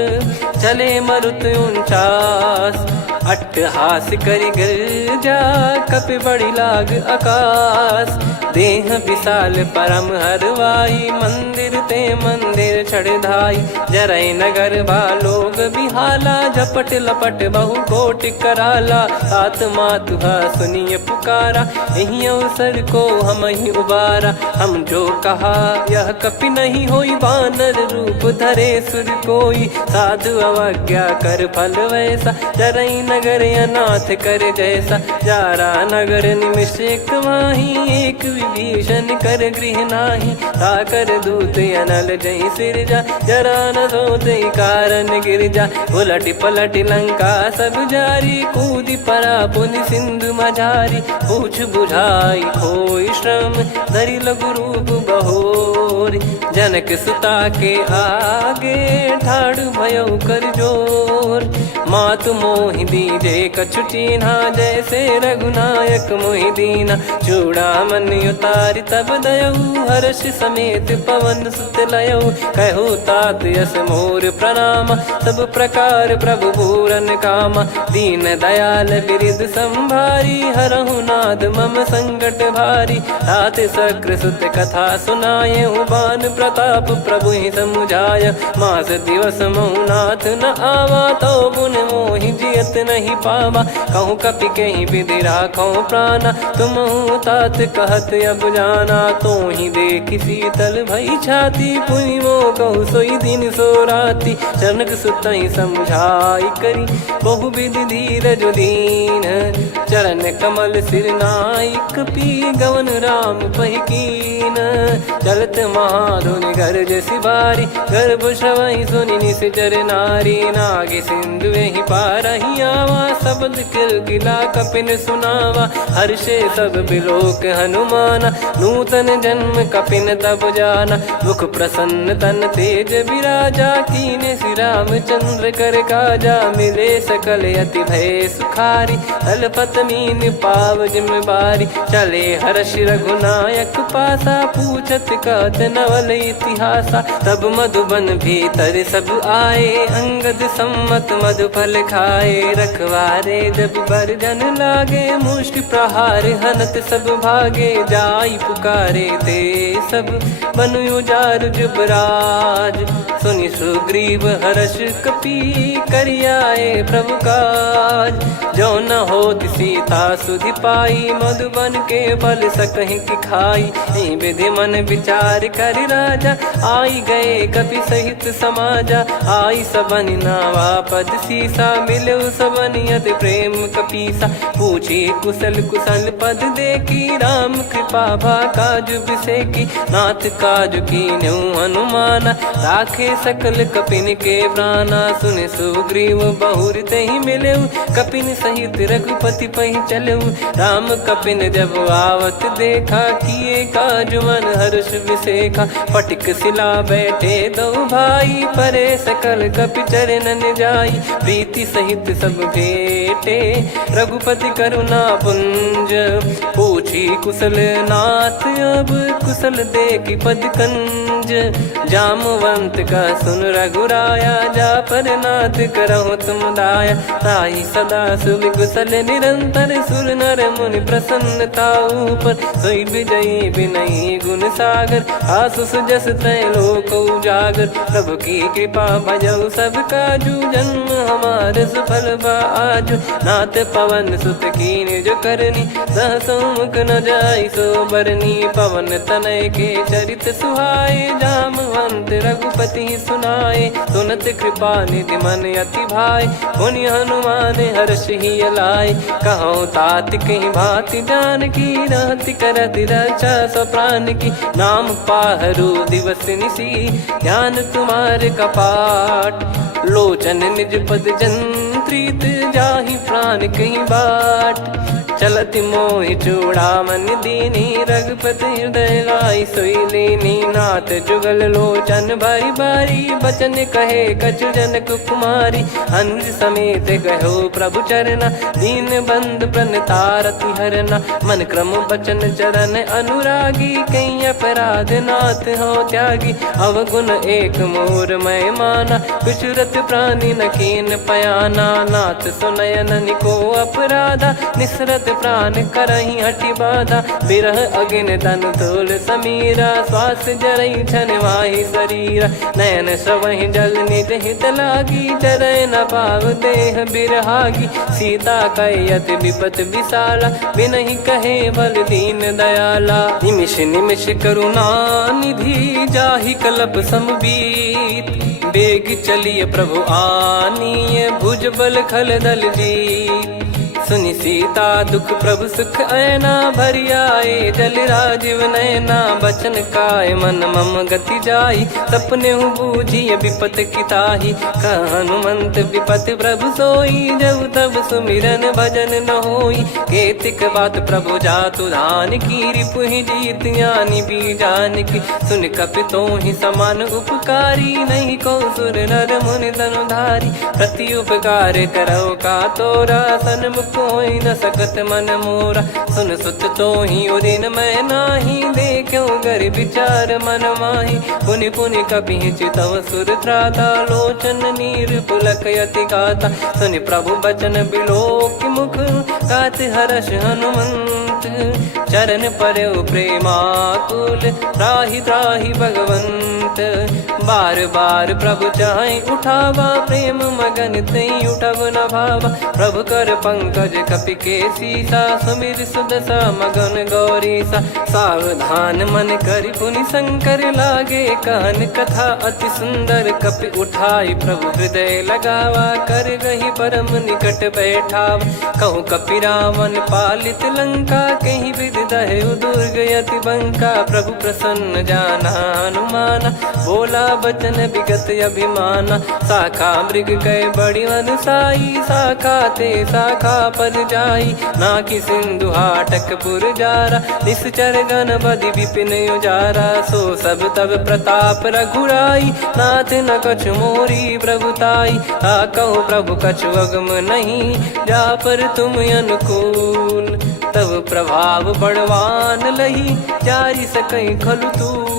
चले मरुत 49। अट्टहास करि गिरजा, कपि बड़ी लाग आकाश। देह विशाल परम हरवाई, मंदिर ते मंदिर चढ़धाई। जरई नगर बालोग बिहाला, झपट लपट बहु कोट कराला। सात मातुहा सुनिय पुकारा, यही अवसर को हम ही उबारा। हम जो कहा यह कपि नहीं होई, बानर रूप धरे सुर कोई। साधु अवज्ञा कर फल वैसा, जरई नगर अनाथ कर जैसा। जारा नगर निमिष एक माही, एक विभीषण कर गृह नाही। ताकर दूत अनल जय सिरजा, जरा न सोते कारण गिरजा। उलट पलट लंका सब जारी, कूदी परा पुनि सिंधु मझारी। पूछ बुझाई खोई श्रम, धरि लघु रूप बहोरी। जनक सुता के आगे, ठाड़ भयो कर जोर। मातु मोहि दीजे कछु चीन्हा, जैसे रघुनायक मोहि दीना। चूड़ामणि उतारि तब दयऊ, हर्ष समेत पवन सुत लयऊ। कहु तात यस मोर प्रणाम, सब प्रकार प्रभु पूरन कामा। दीन दयाल बिरिद संभारी, हरहु नाद मम संकट भारी। तात सक्र सुत कथा सुनाये, बान प्रताप प्रभु ही समुझाय। मास दिवस महु नाथ न आवा, तो गुण मोहि जियत नहीं पावा। कहूँ कपि कहीं विधि राखो प्राणा, तुम तात कहत अब जाना। तो ही देख शीतल भई छाती, पुनि मो कहु सोई दिन सो राती। जनक सुतहि समझाई करी, बहु विधि धीरज दीन। चरण कमल सिर नाई, कपि गवन राम पहिकीन। चलत महाधुनि गरज सिबारी, गर्भ श्रवहि सुनि निश्चर नारी। नागे सिंधु ही पारहि आवा, शब्द किलकिला कपिन सुनावा। हर्षे सब बिलोक हनुमाना, नूतन जन्म कपिन तब जाना। मुख प्रसन्न तन तेज विराजा, कीने श्री रामचंद्र कर काजा। मिले सकल अति भय सुखारी, तलपत मीन पाव जिम्मेवारी। चले हर्ष रघुनायक पासा, पूछत कहत नवल इतिहासा। तब मधुबन भीतर सब आए, अंगद सम्मत मधुफल खाए। रखवारे जब बरजन लागे, मुष्टि प्रहार हनत सब भागे। जाई पुकारे ते सब, बनु उजार जुबराज। सुनि सुग्रीव हर्ष कपि, करियाए प्रभु काज। जो न होत सीता सुधि पाई, मधुबन के फल सकहि की खाई। यही विधि मन विचार कर राजा, आई गए कपि सहित समाजा। आई सबन नावा पद सी सीसा, मिलो सबनियत प्रेम कपीसा। पूछी कुशल कुशल पद देखी, राम कृपा भा काज बिसेकी। नाथ काज कीन्हु हनुमाना, राखे सकल कपिन के प्राणा। सुन सुग्रीव बहुर तेहि मिलेउ, कपिन सहित रघुपति पहि चलेउ। राम कपिन जब आवत देखा, किए काज मन हर्ष विसेखा। फटिक सिला बैठे दो भाई, परे सकल कपि चरणन जाई। प्रीति सहित सब भेटे, रघुपति करुणा पुंज। पूछी कुशल नाथ, अब कुशल देखि पद कंज। जामवंत का सुन रघुराया, जा पर नाथ करहु तुम दाया। ताहि सदा सुविकुशल निरंतर, सुर नर मुनि प्रसन्नता ऊपर। सोई विजयी विनयी गुण सागर, आसु सुजस त्रैलोक उजागर। प्रभु की कृपा भजऊ सब काजू, जन्म हमारे सफल बा आजु। नाथ पवन सुत कीन्ह जो करनी, सहसो मुख न जाई सो बरनी। पवन तनय के चरित सुहाए, जामवंत रघुपति सुनाए। सुनत कृपा निधि मन अति भाई, मुनि हनुमान हर्ष ही लाए। कहो तात कहीं भांति जानकी, रहति करति रक्षा सो प्राण की। नाम पाहरु दिवस निसी, ध्यान तुम्हारे कपाट। लोचन निज पद जंत्रित, जाहि प्राण कहीं बाट। चलति मोहि चूड़ामन दीनी, रघुपति हृदय लाई सोई लीनी। नाथ जुगल लोचन बारी बारी, बचन कहे कछु जनक कुमारी। अनुज समेत गयो प्रभु चरना, दीन बंधु प्रणतारति हरना। मन क्रम बचन चरण अनुरागी, कहीं अपराध नाथ हो त्यागी। अवगुण एक मोर मैं माना, कुछुरत प्राणी न कीन पयाना। नाथ सुनयन निको अपराधा, निसरत प्राण करही हटि बाधा। बिरह अगिन तन तोल समीरा, श्वास जरई छन वाहि शरीरा। नयन सवहि जल निज हित लागी, चरय न पाव देह बिरहागी। सीता कयत विपत विशाला, बिनहि कहे बल दीन दयाला। निमिष निमिष करुणा निधि, जाहि कल्प समबीत। बेग चलिए प्रभु आनीय, भुज बल खल दल जीत। सुनि सीता दुख प्रभु सुख ऐना, भरि आए जल राजीव नैना। बचन काय मन मम गति जाई, सपने बूझिय विपत किताही। हनुमंत विपत प्रभु सोई, जब तब सुमिरन भजन न होई। केतिक बात प्रभु जातु धान की, रिपुहि जीत ज्ञानी बीजान की। सुन कपि तोहि समान उपकारी, नहीं को सुर नर मुनि तनुधारी। प्रति उपकार करो का तोरा, सन्मुख कोई न सकत मन मोरा। सुन सुत तो ही उदिन मैं नाही, देखो गर विचार मन माही। पुनि पुनि कपि चितव सुर त्राता, लोचन नीर पुलक यति गाता। सुनि प्रभु बचन बिलोक मुख, गात हर्ष हनुमंत। चरण परौ प्रेमाकुल, त्राहि त्राहि भगवंत। बार बार प्रभु चाहि उठावा, प्रेम मगन तई उठब न भावा। प्रभु कर पंकज कपि के सीसा, सुमिर सुदशा मगन गौरीसा। सावधान मन करि पुनि शंकर, लागे कहन कथा अति सुंदर। कपि उठाई प्रभु हृदय लगावा, कर गही परम निकट बैठावा। कहूँ कपि रावण पालित लंका, कहीं विधि दहु दुर्ग यति बंका। प्रभु प्रसन्न जाना हनुमाना, बोला बचन विगत अभिमाना। शाखा मृग गए बड़ी अनुसाई, शाखा ते शाखा पर जाई। नाकि सिंधु हाटक पुर जारा, निश्चर गण बदि विपिन उजारा। सो सब तब प्रताप रघुराई, नाथ न कछु मोरी प्रभुताई। कहो प्रभु कछु अगम नहीं, जा पर तुम अनुकूल। तब प्रभाव बड़वान लही, जारी सकई खलु तूल।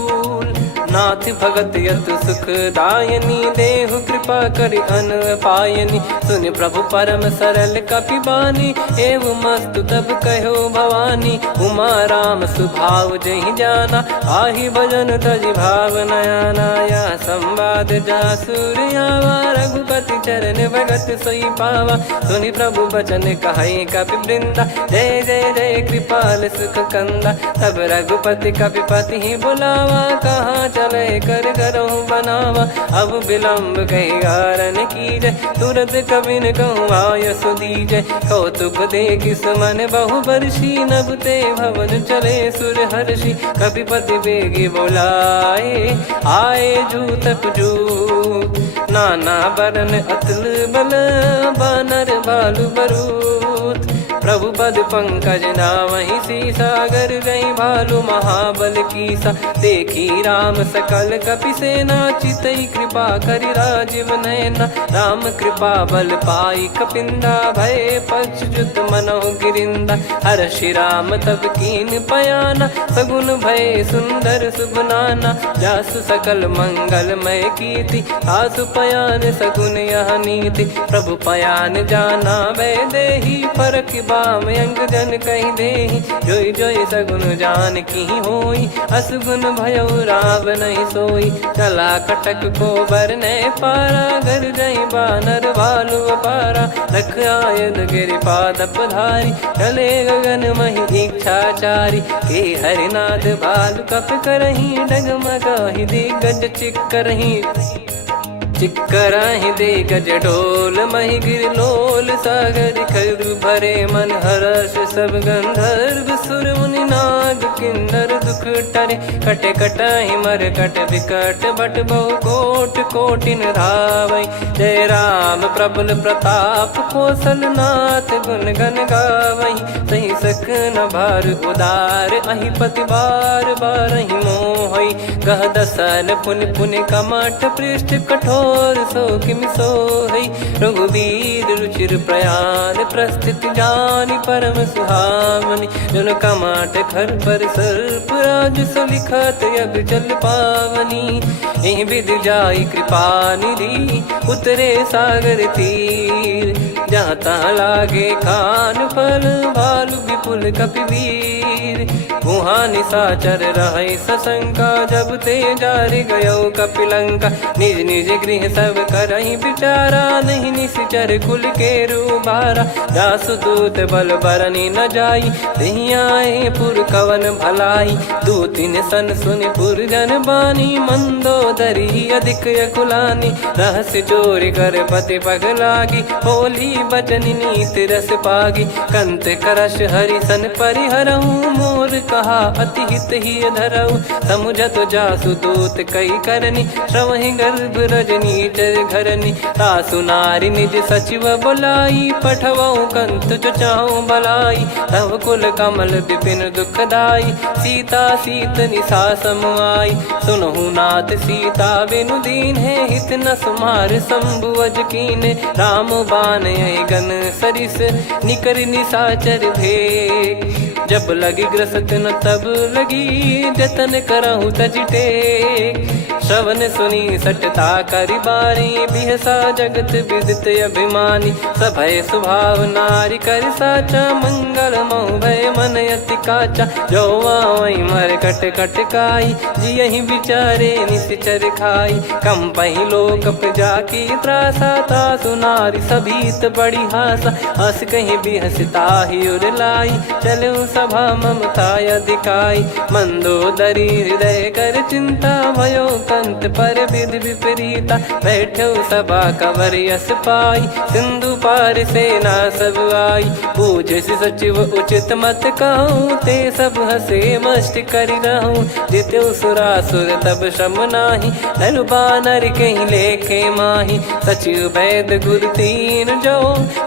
नाथ भगत यतु सुख दायनी, देहु कृपा करि अन पायनी। सुन प्रभु परम सरल कपि बानी, एवं मस्तु तब कहो भवानी। उमा राम सुभाव जहि जाना, आहि भजन तजि भाव नया नाया। संवाद जासुर आवा, रघुपति चरण भगत सोई पावा। सुनि प्रभु बचन कहै कपि वृंदा, जय जय जय कृपाल सुख कंदा। तब रघुपति कपिपति बुलावा, कहाँ चले कर करहु बनावा। अब विलम्ब कही गारन कीजय, तुरत कबिन कहूँ आयस दीजय। कौतुक देखि सुमन बहु बरसी, नभ ते भवन चले सुर हर्षि। कपिपति बेगी बोलाए, आए जूतक जूत, नाना बरन अतुल बल, बानर भालु बरूत। प्रभु पद पंकज नावहि सीसा, गर गई भालु महाबल कीसा। देखी राम सकल कपि सेना, चितई कृपा करि राजीव नयना। राम कृपा बल पाई कपिंदा, भय पक्षजुत मनोह गिरिंदा। हर्षि राम तब कीन पयाना, सगुन भय सुंदर सुगुनाना। जासु सकल मंगलमय कीर्ति, आसु पयान सगुन यह नीति। प्रभु पयान जाना वै देहि, फरक बाम अंग जन कहि देहि। जोई जोई सगुन जान की होई, असगुन भयो राव नहीं सोई। चला कटक को बरने पारा, घर जई बानर भालु अपारा। लख आयद गिरिपाद पधारी, चले गगन महि इच्छाचारी। के हरिनाथ भालु कप करही, डगमगाहि दिग्गज चिक्करही। चिक्कराहि दे गज ढोल, महि गिर लोल सागर खर भरे मन। हर्ष सब गंधर्व सुर मुनि नाग किन्नर दुख टरे। कटे कटाहि मर कट विकट, बट बहु कोट कोटिन धावै। जय राम प्रबल प्रताप, कौशल नाथ गुण गन गावै। सही सकन भार उदार, अहि पति बार बारहि मोहै। गह दसन पुन पुन कमठ, पृष्ठ कठोर सो किम सोहै। रघुवीर रुचिर प्रयाण, प्रस्थित जानि परम सुहावनि। जन कमाट खर पर सर्प, राज सलिखत यग जल पावनी। एहि विधि जाई कृपा निधि, उतरे सागर तीर। जहाँ तहाँ लागे खान फल, भालु विपुल कपिवीर। वहाँ निशाचर रहै सशंका, जब ते जारि गयो कपिलंका। निज निज गृह सब करहि विचारा, नहीं निश्चर कुल के रूबारा। जासु दूत बल बरनि न जाई, तेहि आए पुर कवन भलाई। दूतिन सन सुनि पुर जन बानी, मंदोदरी अधिक अकुलानी। रहस्य चोरी कर पति पग लागी, होली बचन नीत रस पागी। कंत करश हरिसन परिहरहु, मोर कहा अति हित ही धरऊ। समुझत जासु दूत कई करनी, श्रवहि गर्भ रजनी चर घरनी। तासु नारी निज सचिव बुलाई, पठवऊ कंत जो चाहूं बलाई। तव कुल कमल विपिन दुखदाई, सीता सीत निशा समाई। सुनहु नाथ सीता बिनु दीन है, हित न सुमार शंभु अज कीने। राम बान गन सरिस, निकर निशाचर भेग। जब लगी ग्रसत न तब लगी, जतन करहु तज टेक। श्रवण सुनी सटता करि बारी, बिहसा जगत विदित अभिमानी। सभय स्वभाव नारी कर साचा, मंगल मऊ भय मन अति काचा। जो आवै मर कट कट काई, जियहि विचारे निश्चर खाई। कम पहि लोक जाकी त्रासा, तासु नारी सभीत बड़ी हासा। हस कहीं बिहसता ही उर लाई, चलऊ सभा ममता अधिकाई। मंदोदरी हृदय कर चिंता, भयो कंत पर विधि विपरीता। बैठो सभा कवर यस पाई, सिंधु पार सेना सब आई। पूज्य सचिव उचित मत कहूँ, ते सब हसे मस्त करि रहूँ। जित्यु सुरासुर तब श्रम नाही, धनु बानर कहीं लेखे माही। सचिव वैद गुरु तीन जो,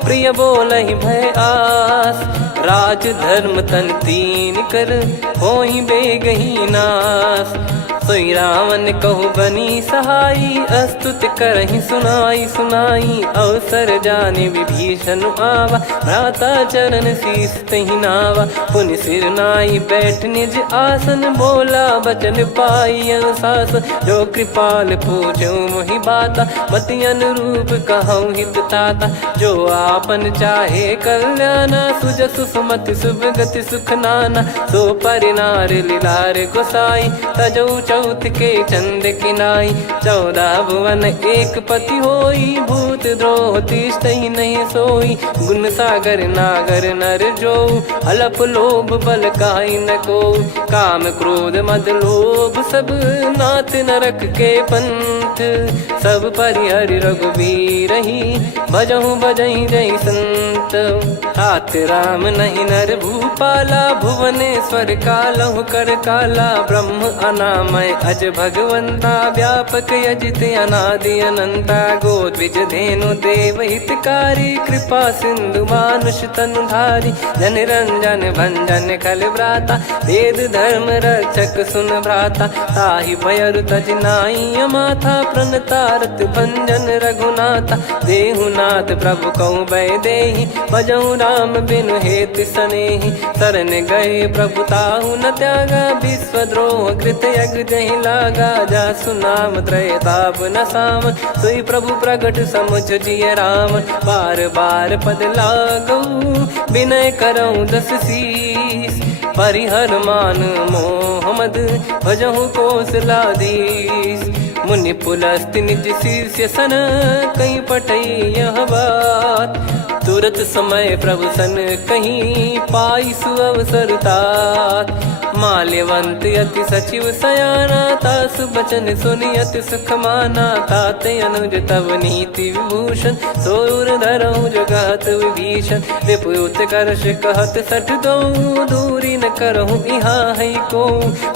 प्रिय बोलहि भय आस। राज धर्म तन तीन कर, होहि बेगहि नास। सोई रावण कहु बनी सहाई, अस्तुत करहि सुनाई सुनाई। अवसर जाने विभीषण आवा, भ्राता चरण शीस तहि नावा। पुनि सिर नाई बैठ निज आसन, बोला बचन पाई अनुशासन। जो कृपाल पूछो मोहि बाता, मति अनुरूप कहूँ हित ताता। जो आपन चाहे कल्याणा, सुजसु सुमति शुभ गति सुख नाना। सो परिनार लीलार गोसाई, तजौ चौथ के चंद किनाई। 14 भुवन एक पति होई, भूत द्रोह तीसतहि नहीं सोई। गुण सागर नागर नर जो, अलप लोभ बल काई न को। काम क्रोध मद लोभ सब, नाथ नरक के पंथ। सब परिहरि रघुबीर ही, भजहु भजहि जय संत। तात राम नहीं नर भूपाला, भुवनेश्वर कालहु कर काला। ब्रह्म अनामय अज भगवंता, व्यापक यजित अनादि अनंता। गोद्विज धेनु देव हितकारी, कृपा सिंधु मानुष तनुधारी। जन रंजन भंजन खल भ्राता, वेद धर्म रक्षक सुन भ्राता। ताहि भयरु तज नाई माथा, प्रणतारत भंजन रघुनाथा। देहुनाथ प्रभु कहु भय देहि, भजहु राम बिनु हेत सनेहि। शरण गए प्रभु ताहु न त्यागा, विश्वद्रोह कृत यज्ञ जहि लागा। जासु नाम त्रय ताप न साम, सोई प्रभु प्रगट समुझ जिय राम। बार बार पद लागऊ, विनय करऊँ दस शीस। परिहर मान मोह मद, भजहु कौशलाधीश। मुनि पुलस्त्य निज शिष्य सन, कहीं पटई यह बात। तुरत समय प्रभु सन कहीं, पाई सुअवसर तात। माल्यवंत अति सचिव सयाना, तासु बचन सुनि अति सुख माना। तात अनुज तव नीति विभूषण, सोर धरहु जगत विभीषण। विपुत करश कहत सठ दो, दूरी न करहु इहाँ है को।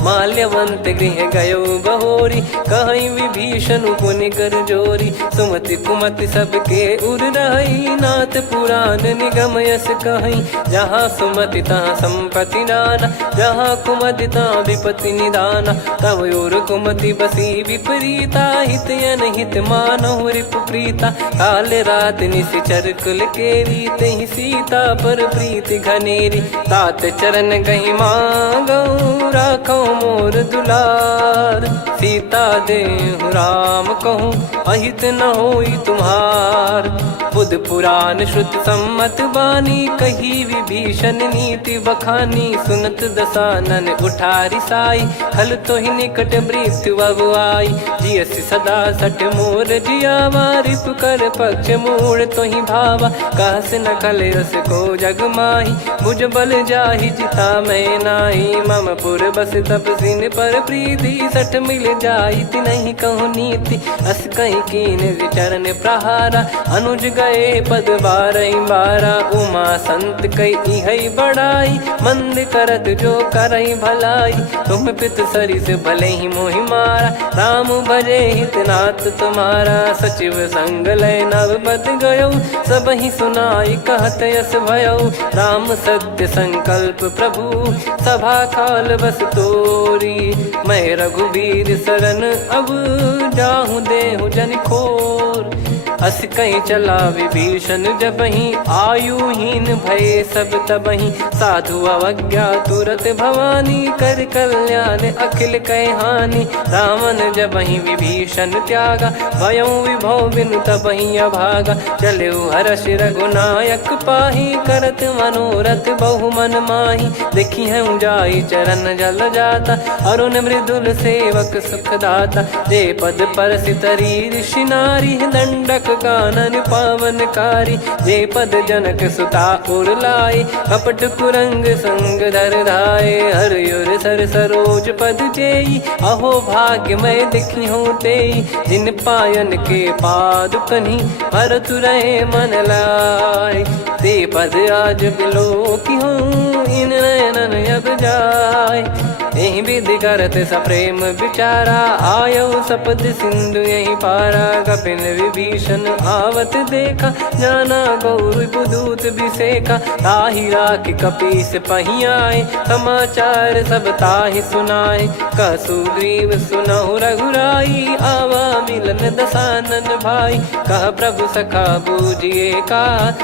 माल्यवंत गृह गयो बहोरी, कहीं विभीषण पुनि कर जोरी। सुमति कुमति सबके उर रही, नाथ पुराण निगम यस कहीं। जहाँ सुमति तहाँ संपत्ति नाना, जहाँ कुमति तहाँ विपत्ति निदाना। तव और कुमति बसी विपरीता, हित अनहित मानहु रिप प्रीता। काल रात निशिचर कुल केरी, तहि सीता पर प्रीति घनेरी। तात चरण गहि मांगऊ, राखो मोर दुलार। सीता देहु राम कहूँ, अहित न होई तुम्हार। बुध पुराण श्रुत सम्मत बानी, कही विभीषण नीति बखानी। सुनत दसानन उठारी साई, खल तो ही निकट मृत्यु अब आई। जियसि सदा सठ मोर जियावा, रिप कर पक्ष मूड़ तो ही भावा। कहस न खल रस को जग माही, भुज बल जाहि जिता मैं नाही। मम पुर बस तपसिन पर प्रीति, सठ मिल जाई तिनहि कहु नीति। अस कहीं कीन विचरण प्रहारा, अनुज गए पद बारहि बारा। उमा संत कई है बड़ाई, मंद करत जो करई भलाई। तुम पित सरिस भले ही मोहि मारा, राम भजे हितनाथ तुम्हारा। सचिव संग लय नव बद गयो, सब ही सुनाई कहत यस भयो। राम सत्य संकल्प प्रभु, सभा काल बस तोरी। मैं रघुबीर शरण अब, जाहूँ देहु जन खोर। अस कहीं चला विभीषण जबहि, आयुहीन भये सब तबहि। साधु अवज्ञा तुरत भवानी, कर कल्याण अखिल कह हानि। रावण जबहि विभीषण त्यागा, भयउ विभव बिनु तबहि अभागा। चलऊ हर्ष रघुनायक पाहि, करत मनोरथ बहु मन माहि। देखी हूँ जाई चरण जल जाता, अरुण मृदुल सेवक सुखदाता। जे पद पर सितरी ऋषि नारी, दंडक कानन पावनकारी। जे पद जनक सुता उर लाई, कपट कुरंग संग धर धाये। हरियुर सर सरोज पद जेई, अहो भाग्य मैं दिखी हूँ तेई। जिन पायन के पाद कन्ही, भरत रहे मन लाय। ते पद आज बिलो की हूँ, इन नयनन अब जाय। यही विधि करत सप्रेम विचारा, आयो सपद सिंधु यही पारा। कपिन विभीषण आवत देखा, जाना गौर पुदूत बिसेखा। ताहि राख कपीस पहियाए, समाचार सब ताहि सुनाए। कह सुग्रीव सुनहु रघुराई, आवा मिलन दसानन भाई। कह प्रभु सखा बूझिए का,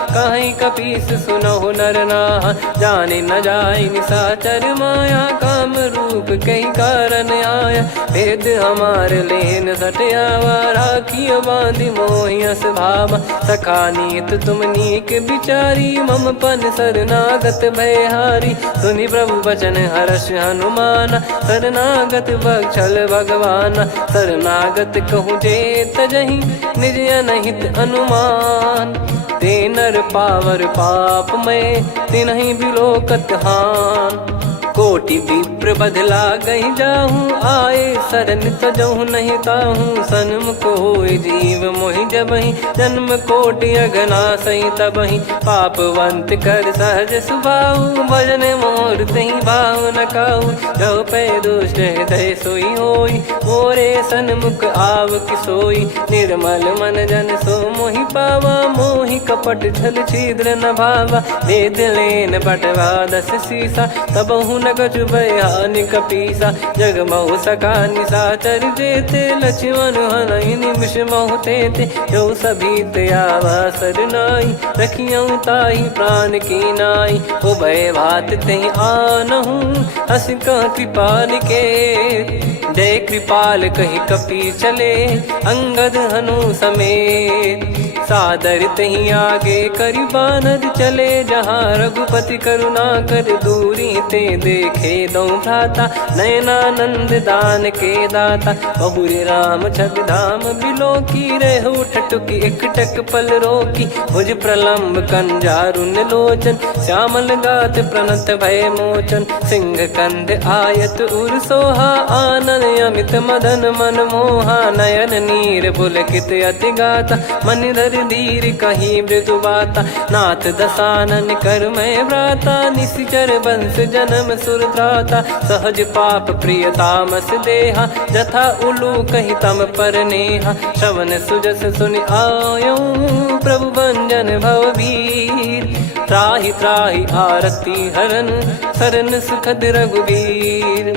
कहीं कपीस सुनो नर नाह। जाने न जाए निशाचर माया, काम रूप कई कारण आया। भेद हमार लेन सटयावा, राखियो बांधि मोहियस भावा। सखा नीत तुम नीक बिचारी, मम पन शरणागत भयहारी। सुनि प्रभु बचन हर्ष हनुमाना, शरणागत बक्षल भगवाना। शरणागत कहूँ जे तजहि, निज अनहित अनुमान। ते नर पावर पाप में, तिन्हि बिलोकत हान। कोटि विप्र बदला गई जाहूँ, आए शरण तजहु नहीं ताहूँ। सन्मुख होय जीव मोहि जबहि, जन्म कोटि अगना सही तबहि। पापवंत कर सहज सुभाऊ, भजन मोर तहि भाव न काऊ। जो पै दुष्ट हृदय सोई होई, मोरे सन्मुख आव किसोई। निर्मल मन जन सो मोहि पावा, मोहि कपट छल छिद्र न भावा। वेद लेन बटवा 10 सीसा, तबहु न कछु बयान कपीसा। जग महु सका निशाचर जेते, लक्ष्मण हनहि निमिष महु तेते। जो सभी त्यावा सरनाई, रखियऊ ताहि प्राण की नाई। उभय भात तेहि आनहु, हस कह कृपाल के। जय कृपाल कहि कपी चले, अंगद हनु समेत। सादर तही आगे करि बानर चले, जहाँ रघुपति करुणा कर दूरी ते देखे दो भ्राता। नयनानंद दान के दाता, बहुरे राम छवि धाम बिलो की। रेहु ठटुकी एकटक पल रोकी, भुज प्रलम्ब कंजारुन लोचन। श्यामल गात प्रणत भय मोचन, सिंह कंध आयत उर सोहा। आनन अमित मदन मन मोहा, नयन नीर पुलकित अति गाता। मन धर धीर कहीं मृदु बाता, नाथ दसानन कर मैं भ्राता। निशिचर वंश जन्म सुर त्राता, सहज पाप प्रिय तामस देहा। जथा उलू कही तम पर नेहा, श्रवण सुजस सुनि आयो। प्रभु भंजन भव वीर, त्राहि त्राहि आरती हरन। शरण सुखद रघुवीर,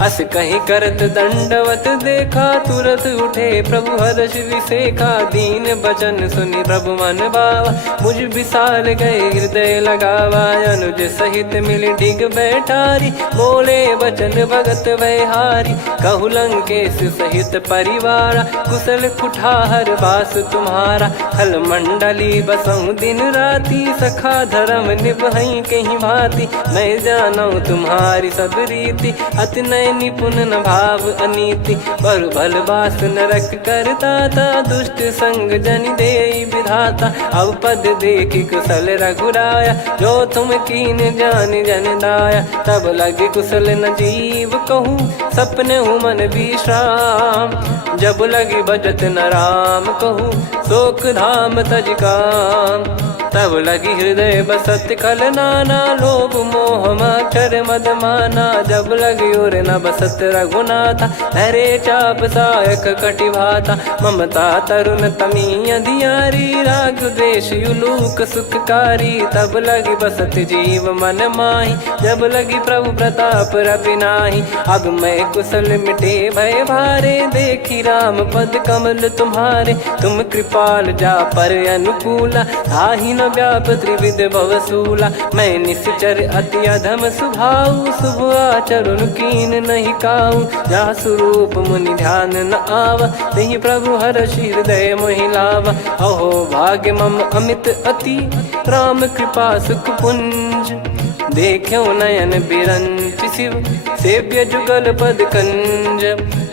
अस कहीं करत दंडवत देखा। तुरत उठे प्रभु हर्ष विसेखा, दीन बचन सुनि प्रभु मन भावा। मुझ विशाल गए हृदय लगावा, अनुज सहित मिल डिग बैठारी। बोले बचन भगत भयहारी, कहु लंकेश सहित परिवारा। कुशल कुठार बास तुम्हारा, खल मंडली बसऊं दिन राती। सखा धर्म निभई कहीं भांति, मैं जानू तुम्हारी सब रीति। अति नय निपुण न भाव अनीति, पर भल बास नरक करता था। दुष्ट संग जन देई विधाता, अब पद देखी कुशल रघुराया। जो तुम कीन जान जन दाया, तब लगे कुशल न जीव कहूँ। सपने हूँ मन विश्राम, जब लगी बजत न राम कहूँ। शोक धाम तज काम, तब लगी हृदय बसत खल नाना। लोभ मोह मच्छर मद माना, जब लगी उर न बसत रघुनाथा। हरे चाप सायक कटि भाता, ममता तरुण तमी अधियारी। राग द्वेष युलूक सुखकारी, तब लगी बसत जीव मन माही। जब लगी प्रभु प्रताप रवि नाही, अब मैं कुशल मिटे भय भारे। देखी राम पद कमल तुम्हारे, तुम कृपाल जा पर अनुकूला। आही न व्याप त्रिविध भवसूला, मैं निश्चर अति अधम सुभाऊ। शुभ आचरण कीन नहीं काऊ, जा स्वरूप मुनि ध्यान न आवा। नहीं प्रभु हर्ष हृदय मोहि लावा, अहो भाग्य मम अमित अति। राम कृपा सुख पुंज, देखो नयन बिरंच शिव। सेव्य जुगल पद कंज,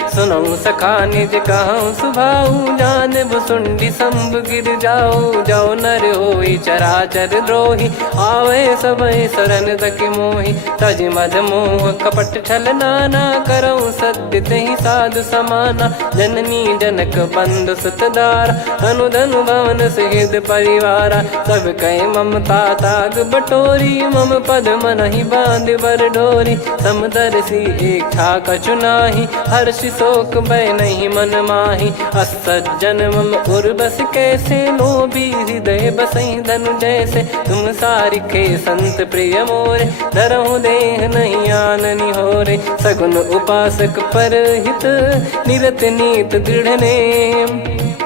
सुनऊ सखा निज कहूँ सुभाऊ। जान भुसुंडी शंभ गिर जाओ, जाओ नर होई चराचर द्रोही। आवे सबय शरण तकी मोहि, तज मद मोह कपट छल नाना। करऊँ सत्य तहि साधु समाना, जननी जनक बंधु सुतदारा। धनु धनु भवन सहित परिवारा, सब कहे ममता ताग बटोरी। मम पद मनहि बांध बर डोरी, समदर्शी इच्छा कछु नाही। हर्षि सो शोक भय नहीं मन माही। असज्जन मम उर्वस कैसे, लोभी हृदय बसई धनु जैसे। तुम सारिखे संत प्रिय मोरे, धरहु देह नहीं आननि होरे। सगुन उपासक परहित, निरत नीत दृढ़ नेम।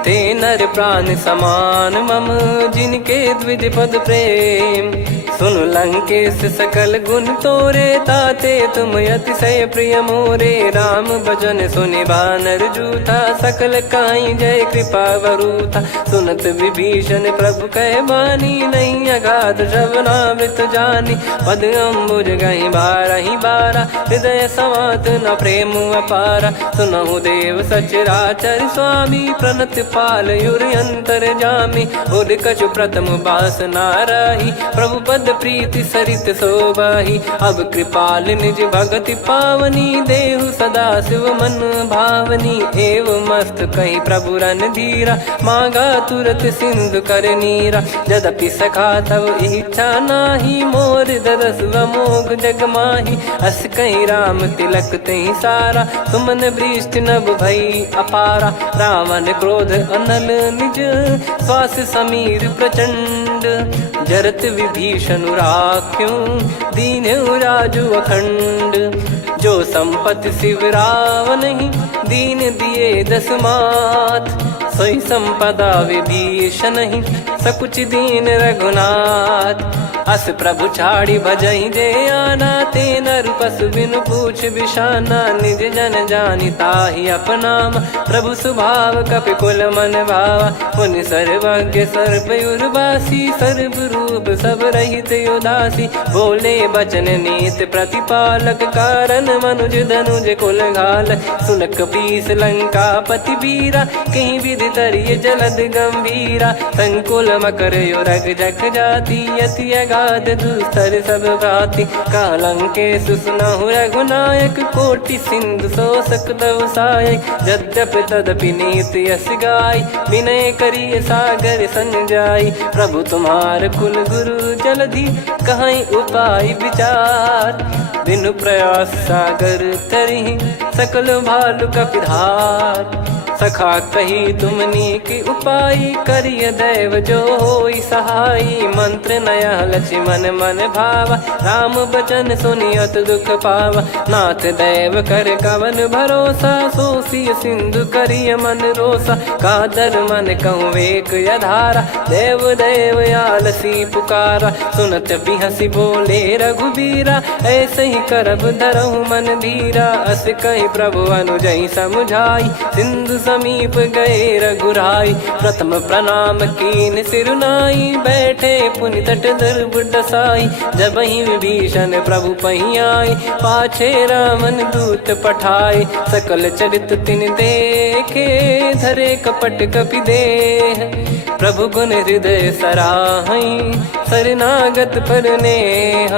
ते नर प्राण समान मम, जिनके द्विज पद प्रेम। सुन लंकेश सकल गुण तोरे, ताते तुम अतिशय प्रिय मोरे। राम भजन सुनि बानर जूथा, सकल काई जय कृपा वरूथा। सुनत विभीषण प्रभु कह बानी, नहीं अगाध श्रवणामृत जानी। पद अम्बुज गहि बारहि बारा, हृदय समात न प्रेम अपारा। सुनहु देव सचराचर स्वामी, प्रणत पाल युर अंतर जामी। उद कछु प्रथम बास नाराही, प्रभु पद प्रीति सरित शोभाही। अब कृपाल निज भगति पावनी, देहु सदा शिव मन भावनी। एव मस्त कही प्रभु रन धीरा, मांगा तुरत सिंधु कर नीरा। यद्यपि सखा तब इच्छा नाही, मोर दरस अमोघ जग माही। अस कहीं राम तिलक तही सारा, सुमन वृष्टि नभ भई अपारा। रावण क्रोध अनल निज, श्वास समीर प्रचंड। जरत विभीषण राख्यों, दीन्हु राजु अखंड। जो संपत्ति शिव रावण ही, दीन दिए दस मात। सोई संपदा विभीषण ही, सकुच दीन रघुनाथ। अस प्रभु छाड़ी भजई जे आना, ते नर पशु बिनु पूछ बिशाना। निज जन जानि ताहि अपनाम, प्रभु स्वभाव कपि कुल मन भावा। मुनि सर्वज्ञ सर्वयुर्वासी, सर्व रूप सब रहित उदासी। बोले बचन नीत प्रतिपालक, कारण मनुज धनुज कुल घाल। सुन कपीस लंका पति वीरा, कहीं विधि तरिय जलद गंभीरा। संकुल मकर युरग जख जाति, यति अगाध दुस्तर सब भाति। कालंकेश सुनहु रघुनायक, कोटि सिंधु शोषक तव सहायक। यद्यपि तदपि नीति यस गाय, विनय करिय सागर सन जाई। प्रभु तुम्हार कुल गुरु जलधि, कहीं उपाय विचार। बिनु प्रयास सागर तरिहि, सकल भालु कपिधार। सखा कही तुमनी की उपाय, करिय दैव जो होई सहाई। मंत्र नया लक्ष्मण मन भावा, राम बचन सुनियत दुख पावा। नाथ दैव कर कवन भरोसा, सोसिय सिंधु करिय मन रोसा। कादर मन कहूँ वेक यधारा, देव देव आलसी पुकारा। सुनत बिहसी बोले रघुबीरा, ऐसे ही करब धरहु मन धीरा। अस कही प्रभु अनुजई समुझाई, सिंधु समीप गए रघुराई। प्रथम प्रणाम कीन सिरुनाई, बैठे पुनि तट दर्भ डसाई। जब ही विभीषण प्रभु पही आई, पाछे रामन दूत पठाए। सकल चरित तिन देखे, धरे कपट कपि देह। प्रभु गुण हृदय सराहई, शरणागत पर नेह।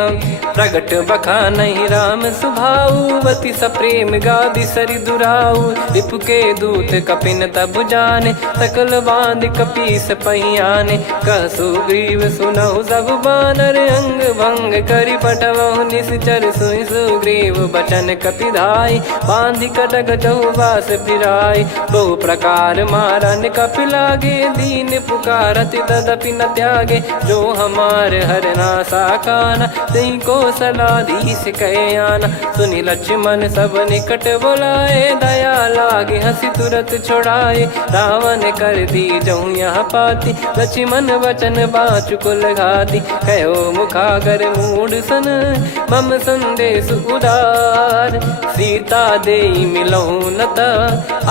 प्रगट बखानहि राम सुभाऊ, बति सप्रेम गादि सरि दुराऊ। रिपु के दूत कपिन तब जाने, सकल बांध कपीस पहियाने। कह सुग्रीव सुनहु सब बानर, अंग भंग करि पठवहु निश्चर। सुनि सुग्रीव बचन कपिधाई, बांधि कटक चहुबास फिराई। बहु प्रकार मारन कपि लागे, दीन पुकारति तदपि न त्यागे। जो हमार हरना साकाना, तही को सलाधीश कहे आना। सुनि लक्ष्मण सब निकट बुलाए, दया लागे हंसी तुरत छुड़ाए। रावण कर दी जऊँ यहाँ पाती, लक्ष्मण वचन बाचु कुल घाती। कहो मुखागर मूढ़ सन, मम संदेश उदार। सीता देई मिलहु नता,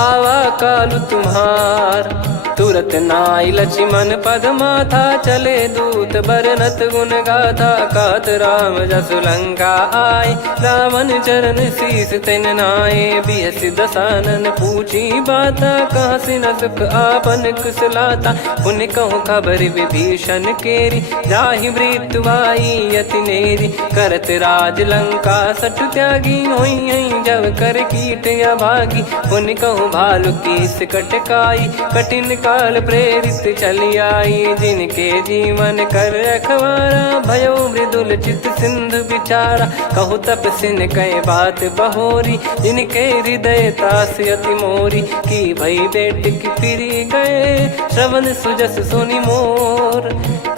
आवा कालु तुम्हार। तुरत नाई लक्ष्मण पद माथा, चले दूत बरनत गुण गाथा। कात राम जसु लंका आए, रावण चरण शीस तिन नाये। बिहसि दसानन पूछी बा, पाता, कहाँ से न सुख आपन कुशलाता। पुण्य कहूँ खबर विभीषण केरी, जाहि मृत्यु आई अति नेरी। करत राज लंका सठ त्यागी, होई जब कर कीट अभागी। पुण्य कहूँ भालु कीस कटकाई, कठिन काल प्रेरित चली आई। जिनके जीवन कर रखवारा, भयो मृदुल चित सिंधु विचारा। कहु तपसिन कई बात बहोरी, जिनके हृदय तास अति मोरी। की भई बेट की फिरी गए, श्रवण सुजस सुनि मोर।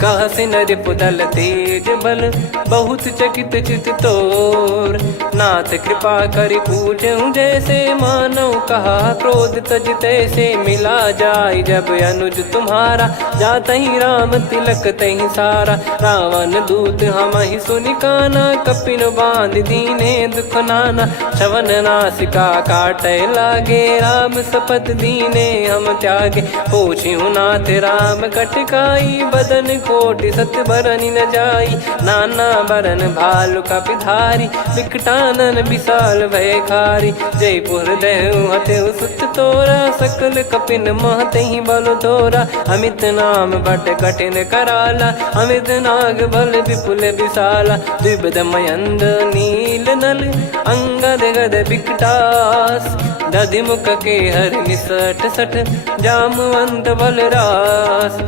कह से नरिप दल तेज बल, बहुत चकित चित तोर। नाथ कृपा करि पूछऊं जैसे, मानव कहा क्रोध तज तैसे। मिला जाय जब अनुज तुम्हारा, जातहि राम तिलक तहि सारा। रावण दूत हमहि सुनि काना, कपिन बांध दीने दुख नाना। श्रवण नासिका काटै लागे, राम शपथ दीने हम त्यागे। पूछिहु नाथ राम कटकाई, बदन कोटि सत बरनि न जाई। नाना बरन भालु कपिधारी, विकटानन विशाल भयखारी। जयपुर देहु हतेउ सुत तोरा, सकल कपिन महतहि बल तोरा। अमित नाम बट कठिन कराला, अमित नाग बल विपुल विशाला। द्विविध मयंद नील नल, अंगद गद विकटास। दधिमुख के हर निसठ सठ, जामवंत बलरास।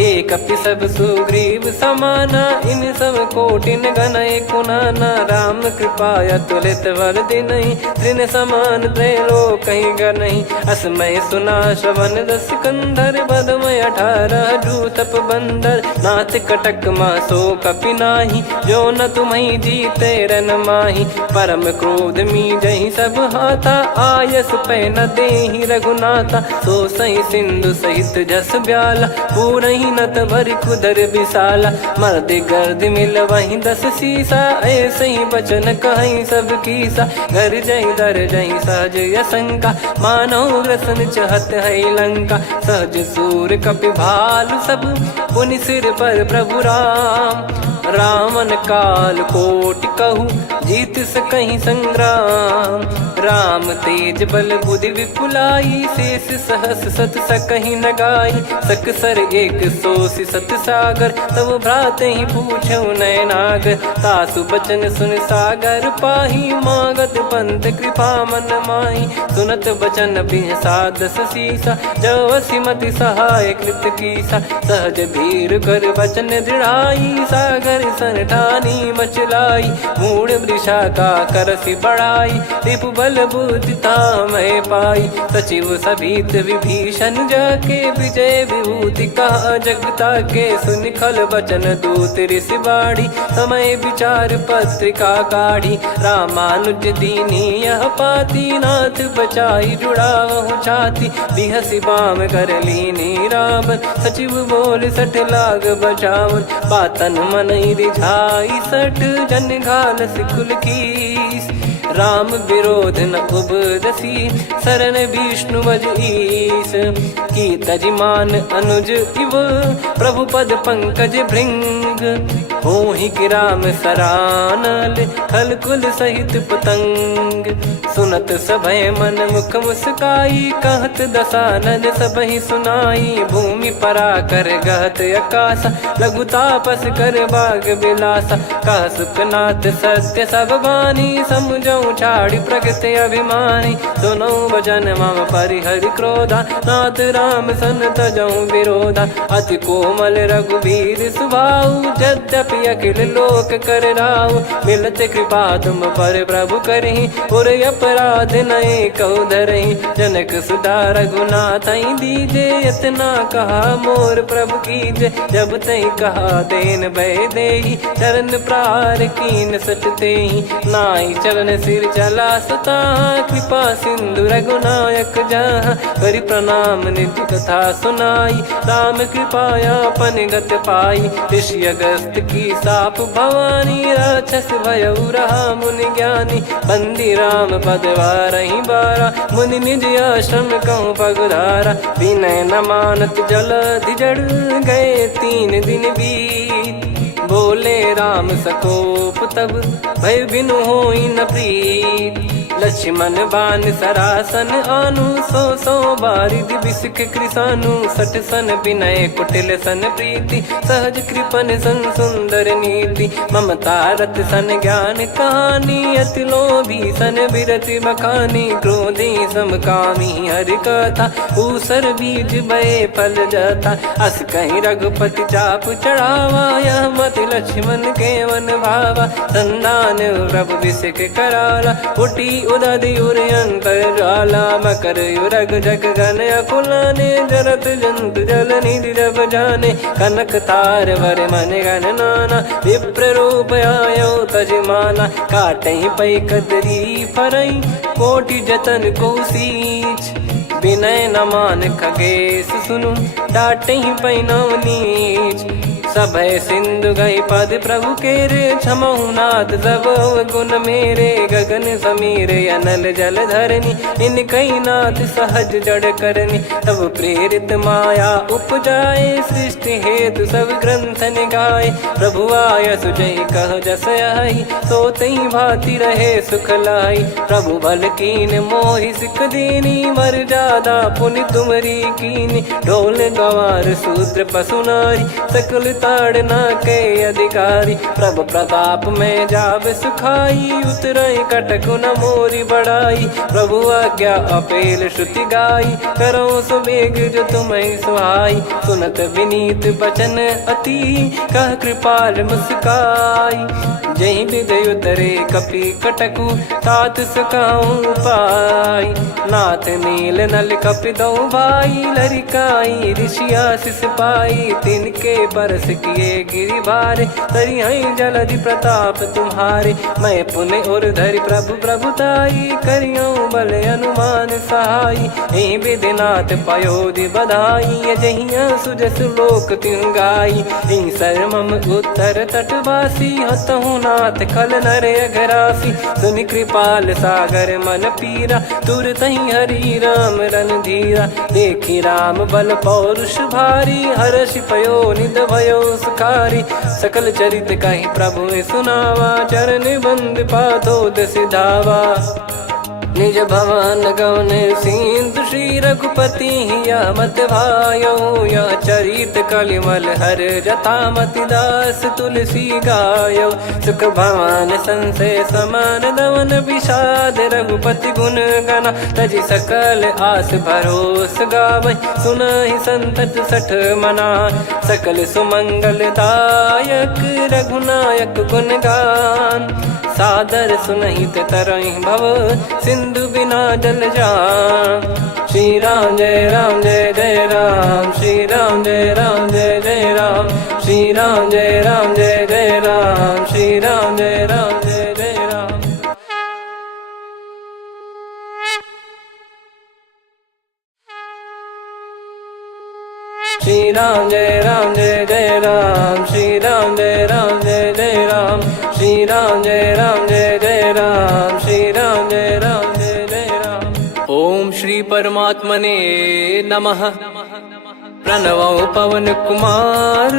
एक कपि सब सुग्रीव समाना, इन सब कोटिन गणय कुनाना। राम कृपा अतुलित बल दिनहि, तृण समान त्रैलोक कहीं गनहि। असमय सुना श्रवण दस कंधर, बदमय 18 जूतप बंदर। नाथ कटक मासो कपि नाही, जो न तुम्हि जीते रन माही। परम क्रोध मी जहि सब हाथा, आयस पै न देहि रघुनाथा। सो सही सिंधु सहित जस ब्याला, पूरहि नत भर कुदर विशाला। मर्द गर्द मिल वहीं 10 सीसा, ऐसे ही बचन कहीं सब कीसा। घर जहीं दर जहीं सहज यसंका, मानव रसन चहत है लंका। सहज सूर कपि भालु सब, पुनि सिर पर प्रभु राम। रामन काल कोटि कहु, जीत सकहि संग्राम। राम तेज बल बुद्धि विपुलाई, शेष सहस सत सकहि न गाई। सकसर एक सोसि सत सागर, तब भ्राते ही पूछौ नयनागर। तासु बचन सुन सागर पाही, मागत पंथ कृपा मन माही। सुनत बचन बिहसा 10 सीसा, जवसि मति सहाय कृत कीसा। सहज भीर कर बचन दृढ़ाई, सागर सन ठानी मचलाई। मूढ़ वृषा का करसि बढ़ाई, रिपु बल बुद्धि तामय पाई। सचिव सभीत विभीषण जाके, विजय विभूति कहा जगता के। सुनि खल बचन दूत ऋषि बाड़ी, समय विचार पत्रिका काढ़ी। रामानुज दीनी यह पाती, नाथ बचाई जुड़ावहु छाती। बिहसि बाम कर लीनी राम, सचिव बोल सठ लाग बचावन। बातन मन रिझाई सठ, जन घाल सिकुल कीस। राम विरोध न उपदसी, शरण विष्णु बज ईस। की तजिमान अनुज इव, प्रभु पद पंकज भृंग। होहि कि राम सरानल, खल कुल सहित पतंग। सुनत सभय मन मुख मुस्काई, कहत दसानन सबहि सुनाई। भूमि परा कर गहत आकाशा, लघु तापस कर बाग बिलासा। कह सुखनाथ सत्य सब बानी, समुझौ छाड़ी प्रगति अभिमानी। सुनो भजन मम परिहरि क्रोधा, नाथ राम सन तजौ विरोधा। अति कोमल रघुवीर सुभाऊ, यद्यपि अखिल लोक कर राऊ। मिलत कृपा तुम पर प्रभु करहि, पुर अपराध नये कहु धरहि। जनक सुधा रघुनाथ दीजे, इतना कहा मोर प्रभु कीजे। जब तहि कहा देन भय देहि, चरण प्रार कीन सट तेहि। नाई चरण सिर चला सता, कृपा सिंधु रघुनायक जहाँ। करि प्रणाम नित्य कथा सुनाई, राम कृपाया पन गत पाई। ऋषि अगस्त की साप भवानी, राक्षस भयउ रहा मुनि ज्ञानी। बंदी राम पद वारहि बारा, मुनि निज आश्रम कहूँ पगुधारा। विनय न मानत जलधि जड़, गए 3 दिन बीत। बोले राम सकोप तब, भय बिनु होई न प्रीत। लक्ष्मण बान सरासन आनु, सो बारिद बिसक कृसानु। सठ सन विनय कुटिल सन प्रीति, सहज कृपन सन सुंदर नीति। ममता रत सन ज्ञान कहानी, अति लोभी सन बिरति बखानी। क्रोधी समकामी हरि कथा, ऊसर बीज बये फल जथा। अस कहीं रघुपति चाप चढ़ावा, यह मत लक्ष्मण के मन भावा। संदान प्रभु बिसिक कराला, उठी उदधि उर अंतर ज्वाला। मकर युरग जग गन अकुलाने, जरत जंतु जल निधि जब जाने। कनक तार वर मन गण नाना, विप्र रूप आयो तजमाना। काटई पै कदरी फरई, कोटि जतन को सींच। विनय न मान खगेश सुनु, डांटई पै नव नीच। सभय सिंधु गई पद प्रभु केरे, क्षमहु नाथ सब गुण मेरे। गगन समीरे अनल जल धरनी, इन कई नाथ सहज जड़ करनी। तब प्रेरित माया उपजाए, सृष्टि हेतु सब ग्रंथ निगाए। प्रभु आय सुजय कह जस आई, सोतई भांति रहे सुख लाई। प्रभु बल कीन मोहि सिख दीनी, मर्यादा पुनि तुमरी कीनी। ढोल गवार शूद्र पशु नारी, सकल ताड़ना के अधिकारी। प्रभु प्रताप में जाब सुखाई, उतरई कटक न मोरी बढ़ाई। प्रभु आज्ञा अपेल श्रुति गाई, करो सुबेग जो तुम्हें सुहाई। सुनत विनीत बचन अति, कह कृपाल मुस्काई। जय विदय उतरे कपि कटकु, तात सकाऊं पाई। नाथ नील नल कपि दो भाई, लरिकाई ऋषि आशीष पाई। तिनके बरस किए गिरि भारे, तरिहई जलधि प्रताप तुम्हारे। मैं पुण्य और धरि प्रभु प्रभुताई, करियो बल अनुमान सहाई। एहि विधिनाथ पयोधि बधाई, जहिया सुजस लोक तिहुँ गाई। एहि सरमम उत्तर तटवासी, हतहु नाथ खल नर अघरासी। सुनि कृपाल सागर मन पीरा, तुरतहि हरि राम रणधीरा। देखि राम बल पौरुष भारी, हर्षि पयो निध भयो सुखारी। सकल चरित कहि प्रभु सुनावा, चरण बंद पादोद सिधावा। निज भवन गौन सिंधु, श्री रघुपति हिया मत भायो। यह चरित कलिमल हर जथा, मति दास तुलसी गायो। सुख भवन संशय समान दवन, विषाद रघुपति गुण गना। तजि सकल आस भरोस गावै, सुनहि संतत सठ मना। सकल सुमंगल दायक, रघुनायक गुण गान। सादर सुनहित तरहि भव, सिंधु बिना जल जान। श्री राम जय राम जय जय राम, श्री राम जय राम जय जय राम। श्री राम जय राम जय जय राम, श्री राम जय राम जय जय राम। श्री राम जय राम जय जय राम, श्री राम जय राम जय जय राम। श्री राम जय राम जय जय राम, श्री राम जय राम जय जय राम। ओम श्री परमात्मने नमः। प्रणवो पवन कुमार,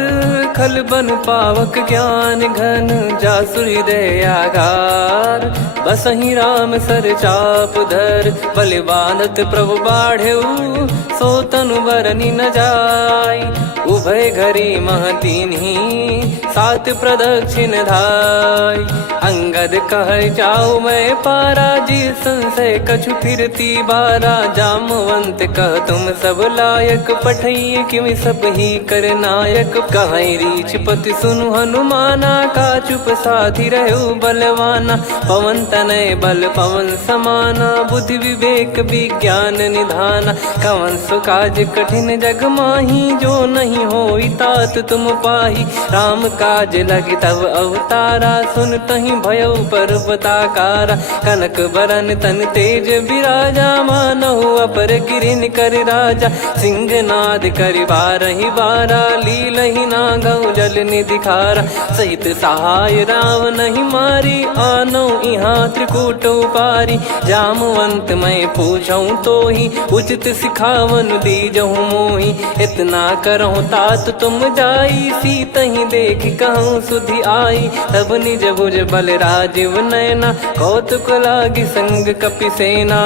खल बन पावक ज्ञान घन। जासु हृदय आगार, बसहि राम सर चाप धर। बलिवानत प्रभु बाढ़ेऊ, सो तनु बरनि न जाय। उभय घरी महतीन्ही, सात प्रदक्षिण धाय। अंगद कह जाऊ मैं पारा, जी संशय कछु फिरती बारा। जामवंत कह तुम सब लायक, पठई किमि सब ही कर नायक। कहीं रीछ पति सुनु हनुमाना, का चुप साधि रहु बलवाना। पवन तनय बल पवन समाना, बुद्धि विवेक विज्ञान निधाना। कवन सो काज कठिन जग माही, जो नहीं होई तात तुम पाही। राम काज लगी तब अवतारा, सुन तहि भयो पर्वताकारा। कनक बरन तन तेज विराजा, मानहु अपर गिरिन कर राजा। सिंहनाद करि बारहि बारा, लीलहि नागौ जल निधि खारा। सहित सहाय राम नहीं मारी, आनो इहाँ त्रिकूट उपारी। जामवंत मैं पूछऊं तो ही, उचित सिखाव रावण दीजहु मोहि, इतना करहु तात तुम जाई, सीत ही देख कहूँ सुधि आई। तब निज भुज बल राजीव नयना, कौतुक लागी संग कपिसेना।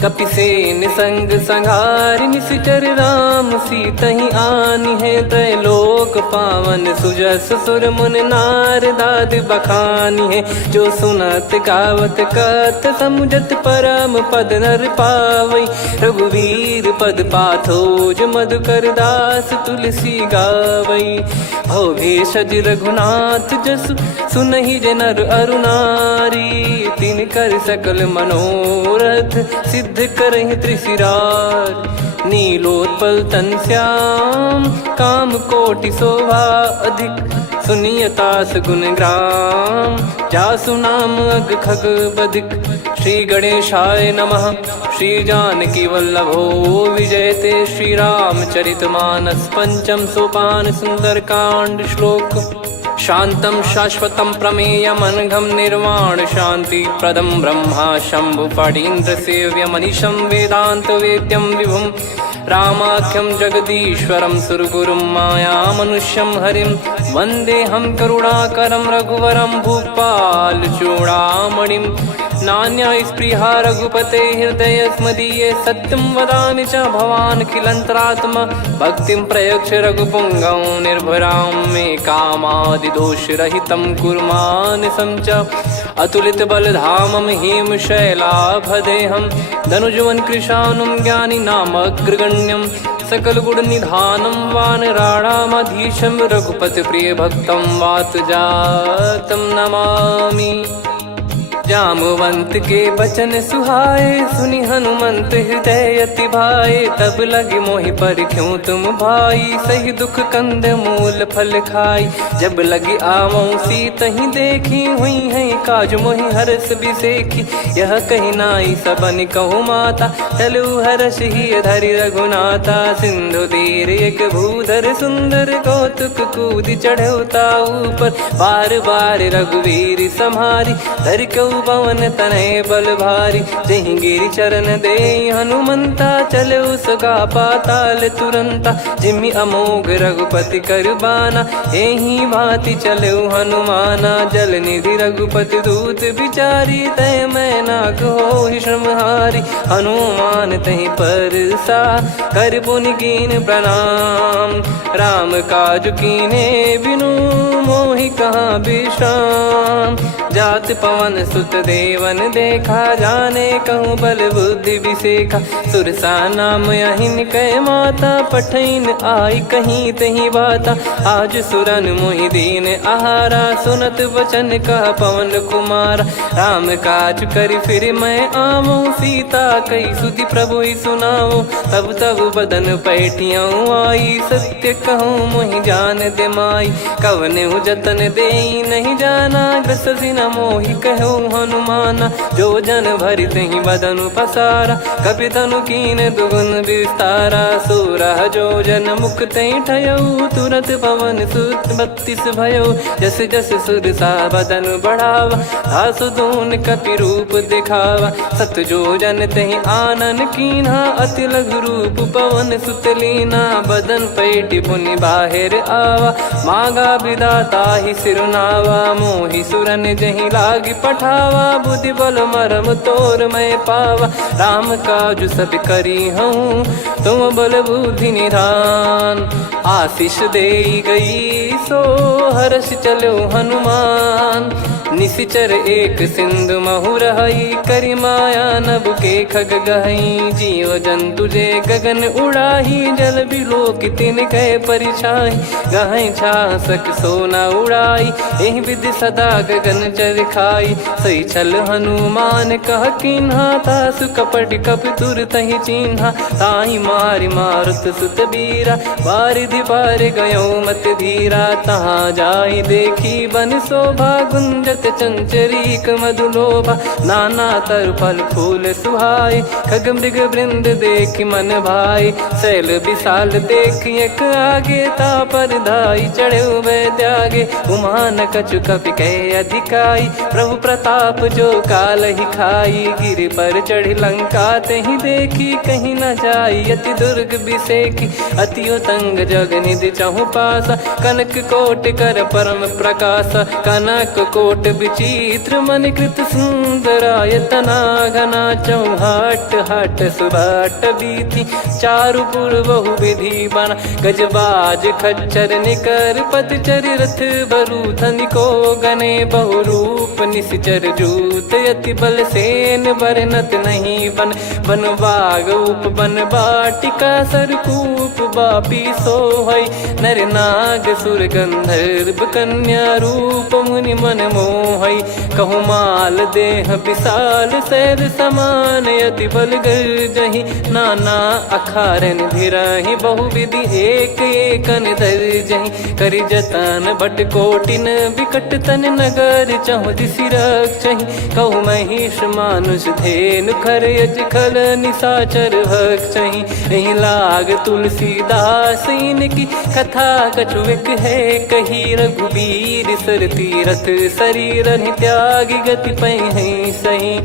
कपिसेन संग संहारि निशिचर राम, सीत ही आनी है त्रैलोक पावन। सुजस सुर मुन नार दाद बखानी है, जो सुनत गावत कथ समुझत परम पद नर पावई। रघुवीर पद पाथोज मधुकर दास तुलसी गावई। भव भेषज रघुनाथ जसु सुनहि जे नर अरु नारी, तिन कर सकल मनोरथ सिद्ध करहि त्रिशिरार। नीलोत्पल तन श्याम काम कोटि शोभा अधिक, सुनियतास गुण ग्राम जासु नाम अग खग बधिक। श्री गणेशाय नमः। श्री जानकी वल्लभो विजयते, श्री रामचरित मानस पंचम सोपान सुंदरकांड श्लोक। शांतं शाश्वतं प्रमेयमनघं निर्वाण शांति प्रदं ब्रह्मा शंभु फणीन्द्र सेव्य मनीषं वेदांत वेद्यं विभुं। रामाख्यं जगदीश्वरं सुरगुरुं माया मनुष्यं हरिं, वन्देऽहं करुणाकरं रघुवरं भूपाल चूडामणिं। नान्या स्पृहा रघुपते हृदय स्मदीये, सत्यं वदामि च भवान् खिलन्तरात्मा। भक्तिं प्रयच्छ रघुपुङ्गं निर्भरां मे कामादिदोषरहितं कुर्मानसं च। अतुलित बलधामं हेमशैलाभदेहं, धनुजवन कृशानुं ज्ञानिनामग्रगण्यं। सकल गुण निधानं वानराणामधीशं, रघुपति प्रिय भक्तं वातजातं नमामि। जामवंत के बचन सुहाए, सुनि हनुमंत हृदय अति भाए। तब लगे मोहि पर क्यों तुम भाई, सही दुख कंद मूल फल खाई। जब लगी आवऊं सीत ही देखी, हुई है काज मोहि हरस बिसेखी। यह कही नाई सबन कहु माता, चलु हरष ही धरि रघुनाथा। सिंधु तीर एक भूधर सुंदर, कौतुक कूद चढ़ौता ऊपर। बार बार रघुवीर सम्हारी, धरि कऊ पवन तनय बल भारी। जहि गिरि चरण दे हनुमंता, चले उसका पाताल तुरंता। जिमि अमोघ रघुपति कर बाना, एहि भांति चले हनुमाना। जल निधि रघुपति दूत बिचारी, तय मैं नाग होहि श्रमहारी। हनुमान तहि परसा, कर पुनि कीन प्रणाम। राम काज कीने बिनु, मोहि कहाँ विश्राम। जात पवन सुत देवन देखा, जाने कहूँ बल बुद्धि विसेखा। सुरसा नाम अहिन कै माता, पठैन आई कहीं तही बाता। आज सुरन मोहि दीन आहारा, सुनत वचन कह पवन कुमारा। राम काज करि फिर मैं आवऊं, सीता कई सुधि प्रभु ही सुनाओ। तब तब बदन पैठियाँ आई, सत्य कहूँ मोहि जान दे माई। कवने जतन दे नहीं जाना, ग्रसि न मोहि कहो हनुमाना। जो जन भरि तहि बदनु पसारा, कपि तनु कीन दुगुन विस्तारा। सूरह जो जन मुख तहि ठयऊ, तुरत पवन सुत 32 भयऊ। जस जस सुरसा बदन बढ़ावा, आसु दून कपि रूप दिखावा। सत जो जन तहि आनन कीन्हा, अति लघु रूप पवन सुत लीना। बदन पैटि पुनि बाहिर आवा, मांगा विधाता ही सिरुनावा। मोहि सुरन जहि लागी पठावा, बुद्धि बल मरम तोर मैं पावा। राम काज सब करी हूँ, तुम बल बुद्धि निधान। आशीष दे गई सो हर्ष चलो हनुमान। निशिचर एक सिंधु महु रहई, करि माया नभ के खग गहई। जीव जंतु जे गगन उड़ाही, जल बिलो तिन कह परिछाई। गहई छासक सोना उड़ाई, एहि विधि सदा गगन चर खाई। सही छल हनुमान कह कीन्हा, तासु कपट कपि तुर तहि चिन्हा। ताहि मारि मारुत सुत बीरा, बारिधि पार गयो मत धीरा। तहाँ जाई देखी बन शोभा, गुंजत सुनत चंचरीक मधुलोभा, नाना तर फल फूल सुहाए, खग मृग वृंद देख मन भाई, शैल विशाल देख एक आगे, तापर धाई चढ़े वै त्यागे, उमान कछु कपि कह अधिकाई, प्रभु प्रताप जो काल ही खाई, गिर पर चढ़ी लंका तहि देखी, कहीं न जाई अति दुर्ग बिसेकी, अति उतंग जग निधि चहु पासा, कनक कोट कर परम प्रकाश, कनक कोट विचित्र मन कृत सुंदरायतना, घना चौहाट हाट सुबाट बीथी, चारु पुर बहु विधि बना, गजबाज खच्चर निकर पतचर रथ बरु धनिको गने, बहु रूप निश्चर जूत अति बल सेन बरनत नहीं बन, बन बाग उप बन बाटिका सरकूप बापी सोहई, नर नाग सुर गंधर्व कन्या रूप मुनि मन मोहई, कहु माल देह विशाल शैल समान, अति बल गर्जहि नाना अखारन भिराहि, बहु विधि एक एकन दर्जहि, करि जतन बट कोटिन विकट तन नगर, चहु दिसि रक्षहि, कहु महिष मानुष धेनु खर यज खल निशाचर भक्षहि, एहि लाग तुलसीदास इनकी कथा कछुक है कही, रघुबीर सर तीरथ शरीर त्यागी गति पै सही,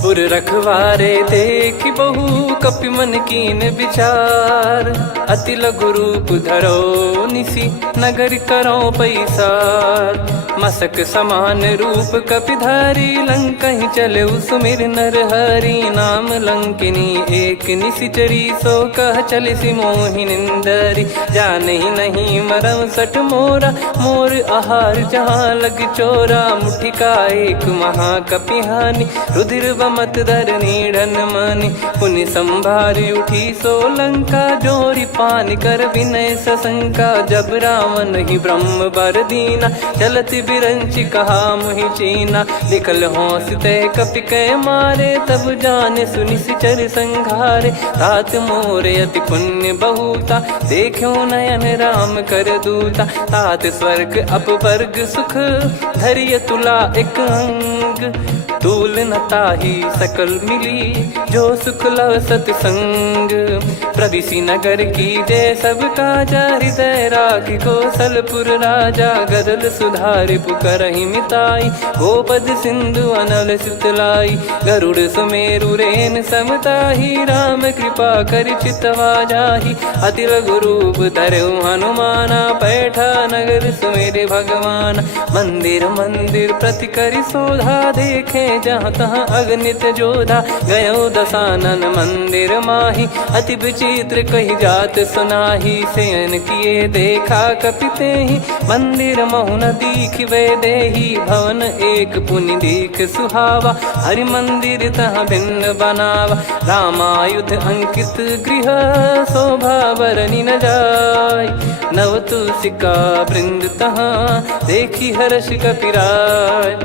पुर रखवारे देख बहु कपि मन कीन विचार, अति लघु रूप धरो निसी नगर करो पैसार, मसक समान रूप कपिधारी, लंकहि चले सुमिर नर हरि, नाम लंकिनी एक निशिचरी, सो कह चले सि मोहि निंदरी, जानहि नहीं मरम सठ मोरा, मोर आहार जहाँ लग चोरा, मुठिका एक महाकपिहानि, रुधिर बमत धरनी ढन मानि, पुनि संभारी उठी सो लंका, जोरी पान कर विनय सशंका, जब रावण ही ब्रह्म बर दीना, चलति बिरंचि कहा मुहि चीना, निकल होंस तय कपि कै मारे, तब जाने सुनि सिचर संघारे, तात मोरे अति पुण्य बहुता, देखो नयन राम कर दूता, तात स्वर्ग अपवर्ग सुख, धैर्य तुला एक अंग, तूल न ताहि सकल मिली, जो सुख लव सतसंग, प्रविशि नगर की जय सब काजा, हृदय राखि कौशलपुर राजा, गदल सुधारि पुकरहि मिताई, गोपद सिंधु अनल सितलाई, गरुड़ सुमेरु रेन समताहि, राम कृपा करि चितवा जाहि, अति लघु रूप धरऊ हनुमाना, बैठा नगर सुमेरे भगवान, मंदिर मंदिर प्रति करि शोधा, देखे जहाँ तहाँ अगणित जोधा, गयो दशानन मंदिर माही, अति विचित्र कही जात सुनाही, शयन किए देखा कपिते ही, मंदिर महु न दीख वे देही, भवन एक पुनि दीख सुहावा, हरि मंदिर तहाँ भिन्न बनावा, रामायुध अंकित गृह, शोभा बरनि न जाय, नव तुलसिका वृंद तहाँ, देखी हर्ष कपिराय,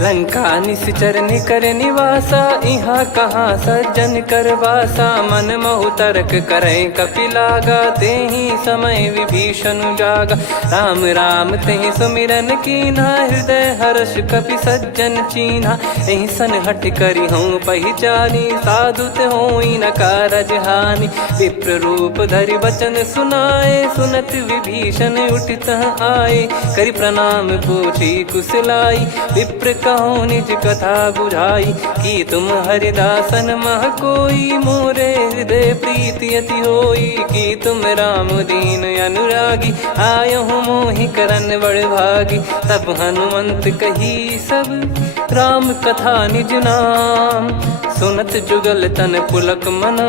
लंका निश्चर निकर निवासा, इहाँ कहाँ सज्जन कर वासा, मन महु तर्क करे कपिलागा, तेहि समय विभीषण जागा, राम राम तेहि सुमिरन कीन्हा, हृदय हर्ष कपि सज्जन चीन्हा, एहि सन हट करि हूँ पहिचानी, साधु ते होई न कारज हानि, विप्र रूप धरि वचन सुनाए, सुनत विभीषण उठित आए, करि प्रणाम पूछी कुशलाई, विप्र कहो निज कथा बुझाई, कि तुम हरिदासन मह कोई, मोरे हृदय प्रीति अति होई, कि तुम राम दीन अनुरागी, आयहु मोहि करन बड़ भागी, तब हनुमंत कही सब राम कथा निज नाम, सुनत जुगल तन पुलक मना,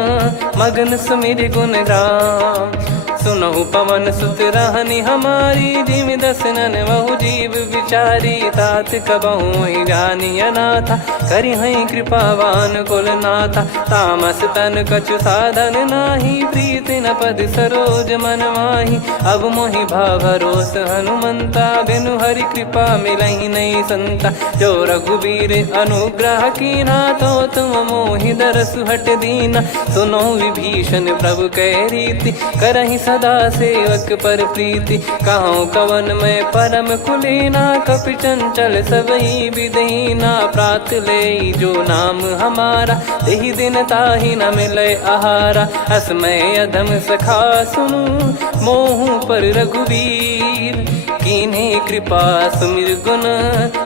मगन सुमिर गुण राम, सुनहु पवन सुत रहनी हमारी, जिमि दसनन बहु जीव विचारी, तात कबहु ही जानी अनाथा, करि हई कृपावान कुल नाथा, तामस तन कछु साधन नाही, प्रीति न पद सरोज मन माही, अब मोहि भाव भरोस हनुमंता, बिनु हरि कृपा मिलहि नहीं संता, जो रघुबीर अनुग्रह कीन्हा, तो तुम मोहि दरसु हट दीना, सुनो विभीषण प्रभु कह रीति, करहि सदा सेवक पर प्रीति। कहूँ कवन में परम कुलीना, कपि चंचल सबही विदहीना। प्रात ले जो नाम हमारा, तेहि दिन ताहि न मिले आहारा। असमय अधम सखा सुनु, मोहु पर रघुवीर। कीन्ही कृपा सुमिर गुण,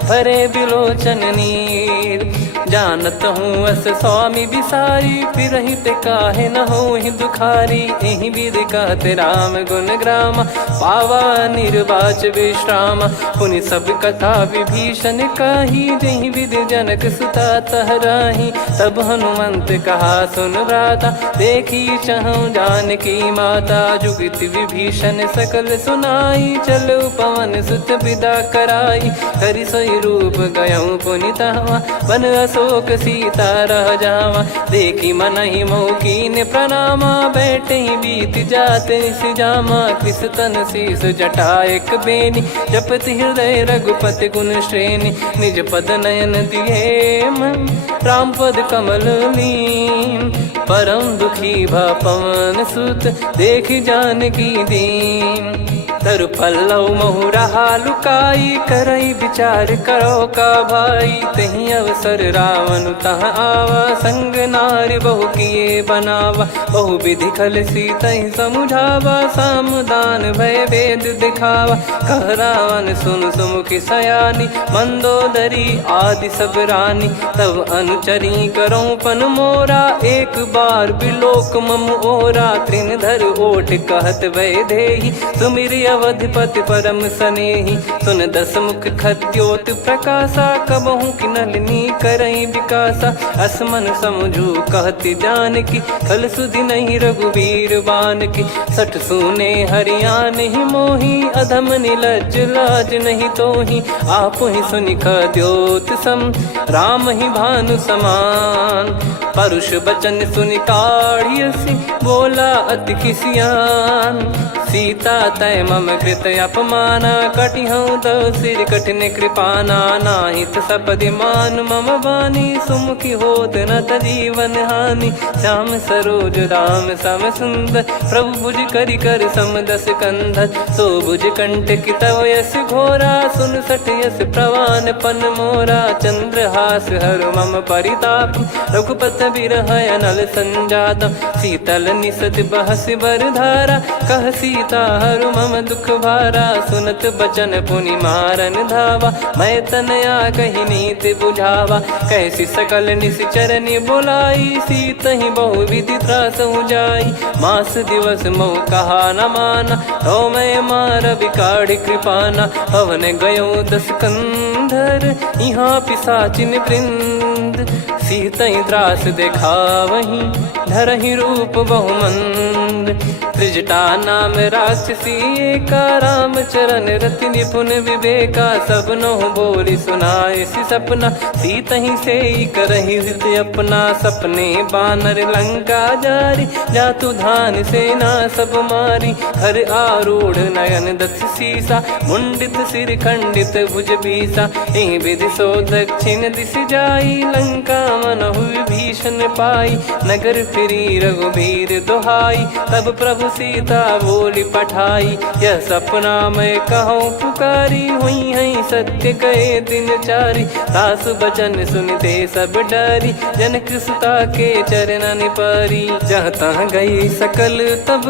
भरे बिलोचन नीर। जानत हूँ अस स्वामी बिसारी, फिर ही ते काहे न हो ही दुखारी। यही विधि कहते राम गुण ग्राम, पावा निर्वाच विश्राम। पुनि सब कथा विभीषण कही, जही विधि जनक सुता तहराही। तब हनुमंत कहा सुन भ्राता, देखी चहु जानकी माता। जुगित विभीषण सकल सुनाई, चलो पवन सुत विदा कराई। करि सोई रूप गयऊँ पुनि तहवा, बन अशोक सीता रह जावा। देखी मनहि मौकीन प्रणामा, बैठे बीत जात निस जामा। कृस तन शीस जटा एक बेनी, जपति हृदय रघुपति गुण श्रेणी। निज पद नयन दिए मन, राम पद कमल लीन। परम दुखी भा पवन सुत, देखी जानकी दीन। तरु पल्लव महु रहा लुकाई, करई विचार करो का भाई। तही अवसर रावण तह आवा, संग नारी बहु किए बनावा। बहु विधि खल सीतहि समुझावा, सामदान भय वेद दिखावा। कह रावण सुन सुमुखी सयानी, मंदोदरी आदि सब रानी। तब अनुचरी करो पन मोरा, एक बार बिलोक मम ओरा। तृण धर ओठ कहत भय देहि, सुमिर अवधिपति परम सनेही। सुन दस मुख खद्योत प्रकाशा, कबहु की नलिनी करई विकासा। असमन समझू कहती जानकी, खल सुधि नहीं रघुवीर बान की। सठ सुने हरियाण ही मोही, अधम निलज लाज नहीं तोही। आप ही सुनि खद्योत सम, राम ही भानु समान। परुष बचन सुनि काढ़ियसी, बोला अति किसियान। सीता तय मम कृत अपमाना, कटिहऊँ दो सिर कठिन कृपाना। नाहित सपदि मान मम वाणी, सुमुखी होत न जीवन हानि। श्याम सरोज राम सम सुंदर, प्रभु भुज करि कर सम दस कंधर। सो भुज कंठ की तव यस घोरा, सुन सठ यस प्रवान पन मोरा। चंद्रहास हर मम परिताप, रघुपत बिरह अनल संजात। शीतल निसत बहस बर धारा, कह सीता हरु मम दुख भारा। सुनत बचन पुनि मारन धावा, मैं तनया कही नीति बुझावा। कैसी सकल निश्चरनि बुलाई, सीतहि बहु विधि त्रास जाई। मास दिवस मोह कहा न माना, तो मैं मार बिकाढ़ कृपाना। पवन गयो दस कंधर, यहाँ पिशाचिन वृंद। सीतहि त्रास देखावहीं, धरहि रूप बहुमंद। त्रिजटा नाम राक्षसी एका, राम चरण रति निपुण विवेका। सब नहुँ बोली सुनाए सि सपना, सीतहि सेई करहि हित अपना। सपने बानर लंका जारी, जातु धान सेना सब मारी। हर आरूढ़ नयन दस सीसा, मुंडित सिर खंडित भुज बीसा। एहि विधि सो दक्षिण दिश जाई, लंका मनहु विभीषण पाई। नगर फिरी रघुबीर दुहाई, तब प्रभु सीता बोली पठाई। यह सपना मैं कहूँ पुकारी, हुई है सत्य कहे दिन चारी। सासु बचन सुनते सब डरी, जनक सुता के चरण परी। जहाँ तहाँ गई सकल तब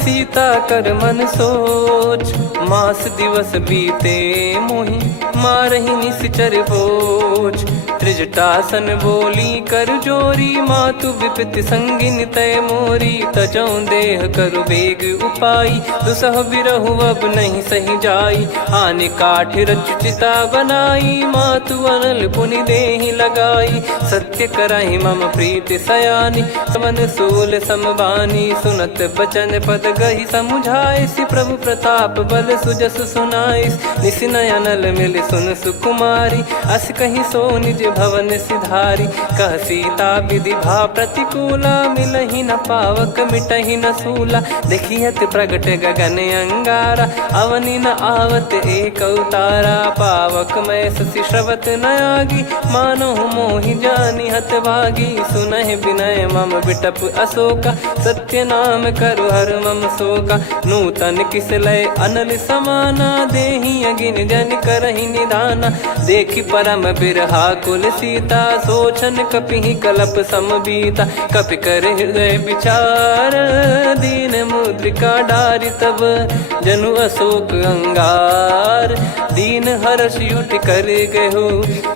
सीता कर मन सोच। मास दिवस बीते मोहि, मारहि निश्चर बोझ। त्रिजटासन बोली कर जोरी, मातु विपति संगिन तय मोरी। तजौ देह करु बेग उपाई, दुसह बिरहु अब नहीं सही जाई। आने काठ रचिता बनाई, मातु अनल पुनि देहि लगाई। सत्य करहि मम प्रीति सयानी, समन सूल समबानी। सुनत बचन पद गहि समुझाइस, प्रभु प्रताप बल सुजस सुनाइस। निस नयनल मिल सुन सुकुमारी, अस कहीं सो निज भवन सिधारी। कह सीता विधि भा प्रतिकूला, मिलहि न पावक मिटहि न सूला। देखियत प्रगट गगन अंगारा, अवनि न आवत एक उतारा। पावक मैं ससी श्रवत न आगी, मानो मोहि जानि हत भागी। सुनहि विनय मम बिटप अशोका, सत्य नाम करु हर मम शोका। नूतन किस लय अनल समाना, देहि अगिन जन करहि निदाना। देखि परम बिरहा कुल सीता, सोचन कपिहि कलप समबीता। कपि कर हृदय विचार, दीन मुद्रिका डारि तब। जनु अशोक अंगार, दीन हर्ष युट कर गहु।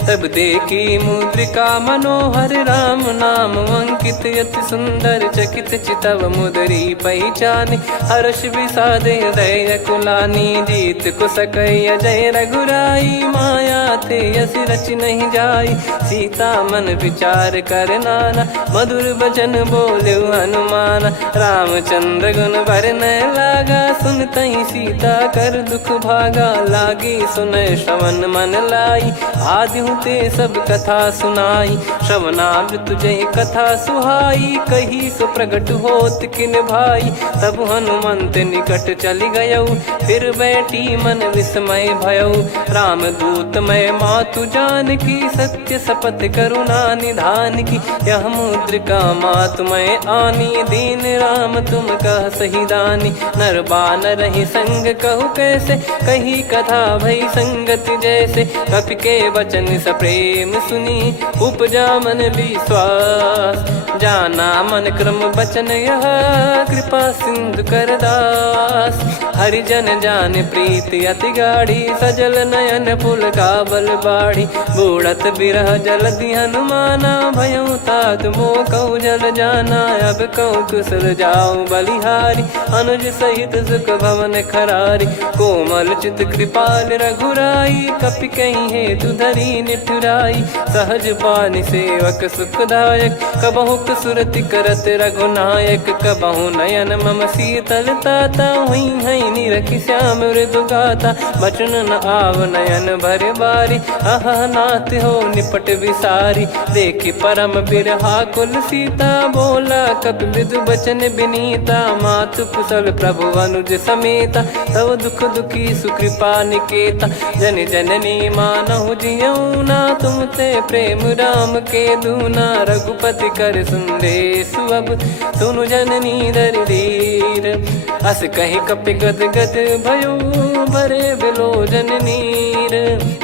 तब देखी मुद्रिका मनोहर, राम नाम अंकित अति सुंदर। चकित चितव मुदरी पहचान, हर्ष विषाद हृदय कुलानी। जीत को सकय अजय रघुराई, माया थे यस रच नहीं जाई। सीता मन विचार कर नाना, मधुर बचन बोले हनुमान। रामचंद्र गुण वरन लागा, सुनतहि सीता कर दुख भागा। लागी सुनय श्रवण मन लाई, आदिहु ते सब कथा सुनाई। श्रवणामृत जय कथा सुहाई, कही सो प्रगट होत किन भाई। तब हनुमंत निकट चली गयौ, फिर बैठी मन विस्मय भयौ। राम दूत मैं मातु जानकी, सत्य शपथ करुणा निधान की। यह मुद्रिका मातु मैं आनी, दीन राम तुम कह सही दानी। नर बानर ही संग कहु कैसे, कही कथा भई संगति जैसे। कपि के वचन सप्रेम सुनी, उपजा मन विश्वास। जाना मन क्रम बचन यह, कृपा सिंधु कर दास। हरिजन जान प्रीति अति गाढ़ी, सजल नयन पुल काबल बाढ़ी। बूढ़त बिरह जलधि हनुमाना, भयउ तात मोह कहु जल जाना। अब कहु कुशल जाऊ बलिहारी, अनुज सहित सुख भवन खरारी। कोमल चित कृपाल रघुराई, कपि कहीं हेतु धरी निठुराई। सहज पानि सेवक सुखदायक, कबहु सुरति करत रघुनायक। कबहु नयन मम शीतल ताता, हुई हई निरखि श्याम मृदु गाता। बचन न आव नयन भर बारी, अह नाथ हो निपट विसारी। देखि परम बिरहा कुल सीता, बोला कपि विदु बचन बिनीता। मातु कुशल प्रभु अनुज समेता, तव दुख दुखी सुकृपा निकेता। जन जननी मानहु जियऊ ना, तुम ते प्रेम राम के दूना। रघुपति कर संदेश अब, सुनु जननी दर धीर। अस कहि कपि गद गद भयो, भरे बिलोचन नीर।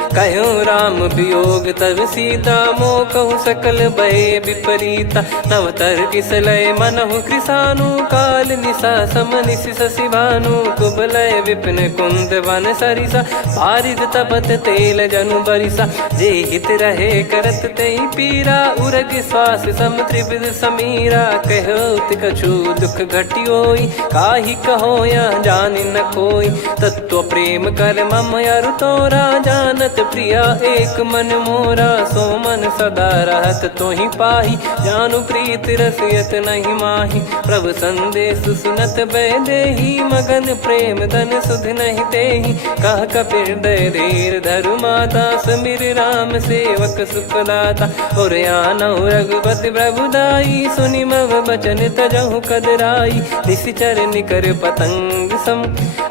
कहूँ राम वियोग तब सीता, मोह कहूँ सकल भय विपरीता। नव तर किसलय मनहु कृसानु, काल निशा सम निशि शशि भानु। कुबलय विपिन कुंद वन सरिसा, पारिद तपत तेल जनु बरिसा। जे हित रहे करत ते पीरा, उरग श्वास सम त्रिविध समीरा। कहो कछु दुख घटियोई, काहि कहो या जानि न कोई। तत्व प्रेम कर मम अरु तोरा, जानत प्रिया एक मन मोरा। सो मन सदा रहत तोहि पाही, जानु प्रीति रसियत नहीं माही। प्रभु संदेश सुनत बैदेही, मगन प्रेम धन सुध नहीं तेहि। कह कपि हृदय धीर धरु माता, समीर राम सेवक सुखदाता। और आनहु रघुपति प्रभुदाई, सुनि मम बचन तजहु कदराई। निशिचर निकर पतंग सम,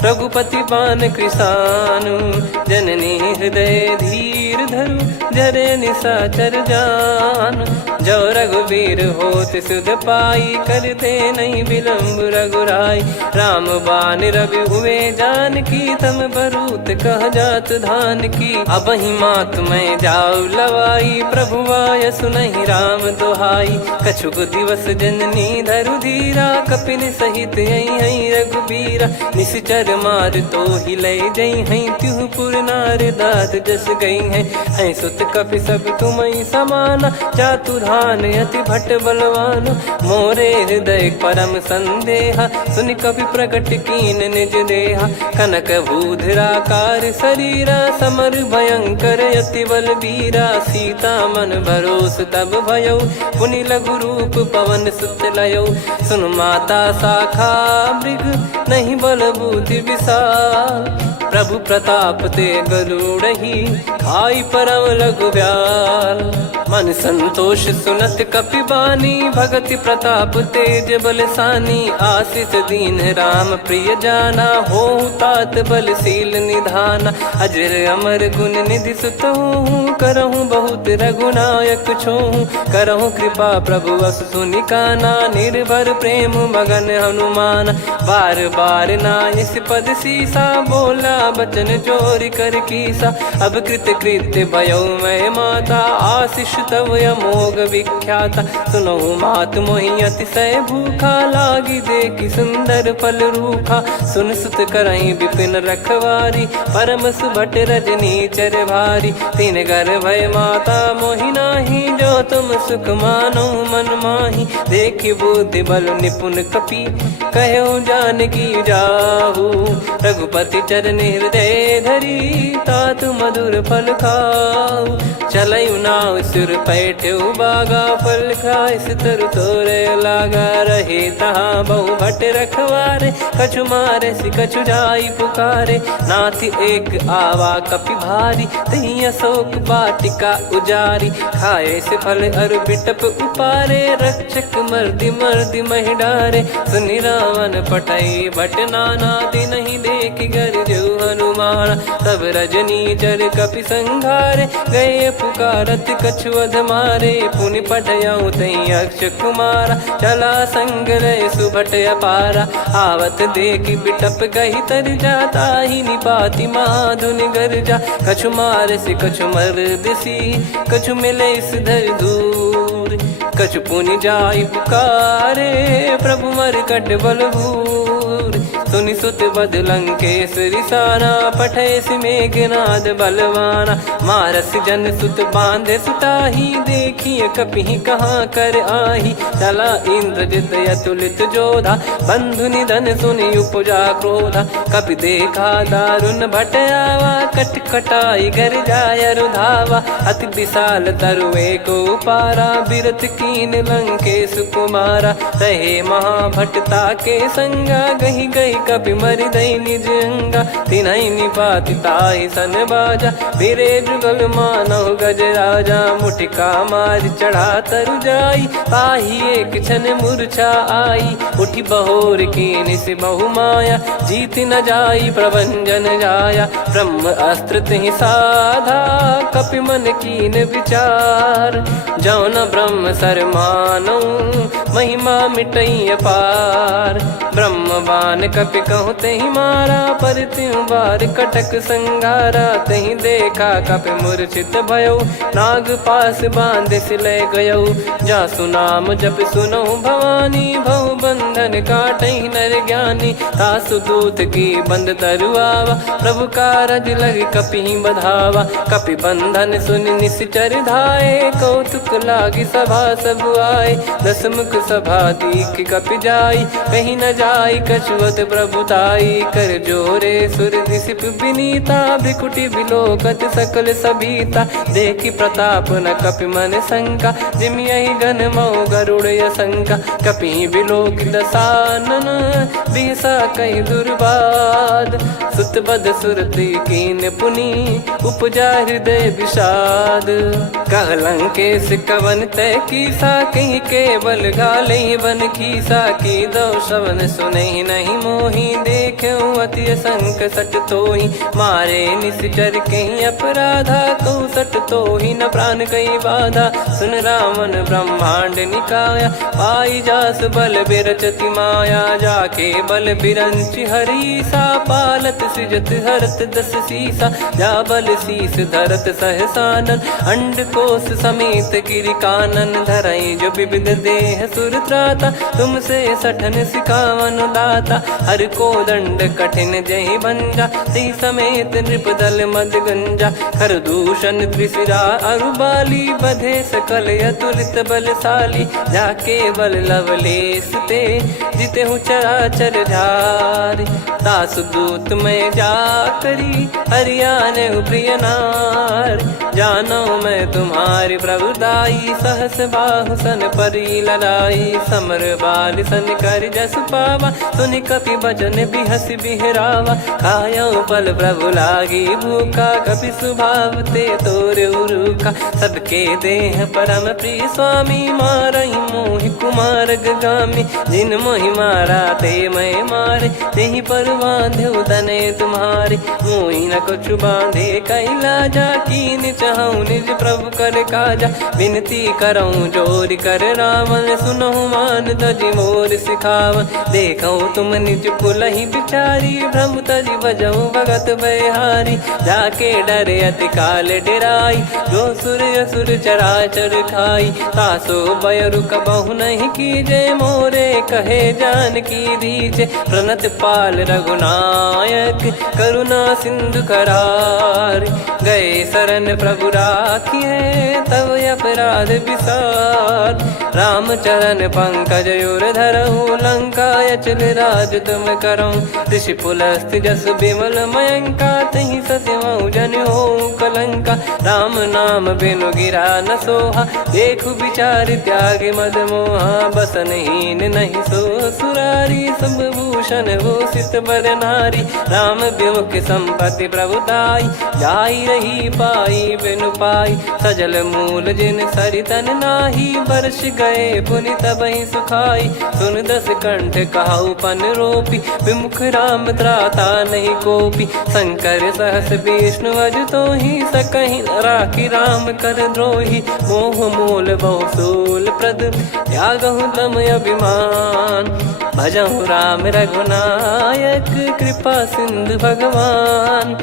रघुपति पान कृसानु। जननी हृदय धीर धरु, जरे निशाचर जान। जो रघुवीर होत सुध पाई, करते नहीं विलम्ब रघुराई। राम बान रवि हुए जानकी, तम बरूत कह जात धान की। अब ही मात मैं जाऊ लवाई, प्रभु आय सुनहि राम दुहाई। कछुक दिवस जननी धरु धीरा, कपिन सहित यही रघुबीरा। निश्चर मार तो ही ले जई हैं, त्यों पुर नार दात जस गई हैं। सुत कपि सब तुम समाना, चातुर महान अति भट्ट बलवान, मोरे हृदय परम संदेहा, सुन कपि प्रकट कीन निज देहा। कनक भूधराकार शरीरा, समर भयंकर अति बलबीरा, सीता मन भरोस तब भयो, पुनि लघु रूप पवन सुत लयो। सुन माता शाखा मृग, नहीं बल बुद्धि विशाल, प्रभु प्रताप ते गरुड़हि, खाई परम लघु ब्याल। मन संतोष सुनत कपि बानी, भगति प्रताप तेज बलसानी, आशीष दीन राम प्रिय जाना, होहु तात बलशील निधाना। अजर अमर गुण निधि सुतहु, करहु बहुत रघुनायक छोहु, करहु कृपा प्रभु अस सुनि काना, निर्भर प्रेम मगन हनुमान। बार बार नायस पद सीसा, बोला बचन जोरि कर कीसा, अब कृत कृत्य भयो मैं माता, आशीष तव अमोघ विख्याता। सुनहु मात मोहि अतिशय भूखा, लागी देखि सुंदर फल रूखा, सुन सुत करहि विपिन रखवारी, परम सुभट रजनी चर भारी। तीन घर भय माता मोहि नाही, जो तुम सुख मानो मन माही, देखि बुद्धि बल निपुण कपि, कहो जानकी जाहू। रघुपति चरण हृदय धरी, तातु मधुर फल खाऊ, चलऊ नाव सुर पैठऊ बागा, फल खाइस तरु तोरे लागा। रहे तहाँ बहु भट रखवारे, कछु मारे सि कछु जाई पुकारे, नाथि एक आवा कपि भारी, तही अशोक वाटिका उजारी। खाए से फल अरु बिटप उपारे, रक्षक मर्दि मर्दि महि डारे। सुनि रावण पटई भट नाना, तिनहि देखि गरजु हनुमान। तब रजनी चर कपि संघारे, गए पुकारत कछु अध मारे। पुनि पटयऊ तई अक्ष कुमारा, चला संग रहे सुभट अपारा। आवत देखि बिटप गही तर जाता, ही निपाति माधुन गर्जा। कछु मार से कछु मर्द सी, कछु मिले इस धर दूर, कछु पुनि जाई पुकारे, प्रभु मरकट बलभूर। सुनि सुत बद लंकेश रिसाना, पठेस मेघनाद बलवाना। मारस जन सुत बांधे सुताही, देखिए कपि कहाँ कर आही। चला इंद्रजित अतुलित जोधा, बंधु निधन सुनि उपजा क्रोधा। कपि देखा दारुण भट आवा, कट कटाई घर जाय रुधावा। अति विशाल तरुए को पारा, बिरत कीन लंकेश कुमारा। रहे महाभटता के संगा, गही गही कपि मरि दई निज अंगा। तिन्हि निपाति ताहि सन बाजा, फिरे जुगल मानव गज राजा। मुटिका मार चढ़ा तरु जाई, ताहि एक क्षण मूर्छा आई। उठी बहोर कीन से बहु माया, जीत न जाई प्रभंजन जाया। ब्रह्म अस्त्र तिहि साधा, कपि मन कीन विचार। जौ न ब्रह्म सर मानौ, महिमा मिटई अपार। ब्रह्म बान कपि कहु तहि मारा, पर त्यों बार कटक संगारा। तहि देखा कपि मूर्छित भयो, नाग पास बांध सिले गयो। जासु नाम जप सुनो भवानी, भव बंधन काटहि नर ज्ञानी। तासु दूत की बंद तरुआवा, प्रभु कारज लग कपि बधावा। कपि बंधन सुनि निश्चर धाये, कौतुक लागी सभा सब आए। दसमुख सभा दीख कपि जाई, कहीं न जाई कछुअत प्रभुताई। कर जोरे सुर दिसिप विनीता, भ्रिकुटि बिलोकत सकल सबीता। देखि प्रताप न कपि मन शंका, जिमियहि गन मऊ गरुड़ असंका। कपि बिलोक दसानन, बिहसा कहि दुर्बाद। सुत बद सुरति कीन पुनि, उपजा हृदय विषाद। कह लंकेश कवन तय कीसा, कहीं केवल घाले बन खीसा। की दो श्रवण सुनहि नहीं मोहि, देखऊं अति संक सट तोहि। मारे निश्चर कहीं अपराधा, कहूँ सट तोहि न प्राण कहीं बाधा। सुन रावण ब्रह्मांड निकाया, पाई जास बल बिरचति माया। जाके बल बिरंचि हरीसा, पालत सृजत हरत दस सीसा। जा बल शीस धरत सहसानन, अंड कोश समेत गिरि कानन। धरई जो विविध देह सुर त्राता, तुमसे सठन सिखावन दाता। हर को दंड दंड कठिन जहि भंजा, ती समेत नृप दल मद गंजा। कर दूषण त्रिशिरा अरुबाली, बधे सकल अतुलित बलशाली। जाके बल लवलेस ते, जिते हूँ चराचर झार। तासु दूत में जा करी, हरियाने प्रिय नार। जानो मैं तुम्हारी प्रभुदाई, सहस बाहु सन परी लड़ाई। समर बाल सन कर जस पावा, सुनि कपि बचन बिहस बिहरावा। खायो बल प्रभु लागी भूखा, कपि स्वभाव ते तोर उरुका। सबके देह परम प्रिय स्वामी, मारहि मोहि कुमार गामी। जिन मोहि मारा ते मैं मारे, तेहि पर बांधे तने तुम्हारे। मोहि न कुछ बांधे कैलाजा, कीन चाहूं निज प्रभु कर काजा। विनती करऊं जोर कर रावण, सुनहु मान तजि मोर सिखावन। देखऊं तुम निज पुलहि बिचारी, भ्रम तजि बजऊं भगत बहारी। जाके डरे अति काल डेराई, जो सुर असुर चराचर खाई। तासो बयरु कबहु नहीं कीजे, मोरे कहे जान की दीजे। प्रणत पाल रघुनायक, करुणा सिंधु करार। गए शरण प्रभु राखिए, तब अपराध विसार। राम चरण पंकज उर धरहु, लंका अचल राज तुम करऊं। ऋषि पुलस्त जस विमल मयंका, तहि सत्यमऊ जन हो कलंका। राम नाम बिनु गिरा न सोहा, देखु विचार त्याग मद मोहा। बसनहीन नहीं सो सुरारी, सब भूषण भूषित बर नारी। राम विमुख संपत्ति प्रभुताई, जाई रही पाई बिनु पाई। सजल मूल जिन सरितन नाही, वर्ष गए पुनि तबहि सुखाई। सुन दस कंठ कहाऊ पन रोपी, विमुख राम त्राता नहीं कोपी। शंकर सहस विष्णु अज तोहि, सकहि न राखी राम कर द्रोही। मोह मूल बहु सूल प्रद, त्यागहु दम अभिमान। भजहु राम रघुनायक, कृपा सिंधु भगवान।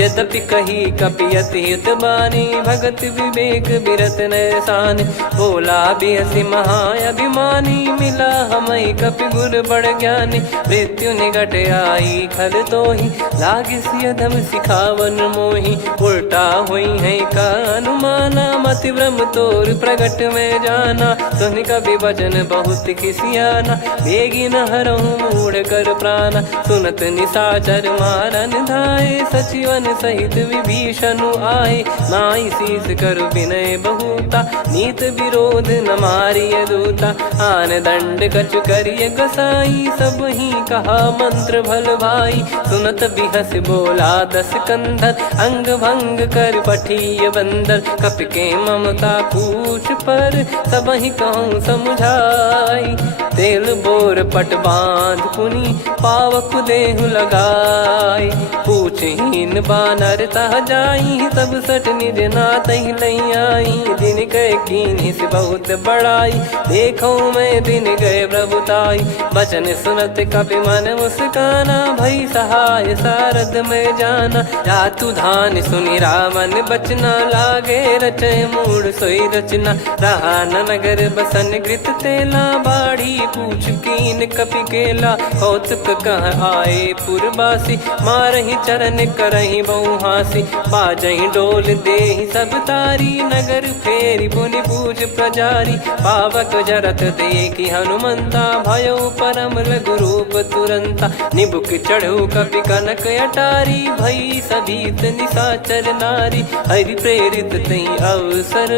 यद्यपि कही कपि अति हित बानी, भगत विवेक बिरत नैसान। बोला बिहसी महाअभिमानी, मिला हमई कपि गुर बड़ ज्ञानी। मृत्यु निकट आई खल तोहि, लागे सिय धम सिखावन मोहि। उल्टा हुई है का अनुमाना, मति भ्रम तोर प्रगट में जाना। सुनि कपि वचन बहुत खिसियाना, बेगी न हरहु मूढ़ कर प्राणा। सुनत निशाचर मारन धाये, सचिवन सहित विभीषण आए। नाई शीस करु विनय बहुता, नीत विरोध न मारिय दूता। आन दंड कछु करिय गोसाई, सब ही कहा मंत्र भल भाई। सुनत बिहस बोला दस कंधर, अंग भंग कर पठिय बंदर। कपि के ममता पूछ पर, सब ही कहूँ समझाई। तेल बोर पट बांध पुनि, पावक देहु लगाई। पूछहीन बानर तह जाई, तब सट निज नातहि लई आई। दिन गए कीन्ही से बहुत बड़ाई, देखो मैं दिन गए प्रभुताई। बचन सुनत कपि मन मुस्काना, भई सहाय सारद में जाना। जातु धान सुनि रावण बचना, लागे रचय मूढ़ सोई रचना। रहा न नगर बसन कृत तेला, बाड़ी पूछ कीन कपि केला। कौतुक कह आए पुरबासी, मारहि चरण करहि बहु हासी। बाजहि डोल देहि सब तारी, नगर फेरी पुनि पूछ प्रजारी। पावक जरत देखि हनुमंता, भयो परम लघु रूप तुरंता। निबुक चढ़ऊ कपि कनक अटारी, भई सभीत निशाचर नारी। हरि प्रेरित तहि अवसर,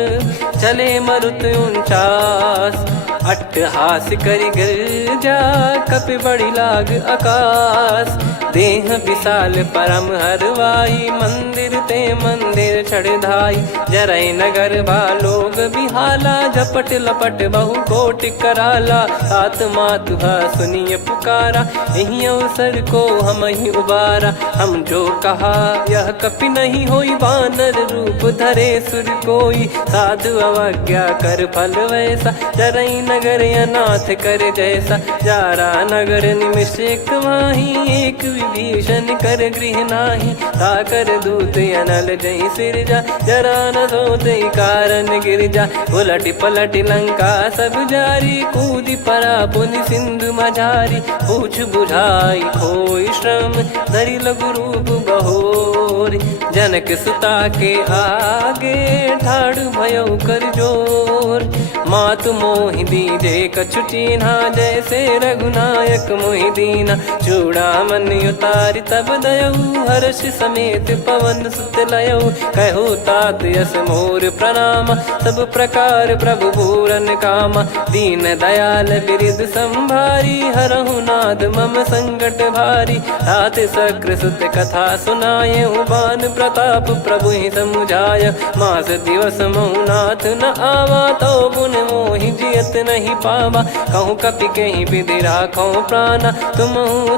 चले मरुत 49। अट्टहास करि गिरजा, कपि बड़ी लाग आकाश। देह विशाल परम हरवाई, मंदिर ते मंदिर चढ़धाई। जरई नगर बालोग बिहाला, झपट लपट बहु कोट कराला। सात मातु सुनिय पुकारा, यही अवसर को हम ही उबारा। हम जो कहा यह कपि नहीं होई, वानर रूप धरे सुर कोई। साधु अवज्ञा कर फल वैसा, जरई नगर अनाथ कर जैसा, जारा नगर निमिष एक माही, एक विभीषण कर गृह नाही, ताकर दूत अनल जय सिरजा, जरा न सोते कारण गिरजा, उलट पलट लंका सब जारी, कूदी परा पुनि सिंधु मझारी, पूछ बुझाई खोई श्रम, धरि लघु रूप बहोरी, जनक सुता के आगे ठाड़ भयो कर जोर, मातु मोहि दीजे कछु चीन्हा, जैसे रघुनायक मोहि दीना, चूड़ामणि उतारि तब दयऊ, हर्ष समेत पवन सुत लयऊ, कहु तात यस मोर प्रणाम, सब प्रकार प्रभु पूरन कामा, दीन दयाल बिरिद संभारी, हरहु नाद मम संकट भारी, तात सक्र सुत कथा सुनाये, बान प्रताप प्रभु ही समुझाय, मास दिवस महु नाथ न आवा, तो पुन मोहि जियत नहीं पावा, कहूँ कपि कहीं विधि राखो प्राणा, तुम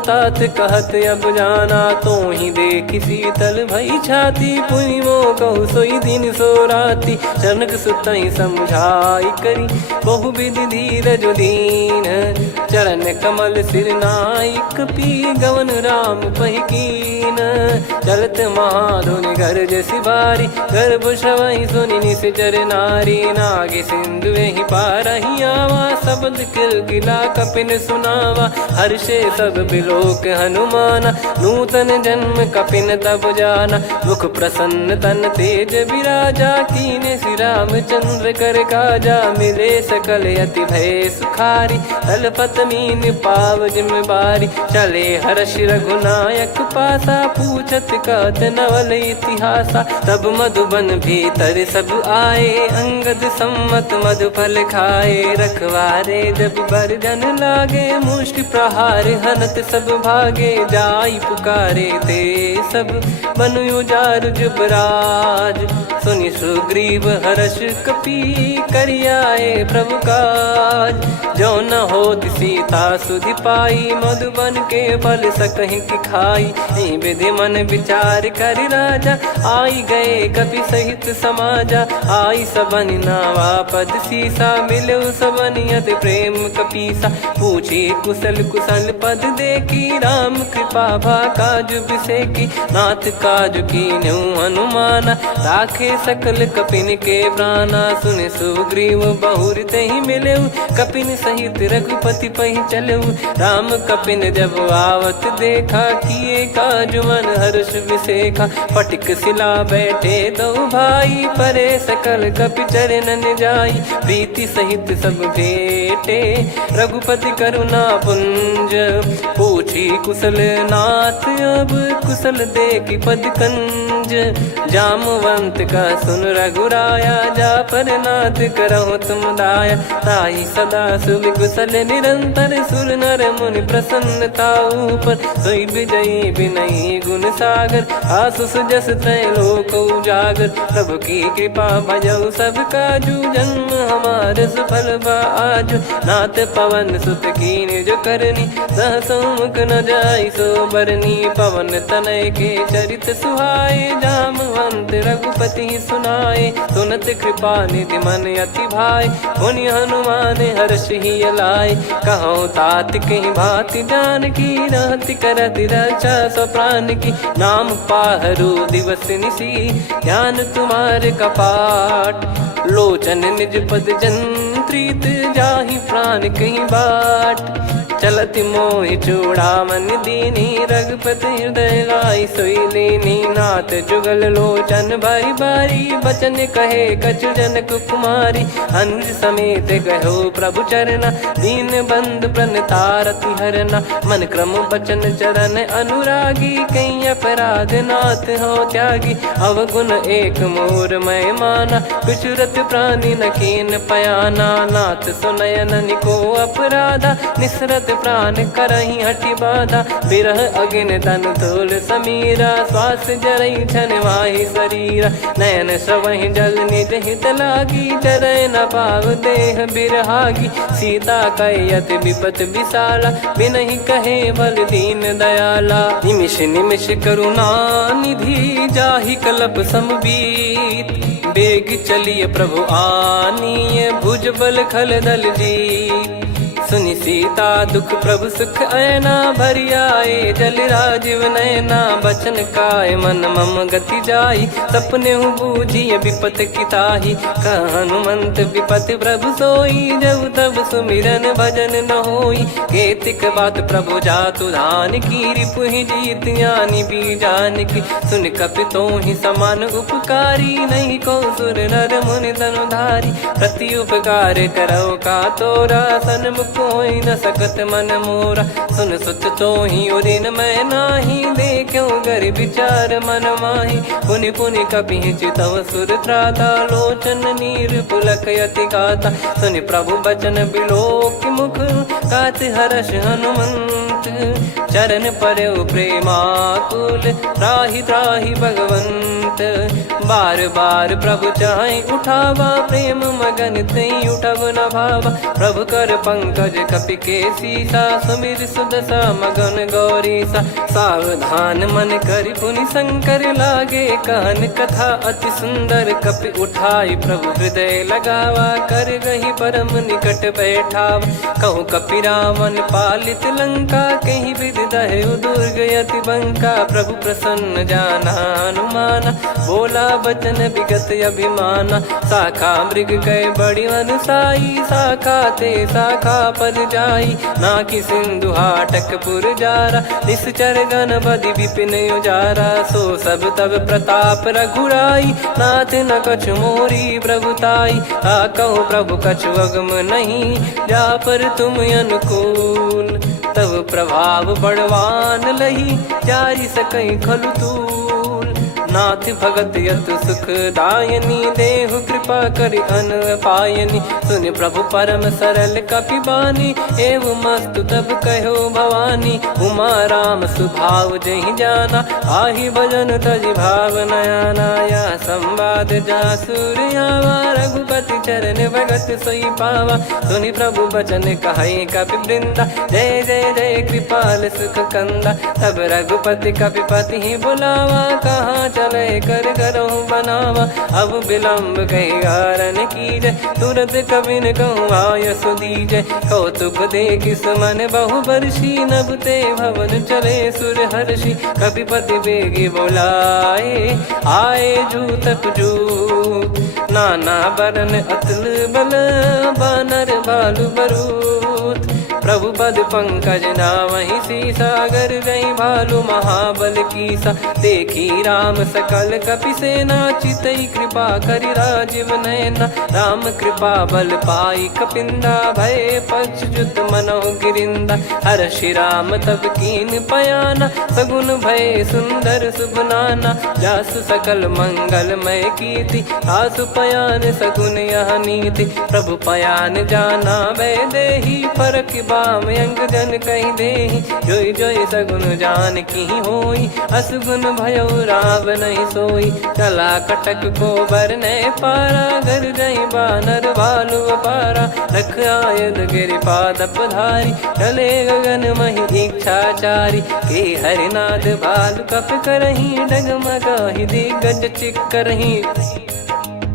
तात कहत अब जाना, तो ही देखी शीतल भई छाती, पुनि मो कहु सोई दिन सो राती, जनक सुतई समझाई करी, बहु विधि धीरज दीन, चरण कमल सिर नाई, कपि गवन राम पहिकीन, चलत महाधुनि गर्ज सिबारी, गर्भ शवहि सुनि निश्चर नारी, नागे सिंधु ही पारही आवा, शब्द किलकिला कपिन सुनावा, हर्षे सब बिलोक हनुमाना, नूतन जन्म कपिन तब जाना, मुख प्रसन्न तन तेज विराजा, कीने श्री रामचंद्र कर काजा, मिले सकल अति भय सुखारी, तलपत मीन पाव जिम्मेवारी, चले हर्ष रघुनायक पासा, पूछत कहत नवल इतिहासा, तब मधुबन भीतर सब आए, अंगद सम्मत मधुफल खाए, रखवारे जब बरजन लागे, मुष्टि प्रहार हनत सब भागे, जाई पुकारे ते सब बन उजार जुबराज, सुनि सुग्रीव हर्ष कपि करियाए प्रभु काज, जो न होत सीता सुधि पाई, मधुबन के फल सकहि की खाई, विधि मन विचार कर राजा, आई गए कपि सहित समाजा, आई सबन नावा पद सीसा, मिलो सबनियत प्रेम कपीसा, पूछी कुशल कुशल पद देखी, राम कृपा भा काज बिसेकी, नाथ काज कीन्हु हनुमाना, राखे सकल कपिन के प्राणा, सुने सुग्रीव बहुर तेहि मिलेऊ, कपिन सहित रघुपति पहि चलेऊ, राम कपिन जब आवत देखा, किए काज मन हर्ष विसेखा, फटिक सिला बैठे दो भाई, परे सकल कपि चरणन जाई, प्रीति सहित सब भेटे, रघुपति करुणा पुंज, पूछी कुशल नाथ अब कुशल देखी पद कंज, जामवंत का सुन रघुराया, जा पर नाथ करहु तुम दाया, ताहि सदा सुभि कुशल निरंतर, सुर नर मुनि प्रसन्नता ऊपर, सोई विजयी विनयी गुण सागर, आसु सुजस तय लोक उजागर, प्रभु की कृपा भजऊ सब काजू, जन्म हमार सफल बा आज, नाथ पवन सुत कीन्ह जो करनी, सहसो मुख न जाई सो बरनी, पवन तनय के चरित सुहाए, जामवंत रघुपति सुनाए, सुनत कृपा निधि मन अति भाई, पुनि हनुमान हर्ष ही लाए, कहो तात कहीं भांति जान की, रहति करति रक्षा सो प्राण की, नाम पाहरु दिवस निसी, ज्ञान तुम्हारे कपाट, लोचन निज पद जंत्रित, जाहि प्राण कहीं बाट, चलति मोहि चूड़ामन दीनी, रघुपति हृदय लाई सोई लीनी, नाथ जुगल लोचन बारी बारी, बचन कहे कछु जनक कुमारी, अंज समेत गयो प्रभु चरना, दीन बंद प्रणतारति हरना, मन क्रम बचन चरण अनुरागी, कहीं अपराध नाथ हो त्यागी, अवगुण एक मोर मैं माना, कुछुरत प्राणी न कीन पयाना, नाथ सुनयन निको अपराधा, निसरत प्राण करही हटि बाधा, बिरह अगिन तन तोल समीरा, श्वास जरई छन वाहि शरीरा, नयन सवहि जल निज हित लागी, चरय न पाव देह बिरहागी, सीता कयत विपत विशाला, बिनहि कहे बल दीन दयाला, निमिष निमिष करुणा निधि, जाहि कलप समबीत, बेग चलिए प्रभु आनिए, भुजबल खल दल जी। सुनि सीता दुख प्रभु सुख ऐना, भरि आए जल राजीव नैना। बचन काय मन मम गति जाई, सपने हूँ बूझिए विपत किताही। हनुमंत विपत प्रभु सोई, जब तब सुमिरन भजन न होई। केतिक बात प्रभु जातु धान की, रिपु ही जीत ज्ञानी बीजान की। सुन कपि तो ही समान उपकारी, नहीं को सुर नर मुनि तनुधारी। प्रति उपकार करो का तोरा, सन्मुख होई न सकत मन मोरा। सुन सुत तो ही उदिन मैं नाही, देखो गर विचार मन माही। पुनि पुनि कपि चितव सुर त्राता, लोचन नीर पुलक यति गाता। सुनि प्रभु बचन बिलोक मुख, कात हर्ष हनुमंत। चरण परयो प्रेमाकुल, त्राहि त्राहि भगवंत। बार बार प्रभु चाहि उठावा, प्रेम मगन तई उठब न भावा। प्रभु कर पंकज कपि के सीसा, सुमिर सुदशा मगन गौरीसा। सावधान मन करि पुनि शंकर लागे, कहन कथा अति सुंदर। कपि उठाई प्रभु हृदय लगावा, कर गही परम निकट बैठावा। कहूँ कपि रावण पालित लंका, कहीं विधि दहु दुर्ग यति बंका। प्रभु प्रसन्न जाना हनुमाना, बोला बचन विगत अभिमाना। शाखा मृग गए बड़ी अनुसाई, शाखा ते शाखा पर जाई। ना कि सिंधु हाटक पुर जारा, निश्चर गण बदि विपिन उजारा। सो सब तब प्रताप रघुराई, नाथ न कछु मोरी प्रभुताई। कहो प्रभु कछु अगम नहीं, जा पर तुम अनुकूल। तब प्रभाव बड़वान लही, जारी सकई खलु तूल। नाथ भगत यत सुख दायनी, देहु कृपा करि अन पायनी। सुन प्रभु परम सरल कपि बानी, एवं मस्तु तब कहो भवानी। उमा राम सुभाव जहि जाना, आहि भजन तजि भाव नयाना। या संवाद जासुर आवा, रघुपति चरण भगत सोई पावा। सुनि प्रभु बचन कहै कपि वृंदा, जय जय जय कृपाल सुख कंदा। तब रघुपति कपि पति बुलावा, कहाँ चले कर करो बनावा। अब विलम्ब कही कारण कीजय, तुरंत कवि न कहूँ आय सुदीजय। कौतुक देख सुमन बहु बरसी, नभ ते भवन चले सुर हर्षि। कपिपति बेगी बोलाए, आए जूतक जूत। नाना बरन अतुल बल, बानर भालु बरूत। प्रभु पद पंकज नामहि सीसा, गर गई भालु महाबल कीसा। देखी राम सकल कपि सेना, चितई कृपा करि राजीव नैना। राम कृपा बल पाई कपिंदा, भय पक्ष जुत मनो गिरिंदा। हर्षि राम तब कीन पयाना, सगुन भय सुंदर शुभ नाना। जासु सकल मंगलमय कीर्ति, आसु पयान सगुन यह नीति। प्रभु पयान जाना भय देहि, फरक बाम अंग जन कहि देहि। जोई जोई सगुन जान की होई, असगुन भयो राव नहीं सोई। चला कटक को बरने पारा, घर जई बानर भालु अपारा। रख आयद गिरिपाद पधारी, चले गगन महि इच्छाचारी। के हरिनाथ भालु कप करही, डगमगाहि दिग्गज चिक्करही।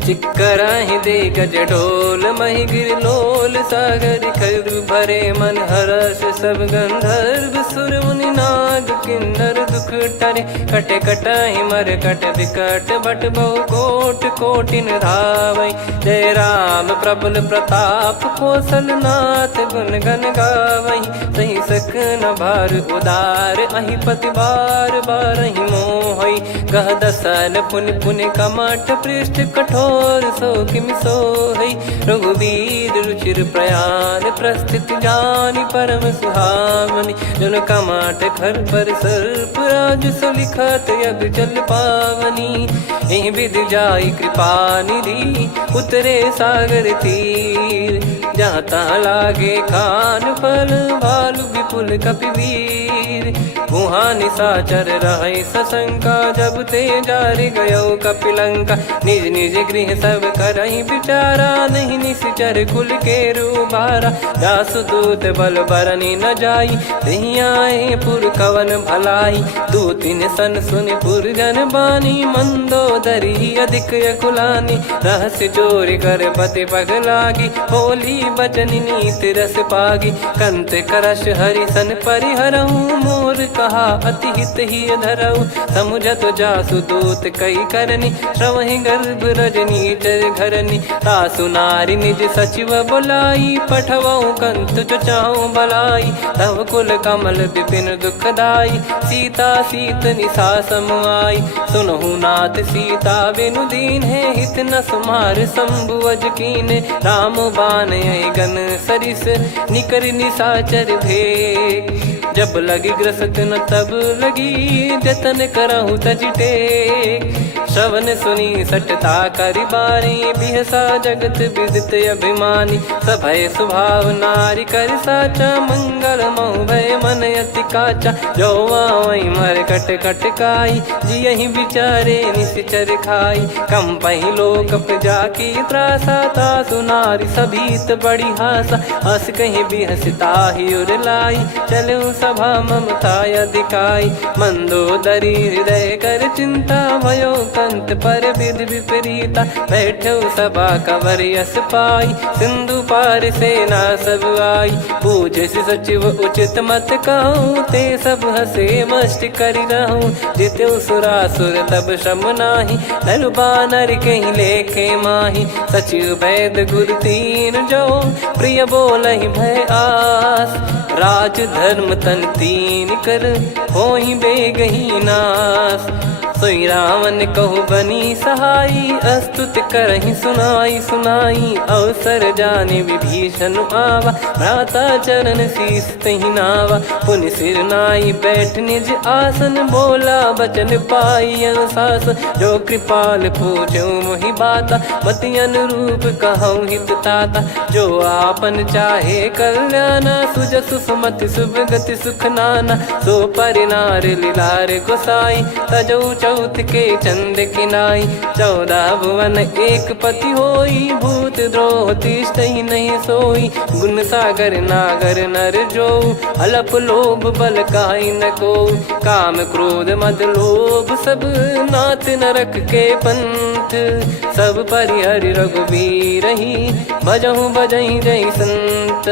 चिक्कराहि दिग्गज ढोल, महि गिर लोल। सागर खर भरे मन हर्ष, सब गंधर्व सुर मुनि नाग किन्नर दुख टरे। कट कटाहि मर कट विकट, बट बहु कोट कोटिन धावै। जय राम प्रबल प्रताप, कौशल नाथ गुण गण गावै। सही सक न भार उदार, अहि पति बार बारहि मोहै। गह दसन पुनि पुनि कमठ, पृष्ठ कठोर सो किमि सोहै। रघुवीर रुचिर प्रयाण, प्रस्थित जानि परम सुहावनी। जन कमाट खर पर सर्प, राज सलिखत यग जल पावनी। एहि विधि जाई कृपा निधि, उतरे सागर तीर। जहाँ तहाँ लागे खान फल भालू विपुल कपिवीर। वहाँ निशाचर रहे सशंका जब ते जारि गयो कपिलंका। निज निज गृह सब करहि विचारा नहीं निश्चर कुल के रूबारा। दासदूत बल बरनी न जाई तेहि आए पुर कवन भलाई। दू तीन सन सुनि पुर जन बानी मंदोदरी अधिक अकुलानी। रहस्य चोरी कर पति पग लागी होली बचन नीत रस पागी। कंत करश हरि सन परिहरऊ मोर कहा अति हित ही धरऊ। समुझत जासु दूत कई करनी श्रवहि गर्भ रजनी चर घरनी। तासु नारी निज सचिव बुलाई पठवऊ कंत जो चाहूं भलाई। तव कुल कमल विपिन दुखदाई सीता सीत निशा समाई। सुनहु नाथ सीता बिनु दीन है हित न सुमार शंभु अज कीने। राम बान गन सरिस निकर निशाचर भेग। जब लगी ग्रसत न तब लगी जतन करहु तज टेक। श्रवण सुनी सटता करि बारी बिहसा जगत विदित अभिमानी। सभय स्वभाव नारी कर साचा मंगल महु भय मन अति काचा। जो आवई मर कट कट काई जियहि विचारे निश्चर खाई। कम पही लोक जाकी त्रासा तासु नारी सभीत बड़ी हासा। हस कहीं बिहसता ही उर लाई चलऊ सभा ममता अधिकाई। मंदोदरी हृदय कर चिंता भयो कंत पर विधि विपरीता। बैठो सभा कवर यस पाई सिंधु पार सेना सब आई। पूजे सचिव उचित मत कहूँ ते सब हसे मस्त करि रहूं। जित्यु सुरासुर तब श्रम नाही नर बानर कहीं लेखे माही। सचिव वैद गुरु तीन जो प्रिय बोलहि भय आस। राज धर्म तन तीन कर होई बेगही नास। सोई रावण कहु बनी सहाई अस्तुत करहि सुनाई सुनाई। अवसर जाने विभीषण आवा भ्राता चरण शीस तहि नावा। पुनि सिर नाई बैठ निज आसन बोला बचन पाई अनुशासन। जो कृपाल पूछो मोहि बाता मति अनुरूप कहूँ हित ताता। जो आपन चाहे कल्याणा सुजसु सुमति शुभ गति सुख नाना। सो परिनार लीलार गोसाई तजौ चौथ के चंद किनाई। 14 भुवन एक पति होई भूत द्रोह तिष्ठहि नहीं सोई। गुण सागर नागर नर जो अलप लोभ बल काई न को। काम क्रोध मद लोभ सब नाथ नरक के पंथ। सब परिहरि रघुबीर ही भजहु भजहि जय संत।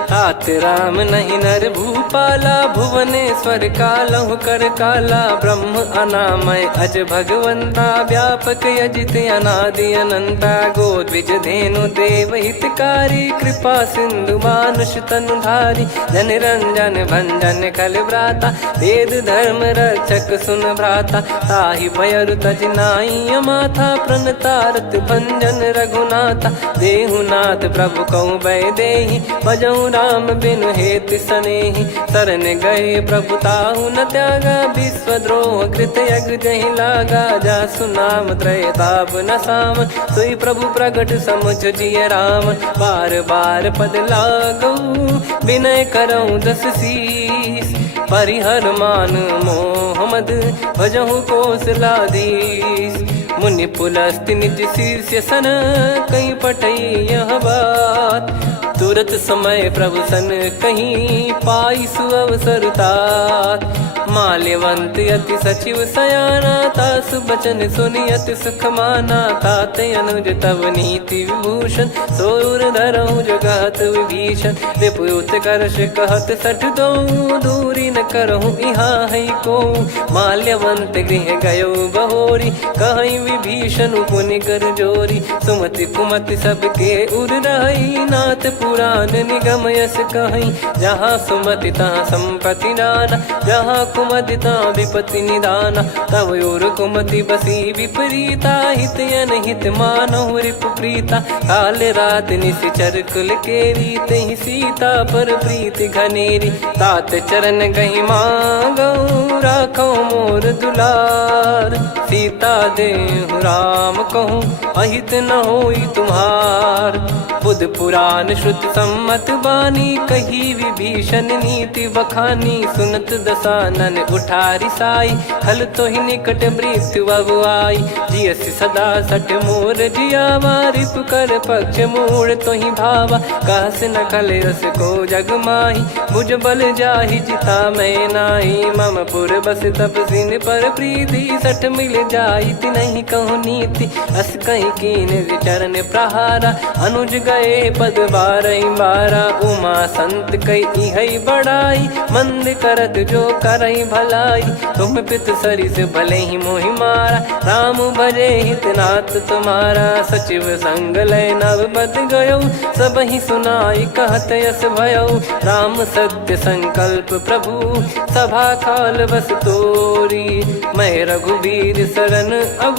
तात राम नहीं नर भूपाला भुवनेश्वर कालहु कर काला। ब्रह्म अनामय अज भगवंता व्यापक यजित अनादि अनंता। गोद्विज धेनु देव हितकारी कृपा सिंधु मानुष तनुधारी। जन रंजन भंजन कल भ्राता वेद धर्म रक्षक सुन भ्राता। ताहि भयरु तज नाई माथा प्रणतारत भंजन रघुनाथा। देहुनाथ प्रभु कहु भय देहि भजहु राम बिनु हेत सनेहि। शरण गए प्रभु ताहु न त्यागा विश्वद्रोह कृत यज्ञ जहि लागा। जासु नाम त्रय ताप न साम सोई प्रभु प्रगट समुझ जिय राम। बार बार पद लागऊ विनय करऊँ दस शीस। परिहर मान मोह मद भजहु कौशलाधीश। मुनि पुलस्त्य निज शीर्ष सन कहीं पटई यह बात। तुरत समय प्रभु सन कहीं पाई सुअवसर तात। माल्यवंत अति सचिव सयाना तासु बचन सुनि अति सुख माना। तात अनुज तव नीति विभूषण सोर धरहु जगत विभीषण। विपुत करश कहत सठ दो दूरी न करहु इहाँ है को। माल्यवंत गृह गयो बहोरी कहीं विभीषण पुनि कर जोरी। सुमति कुमति सबके उर रही नाथ पुराण निगम यस कहीं। जहाँ सुमति तहाँ संपत्ति नाना जहाँ कुमति तहाँ विपत्ति निदाना। तव और कुमति बसी विपरीता हित अनहित मानहु रिपु प्रीता। काल रात निश्चर कुल केरी तहि सीता पर प्रीति घनेरी। तात चरण कहीं मांगो राखो मोर दुलार। सीता देहु राम कहूँ अहित न होई तुम्हार। बुध पुराण श्रुत सम्मत बानी कही विभीषण नीति बखानी। सुनत दसानन उठारी साई खल तो ही निकट मृत्यु अब आई। जियस सदा सठ मोर जियावा रिप कर पक्ष मूड़ तो ही भावा। कहस न खल रस को जग माही भुज बल जाहि जिता मैं नाही। मम पुर बस तप सिन पर प्रीति सठ मिल जाई नहीं कहूँ नीति। अस कहीं कीन चरण प्रहारा अनुज गए पद बारही बारा। उमा संत कई इहै बड़ाई मंद करत जो करई भलाई। तुम पित सरिस भले ही मोहि मारा राम भजे हित नाथ तुम्हारा। सचिव संग लय नव बद गयो सब ही सुनाई कहत यस भयो। राम सत्य संकल्प प्रभु सभा काल बस तोरी। मैं रघुबीर शरण अब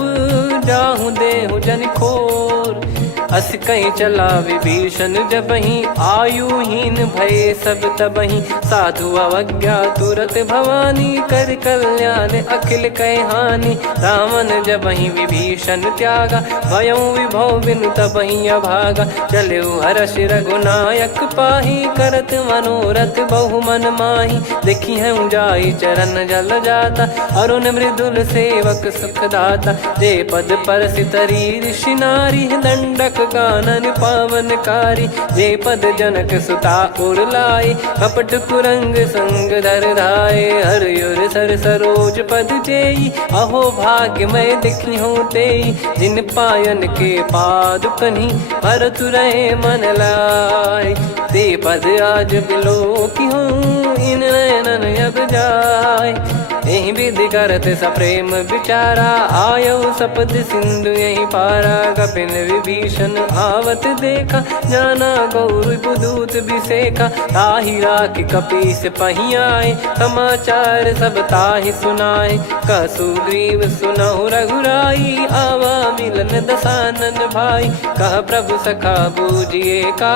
जाहूँ देहु जन खोर। अस कहीं चला विभीषण जबहि आयुहीन भये सब तबहि। साधु अवज्ञा तुरत भवानी कर कल्याण अखिल कह हानि। रावण जबहि विभीषण त्यागा भयउ विभव बिनु तबहि अभागा। चलऊ हर्ष रघुनायक पाही करत मनोरथ बहु मन माही। देखी है जाई चरण जल जाता अरुण मृदुल सेवक सुखदाता। जे पद पर सितरी ऋषि नारी दंडक कानन पावनकारी। जे पद जनक सुता उर लाए कपट कुरंग संग धर धाये। हरियुर सर सरोज पद जेई अहो भाग्य मैं दिखी हूँ तेई। जिन पायन के पाद कन्ही भरत रहे मन लाए। ते पद आज बिलो की हूँ इन नयनन अब जाय। यही विधि करत सप्रेम विचारा आयो सपद सिंधु यही पारा। कपिन विभीषण आवत देखा जाना गौर बुदूत बिसेखा। ताहि राख कपीस पही आए समाचार सब ताहि सुनाए। कह सुग्रीव सुनहु रघुराई आवा मिलन दसानन भाई। कह प्रभु सखा बूझिए का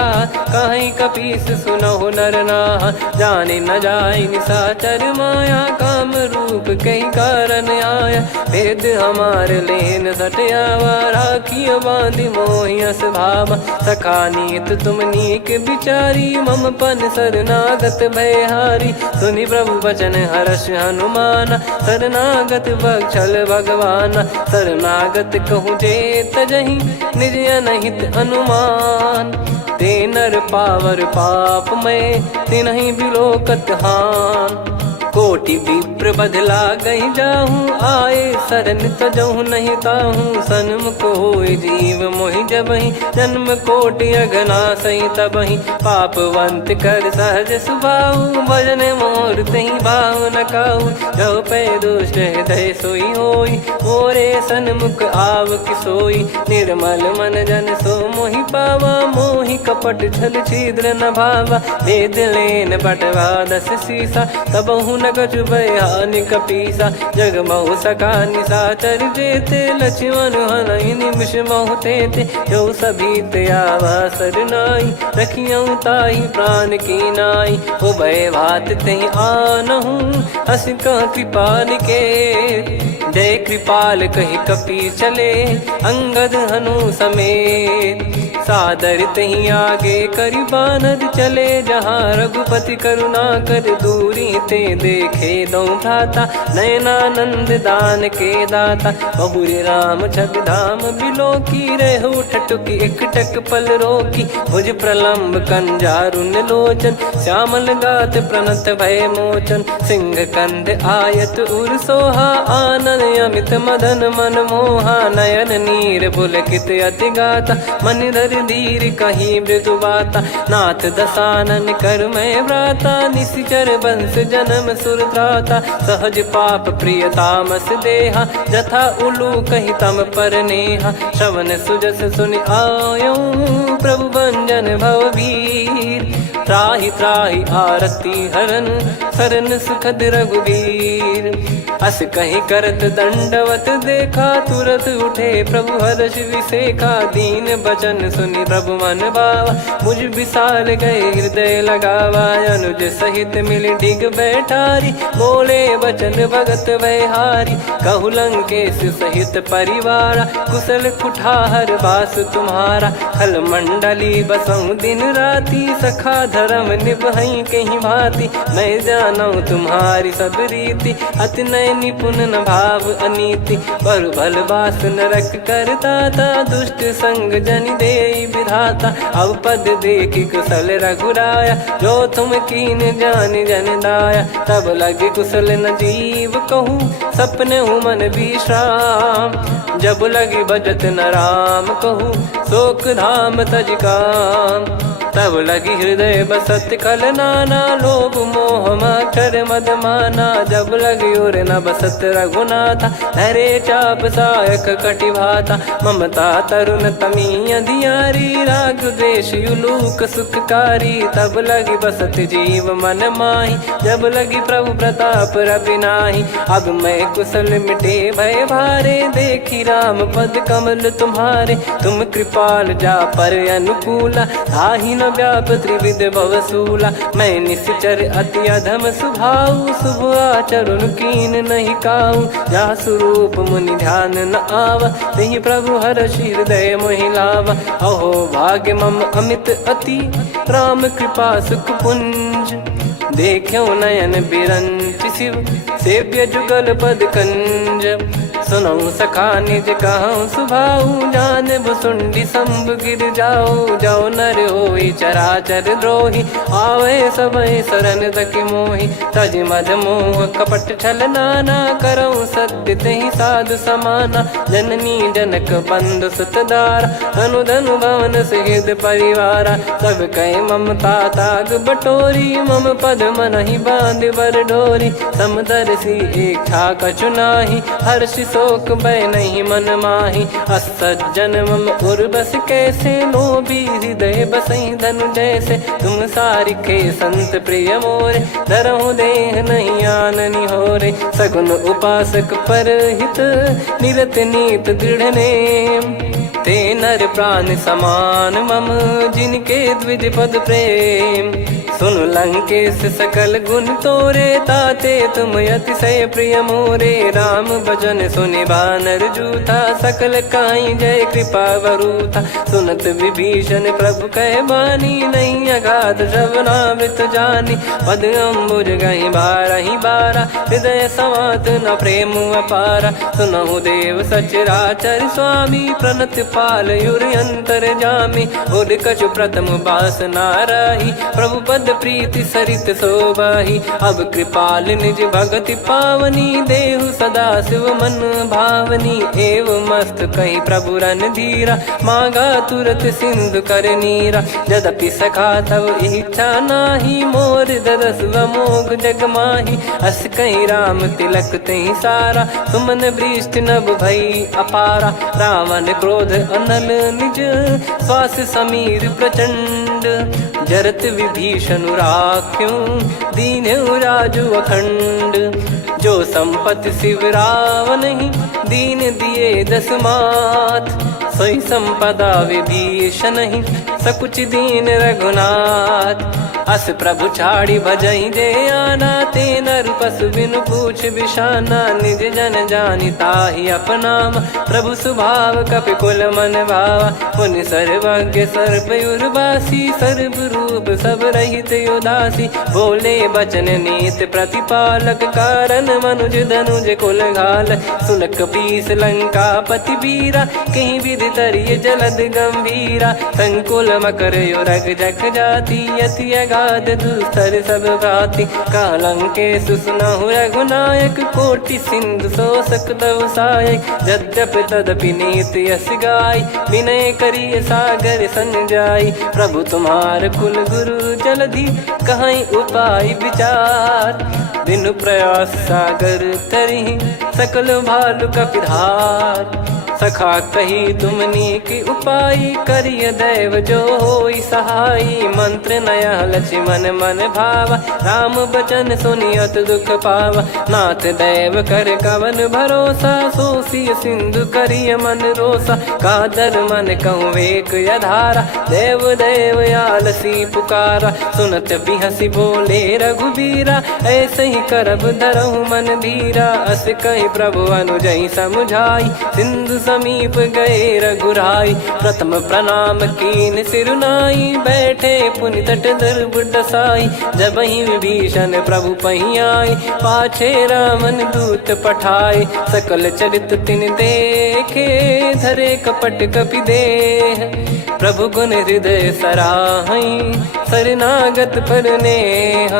कहीं कपीस सुनहु नर नाहा। जाने न जाय निशाचर माया काम रूप कई कारण आया। भेद हमार लेन सटयावा राखिय बांधि मोहियस भावा। सखा नीत तुम नीक बिचारी मम पन शरणागत भयहारी। सुनि प्रभु वचन हर्ष हनुमाना शरणागत बक्षल भगवाना। शरणागत कहूँ जे तजहि निज अनहित अनुमान। ते नर पावर पाप में तिन्हि बिलोकत हान। कोटि विप्र बदला गई जाहूँ आए शरण तजहु नहीं ताहूँ। सन्मुख होय जीव मोहि जबहि जन्म कोटि अगना सही तबहि। पापवंत कर सहज सुभाऊ भजन मोर तहि भाव न काऊ। जो पै दुष्ट हृदय सोई होई मोरे सन्मुख आव किसोई। निर्मल मन जन सो मोहि पावा मोहि कपट छल छिद्र न भावा। वेद लेन बटवा दस सीसा तबहु न कछु बयान कपीसा। जग महु सका निशाचर जेते लक्ष्मण हनहि निमिष महु तेते। जो सभी त्यावा सरनाई रखियऊ ताहि प्राण की नाई। उभय भात तेहि आनहु हस कह कृपाल के। जय कृपाल कहि कपी चले अंगद हनु समेत। सादर तही आगे करि बानर चले जहाँ रघुपति करुणा कर दूरी ते देखे दो भ्राता। नयनानंद दान के दाता बहुरे राम छग धाम बिलो की रहु ठटुकी एकटक पल रोकी। भुज प्रलम्ब कंजारुन लोचन श्यामल गात प्रणत भय मोचन। सिंह कंध आयत उर सोहा आनन अमित मदन मन मोहा। नयन नीर पुलकित अति गाता मन धर धीर कहीं मृदु बाता। नाथ दसानन कर मैं व्राता निशिचर वंश जन्म सुरत्राता। सहज पाप प्रिय तामस देहा जथा उलू कही तम पर नेहा। श्रवण सुजस सुनि आयो प्रभु भंजन भवभीर। त्राहि त्राहि आरती हरन शरण सुखद रघुबीर। अस कहीं करत दंडवत देखा, तुरत उठे प्रभु हर्ष विसेखा। दीन बचन सुनि प्रभु मन भावा, मुझ विशाल गए हृदय लगावा। अनुज सहित मिल डिग बैठारी, बोले बचन भगत वैहारी। कहु लंकेश सहित परिवारा, कुशल कुठार बास तुम्हारा। खल मंडली बसऊं दिन राती, सखा धर्म निभई कहीं भांति। मैं जानू तुम्हारी सब रीति, अति नय निपुण न भाव अनीति। पर भल बास नरक करता था, दुष्ट संग जन दे विधाता। अब पद देखी कुशल रघुराया, जो तुम कीन जान जन दाया। तब लगे कुशल न जीव कहूँ, सपने हूँ मन विश्राम। जब लगी बजत न राम कहूँ, शोक धाम तज काम। तब लगी हृदय बसत कल नाना, लोभ मोह मक्षर मद माना। जब लगी और न बसत रघुनाथा, धरे चाप सायक कटि भाता। ममता तरुण तमी अधियारी, राग द्वेष युलूक सुखकारी। तब लगी बसत जीव मन माही, जब लगी प्रभु प्रताप रवि नाही। अब मैं कुशल मिटे भय भारे, देखी राम पद कमल तुम्हारे। तुम कृपाल जा पर अनुकूला, ताहि न व्याप त्रिविध भवसूला। मैं निश्चर अति अधम सुभाऊ, शुभ आचरण कीन नहीं काऊ। जा स्वरूप मुनि ध्यान न आवा, तेहि प्रभु हर्ष हृदय मोहि लावा। अहो भाग्य मम अमित अति, राम कृपा सुख पुंज। देखो नयन बिरंच शिव, सेव्य जुगल पद कंज। सुनऊ सखा निज कहूँ सुभाऊ, जान भुसुंडी संभ गिर जाओ। जाओ नर होई चराचर द्रोही, आवे सबय शरण तक मोहि। तज मद मोह कपट छल नाना, करऊँ सत्य तेहि साधु समाना। जननी जनक बंधु सुतदारा, धनु धनु भवन सहित परिवारा। सब कहे ममता ताग बटोरी, मम पद मनहि बांध बर डोरी। समदर्शी इच्छा कछु नाही, हर्ष शोक भय नहीं मन माही। असज्जन मम उर्वश कैसे, लोभी हृदय बसई धनु जैसे। तुम सारिखे संत प्रिय मोरे, धरहु देह नहीं आननि होरे। सगुन उपासक पर हित, निरत नीत दृढ़ नेम। ते नर प्राण समान मम, जिनके द्विज पद प्रेम। सुन लंकेश सकल गुण तोरे, ताते तुम अतिशय प्रिय मोरे। राम भजन सुनि बानर जूथा, सकल काई जय कृपा वरूथा। सुनत विभीषण प्रभु कह बानी, नहीं अगाध श्रवणामृत जानी। पद अम्बुज गहि बारहि बारा, हृदय समात न प्रेम अपारा। सुनहु देव सचराचर स्वामी, प्रणत पाल युर अंतर जामी। उर कछु प्रथम बास नाराही, प्रभु पद प्रीति सरित शोभाही। अब कृपाल निज भगति पावनी, देहु सदा शिव मन भावनी। एव मस्त कही प्रभु रन धीरा, मांगा तुरत सिंधु कर नीरा। यद्यपि सखा तब इच्छा नाही, मोर दरस मोग जग माही। अस कहीं राम तिलक तहि सारा, सुमन वृष्टि नभ भई अपारा। रावण क्रोध अनल निज, श्वास समीर प्रचंड। जरत विभीषण राख्यों, दीन्हु राजु अखंड। जो संपत्ति शिव रावण ही, दीन दिए दस मात। सोई संपदा विभीषण ही, सकुच दीन रघुनाथ। अस प्रभु छाड़ी भजई जे आना, ते नर पशु बिनु पूछ बिशाना। निज जन जानि ताहि अपनाम, प्रभु स्वभाव कपि कुल मन भावा। पुनि सर्वज्ञ सर्वयुर्वासी, सर्व रूप सब रहित उदासी। बोले बचन नीत प्रतिपालक, कारण मनुज धनुज कुल घाल। सुन कपीस लंका पति वीरा, कहीं विधि तरिय जलद गंभीरा। संकुल मकर युरग जग जाति, यति अगाध दुस्तर सब भाति। कालंकेश सुनहु रघुनायक, कोटि सिंधु शोषक तव सहायक। यद्यपि तदपि नीत यस गाय, विनय करिय सागर सन जाई। प्रभु तुम्हार कुल गुरु जलधि, कहीं उपाय विचार। बिनु प्रयास सागर तरहि, सकल भालु कपिधार। सखा कही तुमनी की उपाई, करिय दैव जो होई सहाई। मंत्र नया लक्ष्मण मन भावा, राम बचन सुनियत दुख पावा। नाथ दैव कर कवन भरोसा, सोसिय सिंधु करिय मन रोसा। कादर मन कहूँ एक यधारा, देव देव आलसी पुकारा। सुनत बिहसी बोले रघुबीरा, ऐसे ही करब धरहु मन धीरा। अस कही प्रभु अनुजई समुझाई, सिंधु समीप गए रघुराई। प्रथम प्रणाम कीन सिरुनाई, बैठे पुनि तट दर्ब डसाई। जब ही विभीषण प्रभु पही आए, पाछे रामन दूत पठाए। सकल चरित तिन देखे, धरे कपट कपि देह। प्रभु गुण हृदय सराहई, शरणागत पर नेह।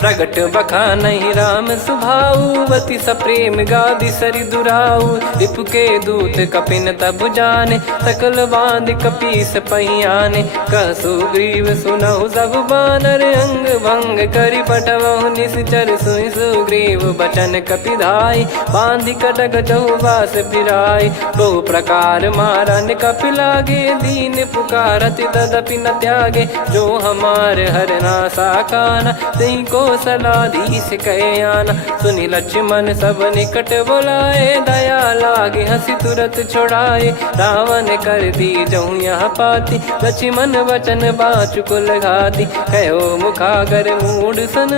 प्रगट बखानहि राम सुभाऊ, बति सप्रेम गादि सरि दुराऊ। रिपु के दूत कपिन तब जाने, सकल बांध कपीस पहियाने। कह सुग्रीव सुनहु सब बानर, अंग भंग करि पठवहु निश्चर। सुनि सुग्रीव बचन कपिधाई, बांधि कटक चौबास फिराई। बहु प्रकार मारन कपि लागे, दीन पुकारति तदपि न त्यागे। जो हमार हरना साकाना, तिहि को सलाधीश कहे आना। सुनि लक्ष्मण सब निकट बोलाए, दया लागे हंसी तुरत छोड़ाए। रावण कर दी जहूँ यहाँ पाती, लक्ष्मण वचन बाचु कुल घाती। कहो मुखागर मूढ़ सन,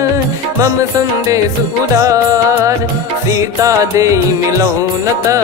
मम संदेश उदार। सीता देई मिलहु नता,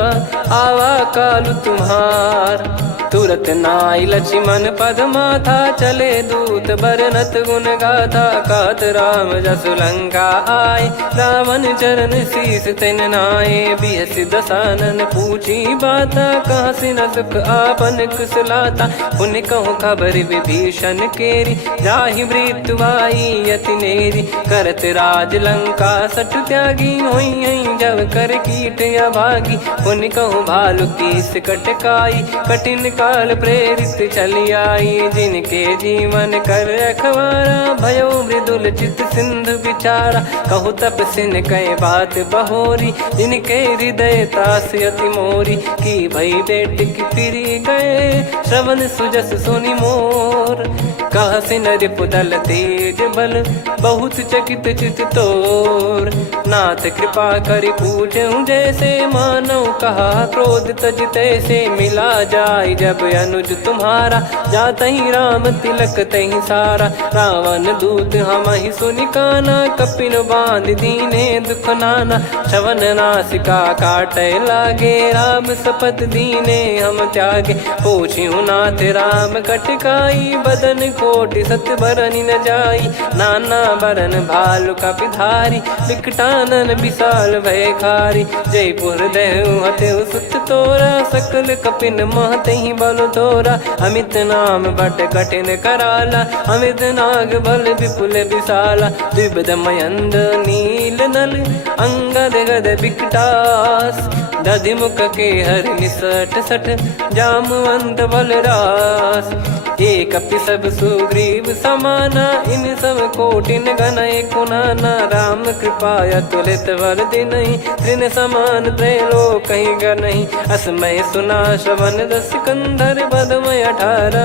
आवा कालु तुम्हार। तुरत नाई लक्ष्मण पद माथा, चले दूत बरनत गुण गाथा। कहत राम जसु लंका आए, रावण चरण शीस तिन नाये। बिहस दसानन पूछी बाता, कहाँ से न सुख आपन कुशलाता। उन कहूँ खबर विभीषण केरी, जाहि मृत्यु आई अति नेरी। करत राज लंका सठ त्यागी, होई जब कर कीट अभागी। उन कहूँ भालु कीस कटकाई, कठिन काल प्रेरित चली आई। जिनके जीवन कर रखवारा, भयो मृदुल चित सिंधु विचारा। कहु तपसिन कई बात बहोरी, जिनके हृदय तास अति मोरी। की भई बेट की फिरी गए, श्रवण सुजस सुनि मोर। कहसिन रिपु दल तेज बल, बहुत चकित चित तोर। नाथ कृपा करि पूछऊँ जैसे, मानव कहा क्रोध तज तैसे। मिला जाय जब अनुज तुम्हारा, जातहि राम तिलक तहि सारा। रावण दूत हमहि सुनि काना, कपिन बांध दीने दुख नाना। श्रवण नासिका काटै लागे, राम शपथ दीने हम त्यागे। पूछिहु नाथ राम कटकाई, बदन कोटि सत बरनि न जाई। नाना बरन भालु कपिधारी, विकटानन विशाल भयखारी। जयपुर देहु हतेउ सुत तोरा, सकल कपिन महतहि बल तोरा। अमित नाम बट कठिन कराला, अमित नाग बल विपुल विशाला। द्विविध मयंद नील नल, अंगद गद विकटास। दधिमुख के हर निसठ सठ, जामवंत बलरास। एक अपि सब सुग्रीव समाना, इन सब कोटिन गनय कुनाना। राम कृपा अतुलित बल दिनहि, तृण समान त्रैलोक्यहि गनहि। असमय सुना श्रवण रस कंधर, बदमय 18।